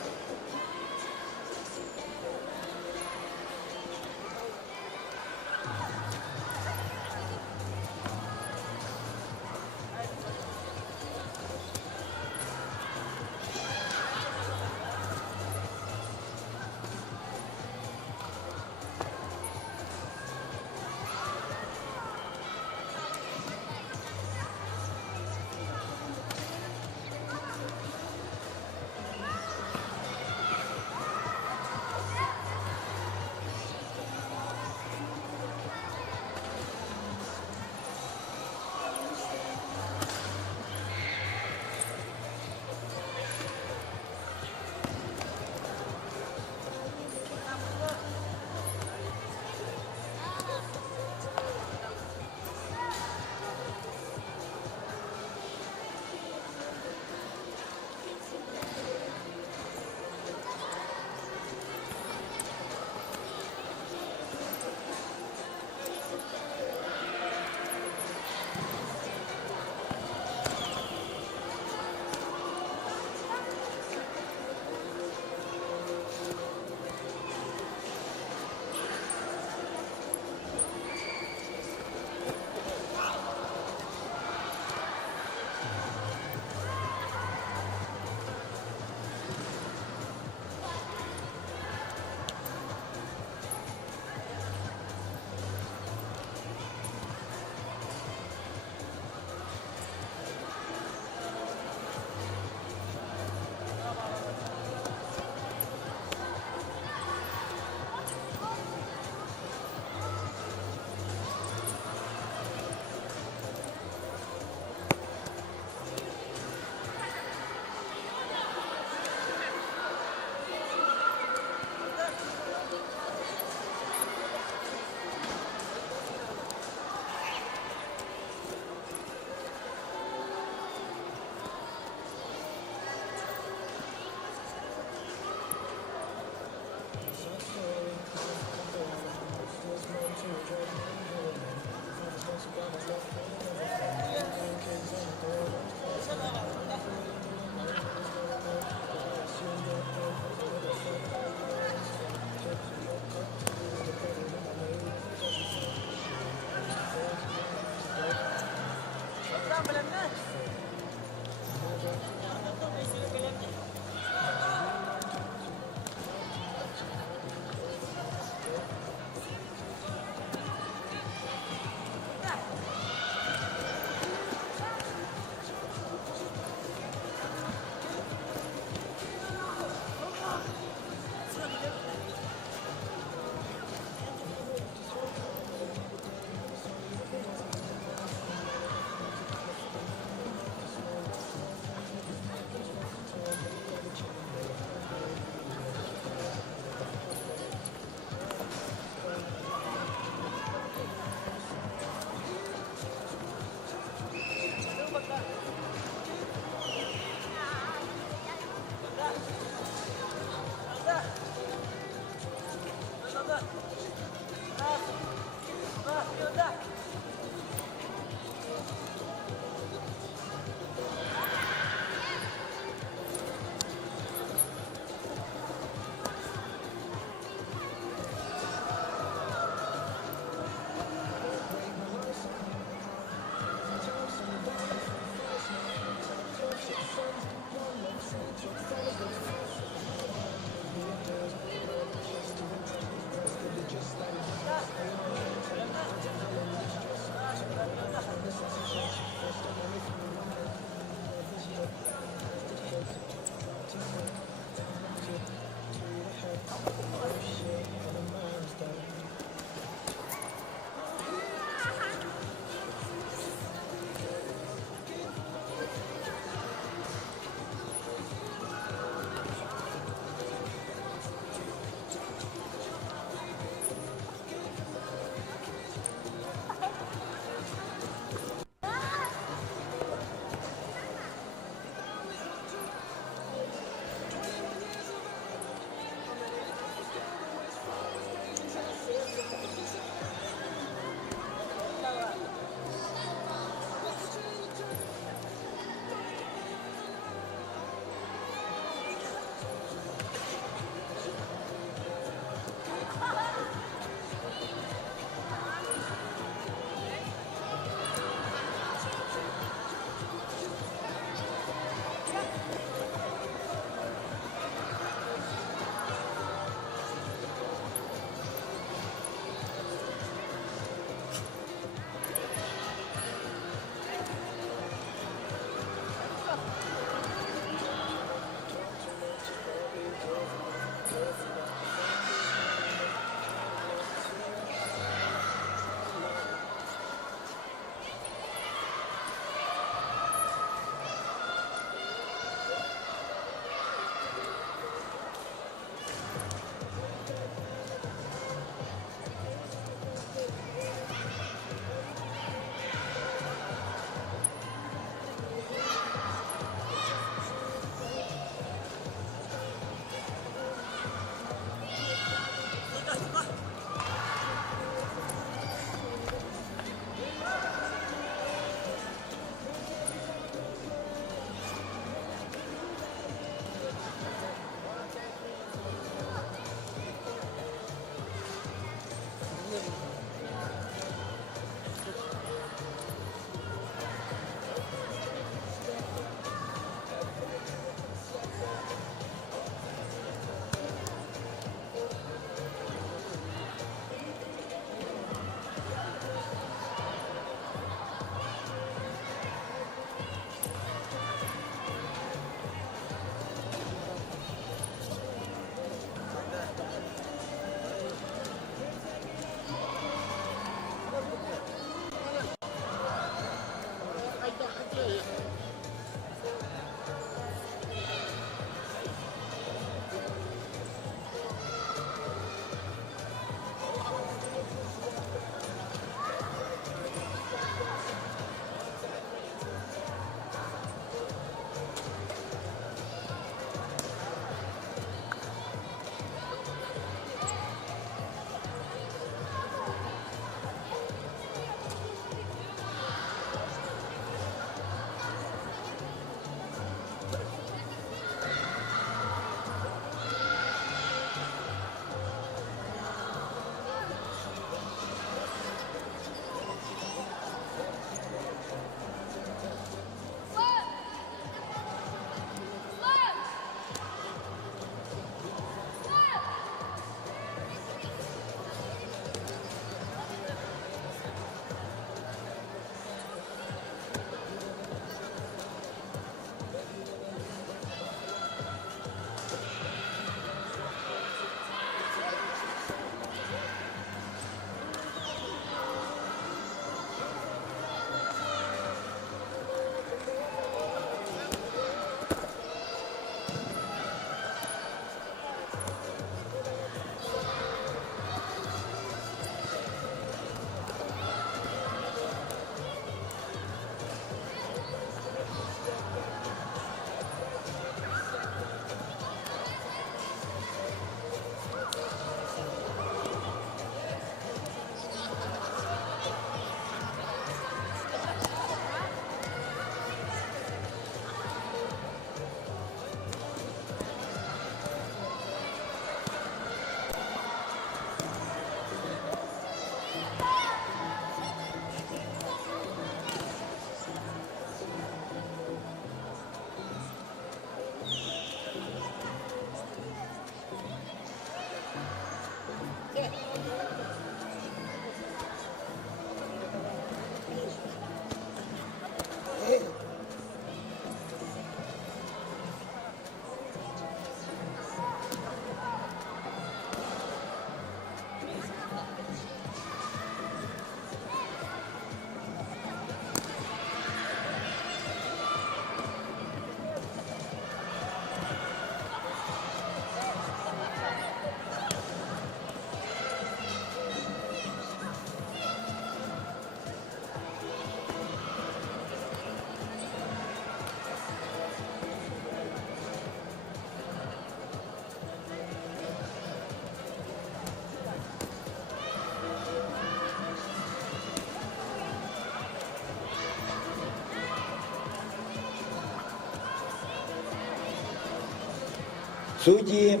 Судьи,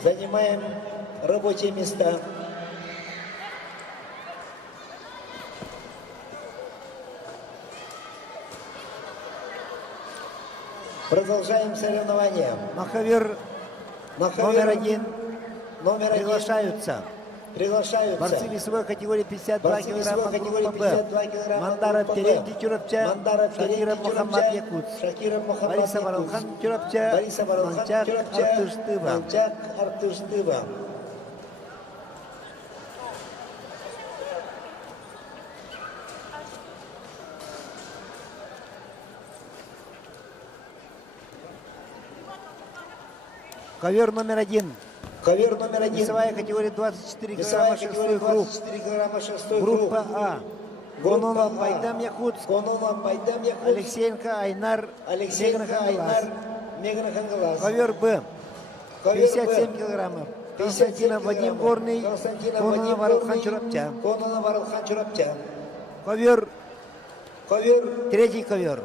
занимаем рабочие места. Продолжаем соревнования. Маховер номер один Номер один. приглашаются. Борцы весовой категории 52 килограмма, группа Б. Мандаров Терентий Чурапча, Шакиров Мухаммад Якутс. Бориса Варалхан Чурапча, Манчак Артуштыва. Ковер номер один. Ковер номер один. Весовая категория 24 Весовая килограмма, категория 6 групп. 24 килограмма, 6 групп. Группа А. Гононов А. Байдам Якутск. Гононов Байдам Якутск. Алексеенко Айнар Алексеенко Айнар Меграхангалас. Ковер Б. Ковер 57 Б. килограммов. 57 Константинов Вадим Горный. Константинов Гононов Вадим Варалхан Горный. Чурапча. Гононов Варалхан Чурапча. Ковер. Ковер. Третий ковер.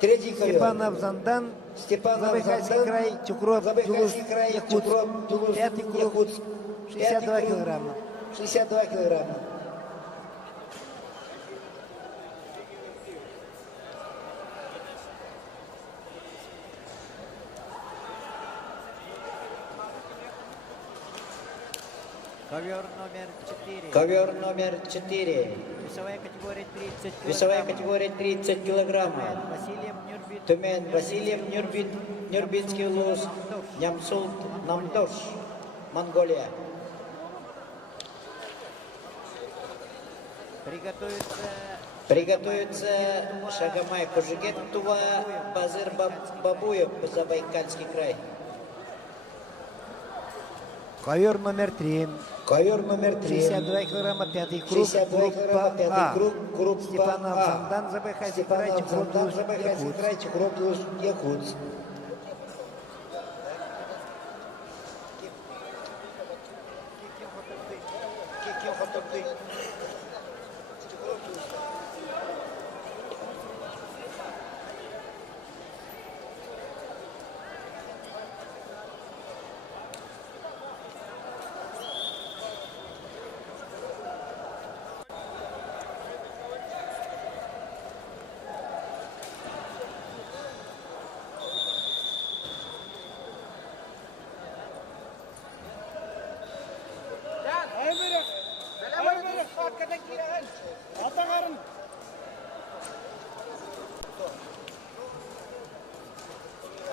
Третий ковер. Степанов Зандан. Степанов Забайкальский Зандан. край. Чукров. Забайкальский край. Якутск. Чукров. Тулус. Пятый круг. Якутск. 62 Пятый круг. килограмма. 62 килограмма. Ковер номер 4. Ковер номер 4. Весовая категория 30 килограмм. Весовая категория 30 килограммов. Васильев Нюрбит. Тюмень, Васильев, Нюрбинский улус, Нямсулт, Намдош, Монголия. Приготовится Шагомай Кужигет Тува, Базыр Бабуев, Забайкальский край. Ковер номер 3. Ковер номер 3. 62 килограмма, пятый круг. 62 килограмма, Группа пятый А. круг. Группа Степанов А. Зандан, Забайкальский край, Степанов Чукров, Зандан, Тулус, Забайкальский Якутск. край, Чукров, Тулус, Якутск.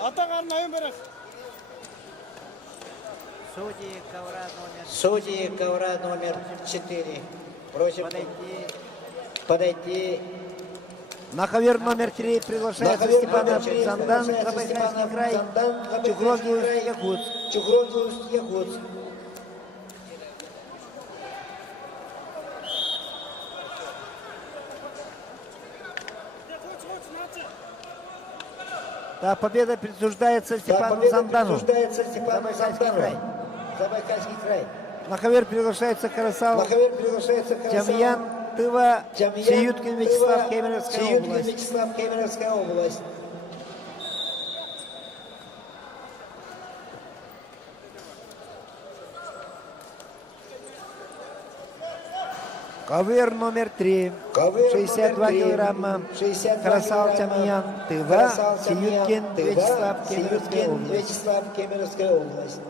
Атағарын айын берек. Судьи ковра номер 4. Просим подойти. На ковер номер 3 приглашается ковер Степанов номер 3 Зандан, приглашается Забайкальский Степанов край, Зандан, Чукров, Забайкальский Тулус, край, Якутск. Чукров, Тулус, Якутск. Да, победа присуждается Степану Победа Зандану. присуждается Степану Забайкальский Зандану. край. Забайкальский край. На ковер приглашается Карасал, На ковер приглашается Красава. Тямьян, Тыва, Тямьян, Сиюткин Вячеслав, Тыва, Кемеровская Сиюткин область. Вячеслав, Кемеровская область. Ковер номер 3. Ковер 62 номер 3. килограмма. 62 Карасал, килограмма. Тямьян, Тыва, Карасал, Тямьян, Сиюткин, Тыва, Вячеслав, Кемеровская Сиюткин, область. Вячеслав, Кемеровская область.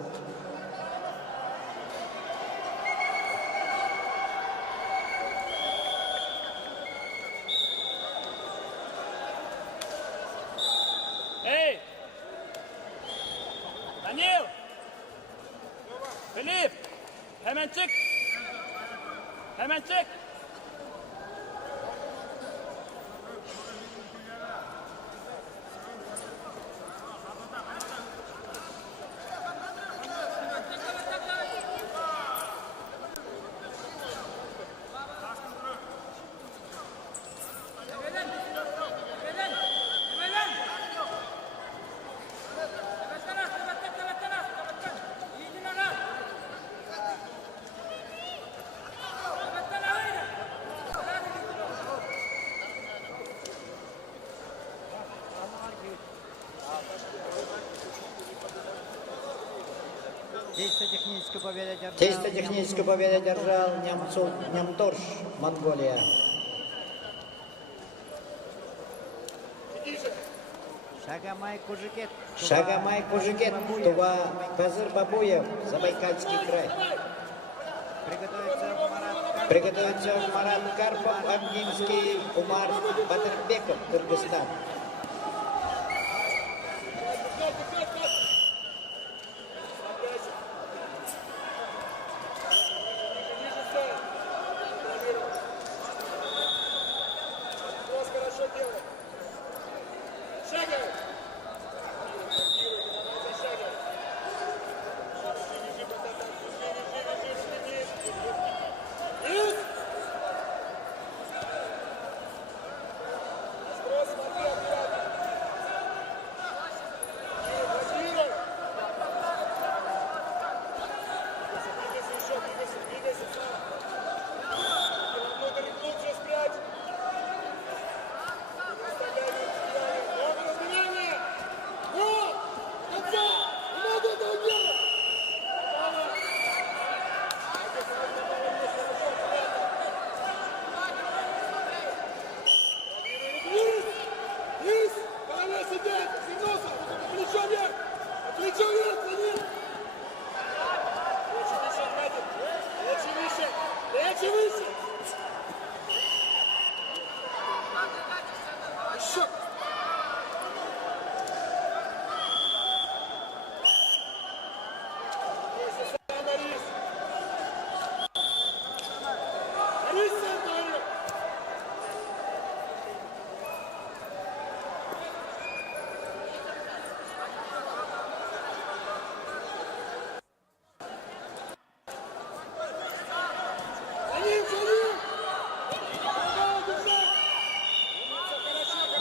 Эй! Данил! Филипп! Hemen çık! Hemen çık! Чисто техническую победу одержал. Чисто техническую победу одержал Нямторш, Монголия. Шагомай Кужикет. Шагомай Кужикет, Тува Казыр Бабуев, Забайкальский край. Приготовится Марат Карпов, Амгинский, Умар Батырбеков, Кыргызстан.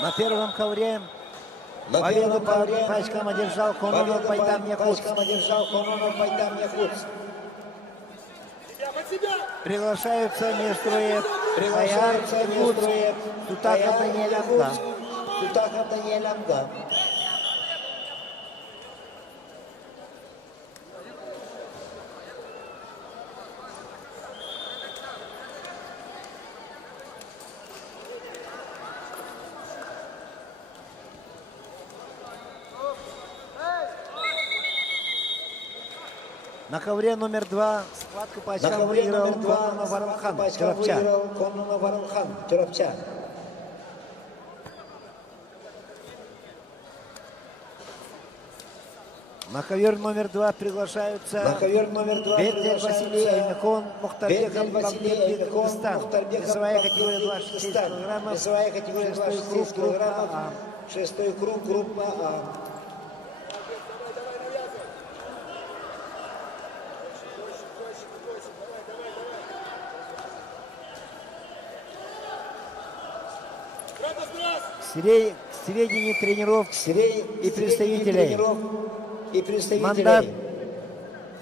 На первом ковре победу по пачкам одержал Кононов Байдам Якутск. Приглашаются Неструев, Баяр Якутск, Тутаков Даниэль Амга. На ковре номер 2 схватку по очкам выиграл Кононов Варалхан Чурапча. На ковер номер 2 приглашаются Бетель Василий Аймекон, Мухтарбек Василий Кыргызстан. Весовая категория 26 килограммов, шестой круг группа А. В сведении тренеров и представителей мандат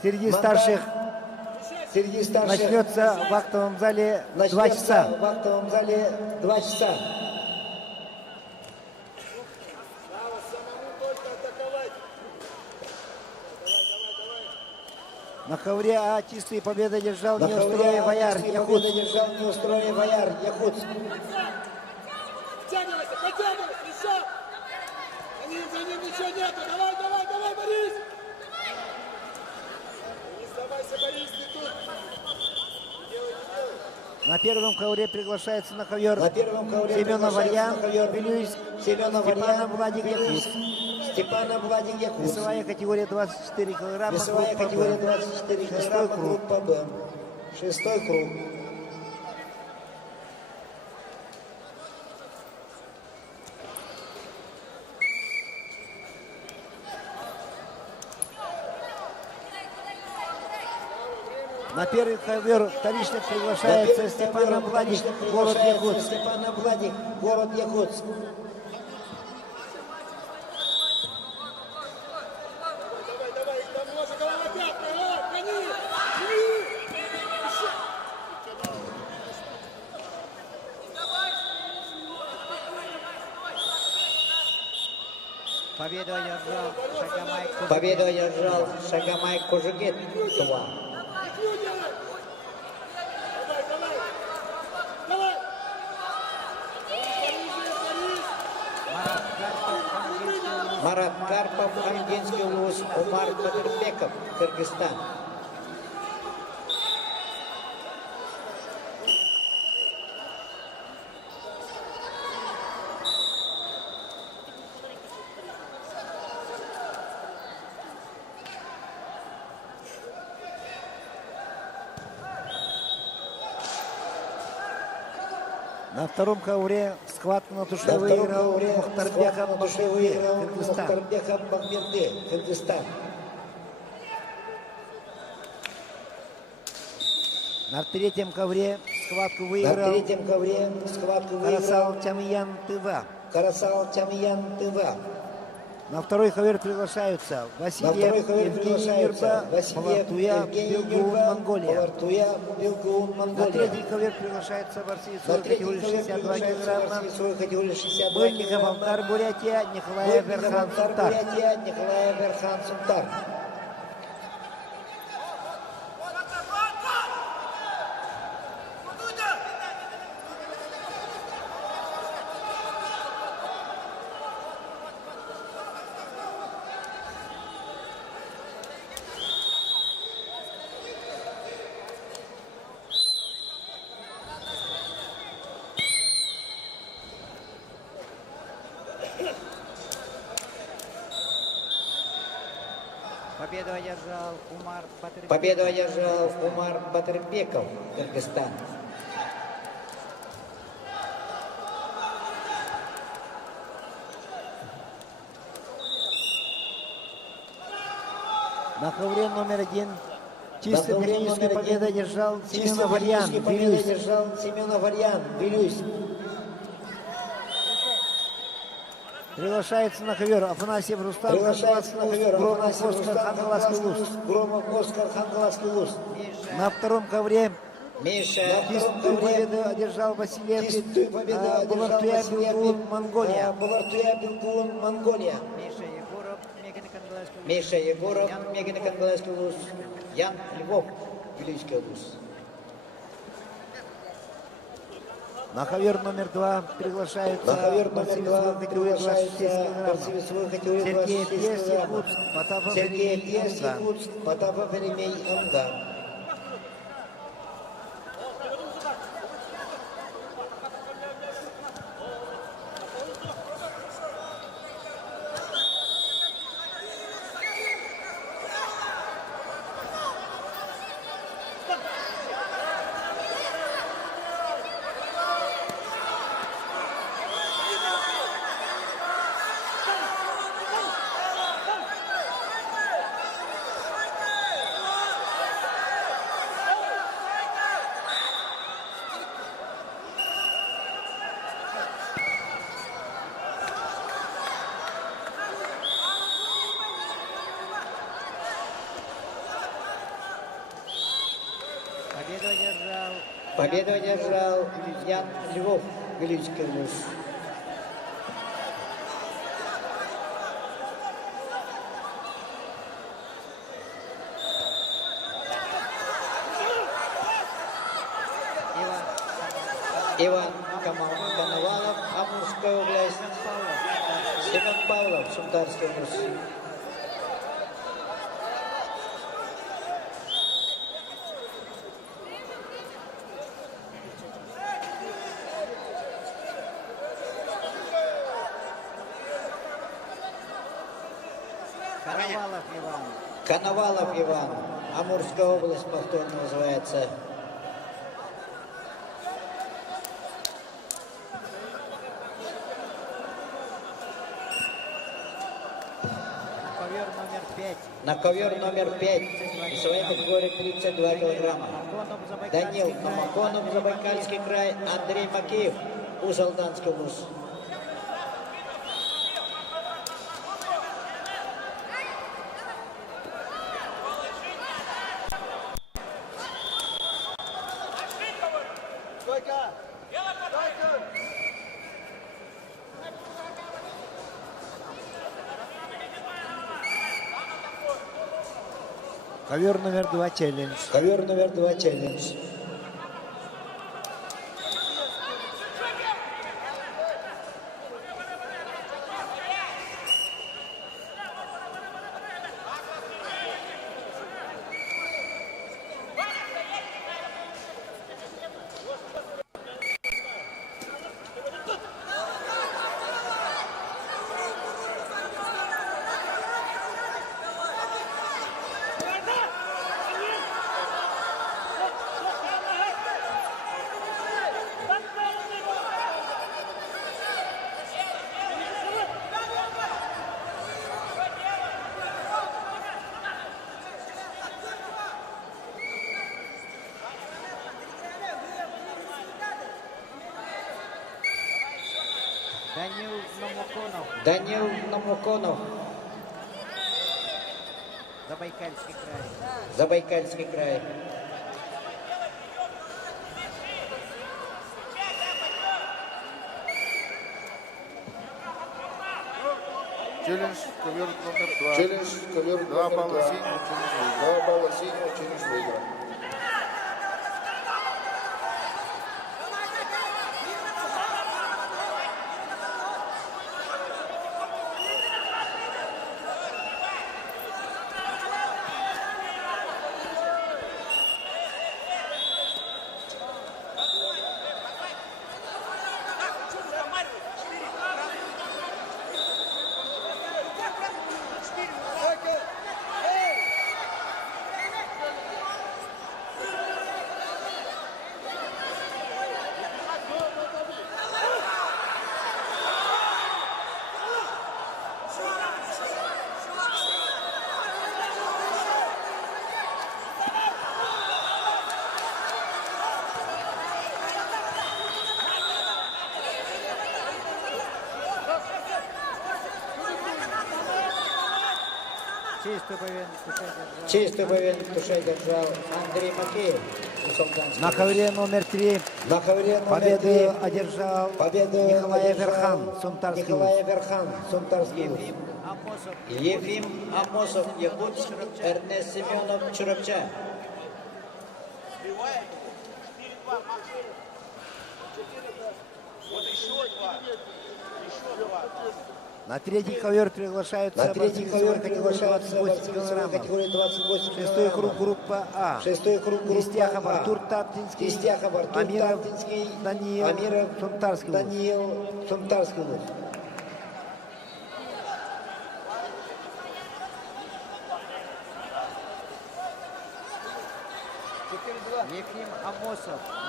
среди старших начнется в актовом зале 2 часа. На ковре А чистые победы одержал Неустроев Бояр Якутск. Подтягивайся, еще! За ним ничего нету! Давай, Борис! Не сдавайся, Борис, ты тут! На первом ковре приглашается на ковер Семена Варьян, Белюсь, Степана Владик Якутск. Весовая категория 24 килограмма, группа Б. Шестой круг. На первый ковер вторично приглашается Степана Владик, город Якутск. Победу одержал Шагомай Кужугет. Победу одержал Шагомай Кужугет. 2. Давай, давай. Давай. Марат Карпов, Ангинский улус. Марат Карпов, Ангинский улус, Умар Батырбеков, Кыргызстан. На втором ковре схватку на туше выиграл Мухтарбеков Бахмерде, Кыргызстан. Мухтарбеков Бахмерде, Кыргызстан. На третьем ковре схватку На выиграл третьем ковре схватку выиграл Карасал Тямиян Тыва. Карасал Тямиян Тыва. На второй ковер приглашаются На Васильев второй ковер Евгений приглашаются Нирба, Васильев Палартуя, Евгений Билгун, Нирба, Монголия. Палартуя, Билгун, На Монголия. третий ковер приглашается борцы На весовой третий категории ковер 62 приглашаются килограмма. борцы весовой категории 62 Мыльников килограмма. Алтар, Бурятия, Николаев Мыльников Верхан Алтар, Султан. Бурятия, Николаев Верхан Султан. Победу одержал Умар Батырбеков. Победу одержал Умар Батырбеков, Кыргызстан. На ковре номер один На чистой ковре технической номер победы один одержал чистой Семенов Варьян, технической победы Вилюйс. одержал Семенов Варьян, Вилюйс. Приглашается на ковер Афанасьев Рустам, Приглашается на ковер Громов Афанасьев Оскар, Рустам, Хангаласский луз. Громов Оскар, Хангаласский луз. На втором ковре Миша чистую победу одержал Васильев Чистую победу одержал Булартуя, Васильев Билгун, Монголия. Булартуя, Билгун, Монголия. Миша Егоров, Мегин Кангаласский улус. Миша Егоров, Мегин Кангаласский улус. Ян Львов, Вилюйский улус. На ковер номер два приглашаются На ковер борцы номер два весовой категории 26 приглашается борцы килограмм. весовой категории Сергей 26 Пьес, килограмм. Якутск, Потапов, Сергей Еремей, Пьес, Анга. Якутск, Потапов, Еремей, Анга. Победу одержал Победу одержал Ян Львов, Вилюйский улус. Иван Коновалов, Амурская область. Семен Павлов, Шумдарский улус. Коновалов Иван. Коновалов Иван, Амурская область повторно называется. Ковер номер 5. На ковер номер 5, весовая категория 32 килограмма. Данил Намаконов, Забайкальский край, Андрей Макеев, Узалданский улус. Стойка! Стойка! Ковер номер 2 челлендж. Ковер номер 2 челлендж. Данил Намуконов. Забайкальский край. Забайкальский край. Челлендж ковер номер 2. Челлендж ковер 2 номер балла 2. синего, челлендж выиграл. 2 балла синего, челлендж выиграл. Чистую поверхность тушей держал Андрей Макеев. На ковре номер 3 На ковре номер победу 3 одержал победу Николай одержал Верхан, Сумтарский Николай вуз. Верхан, Сумтарский вуз. Ефим Амосов, Якутск, Эрнест Семенов, Чурапча. На третий ковер приглашаются На третий борцы ковер весовой категории приглашаются 28 борцы весовой килограммов. категории 28 Шестой круг килограммов. группа А. Шестой круг группа Крестьяхов А. Артур Таптинский, Крестьяхов Артур Амиров Таптинский, Даниил, Амиров Сумтарский вуз. Даниил, Сумтарский вуз.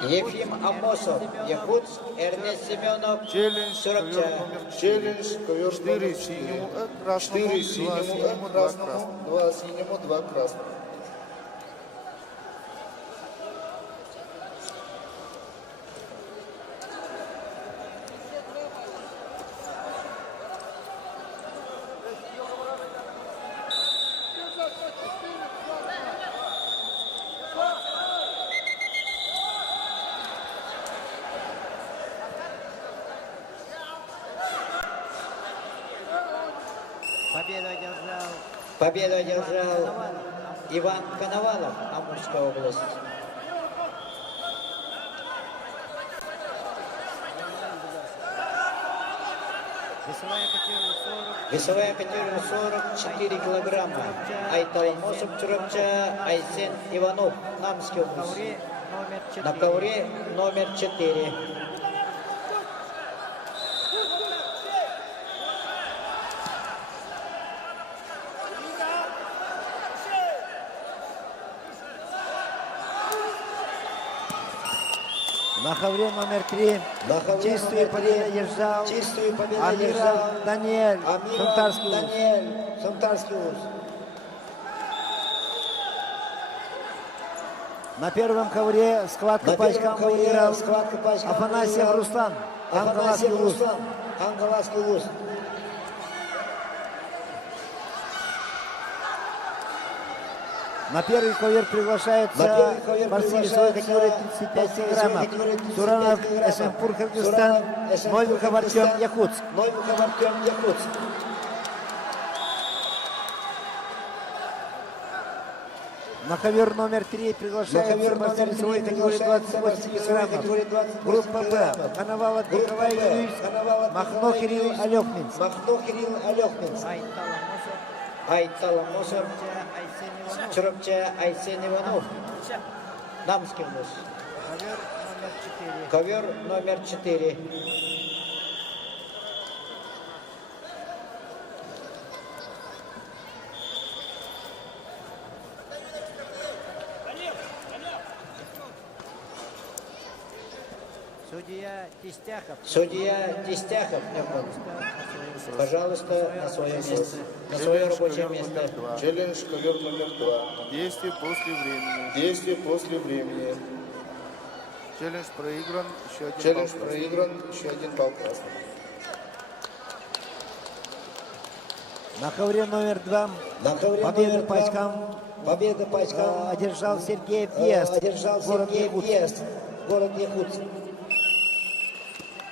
Ефим Амосов, Якутск, Эрнест Семенов, Челлендж ковер Чурапча. номер 4. Челлендж ковер 4 номер 4. синему, красному, 4 2 синему, синему, 2 красному, красному. 2 синему, 2 красному. Победу одержал Иван Коновалов, Амурская область. Весовая категория 44 килограмма. Айтал Мосов, Чурапча, Айсен Иванов, Намский область. На ковре номер 4. На ковре номер 3 На ковре чистую номер победу 3 одержал чистую победу одержал Амиров Даниэль, Амиров Сумтарский вуз. Даниэль, Сумтарский вуз. На первом ковре схватка На по первом очкам ковре выиграл схватка по очкам Афанасьев выиграл Руслан, Анголасский Афанасьев вуз. Руслан, Анголасский вуз. На первый ковер приглашаются На первый ковер борцы весовой приглашаются категории 35 борцы весовой килограммов. категории 35 Туранов, килограммов. СМПУР, Кыргызстан, Туранов, СМПУР, Новиков Артем, Кыргызстан, Якутск. Новиков Артем, Якутск. На ковер номер 3 приглашается мастер весовой категории 28 килограммов. Группа Б. Коновалов Николай Юрьевич, Махно Кирилл Алехминц. Айтала Мосор, Чурапча Айсен Иванов. Дамский вуз. Ковер номер 4. Судья Тестяхов, пожалуйста, на свое место, на свое рабочее место. Челлендж ковер номер 2. Действие после времени. Действие после времени. Челлендж проигран, еще один Челлендж балл. проигран, еще один балл красный. На ковре номер 2 победу по очкам одержал Сергей Пьест, город Якутск.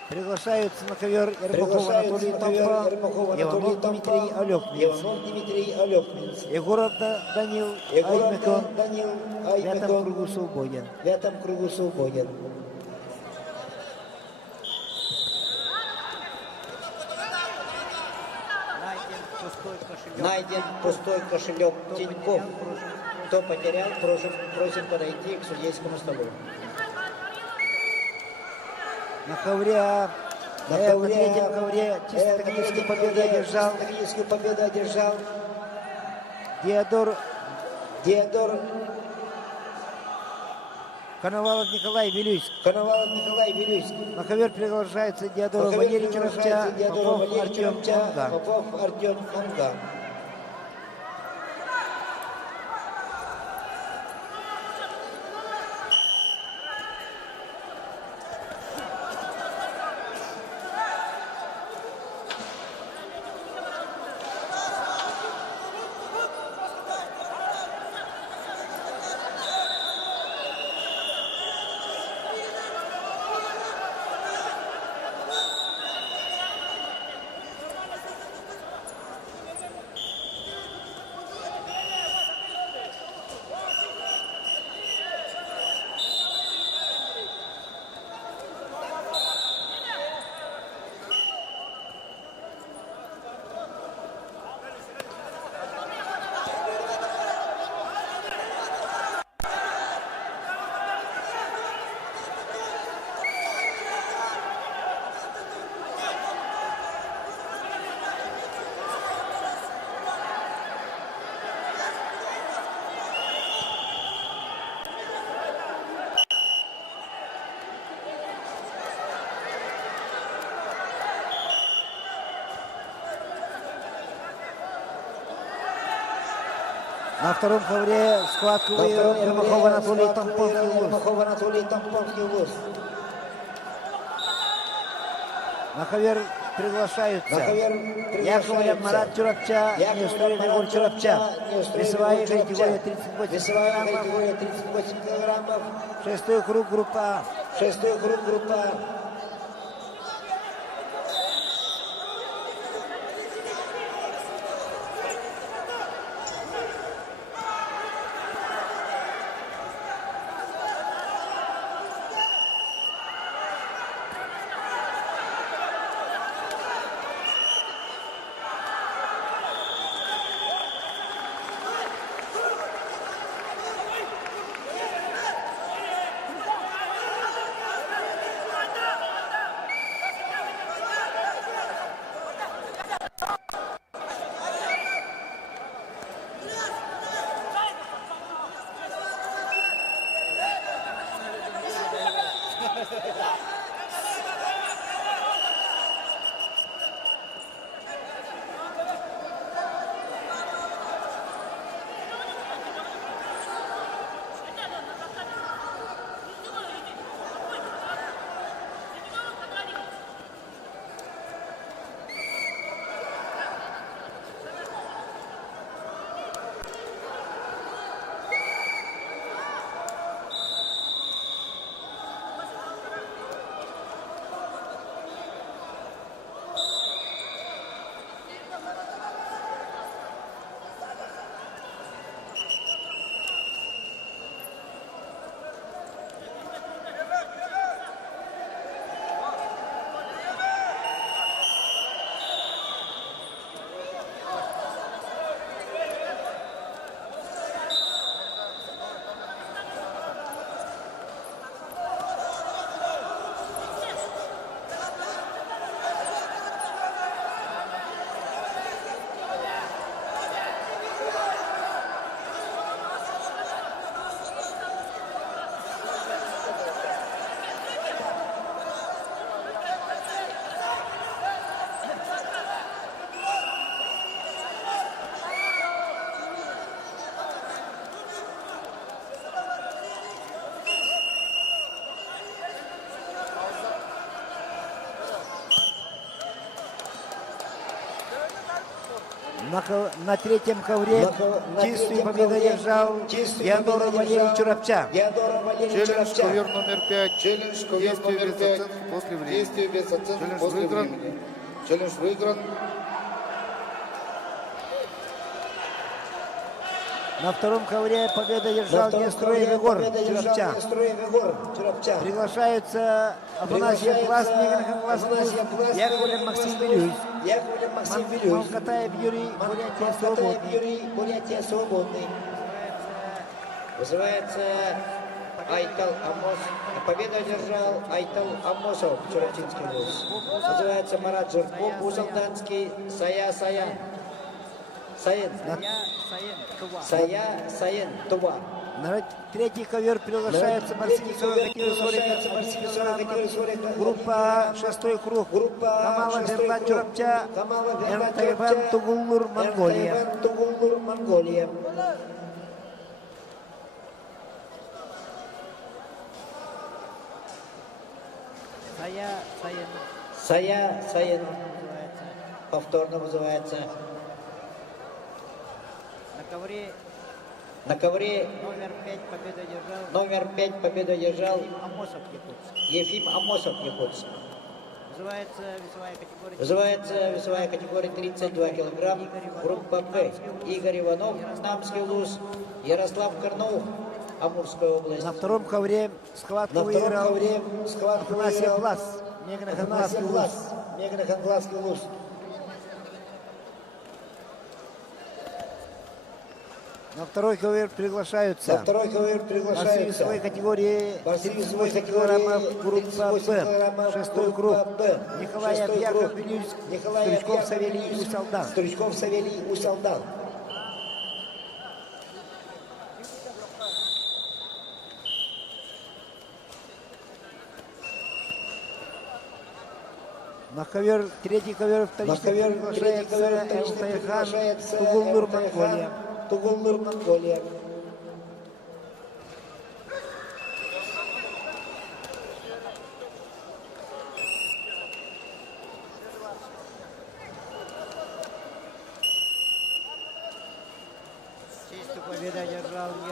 Приглашаются на ковер Ермаков Анатолий Томпа, Иванов Дмитрий Алехминц. Егоров Данил Аймекон в пятом кругу свободен. Найден пустой кошелек Тинькофф. Кто потерял, просим подойти к судейскому столу. На третьем ковре чисто тактическую победу одержал Диодор Коновалов Николай Вилюйск. На ковер приглашается Диодор Валерий Чурапча, Попов Артем Анга. На втором ковре схватку выиграл Ермаков Анатолий Томповский вуз. На ковер приглашаются Яковлев Марат Чурапча, Неустроев Егор Чурапча. Весовая категория 38 килограммов. Шестой круг группа А. На третьем ковре чистую победу одержал Янор Валерий Чурапча. Челлендж ковер номер 5. Челлендж ковер номер 5. После времени. Действие без оценки Челлендж после выигран. времени. Челлендж выигран. На втором ковре победу одержал Нестроев Егор Чурапча. Приглашаются Афанасьев Глаз, Меган Глаз, Яковлев Максим Белюсь, Малкатаев Юрий, Бурятия Свободный. Вызывается Айтал Амос. Победу одержал Айтал Амосов, Чурапчинский вуз. Вызывается Марат Жирков, Узалданский, Сая Саян. Саян Тува. На третий ковер приглашается Марсинцева группа «Шестой круг». Камала Берла Чурапча, Эртайван Тугуллур, Монголия. Сая Саян. Повторно вызывается. На ковре номер 5 победу одержал Ефим Амосов, Якутск. Вызывается весовая категория 32 килограмм. Группа П. Игорь Иванов, Намский луз. Ярослав Карнаух, Амурская область. На втором ковре схватку выиграл Афанасьев Глаз, Меган луз. На второй ковер приглашаются борцы весовой категории 38 килограммов группа Б, шестой круг. Николай Абьяков, Белюсь, Стручков Савелий Усалдан. На третий ковер вторичный приглашается Элтайхан Тугуллур, Монголия.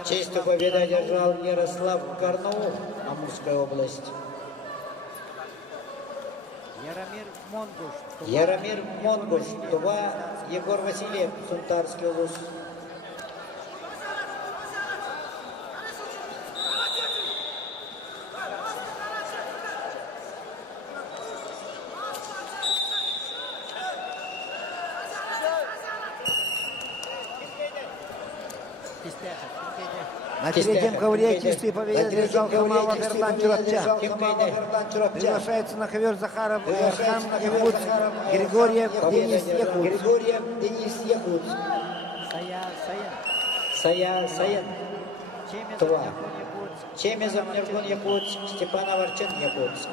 Честью победу одержал Ярослав Карнаух, Амурская область. Яромир Монгуш, Тува, Егор Васильев, Сунтарский луз. На третьем ковре чистый победу одержал Камала Бердан Чурапча. Приглашается на ковер Захаров Эрхан Якутск, Григорьев Денис Якутск. Сая Саян. Тува. Чемезов Нергун Якутск, Степанов Арчен Якутск.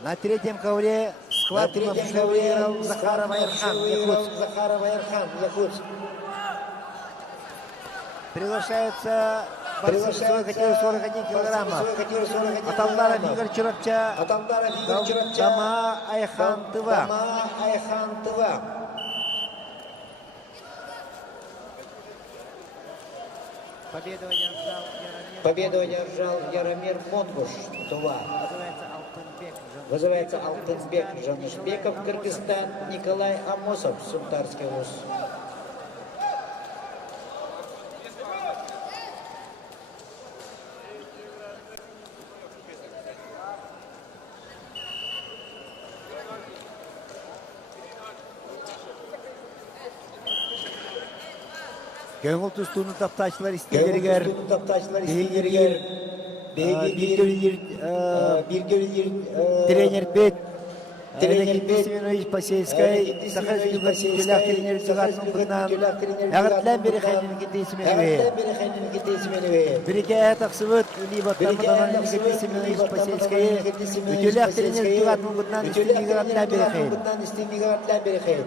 На третьем ковре схватку выиграл Захарова Эрхан Якутск. Приглашается борцы весовой категории 41 килограммов. Атамдаров Игорь Чурапча, Дама Айхан Тыва. Победу одержал Яромир Монгуш, Тува. Вызывается Алтынбек Жанышбеков, Кыргызстан, Николай Амосов, Сунтарский вуз. Көңіл тұстуыны тапташылар істегергер. Тренер Пет. Никита Семенович Посейскай. Сахар Югар Тюлях тренер Тюгатның бұтынан. Әғіртлән бері қайны Никита Семенович. Бірекея тақсывыт. Үлибаттан мұтанан Никита Семенович Посейскай. Тюлях тренер Тюгатның бұтынан істемегіратлән бері қайны.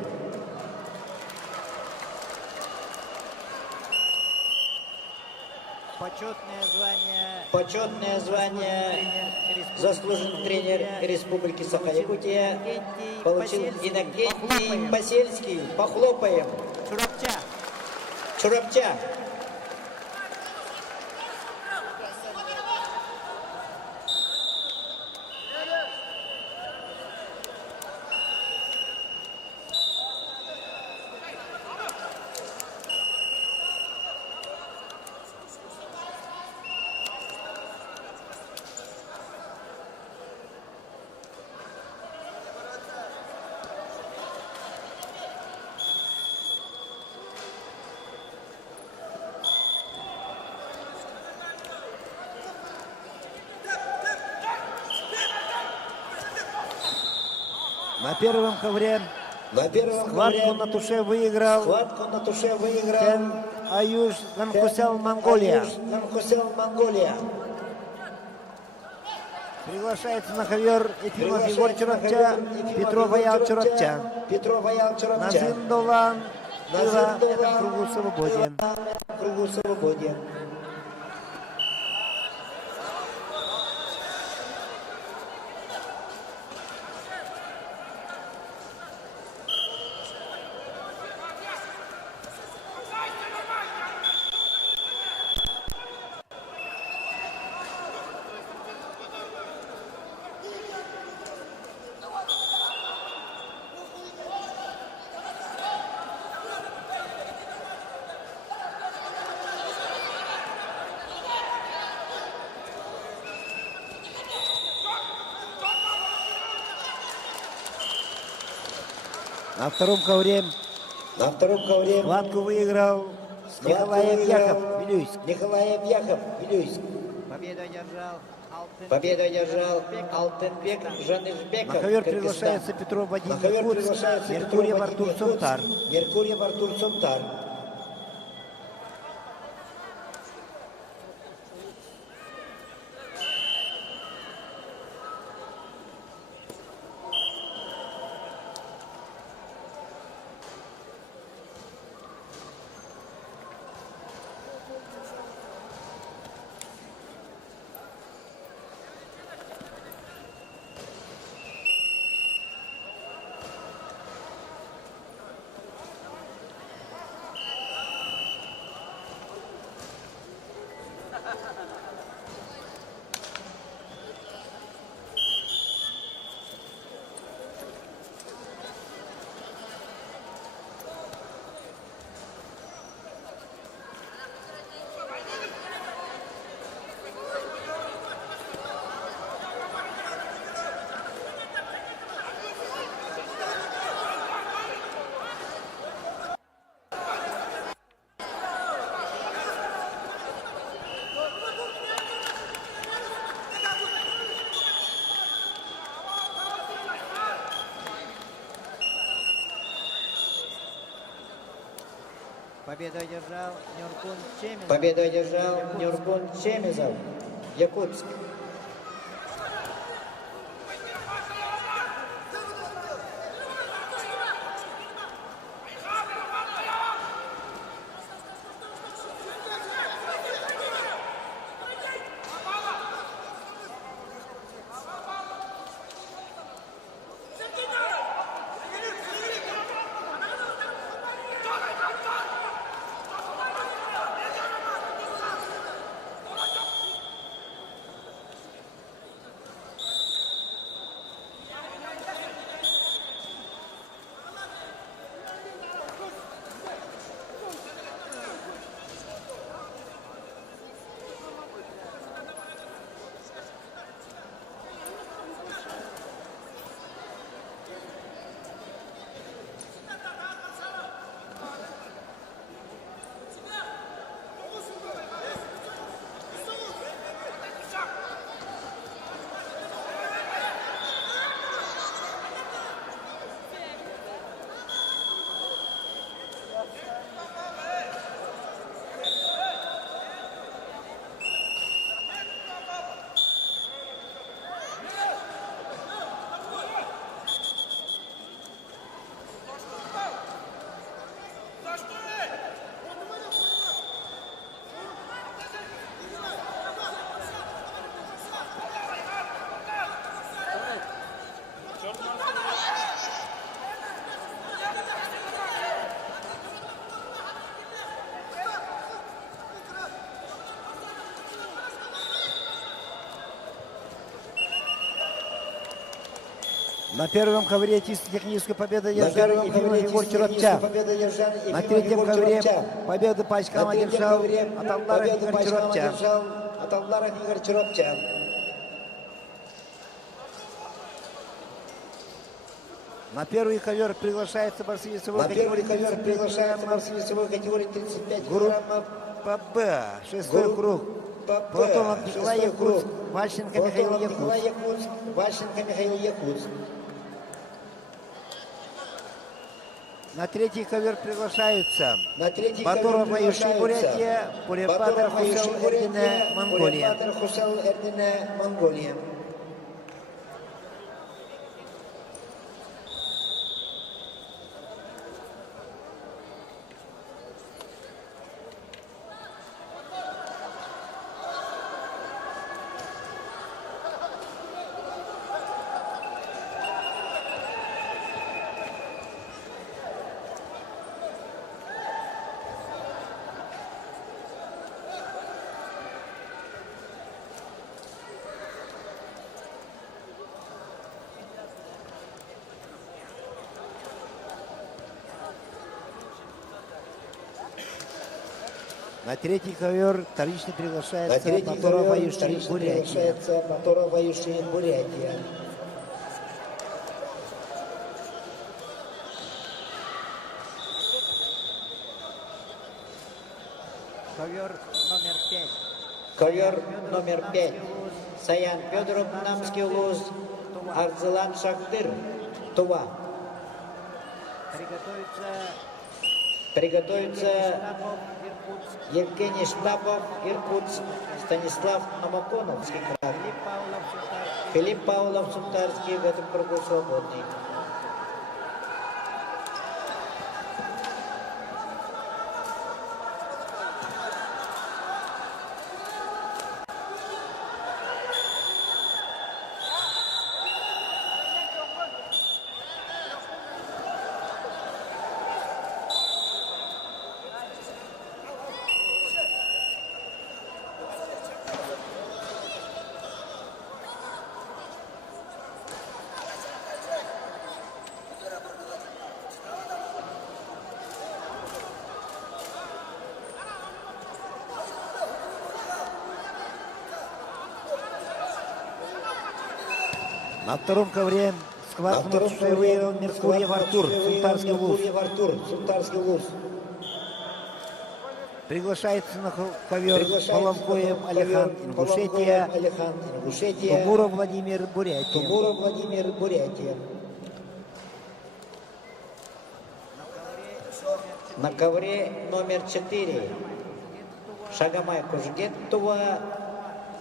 Почетное звание заслуженный тренер Республики Саха-Якутия получил Иннокентий Посельский. Похлопаем. Чурапча. На первом ковре схватку на туше выиграл Тен Аюш Нанхусял Монголия. Приглашается на ковер Ефимов Егор Чурапча, Петров Аял Чурапча. Назин Долан, Тыла, это кругу свободен. На втором ковре схватку выиграл Николаев Яхов, Вилюйск. Победу одержал Алтынбек Жанышбеков. На ковер приглашается Петров Вадим Якутск, Меркурьев Артур Цунтар. Победу одержал Нюркун Чемизов, Якутск. На первом ковре чисто техническую победу одержал Егор Черопча. На третьем ковре победу по очкам одержал Аталларов Игорь Черопча. На первый ковер приглашается борцы весовой категории 35 килограммов. ПБ, шестой круг. Платонов Николай Якутск, Ващенко Михаил Якутск. На третий ковер приглашаются Батуров Аюши Бурятия, Пурепатер Хусел Эрдине Монголия. На третий ковер вторично приглашается Батуров Аюши Бурятия. Ковер номер 5. Саян Федоров, Намский Луз, Арзелан Шахтыр, Тува. Приготовится Евгений Штапов, Иркутск, Станислав Намаконовский край. Филипп Павлов, Сунтарский, в этом кругу свободный. На втором ковре схватку выиграл Меркурьев Артур, Сунтарский Луз. Приглашается на ковер Половкоев Алихан, Ингушетия, Тумуров Владимир, Бурятия. На ковре номер 4 Шагамай Кужгет, Тува,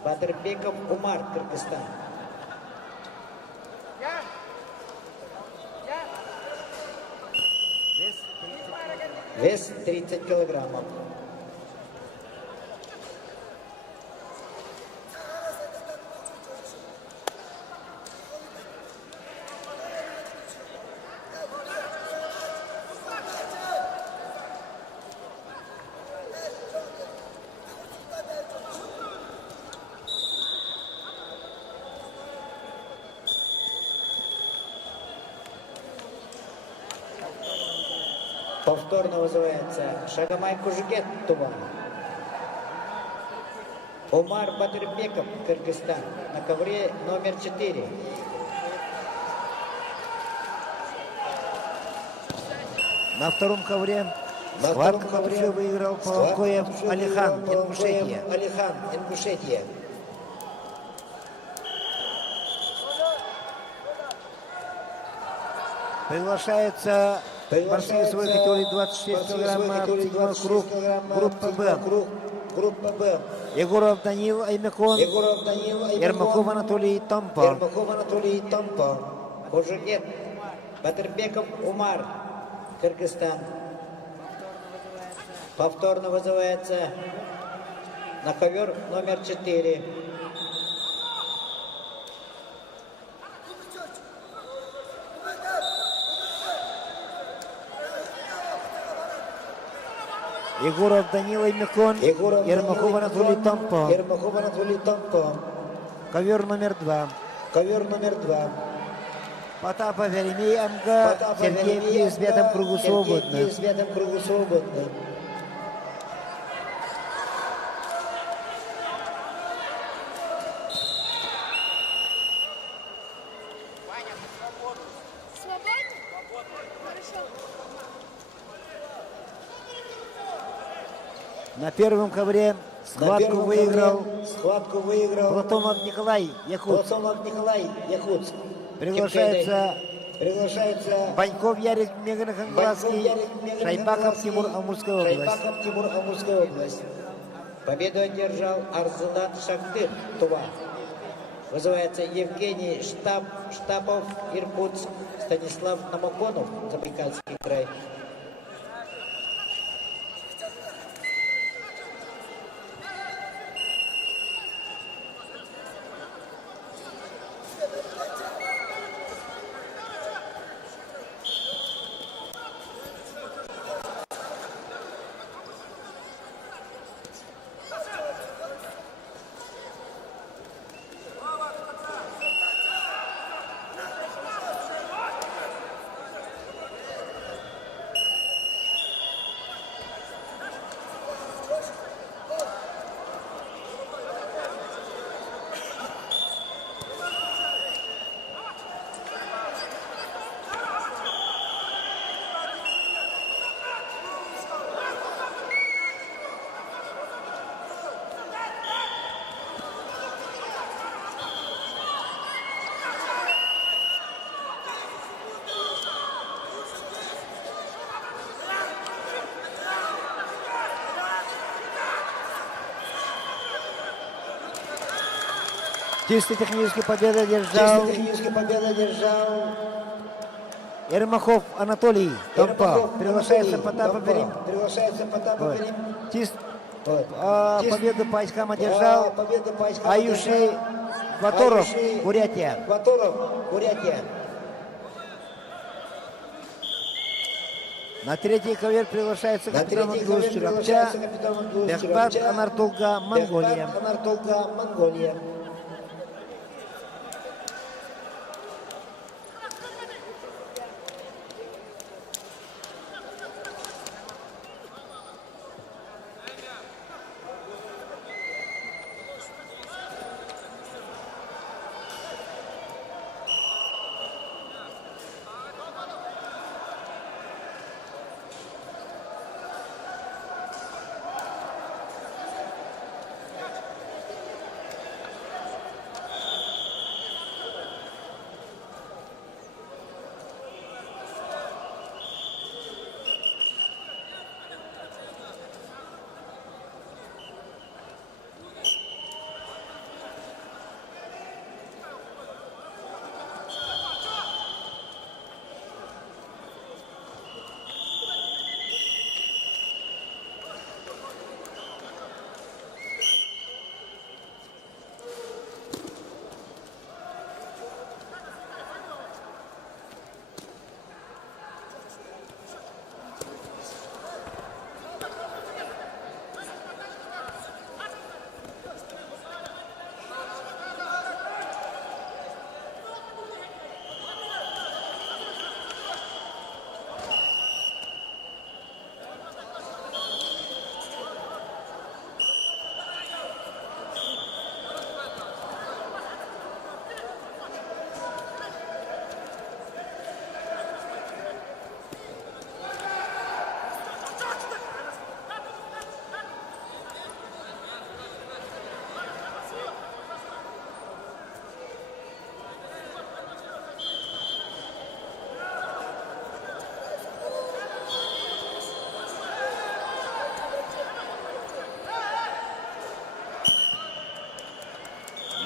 Бадырбеков Умар, Кыргызстан. Вес 30 килограммов. Повторно вызывается Шагамай Кужгет, Тува. Умар Бадырбеков, Кыргызстан, на ковре номер 4. На втором ковре схватку выиграл Половкоев Алихан, Ингушетия. Приглашается борцы весовой категории 26 килограммов, седьмой круг, группа Б. Егоров Данил Аймекон, Ермаков Анатолий Тампа. Кужгет, Бадырбеков Умар, Кыргызстан. Повторно вызывается на ковер номер 4. Егоров Данил Аймекон, Ермаков Анатолий Тампа. Ковер номер 2. Потапов Еремей МГ, Сергей Киев в этом кругу свободно. Сергей Киев в этом кругу свободно. На первом ковре схватку выиграл Платонов Николай Якутск. Приглашается Баньков Ярик Меганахангласский, Шайбаков Тимур, Амурская область. Победу одержал Арзулан Шахтыр, Тува. Вызывается Евгений Штапов, Иркутск, Станислав Намаконов, Забайкальский край. Чисто технически победа одержал Ермаков Анатолий, Тампа. Приглашается Потапов Ерем. Победу по очкам одержал Аюши Ваторов, Бурятия. На третий ковер приглашается капитан Ангус Чурапча, Бехбат Анартулга, Монголия.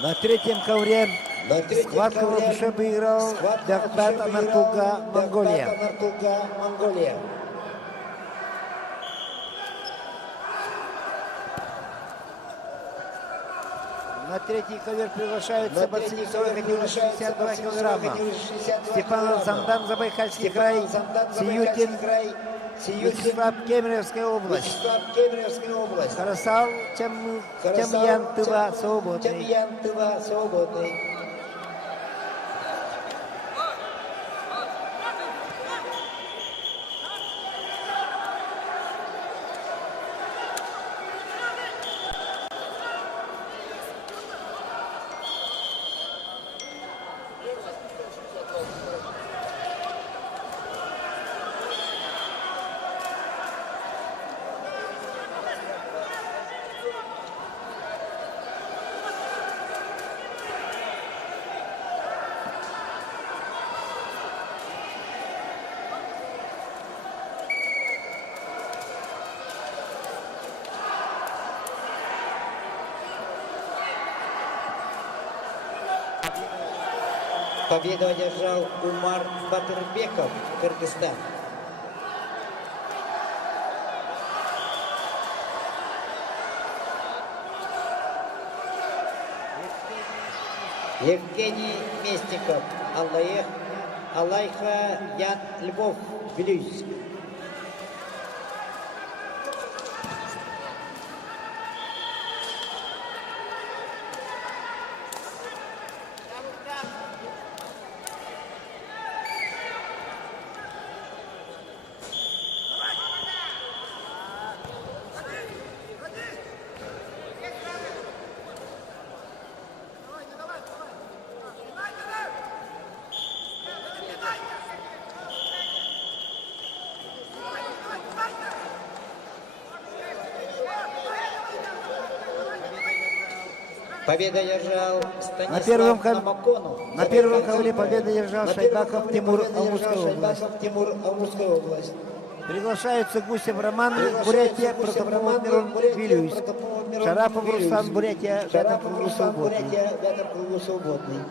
На третьем ковре схватку в душе выиграл Бехбат Анартулга, Монголия. На третий ковер приглашаются борцы весовой категории 62 килограмма. Степан Замдан, Забайкальский край, Сиютин, Вячеслав, Кемеровская область. Харасал, Темьян, Тыва, свободный. Победу одержал Умар Батырбеков, Кыргызстан. Евгений Местников, Алайха Ян Львов, Вилюйск. Победу одержал Станислав Намаконов. На первом ковре победу одержал Шайбаков Тимур, Амурская область. Приглашаются Гусев Роман, Бурятия, Протопопов Мирон, Вилюйск. Шарапов Руслан, Бурятия, в этом кругу свободный.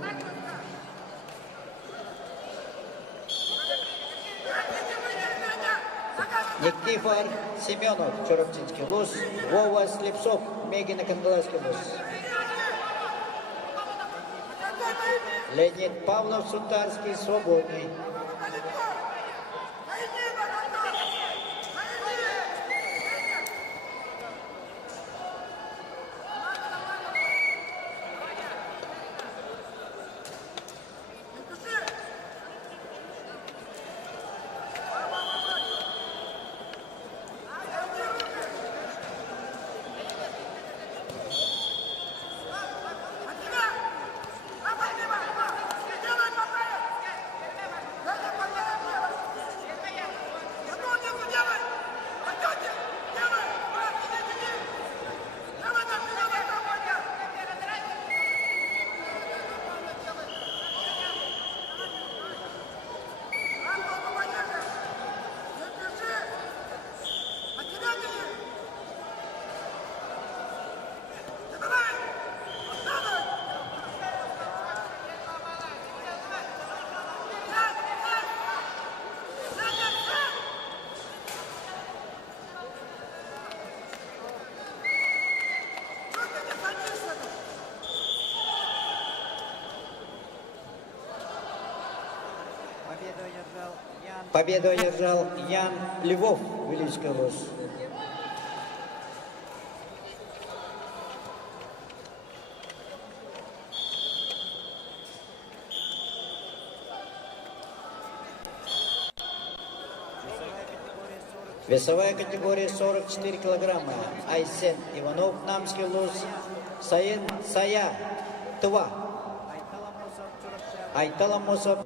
Никифор Семенов, Чороптинский луз. Вова Слепцов, Мегина, Кандалайский луз. Леонид Павлов, Сунтарский, свободный. Победу одержал Ян Львов, Вилюйская луз. Весовая категория 44 килограмма. Айсен Иванов, Намский луз. Саин Сая, Тва. Айтала Мосов,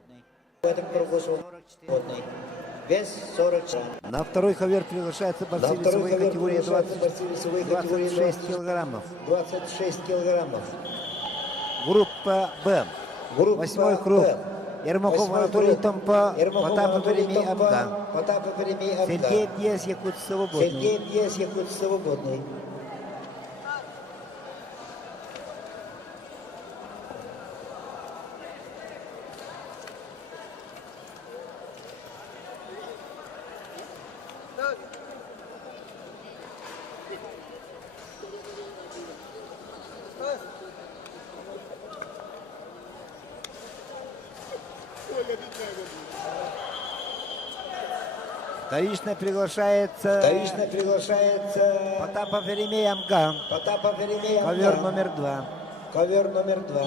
в этом кругу свободный. Вес 40 килограмм. На второй ковер приглашается борцы весовой категории 26 килограммов. 26 килограммов. Группа Б. Восьмой круг. Ермаков Анатолий Томпа, Потапов Еремей Абган. Сергей Пьес, Якут свободный. Вторично приглашается Потапов Еремей Амган. Ковер номер 2.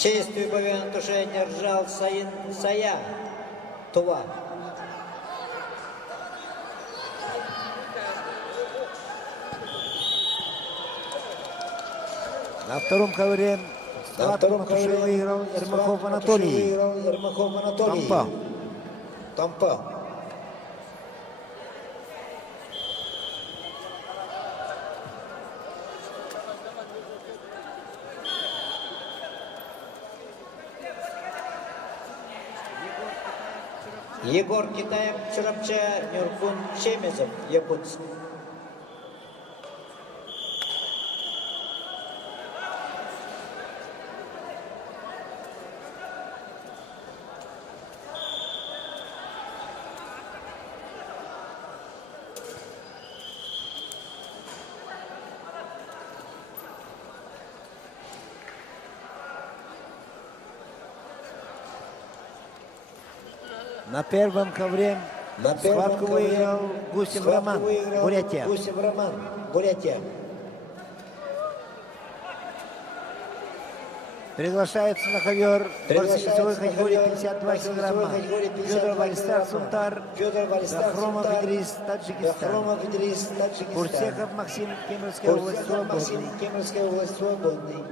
Чистую победу на туше одержал Сая Тува. На втором ковре схватку на туше выиграл Ермаков Анатолий. Тампа. Егор Китаев Чурапча, Нюркун Чемезов, Якутск. На первом ковре схватку выиграл Гусев Роман, Бурятия. Приглашается на ковер весовой категории 52 килограмма Федор Вальстар Сунтар, Захромов Идрис, Таджикистан. Курсехов Максим, Кемеровская область, свободный.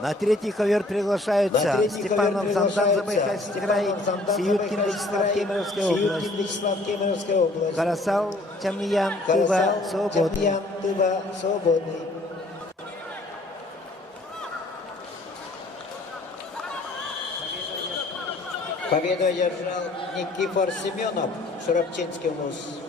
На третий ковер приглашаются Степанов Замдан, Забайкальский край, Сиюткин Вячеслав, Кемеровская область, Карасал Тямьян, Тыва, свободный. Победу одержал Никифор Семенов, Шарапчинский вуз.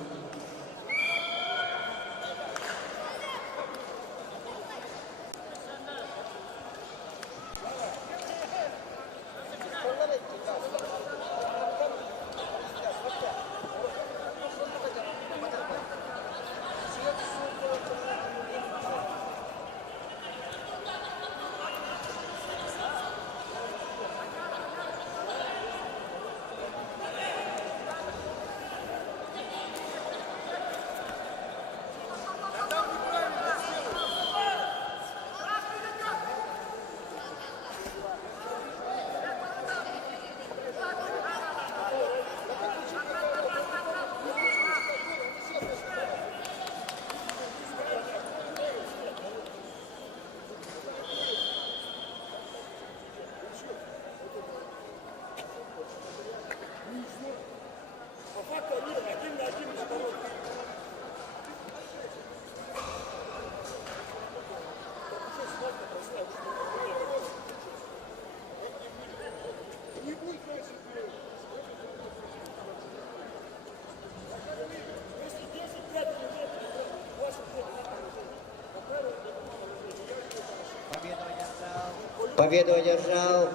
Победу одержал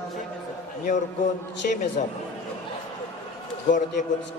Нюркун Чемезов, город Якутск.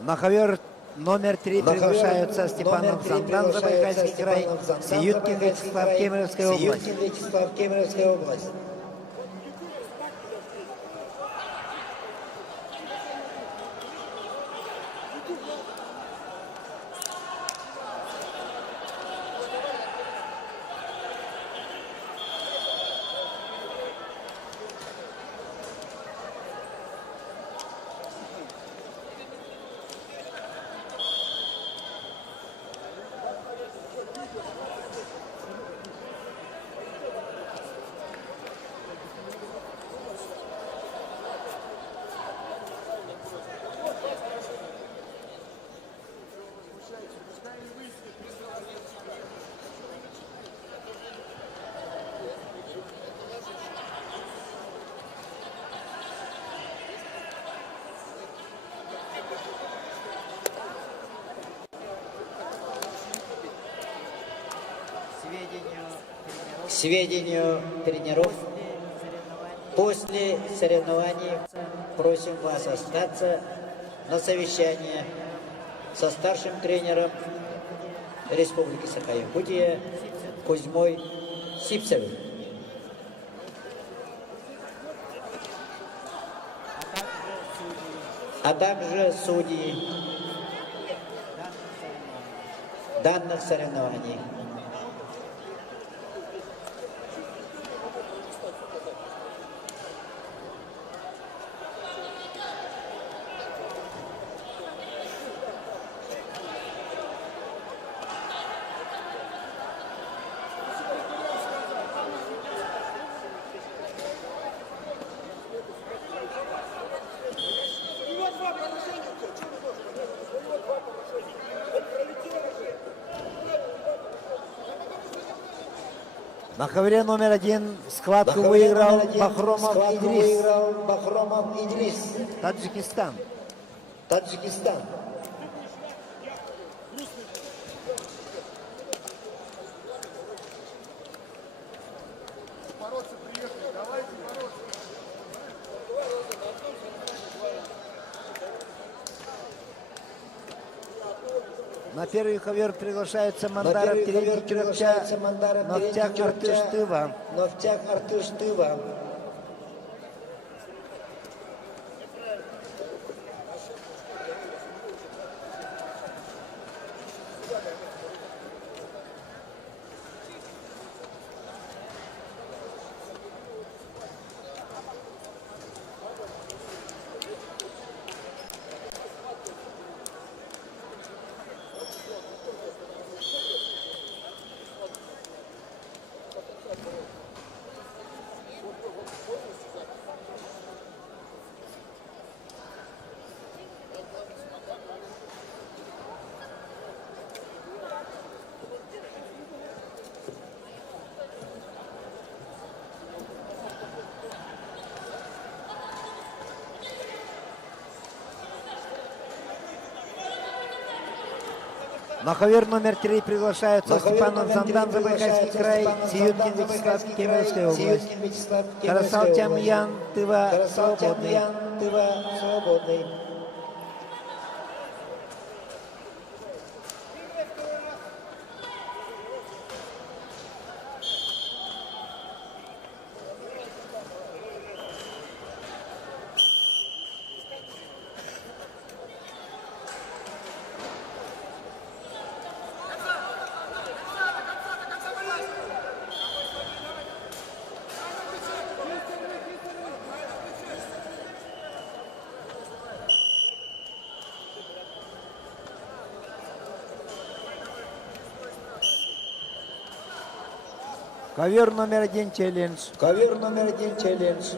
На ковер номер 3 приглашаются Степанов Зандан, Забайкальский край, Сиюткин Вячеслав, Кемеровская область. Сиюткин Вячеслав, Кемеровская область. К сведению тренеров, после соревнований просим вас остаться на совещание со старшим тренером Республики Саха-Якутия Кузьмой Сипцевым. А также судьи данных соревнований. На ковре номер 1 схватку выиграл Бахромов Идрис, Таджикистан. Таджикистан. На первый ковер приглашается Мандаров Терентий Кирча, Новтяк Артыштыва. Новтяк Артыштыва. На ковер номер 3 приглашаются Степанов Зандан, Забайкальский край, Сиюткин Вячеслав, Кемеровская область. Карасалтян Ян, Тыва, свободный. Свободный. Ковер номер 1 челлендж. Ковер номер 1 челлендж.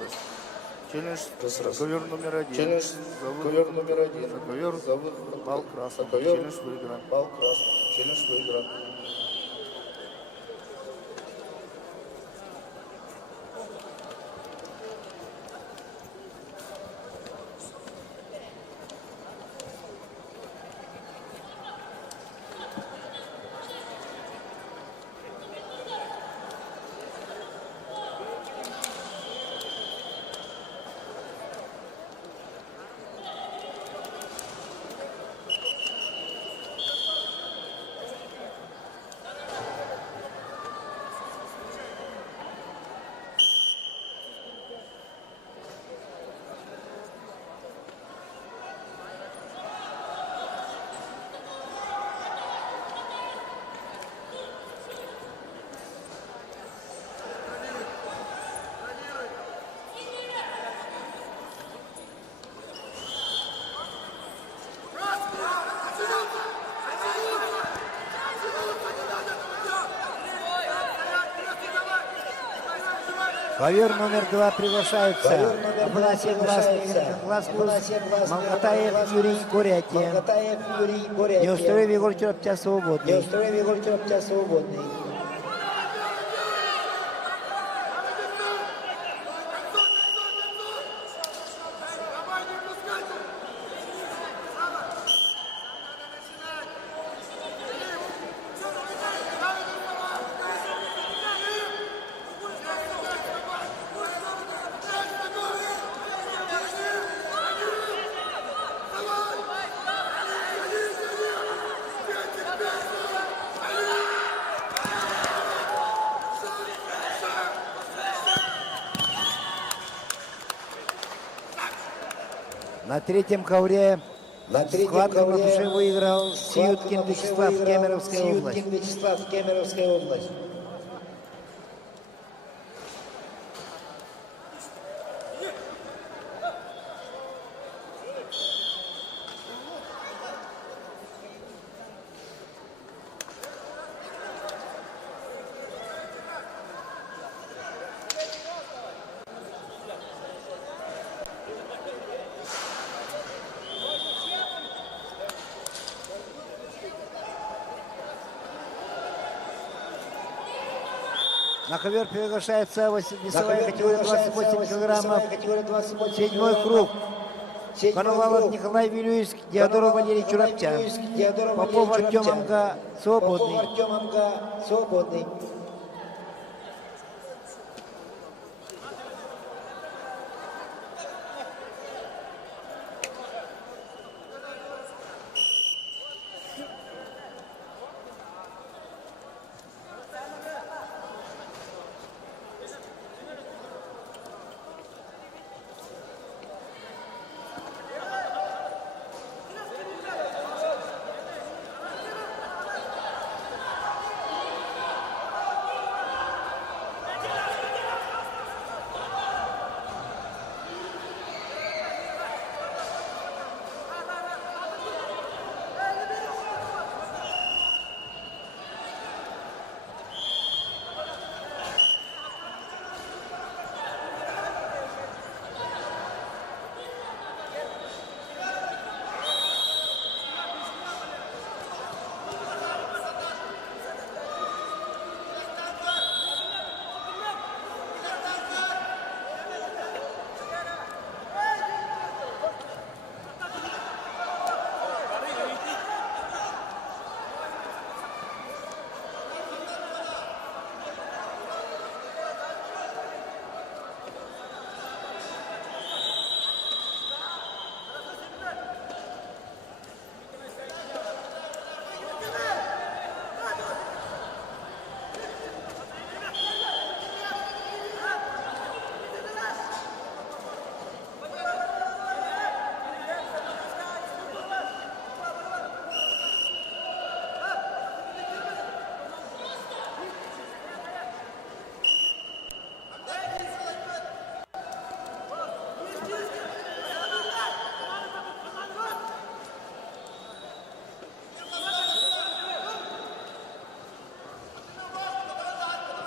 раз. Челлендж ковер номер 1. Челлендж ковер номер 1. За ковер бал красный. Ковер Челлендж выигран. бал красный. Челлендж выигран. Ковер номер 2 приглашается. Ковер номер 2 приглашается. Малгатаев Юрий, Бурятия. Малгатаев Юрий, Бурятия. Неустроев Егор Чероптя, свободный. Неустроев Егор Чероптя, свободный. На третьем ковре схватку на ковре душе выиграл схватку Сиюткин на душе Вячеслав, выиграл Кемеровская область. Сиюткин Вячеслав, Кемеровская область. На ковер приглашается весовая ковер категория приглашается 28 килограммов. весовая категория 28 Седьмой круг. Седьмой Коновалов круг. Николай Вилюйск, Диадоров Валерий Чурапчан. Попов Артем Амга, свободный. Попов Артем Амга, свободный.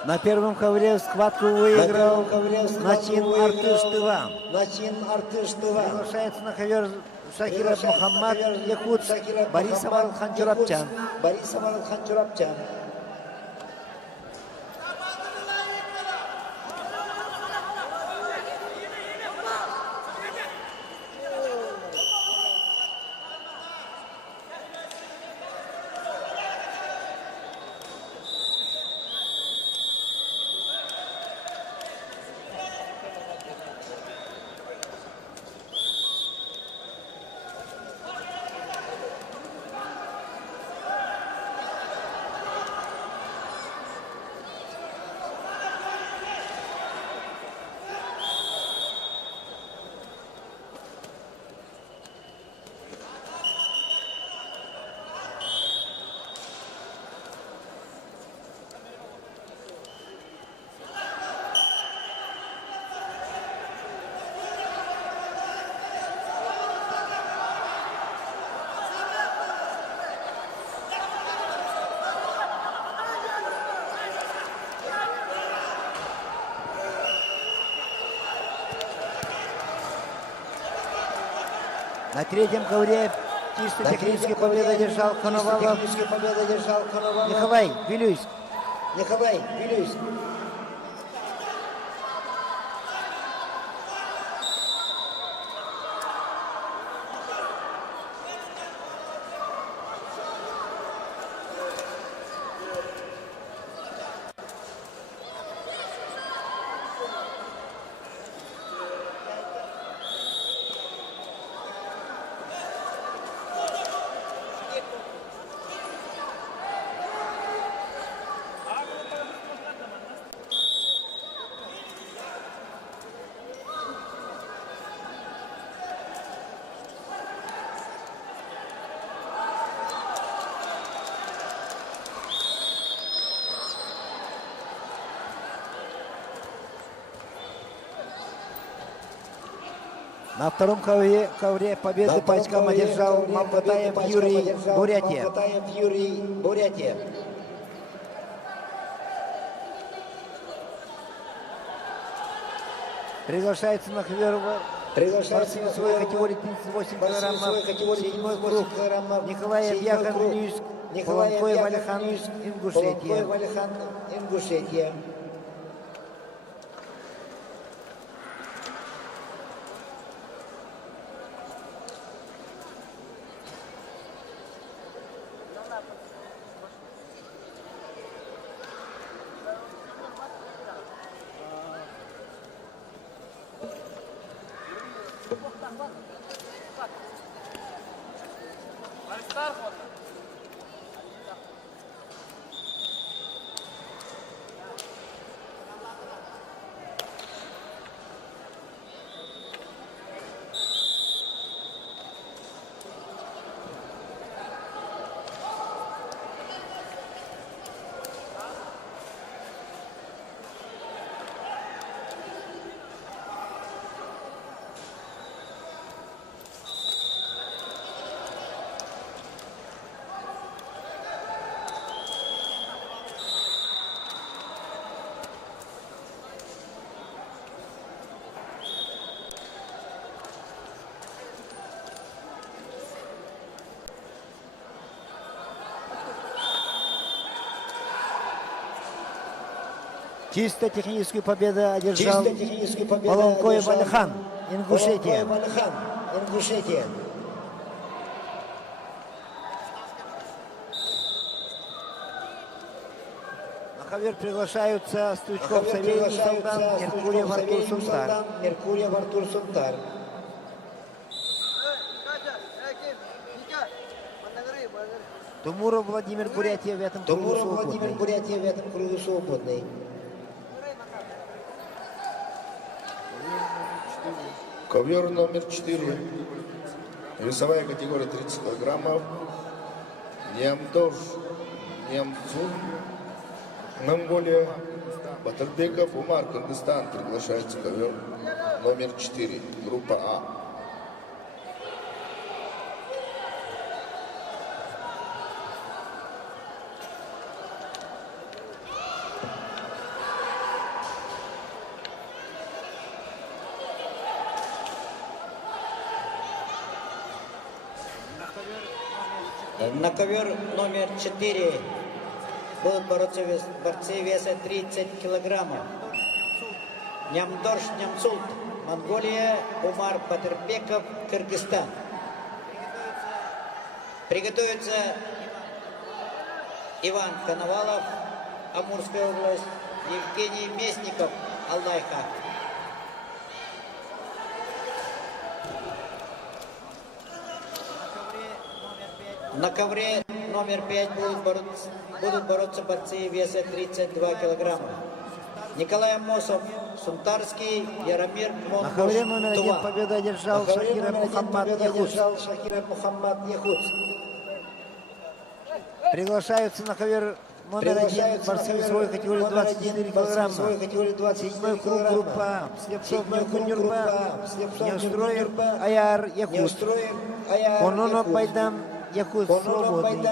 На первом ковре схватку выиграл Начин Артыш-Тыва. Приглашается на ковер Шакиров Мухаммад Якутск, Борисов Алхан Чурапчан. На третьем ковре чисто технически победу одержал Коновалов. Николай Вилюйск. На втором ковре победы по очкам одержал Мамбатаев Юрий, Бурятия. Приглашается на ковер весовой категории 38 килограммов, 7-й круг. Николаев Яхан Вилюйск, Полонкоев Алихан, Ингушетия. Чисто техническую победу одержал Полонкоев Алихан, Ингушетия. На ковер приглашаются Стучков Савелий Султан, Меркурьев Артур Сунтар. Тумуров Владимир Бурятия в этом кругу свободный. Ковер номер 4. Весовая категория 30 килограммов. Нямдов, Нямцун, Монголия. Батырбеков Умар, Кыргызстан. Приглашается ковер номер 4. Группа А. На ковер номер 4 будут бороться борцы веса 30 килограммов. Нямдорш Нямсулт, Монголия, Умар Батырбеков, Кыргызстан. Приготовится Иван Коновалов, Амурская область, Евгений Местников, Алдайха. На ковре номер 5 будут бороться борцы веса 32 килограмма. Николай Мосов, Сунтарский, Яромир Монкуш, На ковре номер 1 Тува. победу одержал Шакир Мухаммад Яхуц. Приглашаются на ковер номер 1 борцы весовой категории 24 килограмма. Седьмой круг группа Слепцов Нюрба, Неустроев Аяр Якут. Кононо Пайдам Якут свободный.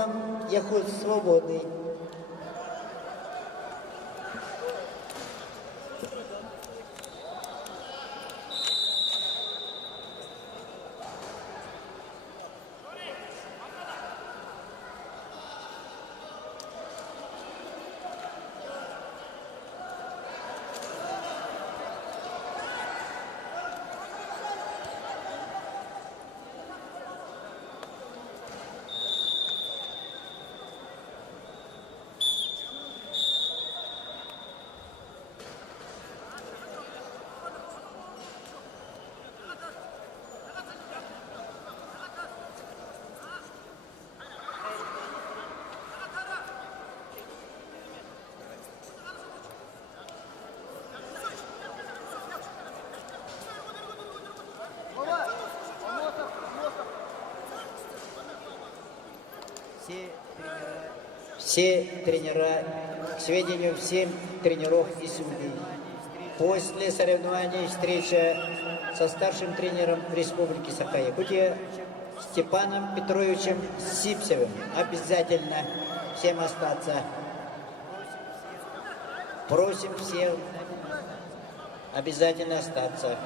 Все тренера, к сведению, всем тренеров и судей. После соревнований встреча со старшим тренером Республики Саха-Якутия Степаном Петровичем Сипсевым. Обязательно всем остаться. Просим всем обязательно остаться.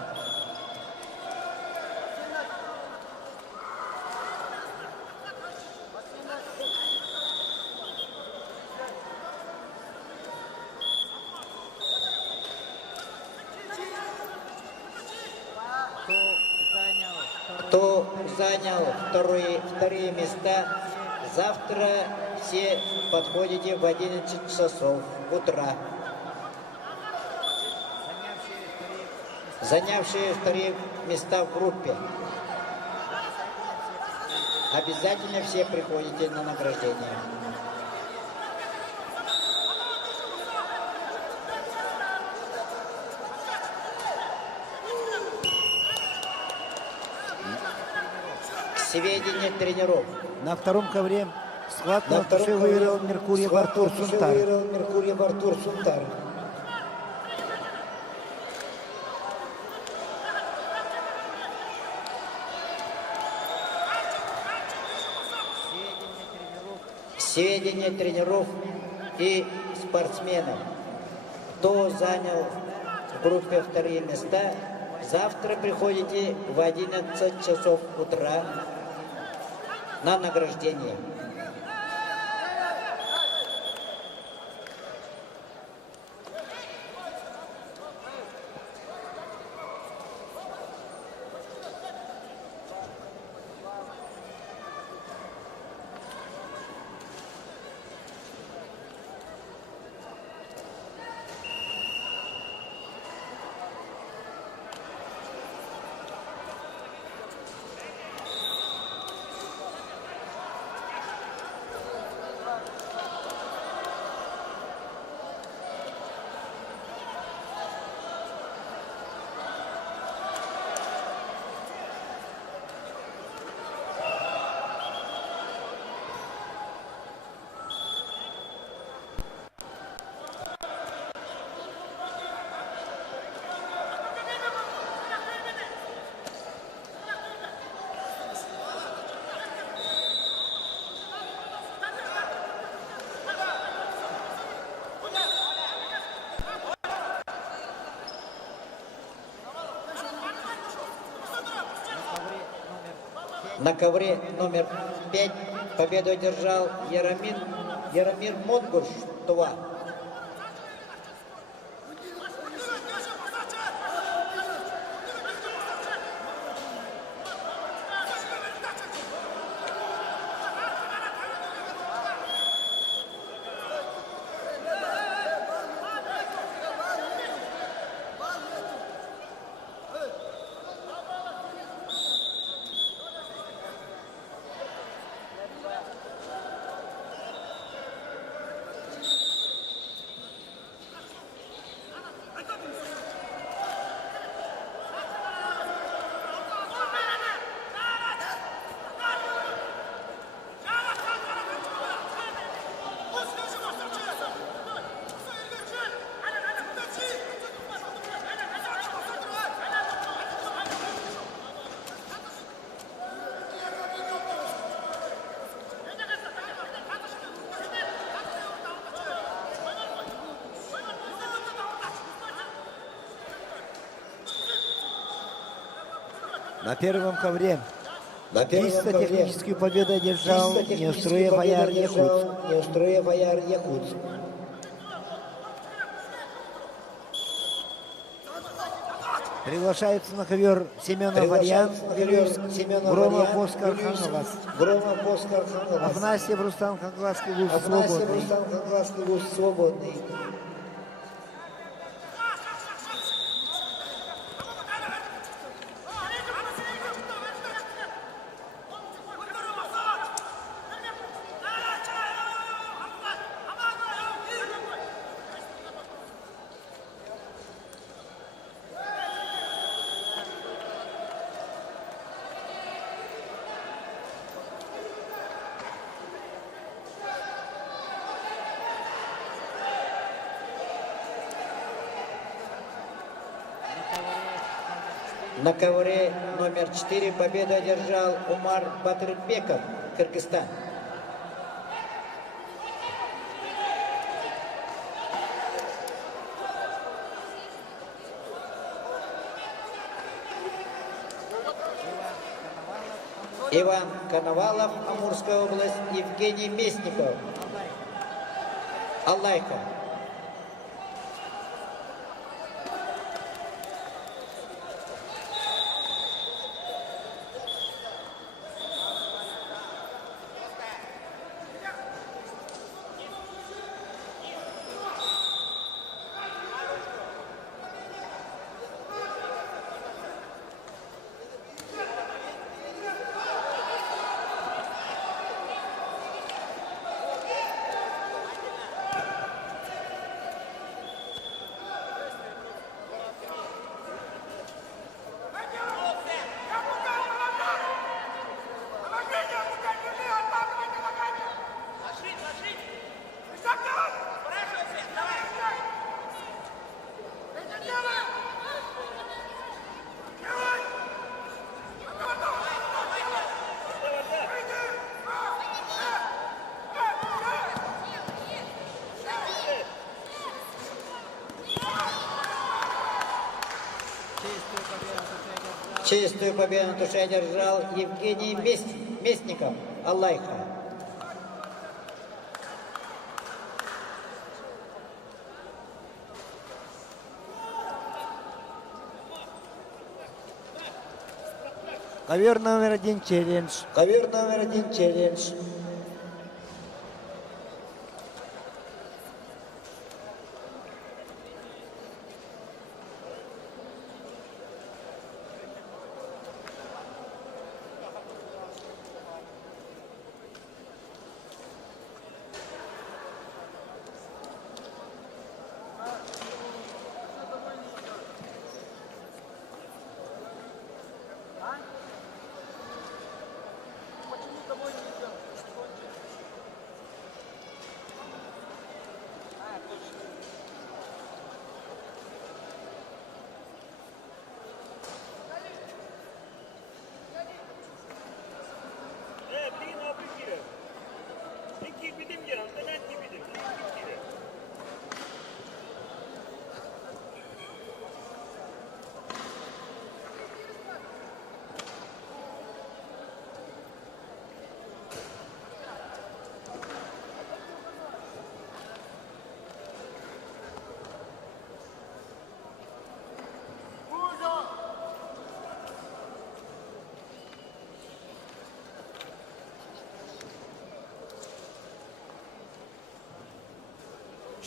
Кто занял вторые места, завтра все подходите в 11 часов утра. Занявшие вторые места в группе, обязательно все приходите на награждение. Сведения тренеров. На втором ковре схватку на туше выиграл Меркурьев Артур Сунтар. Сведения тренеров и спортсменов. Кто занял в группе вторые места, завтра приходите в 11 часов утра на награждение. На ковре номер 5 Победу одержал Яромир Монгуш, Тува. На первом ковре На первом чисто ковре техническую победу одержал чисто техническую Неустроев победу Аяр одержал Якутск. Неустроев Аяр Якутск. Приглашается на ковер Семенов Арьян, Приглашается на ковер Семенов Громов Арьян, Оскар Вильюс, Хангалас. Громов Оскар Хангалас. Афанасьев Рустам Хангаласский гусь Афанасьев свободный. Рустам Хангаласский гусь свободный. На ковре номер 4 победу одержал Умар Батырбеков, Кыргызстан. Иван Коновалов, Амурская область, Евгений Местников, Алайка. Чистую победу на туше одержал Евгений Местников, Алайха. Ковер номер 1 челлендж. Ковер номер 1 челлендж.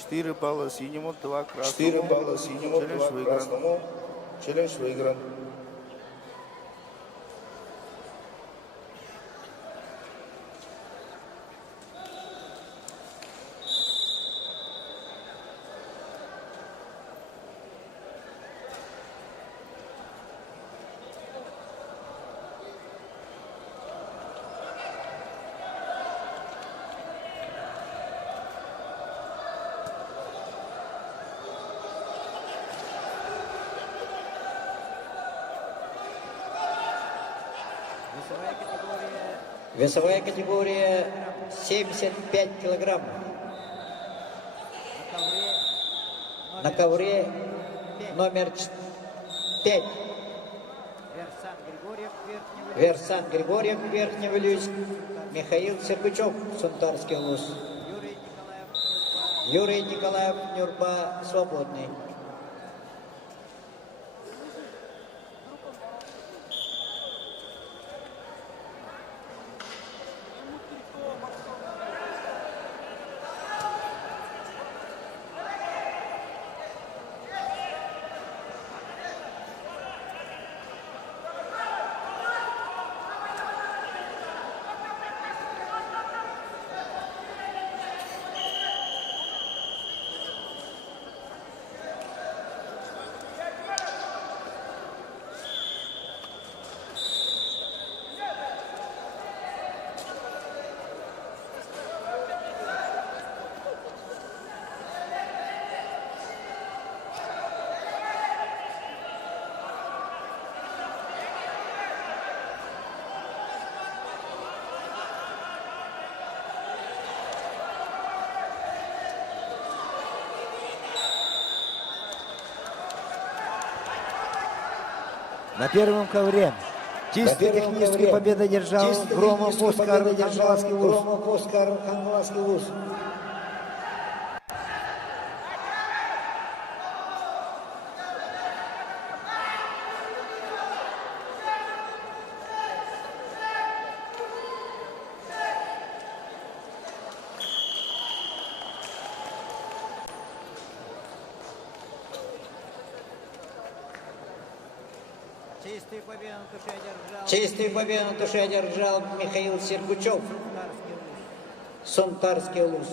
4 балла синему, 2 красному. 4 балла синему, Челлендж 2 выигран. красному. Челлендж выигран. Весовая категория 75 килограмм. На ковре номер 5. Версан Григорьев, Верхний Вилюйск. Михаил Сергучев, Сунтарский улус. Юрий Николаев, Нюрба, свободный. На первом ковре чистой технической победы держал Громов Оскар, Хангаласский вуз. Громов Оскар, Хангаласский вуз. Чистую победу на душе одержал Михаил Сергучев, Сунтарский улус.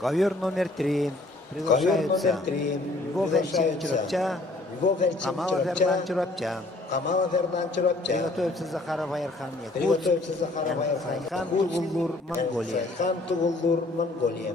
Ковер номер 3. Приглашаются Львов Эльчин Чурапча, Камала Фернан Чурапча. Камала Фернан Чурапча. Приготовится Захаров Айрхан Якутск. Приготовится Захаров Сайхан Тугуллур, Монголия. Сайхан Тугуллур, Монголия.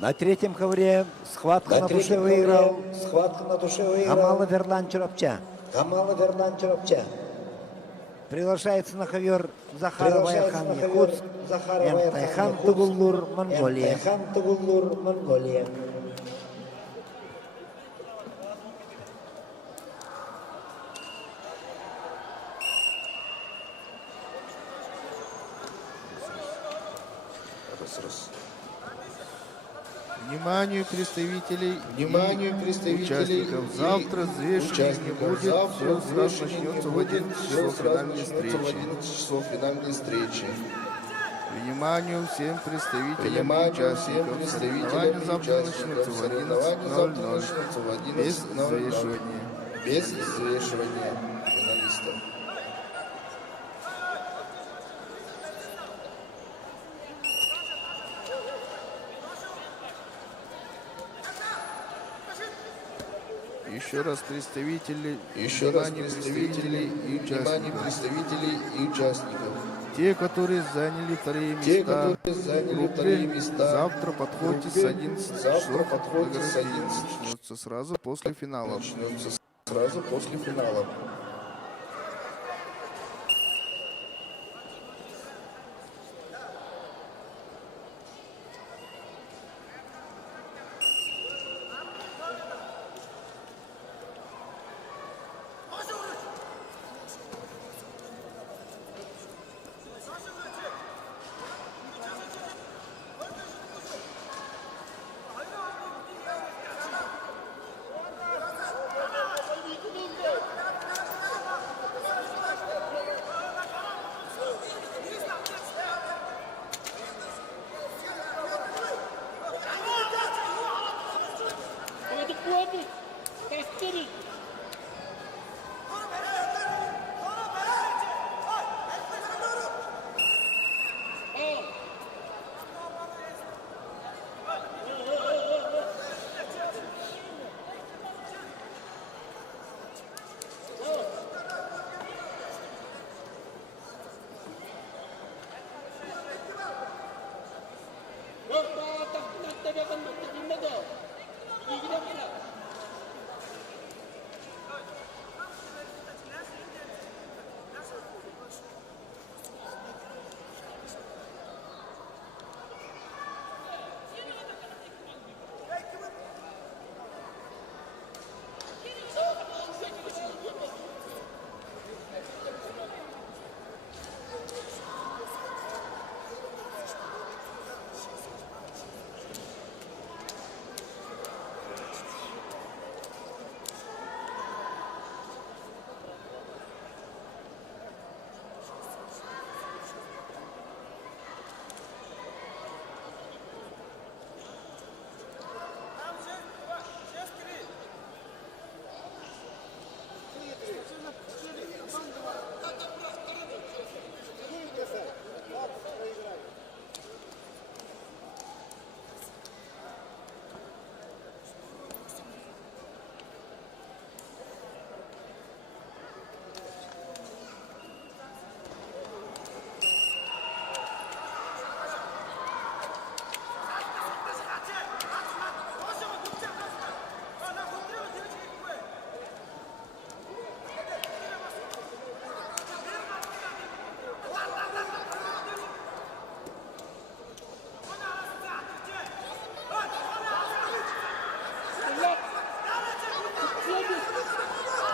На третьем ковре схватку на душе выиграл Схватку на душе выиграл. Камала Верлан Чурапча. Камала Верлан Чурапча. Приглашается на ковер Захарова Айхан Якутск. Тайхан Тугуллур, Монголия. Тайхан Тугуллур, Монголия. Вниманию представителей участников. Завтра взвешивание не будет. Все сразу начнется в 11 часов финальной встречи. Вниманию всем представителям и участников. Соревнования завтра начнутся в 11:00. Без взвешивания. Без взвешивания финалистов. Еще раз представители, Внимание представителей и участников. представителей и участников. Те, которые заняли вторые места, завтра подходите с 11 часов. Начнутся сразу после финала.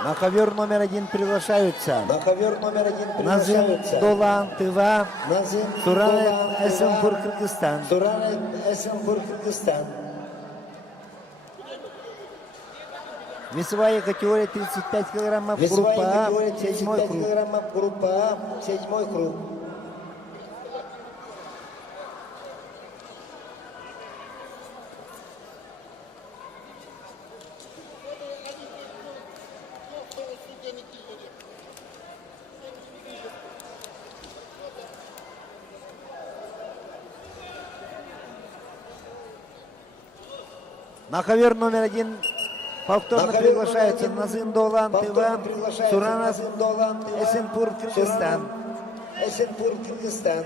На ковер номер 1 приглашаются На ковер номер 1 Назим приглашаются Долан Тыва, Назим Суране Долан Эсенпур, Кыргызстан. Суране Эсенпур, Кыргызстан. Весовая категория 35 килограммов, Весовая группа А, категория 7 35 круг. килограммов, группа А, 7 круг. На ковер номер 1 повторно На ковер приглашаются номер 1 Назим Долан Тыва, повторно приглашается Суранов Назим Долан Тыва, Эсенпур, Кыргызстан. Суранов Эсенпур, Кыргызстан.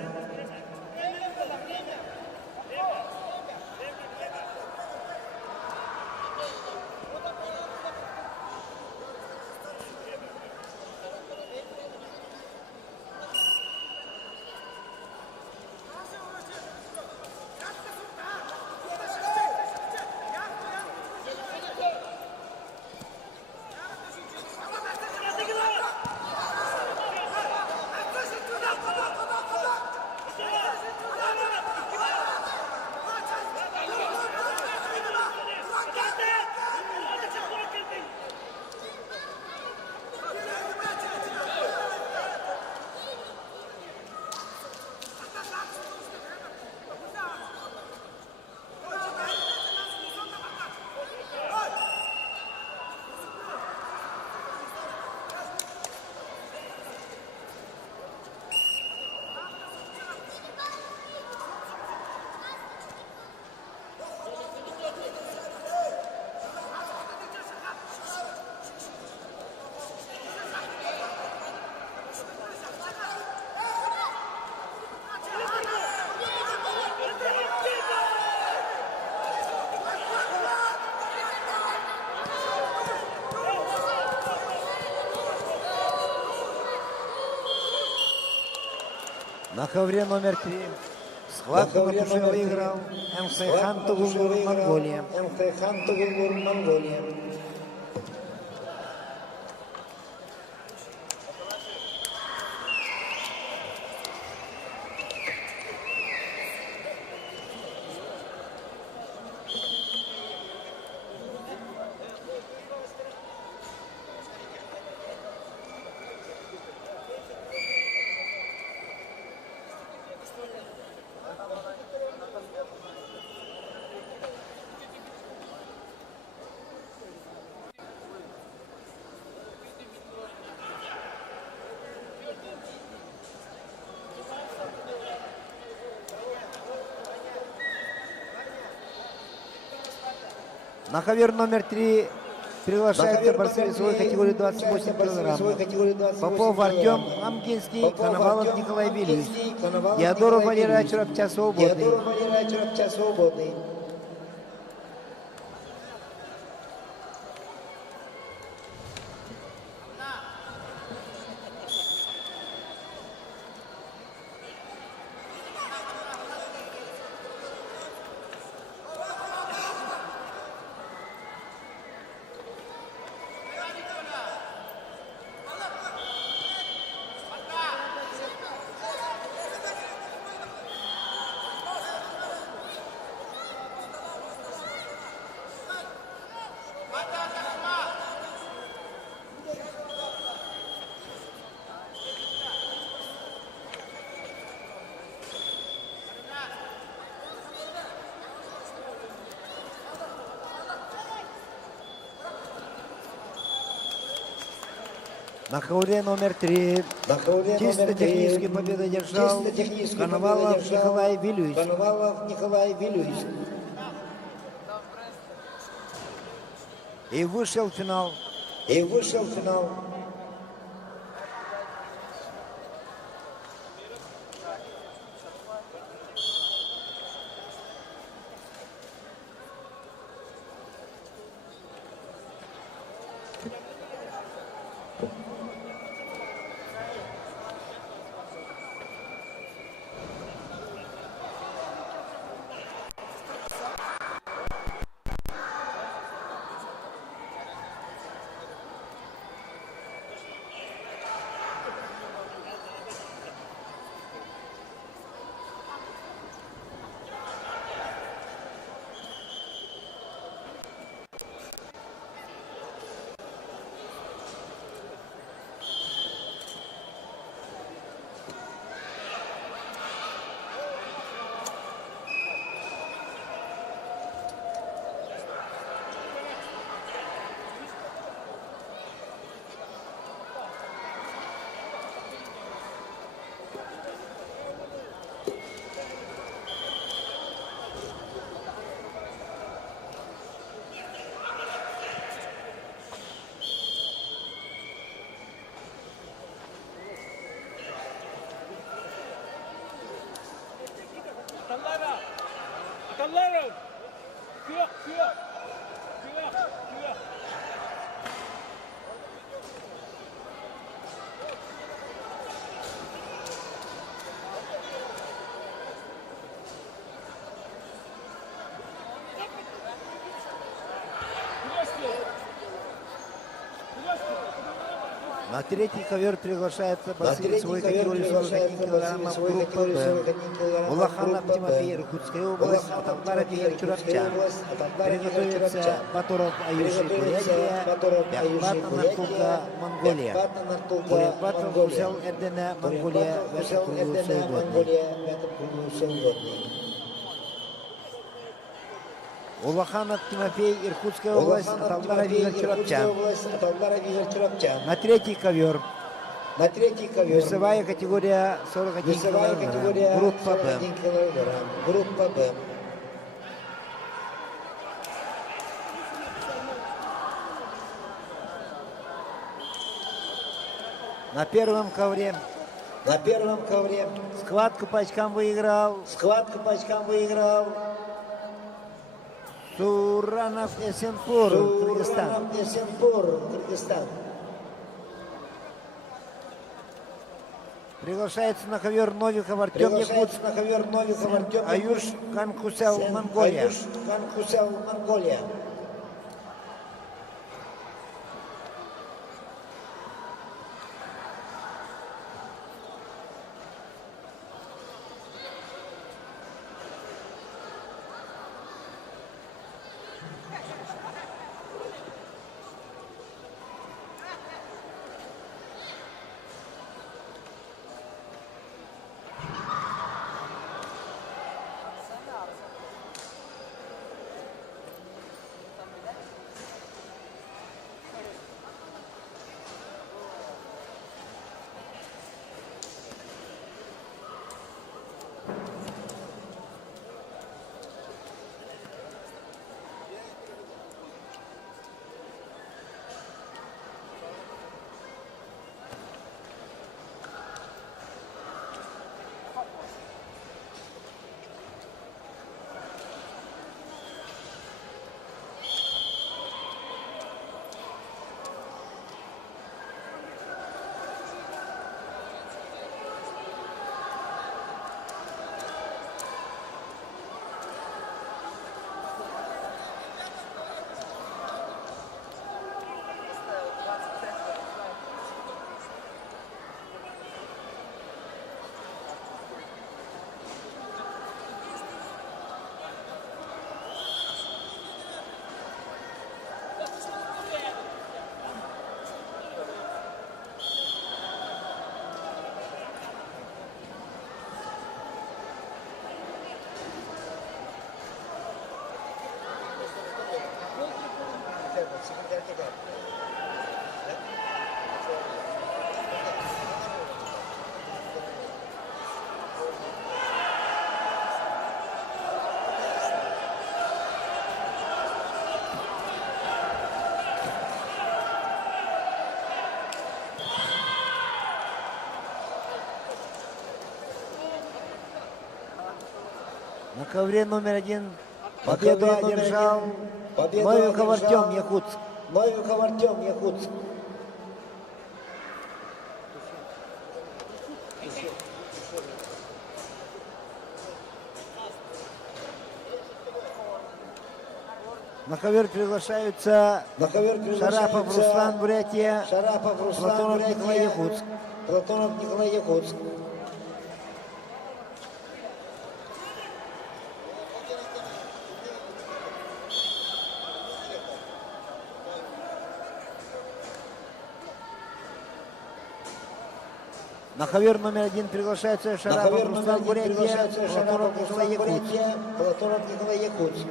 На ковре номер 3. Схватку на туше выиграл Эмхайхан Тугулур, Монголия. Эмхайхан Тугулур, Монголия. На ковер номер 3 приглашается борцы весовой категории 28 килограмм. Попов Артем Амгинский, Коновалов Николай Вильевич. Теодоров Валерий Чурапча свободный. На ковре номер 3 чисто технически победу держал Коновалов Николай Вильевич. И вышел в финал. Atallarım. Suya. На третий ковер приглашается борцы весовой категории 41 килограммов группа Б. Улаханов Тимофей, Иркутская область, Атамбаров Игорь Чурапчан. Приготовится Батуров Аюши, Бурятия, Бяхбат Нартулка, Монголия. Бурятбатов Хусел Эрдена, Монголия, в этом кругу свободный. Улаханов Тимофей, Иркутская область, Атамбаров Игорь Чурапчан. На третий ковер. Весовая категория 41 килограмм. Группа Б. На первом ковре. Схватку по очкам выиграл. Суранов Эсенпур, Кыргызстан. Приглашается на ковер Новиков Артем Якутск. На ковер Новиков Артем Аюш Канкусел, Монголия. Аюш Канкусел, Монголия. На ковре номер 1 победу одержал Новиков Артем Якутск. Новиков Артем Якутск. На ковер приглашаются Шарапов Руслан, Бурятия, Шарапов Руслан, Платонов Николай Якутск. Платонов Николай Якутск. На ковер номер 1 приглашается Шарапов Руслан, Бурятия, Платонов Николай Якутск. Платонов Николай Якутск.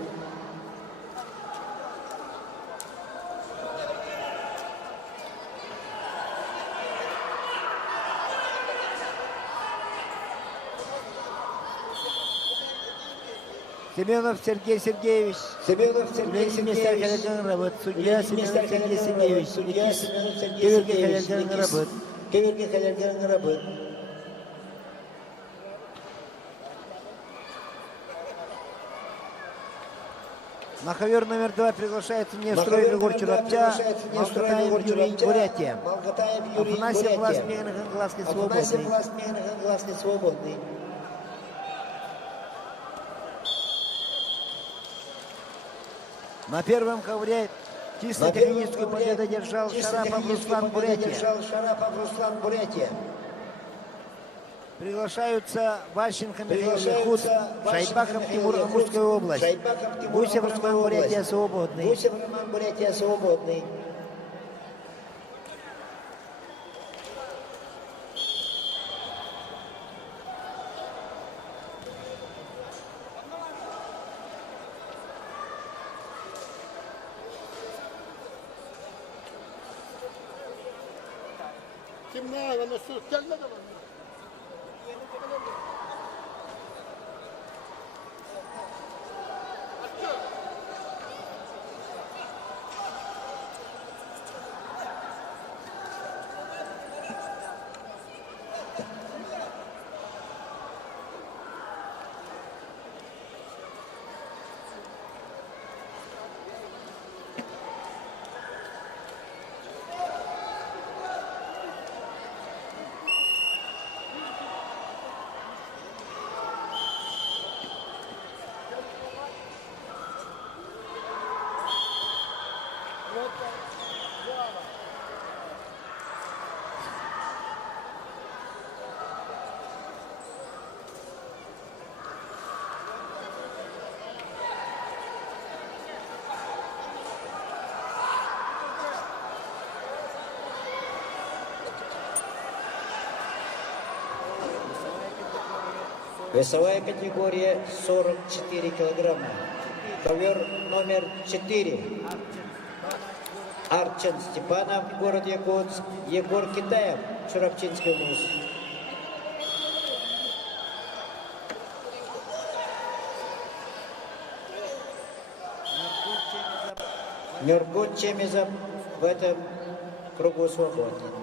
Семенов Сергей Сергеевич. Семенов Сергей Сергеевич. Судья Семенов Сергей Сергеевич. Судья Семенов Сергей Сергеевич. Кеверге Халяльгерен Рабыт. На ковер номер 2 приглашается Нестрой Егор Чурапча, Малгатаев Юрий, Бурятия. Афанасьев Влас Мегных Англаски свободный. На первом ковре чисто техническую победу одержал Шарапов Руслан, Бурятия. Приглашаются Ващенко Михаил Якутск, Шайбаков Тимур, Амурская область. Гусев Роман, Бурятия свободный. Kimler var? Nasıl? Gelme de var. Весовая категория 44 килограмма. Ковер номер 4. Арчен Степанов, город Якутск. Егор Китаев, Шарапчинский улус. Нюргут Чемизов в этом кругу свободен.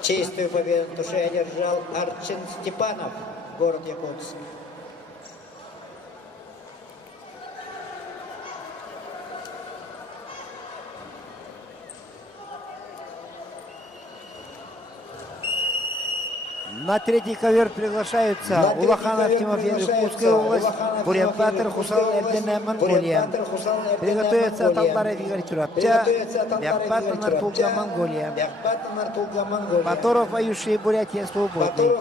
Чистую победу в душе одержал Арчен Степанов, город Якутск. На третий ковер приглашаются Улаханов Тимофей, Иркутская область, Бурят-Батыр, Хусал, Эрдене, Монголия. Приготовятся Талбарев Игорь Тюрапча, Бяк-Батыр, Нартулга, Монголия. Баторов, воюющие Бурятия, свободный.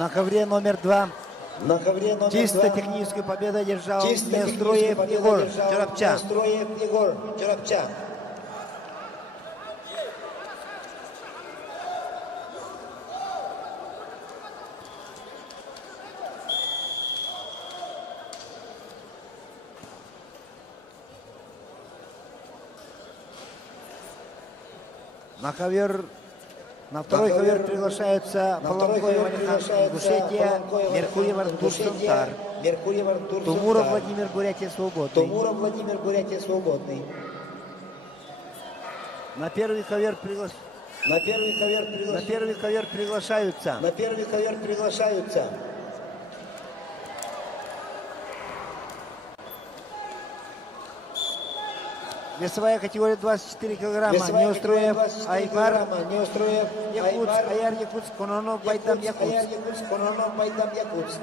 На ковре номер 2. На ковре номер 2. Чисто техническую победу одержал Нестроев Егор Черопча. Нестроев Егор Черопча. На второй ковер приглашаются Полонкоев Александр Ингушетия, Меркурий Вардуш-Сунтар. Тумуров Владимир, Бурятия Свободный. На первый ковер приглашаются весовая категория 24 килограмма. Неустроев Айпар Якутск, Аяр Якутск, Кононов Байдам Якутск.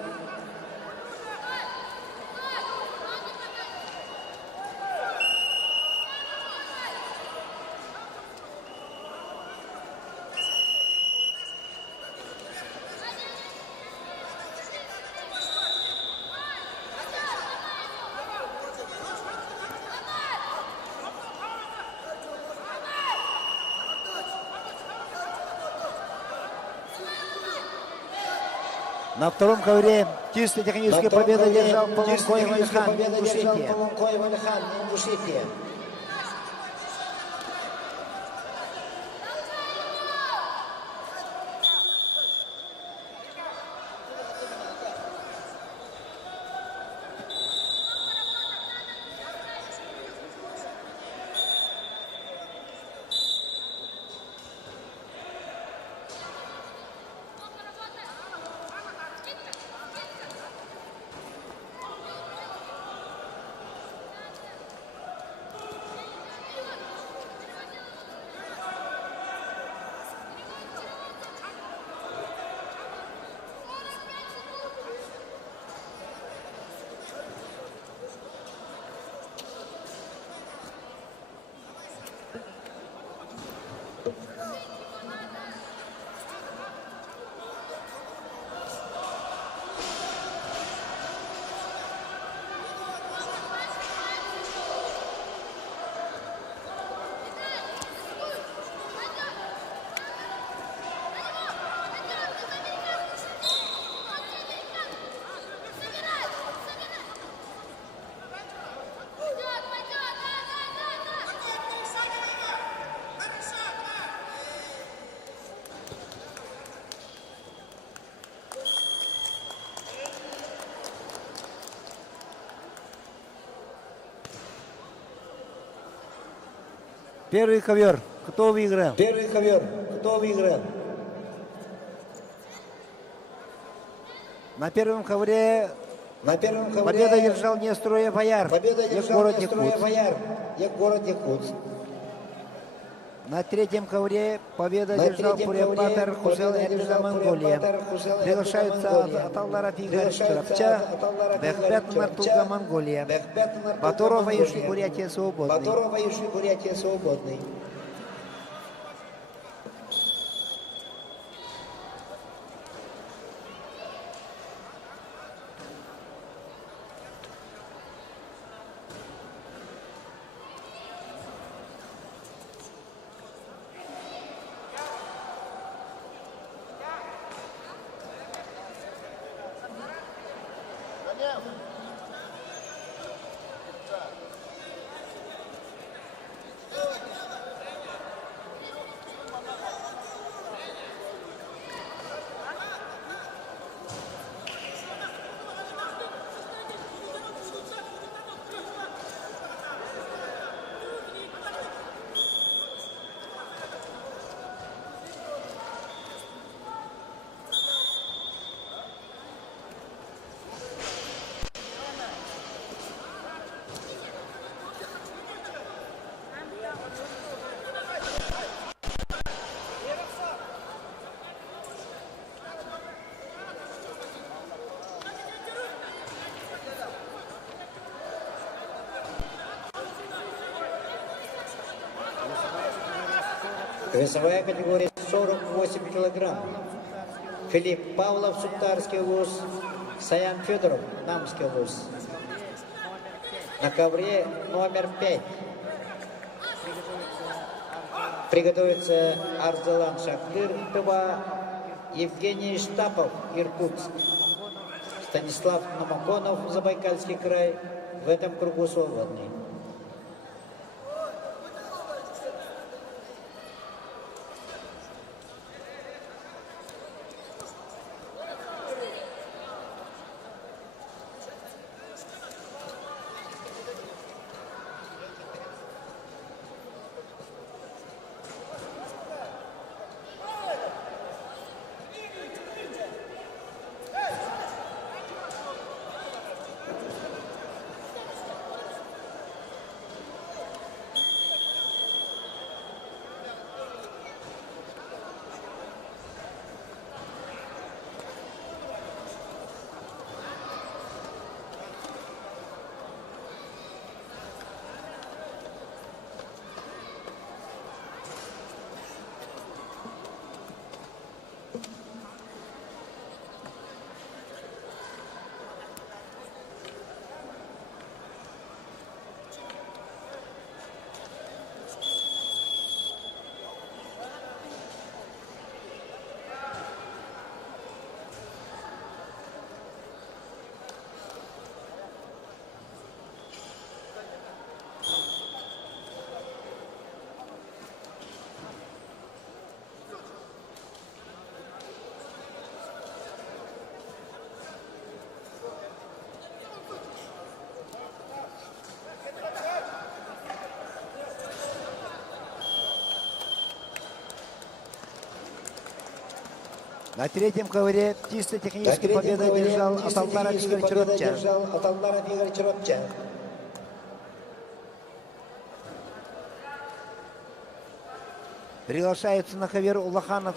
На втором ковре чисто техническая победа одержал Полонкоев Александр Ингушетия. Первый ковер. Кто выиграл? На первом ковре победа одержал Нестроев Аяр. Город Якутск. На третьем ковре победа одержал Пурепатер Хусел Эрдыга Монголия. Приглашаются Аталлара Фигар Черопча, Бехбет Мартуга Монголия. Батуров воюющий Бурятия Свободный. Весовая категория 48 килограмм. Филипп Павлов, Сунтарский вуз, Саян Федоров, Намский вуз. На ковре номер 5 приготовится Арзалан Шахтыр, Тыва, Евгений Штапов, Иркутск, Станислав Намаконов, Забайкальский край, в этом кругу свободный. На третьем ковре чисто технически победа одержал Аталмаров Игорь Чиропча. Приглашается на ковер Улаханов.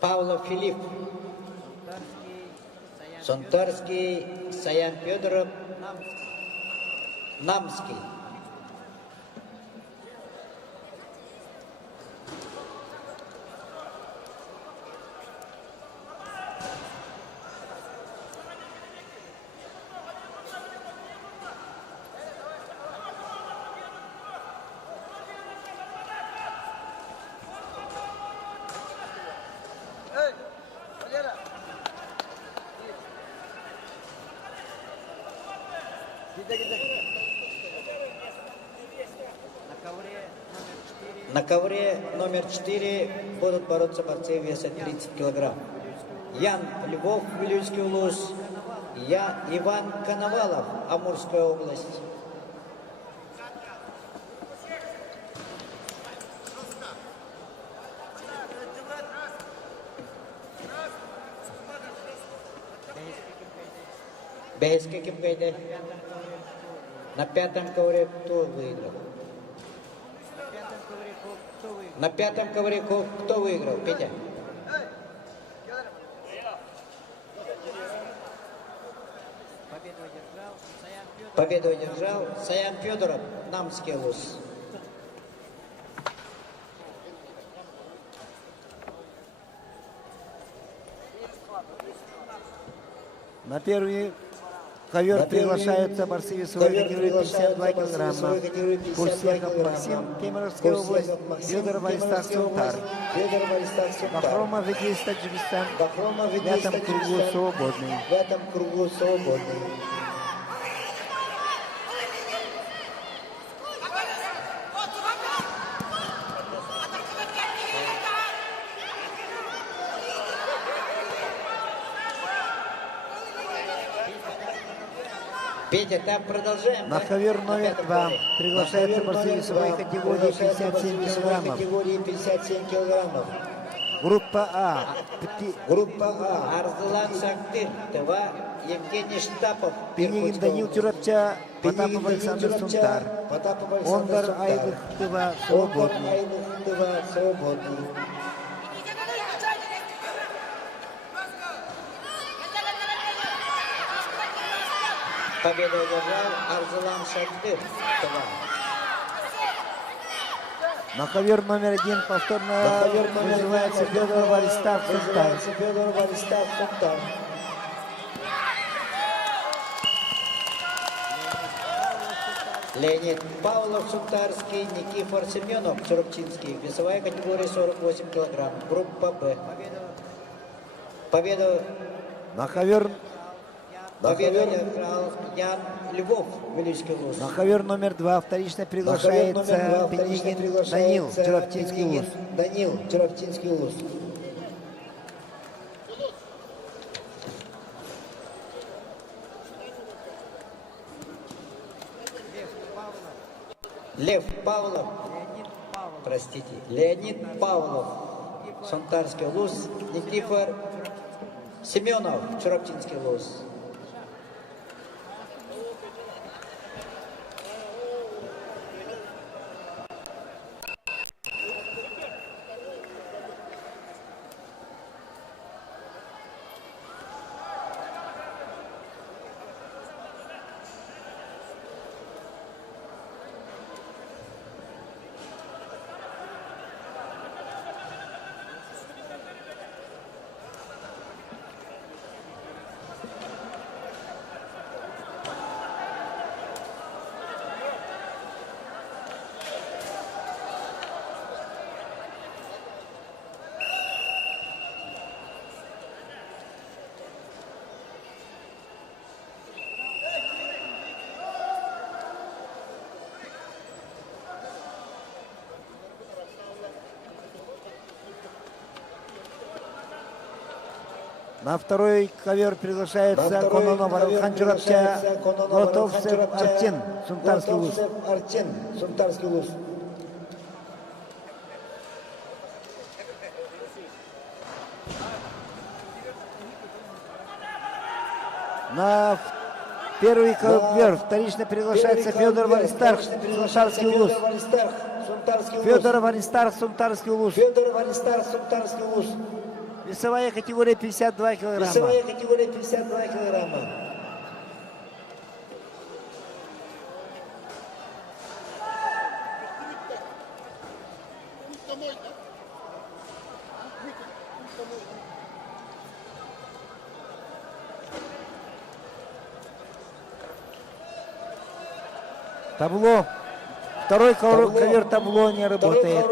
Павлов Филипп, Сунтарский, Саян Федоров, Намский. На ковре номер 4 будут бороться борцы веса 30 килограмм. Ян Львов, Вилюйский улус, Иван Коновалов, Амурская область. Без каким кайде? На пятом ковре кто выиграл? На пятом ковре кто выиграл, Петя? Победу одержал Саян Федоров, Намский улус. На первый ковер приглашаются борцы весовой категории 52 килограмма. Курсехов Максим, Кемеровская область, Федор Валистак Сунтар. Бахромов Идис, Таджикистан. В этом кругу свободный. В этом кругу свободный. Петя, там продолжаем. На ковер номер 2 приглашается борцы весовой категории 57 килограммов. Группа А. Арзлан Сактыр, Тыва, Евгений Штапов. Пенигин Данил Тюрапча, Потапов Александр Сунтар. Ондар Айдых Тыва, свободный. Победу одержал Арзлан Сактыр, Тыва. На ковер номер 1 повторно вызывается Федор Валистак Сунтар. Леонид Павлов, Сунтарский, Никифор Семенов, Чурупчинский. Весовая категория 48 килограмм. Группа Б. Победу одержал Ян Львов, Вилюйский улус. на ковер номер 2 вторично приглашается Пенигин Данил, Чурапчинский улус. Леонид Павлов, Сунтарский улус, Никифор Семенов, Чурапчинский улус. На второй ковер приглашается Кононов Архан Чурапча, Лотовцев Артин, Сунтарский улус. На первый ковер вторично приглашается Федор Валистак, Сунтарский улус. Федор Валистак, Сунтарский улус. Весовая категория 52 килограмма. Табло. Второй ковер табло не работает.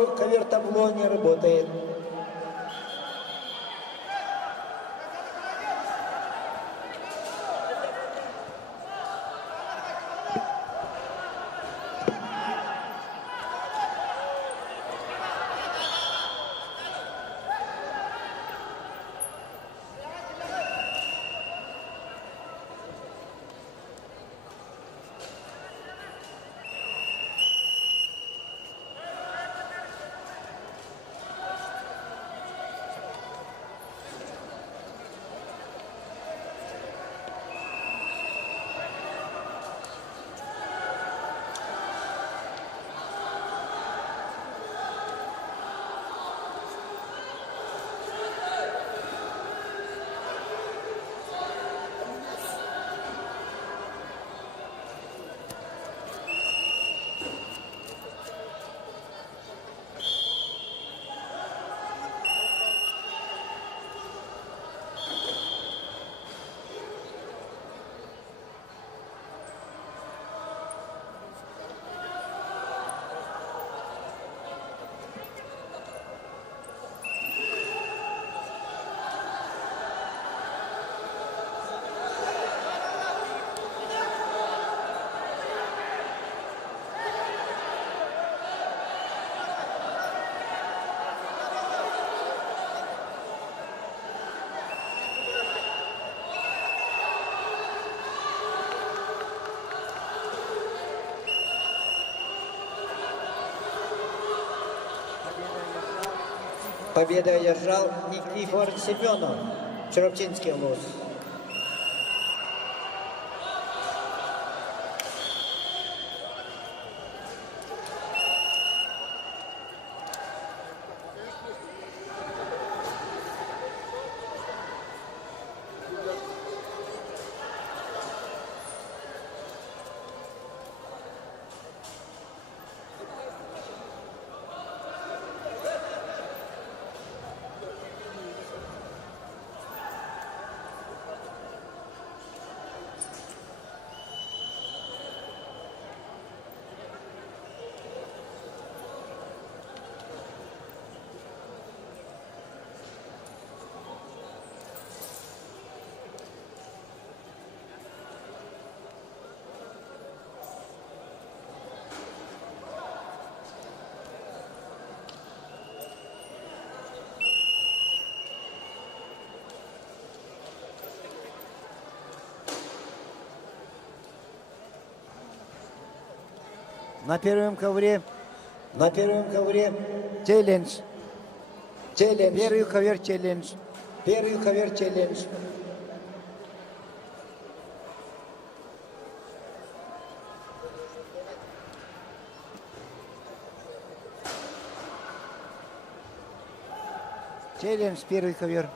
Победу одержал Никифор Семенов, Чероптинский лос. На первом ковре челлендж. Первый ковер челлендж. Челлендж первый ковер.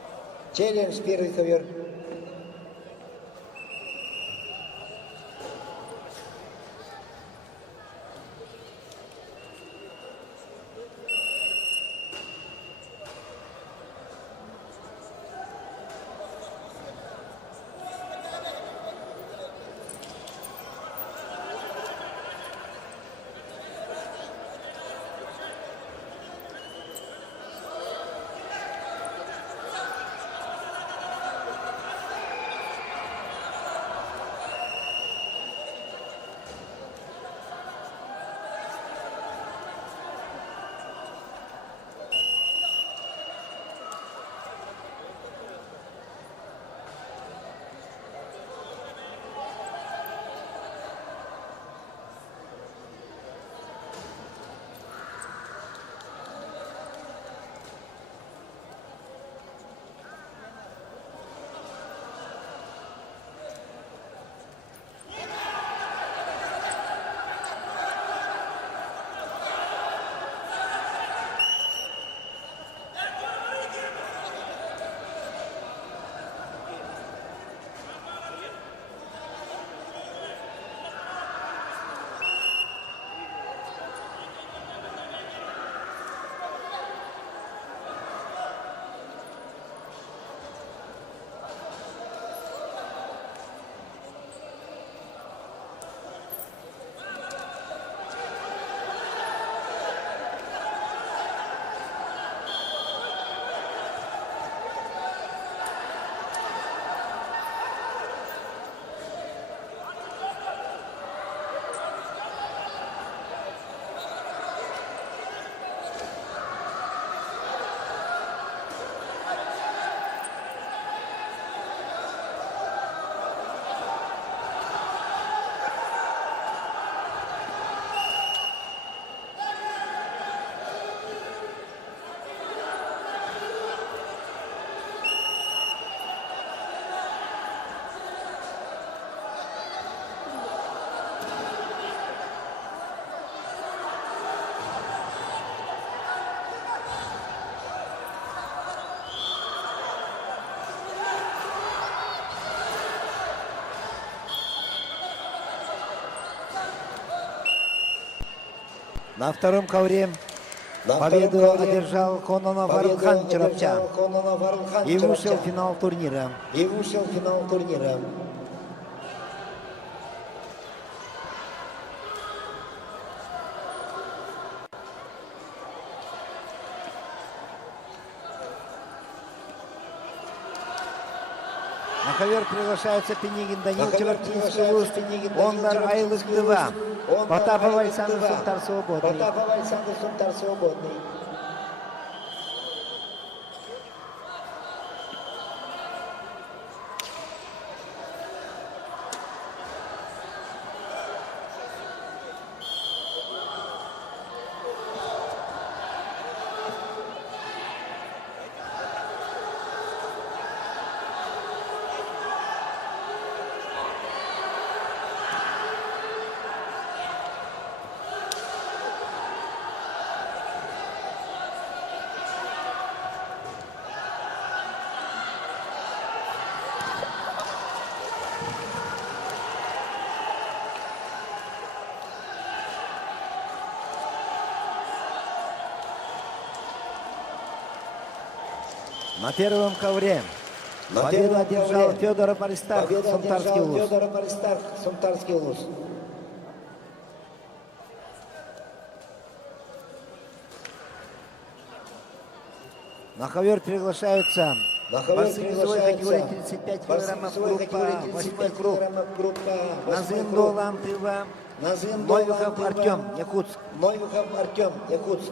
На втором ковре победу одержал Кононов Арукхан Чароптя и вышел в финал турнира. На ковер приглашаются Пенигин Данил, Чевертинский Луст, Ондар Айлык Тыва, Потапов Александр Сунтар Свободный. На первом ковре победу одержал Федор Аристарх, Сунтарский улус. Федор Аристарх, Сунтарский улус. На ковер приглашаются борцы весовой категории 35 килограммов, группа 8 круг. Назвин Ламтыва, Новиков Артем, Якутск. Новиков Артем, Якутск.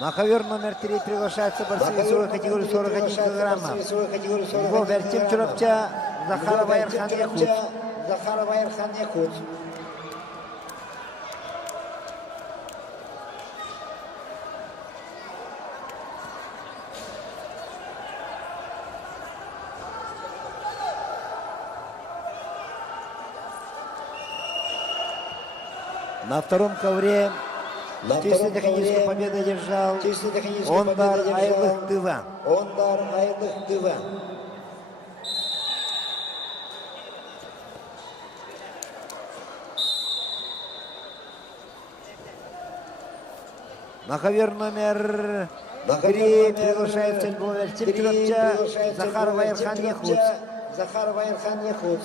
На ковер номер 3 приглашаются борцы весовой категории 41 килограмма. Львов Артем Чурапча, Захарова Эрхан Якут. Захарова Эрхан Якут. На втором ковре чистой техническую победу одержал Ондар Айлых Дыва. Ондар Айлых Дыва. На ковер номер 3 приглашается Львов Артем Чурапча, Захарова Эрхан Якут. Захарова Эрхан Якут.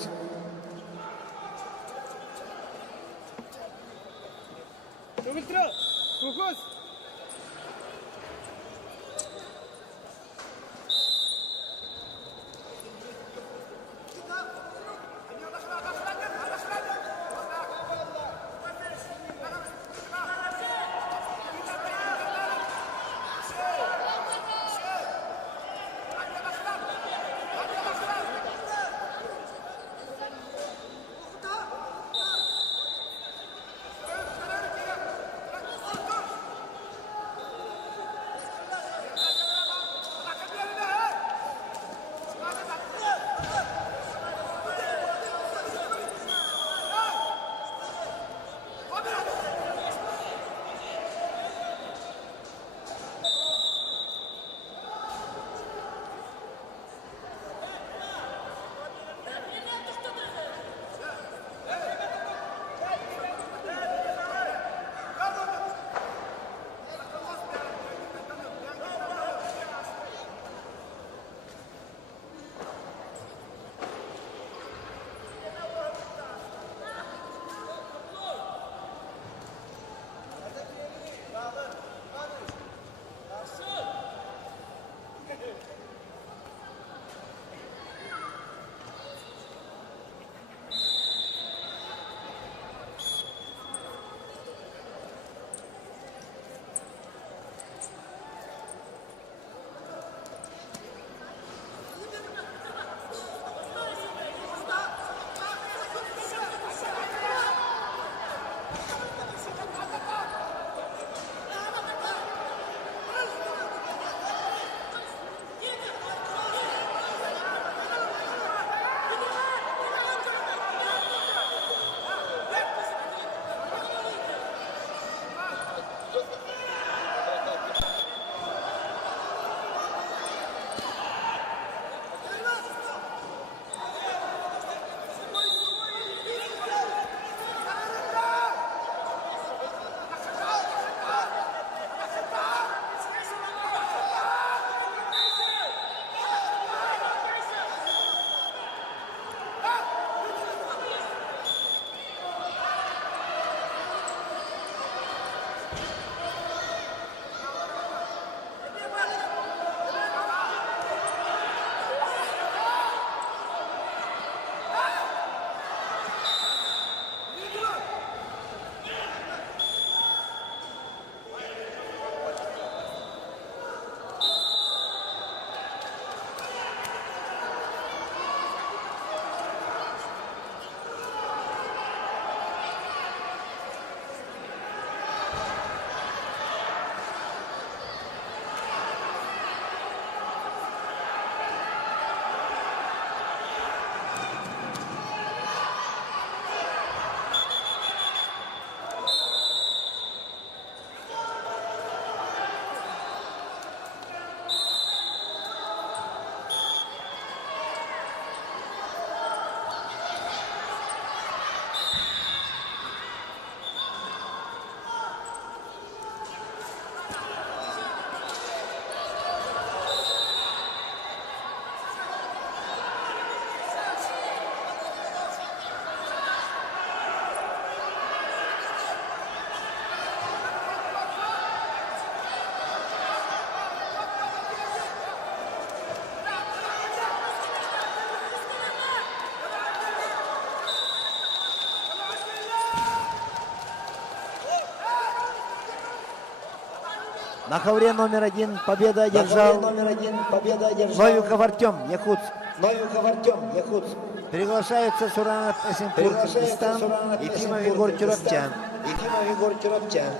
На ковре номер 1 победа На ковре одержал номер 1 победа одержал Новиков Артем, Якутск. Новиков Артем, Якутск. Приглашаются Суранов Эсенпур, Приглашается Кыргызстан, Суранов Ефимов Эсенпур, Егор Кыргызстан. Тюрапчан. Ефимов Егор Тюрапчан.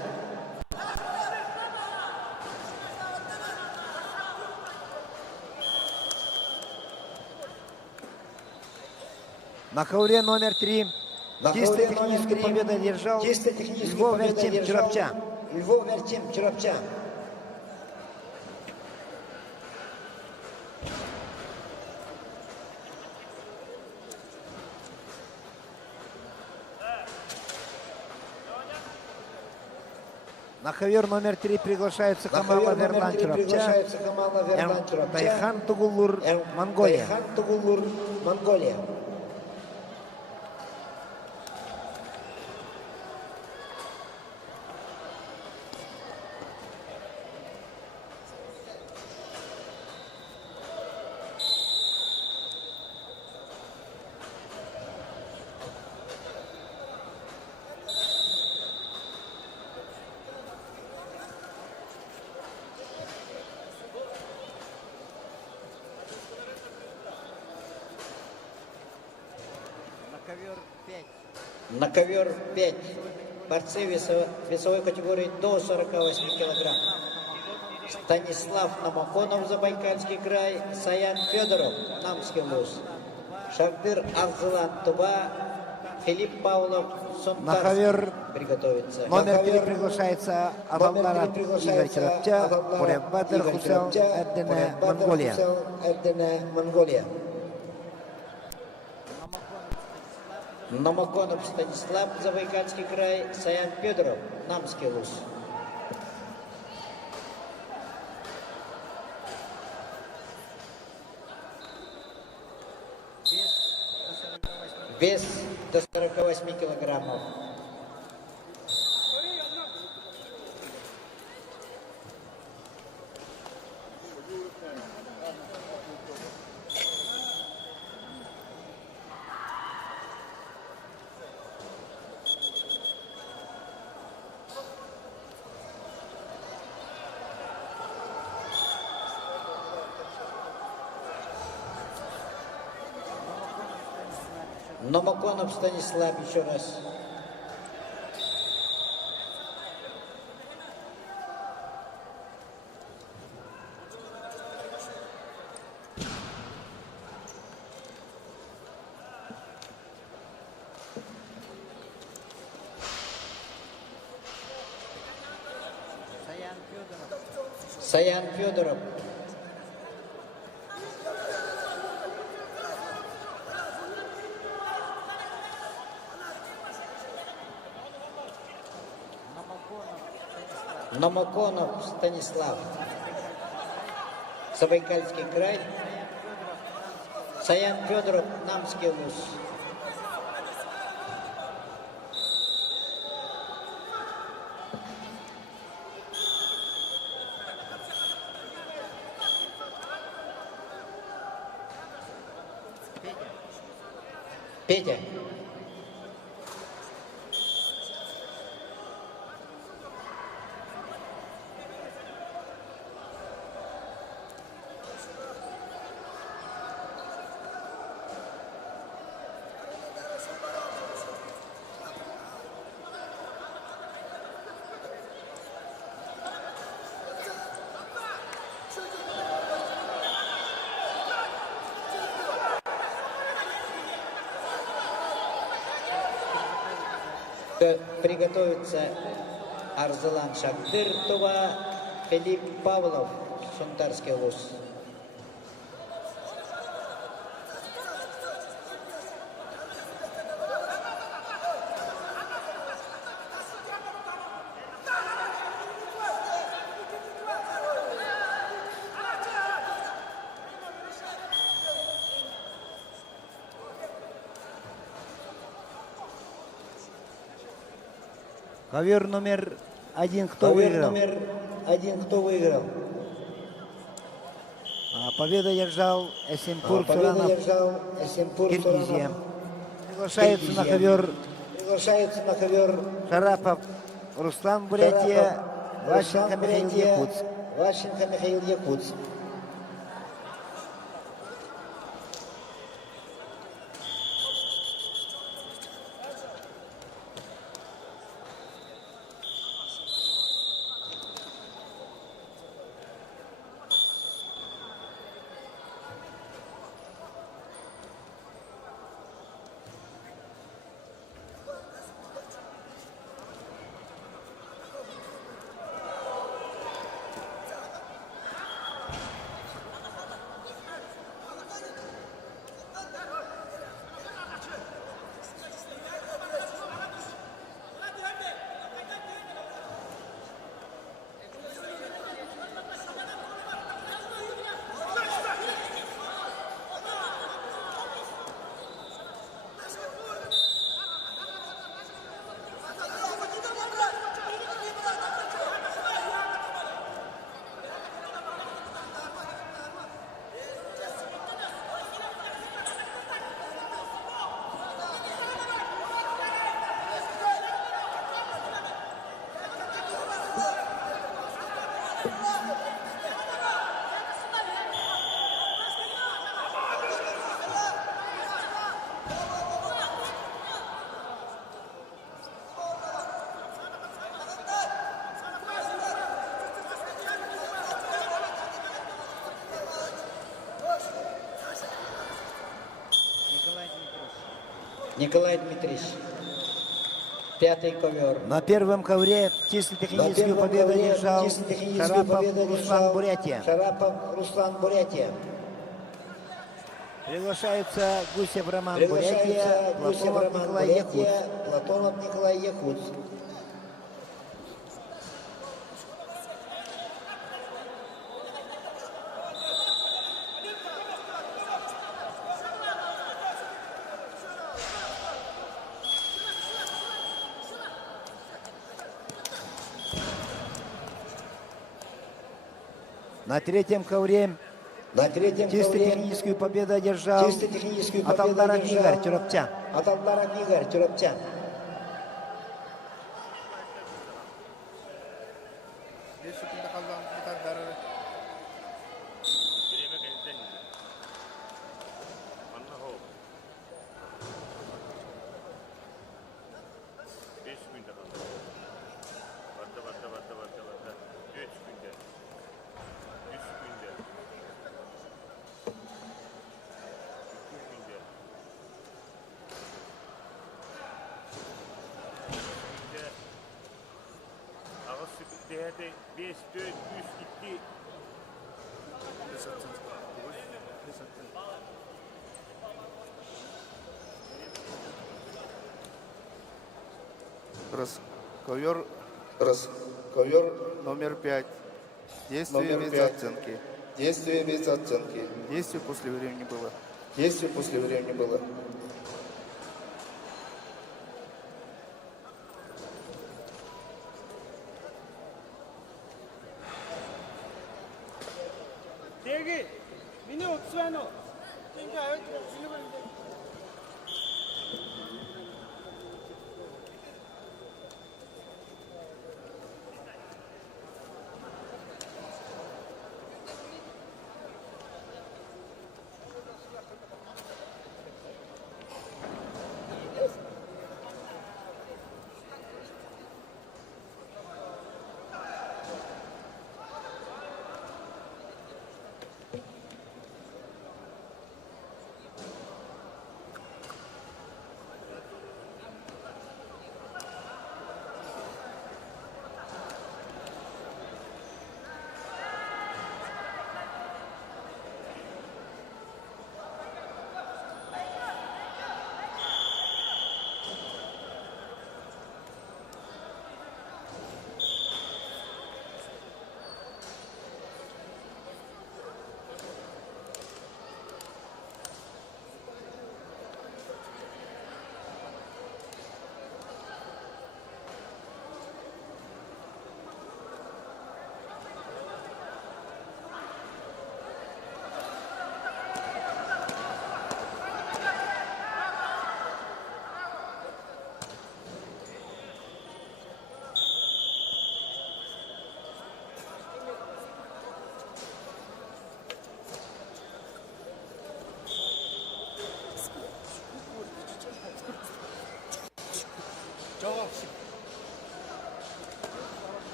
На ковре номер 3 На чисто ковре номер техническую 3 победу одержал чисто техническую Львов победу Вертим одержал Тюрапчан. Львов Вертим Тюрапчан. На ковер номер 3 приглашается На Камала ковер номер Верлан 3 Тюрапчан. приглашается Камала Верлан Тюрапчан. Тайхан Тугулур, Монголия. Тайхан Тугулур, Монголия. На ковер 5. Борцы весовой категории до 48 килограмм. Станислав Намаконов, Забайкальский край. Саян Федоров, Намский вуз. Шагдыр Арзылан, Туба. Филипп Павлов, На ковер Сунтарский. Приготовиться. номер 3 приглашается Адамларат Игорь Тюрапчан, Бурябатыр Хусел, Эрдене, Монголия. Эрдене, Монголия. Намаконов Станислав, Забайкальский край. Саян Федоров, Намский вуз. Вес до 48 килограммов. Намаконов Станислав, еще раз. Саян Федоров. Намаконов Станислав. Забайкальский край. Саян Федоров, Намский вуз. Петя. Приготовится Арзылан Шагдыр, Тува, Филипп Павлов, Сунтарский вуз. Ковер номер 1, кто Ковер выиграл? номер 1, кто выиграл? Победу одержал Эсенпур Победу Суранов, одержал Эсенпур Киргизия. Суранов. Приглашается на ковер Приглашается на ковер Шарапов Руслан, Бурятия, Ващенко Михаил Якутс. Ващенко Михаил Якутс. Николай Дмитриевич. Пятый ковер. На первом ковре чисто техническую победу одержал Шарапов Руслан, Бурятия. Шарапов Руслан, Бурятия. Приглашается Гусев Роман, Бурятия. Платонов Николай Якутс. Платонов Николай Якутс. На третьем ковре чисто техническую победу одержал Аталдаров Игорь Тюрапчан. Аталдаров Игорь Тюрапчан. Ковер номер 5. Действие без оценки. Действие без оценки. Действие после времени было. Действие после времени было. Деги, меня отсвено.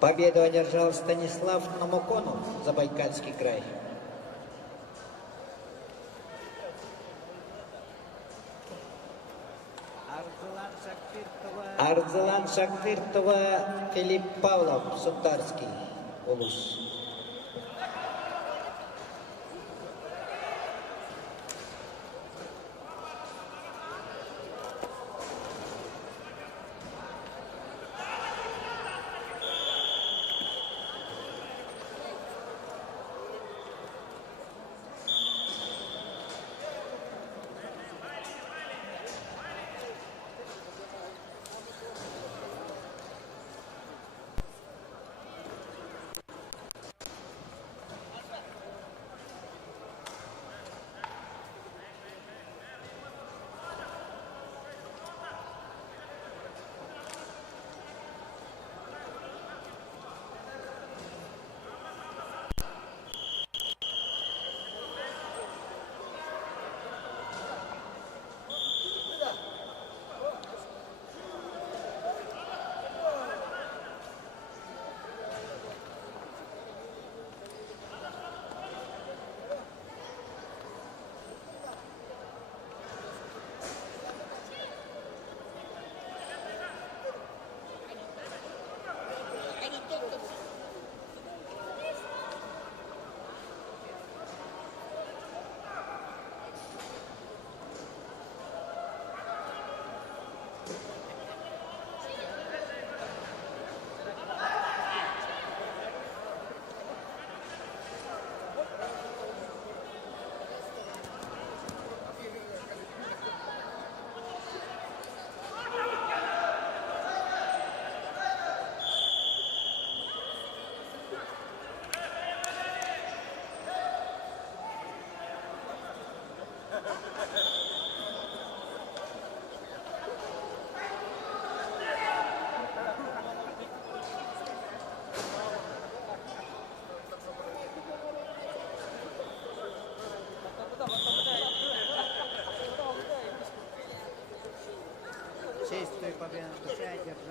Победу одержал Станислав Намоконов, Забайкальский край. Арзелан Шахтыртова, Филипп Павлов, Сунтарский, Улус.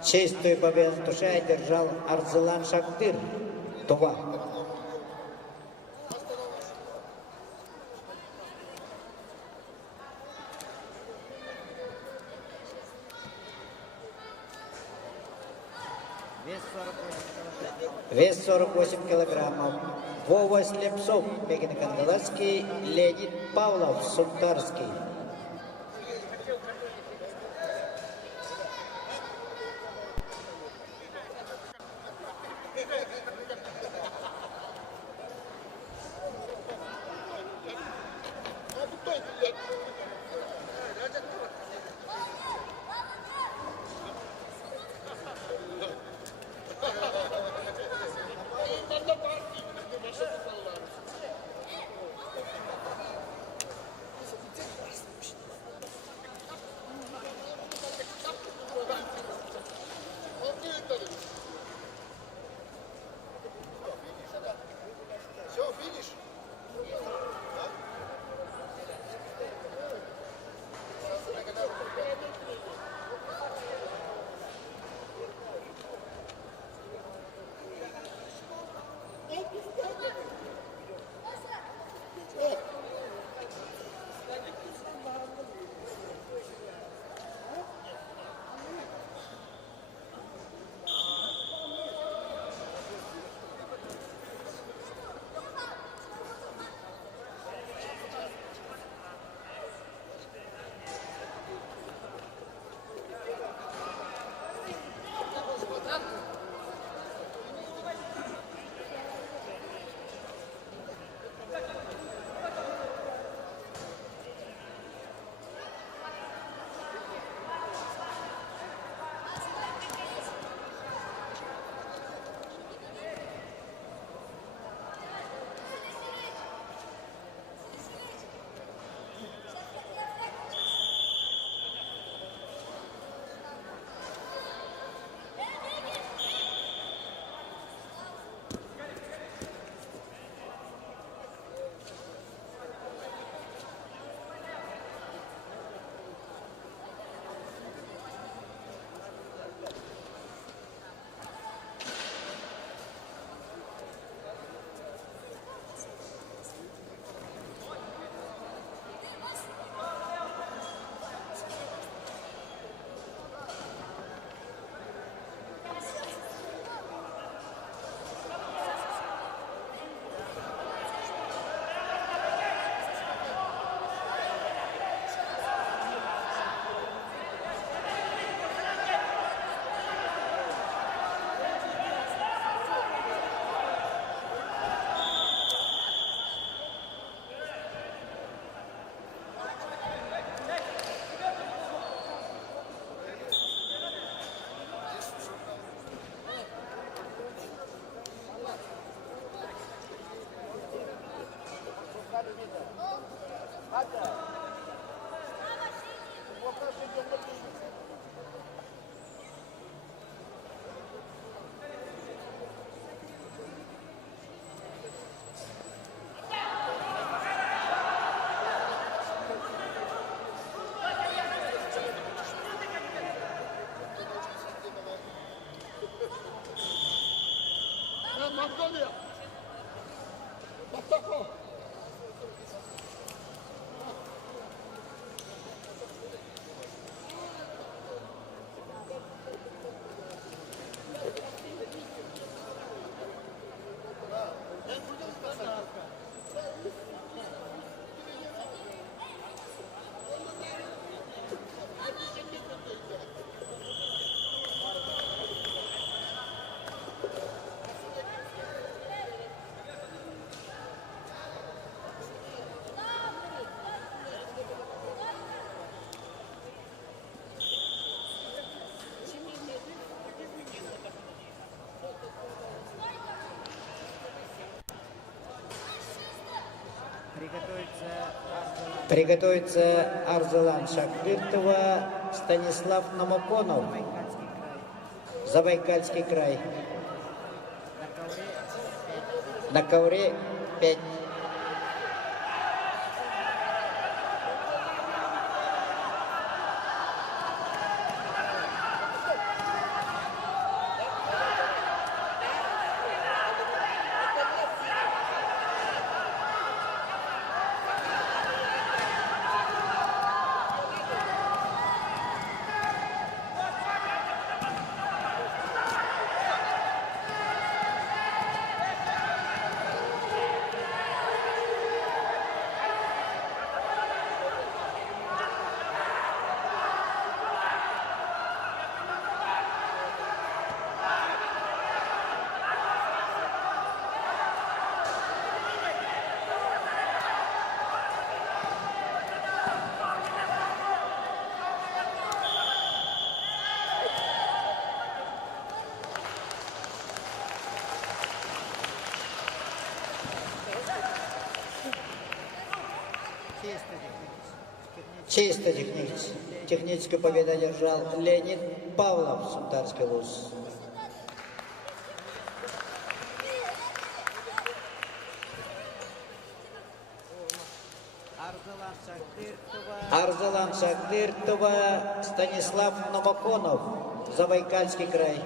Чистую победу на душе одержал Арзелан Шахтыр, Тува. Вес 48 килограммов. Вова Слепцов, Пекин-Кандаласский, Леонид Павлов, Сунтарский. Приготовится Арзалан Шакдыртова, Станислав Намоконов, Забайкальский край. На ковре 5. Чисто техническую победу одержал Леонид Павлов, Сунтарский луз. Арзалан Шакдыртова, Станислав Номоконов, Забайкальский край.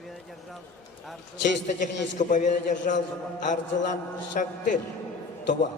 победу одержал Чисто техническую победу одержал Арзелан Шагдыр, Тува.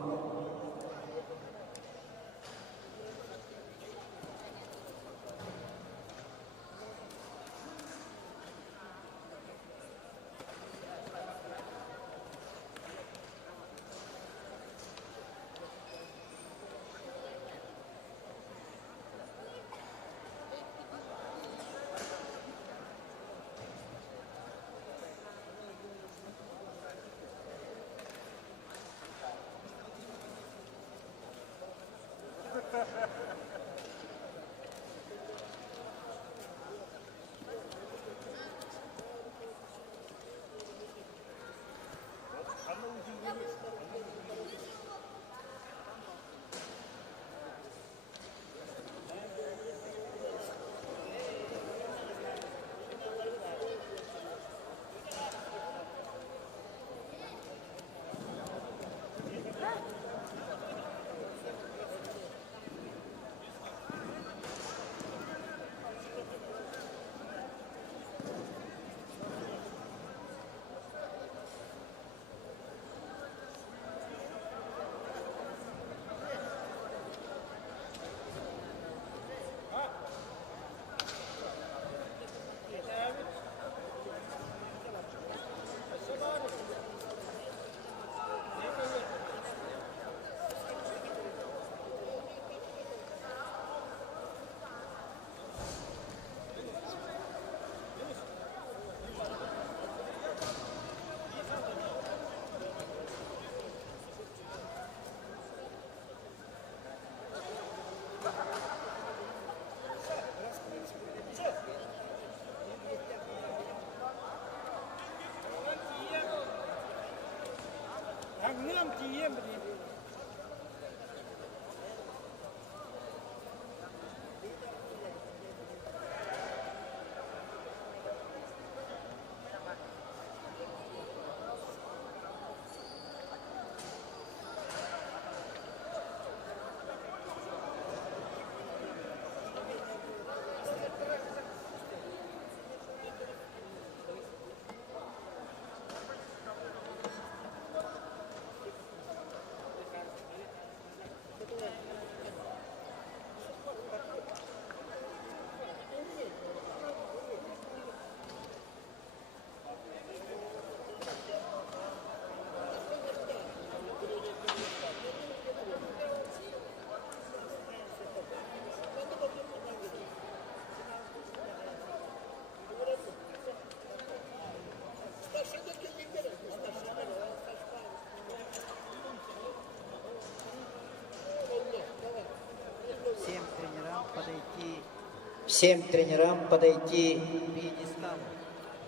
Всем тренерам подойти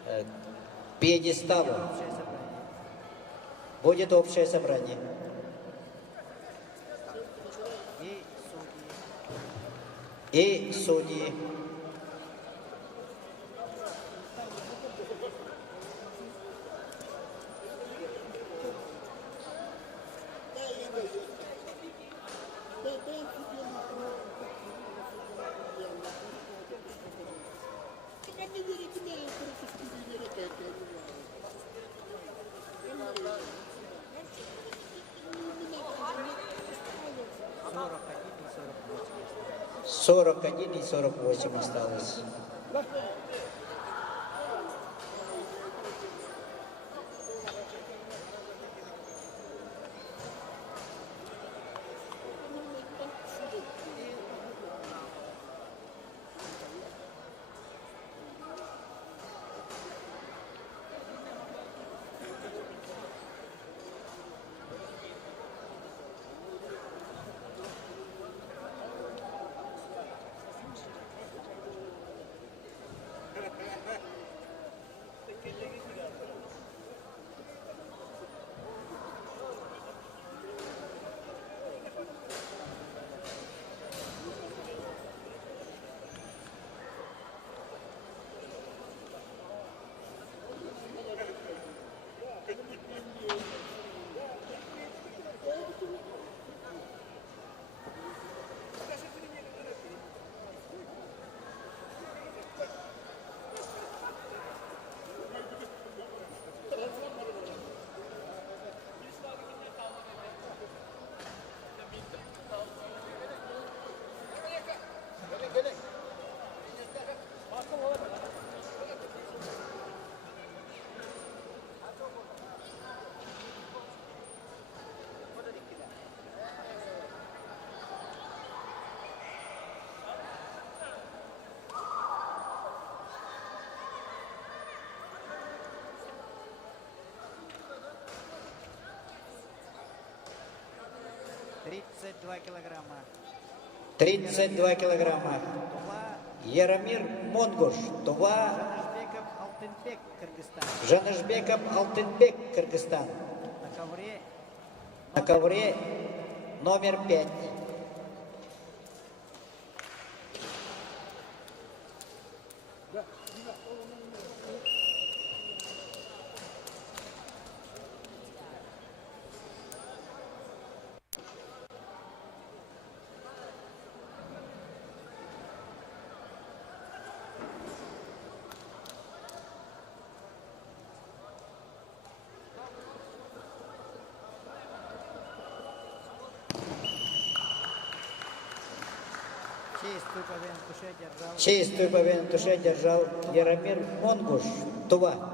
к пьедесталу. Будет общее собрание. И судьи. Сорок один и 48 осталось. 32 килограмма. 32 килограмма. Яромир Монгуш, Тува. Жанашбеков Алтынбек, Кыргызстан. Жанашбеков Алтынбек, Кыргызстан. На ковре Номер 5. чистую победу в туше держал. Чистую победу в туше держал Яромир Монгуш, Тува.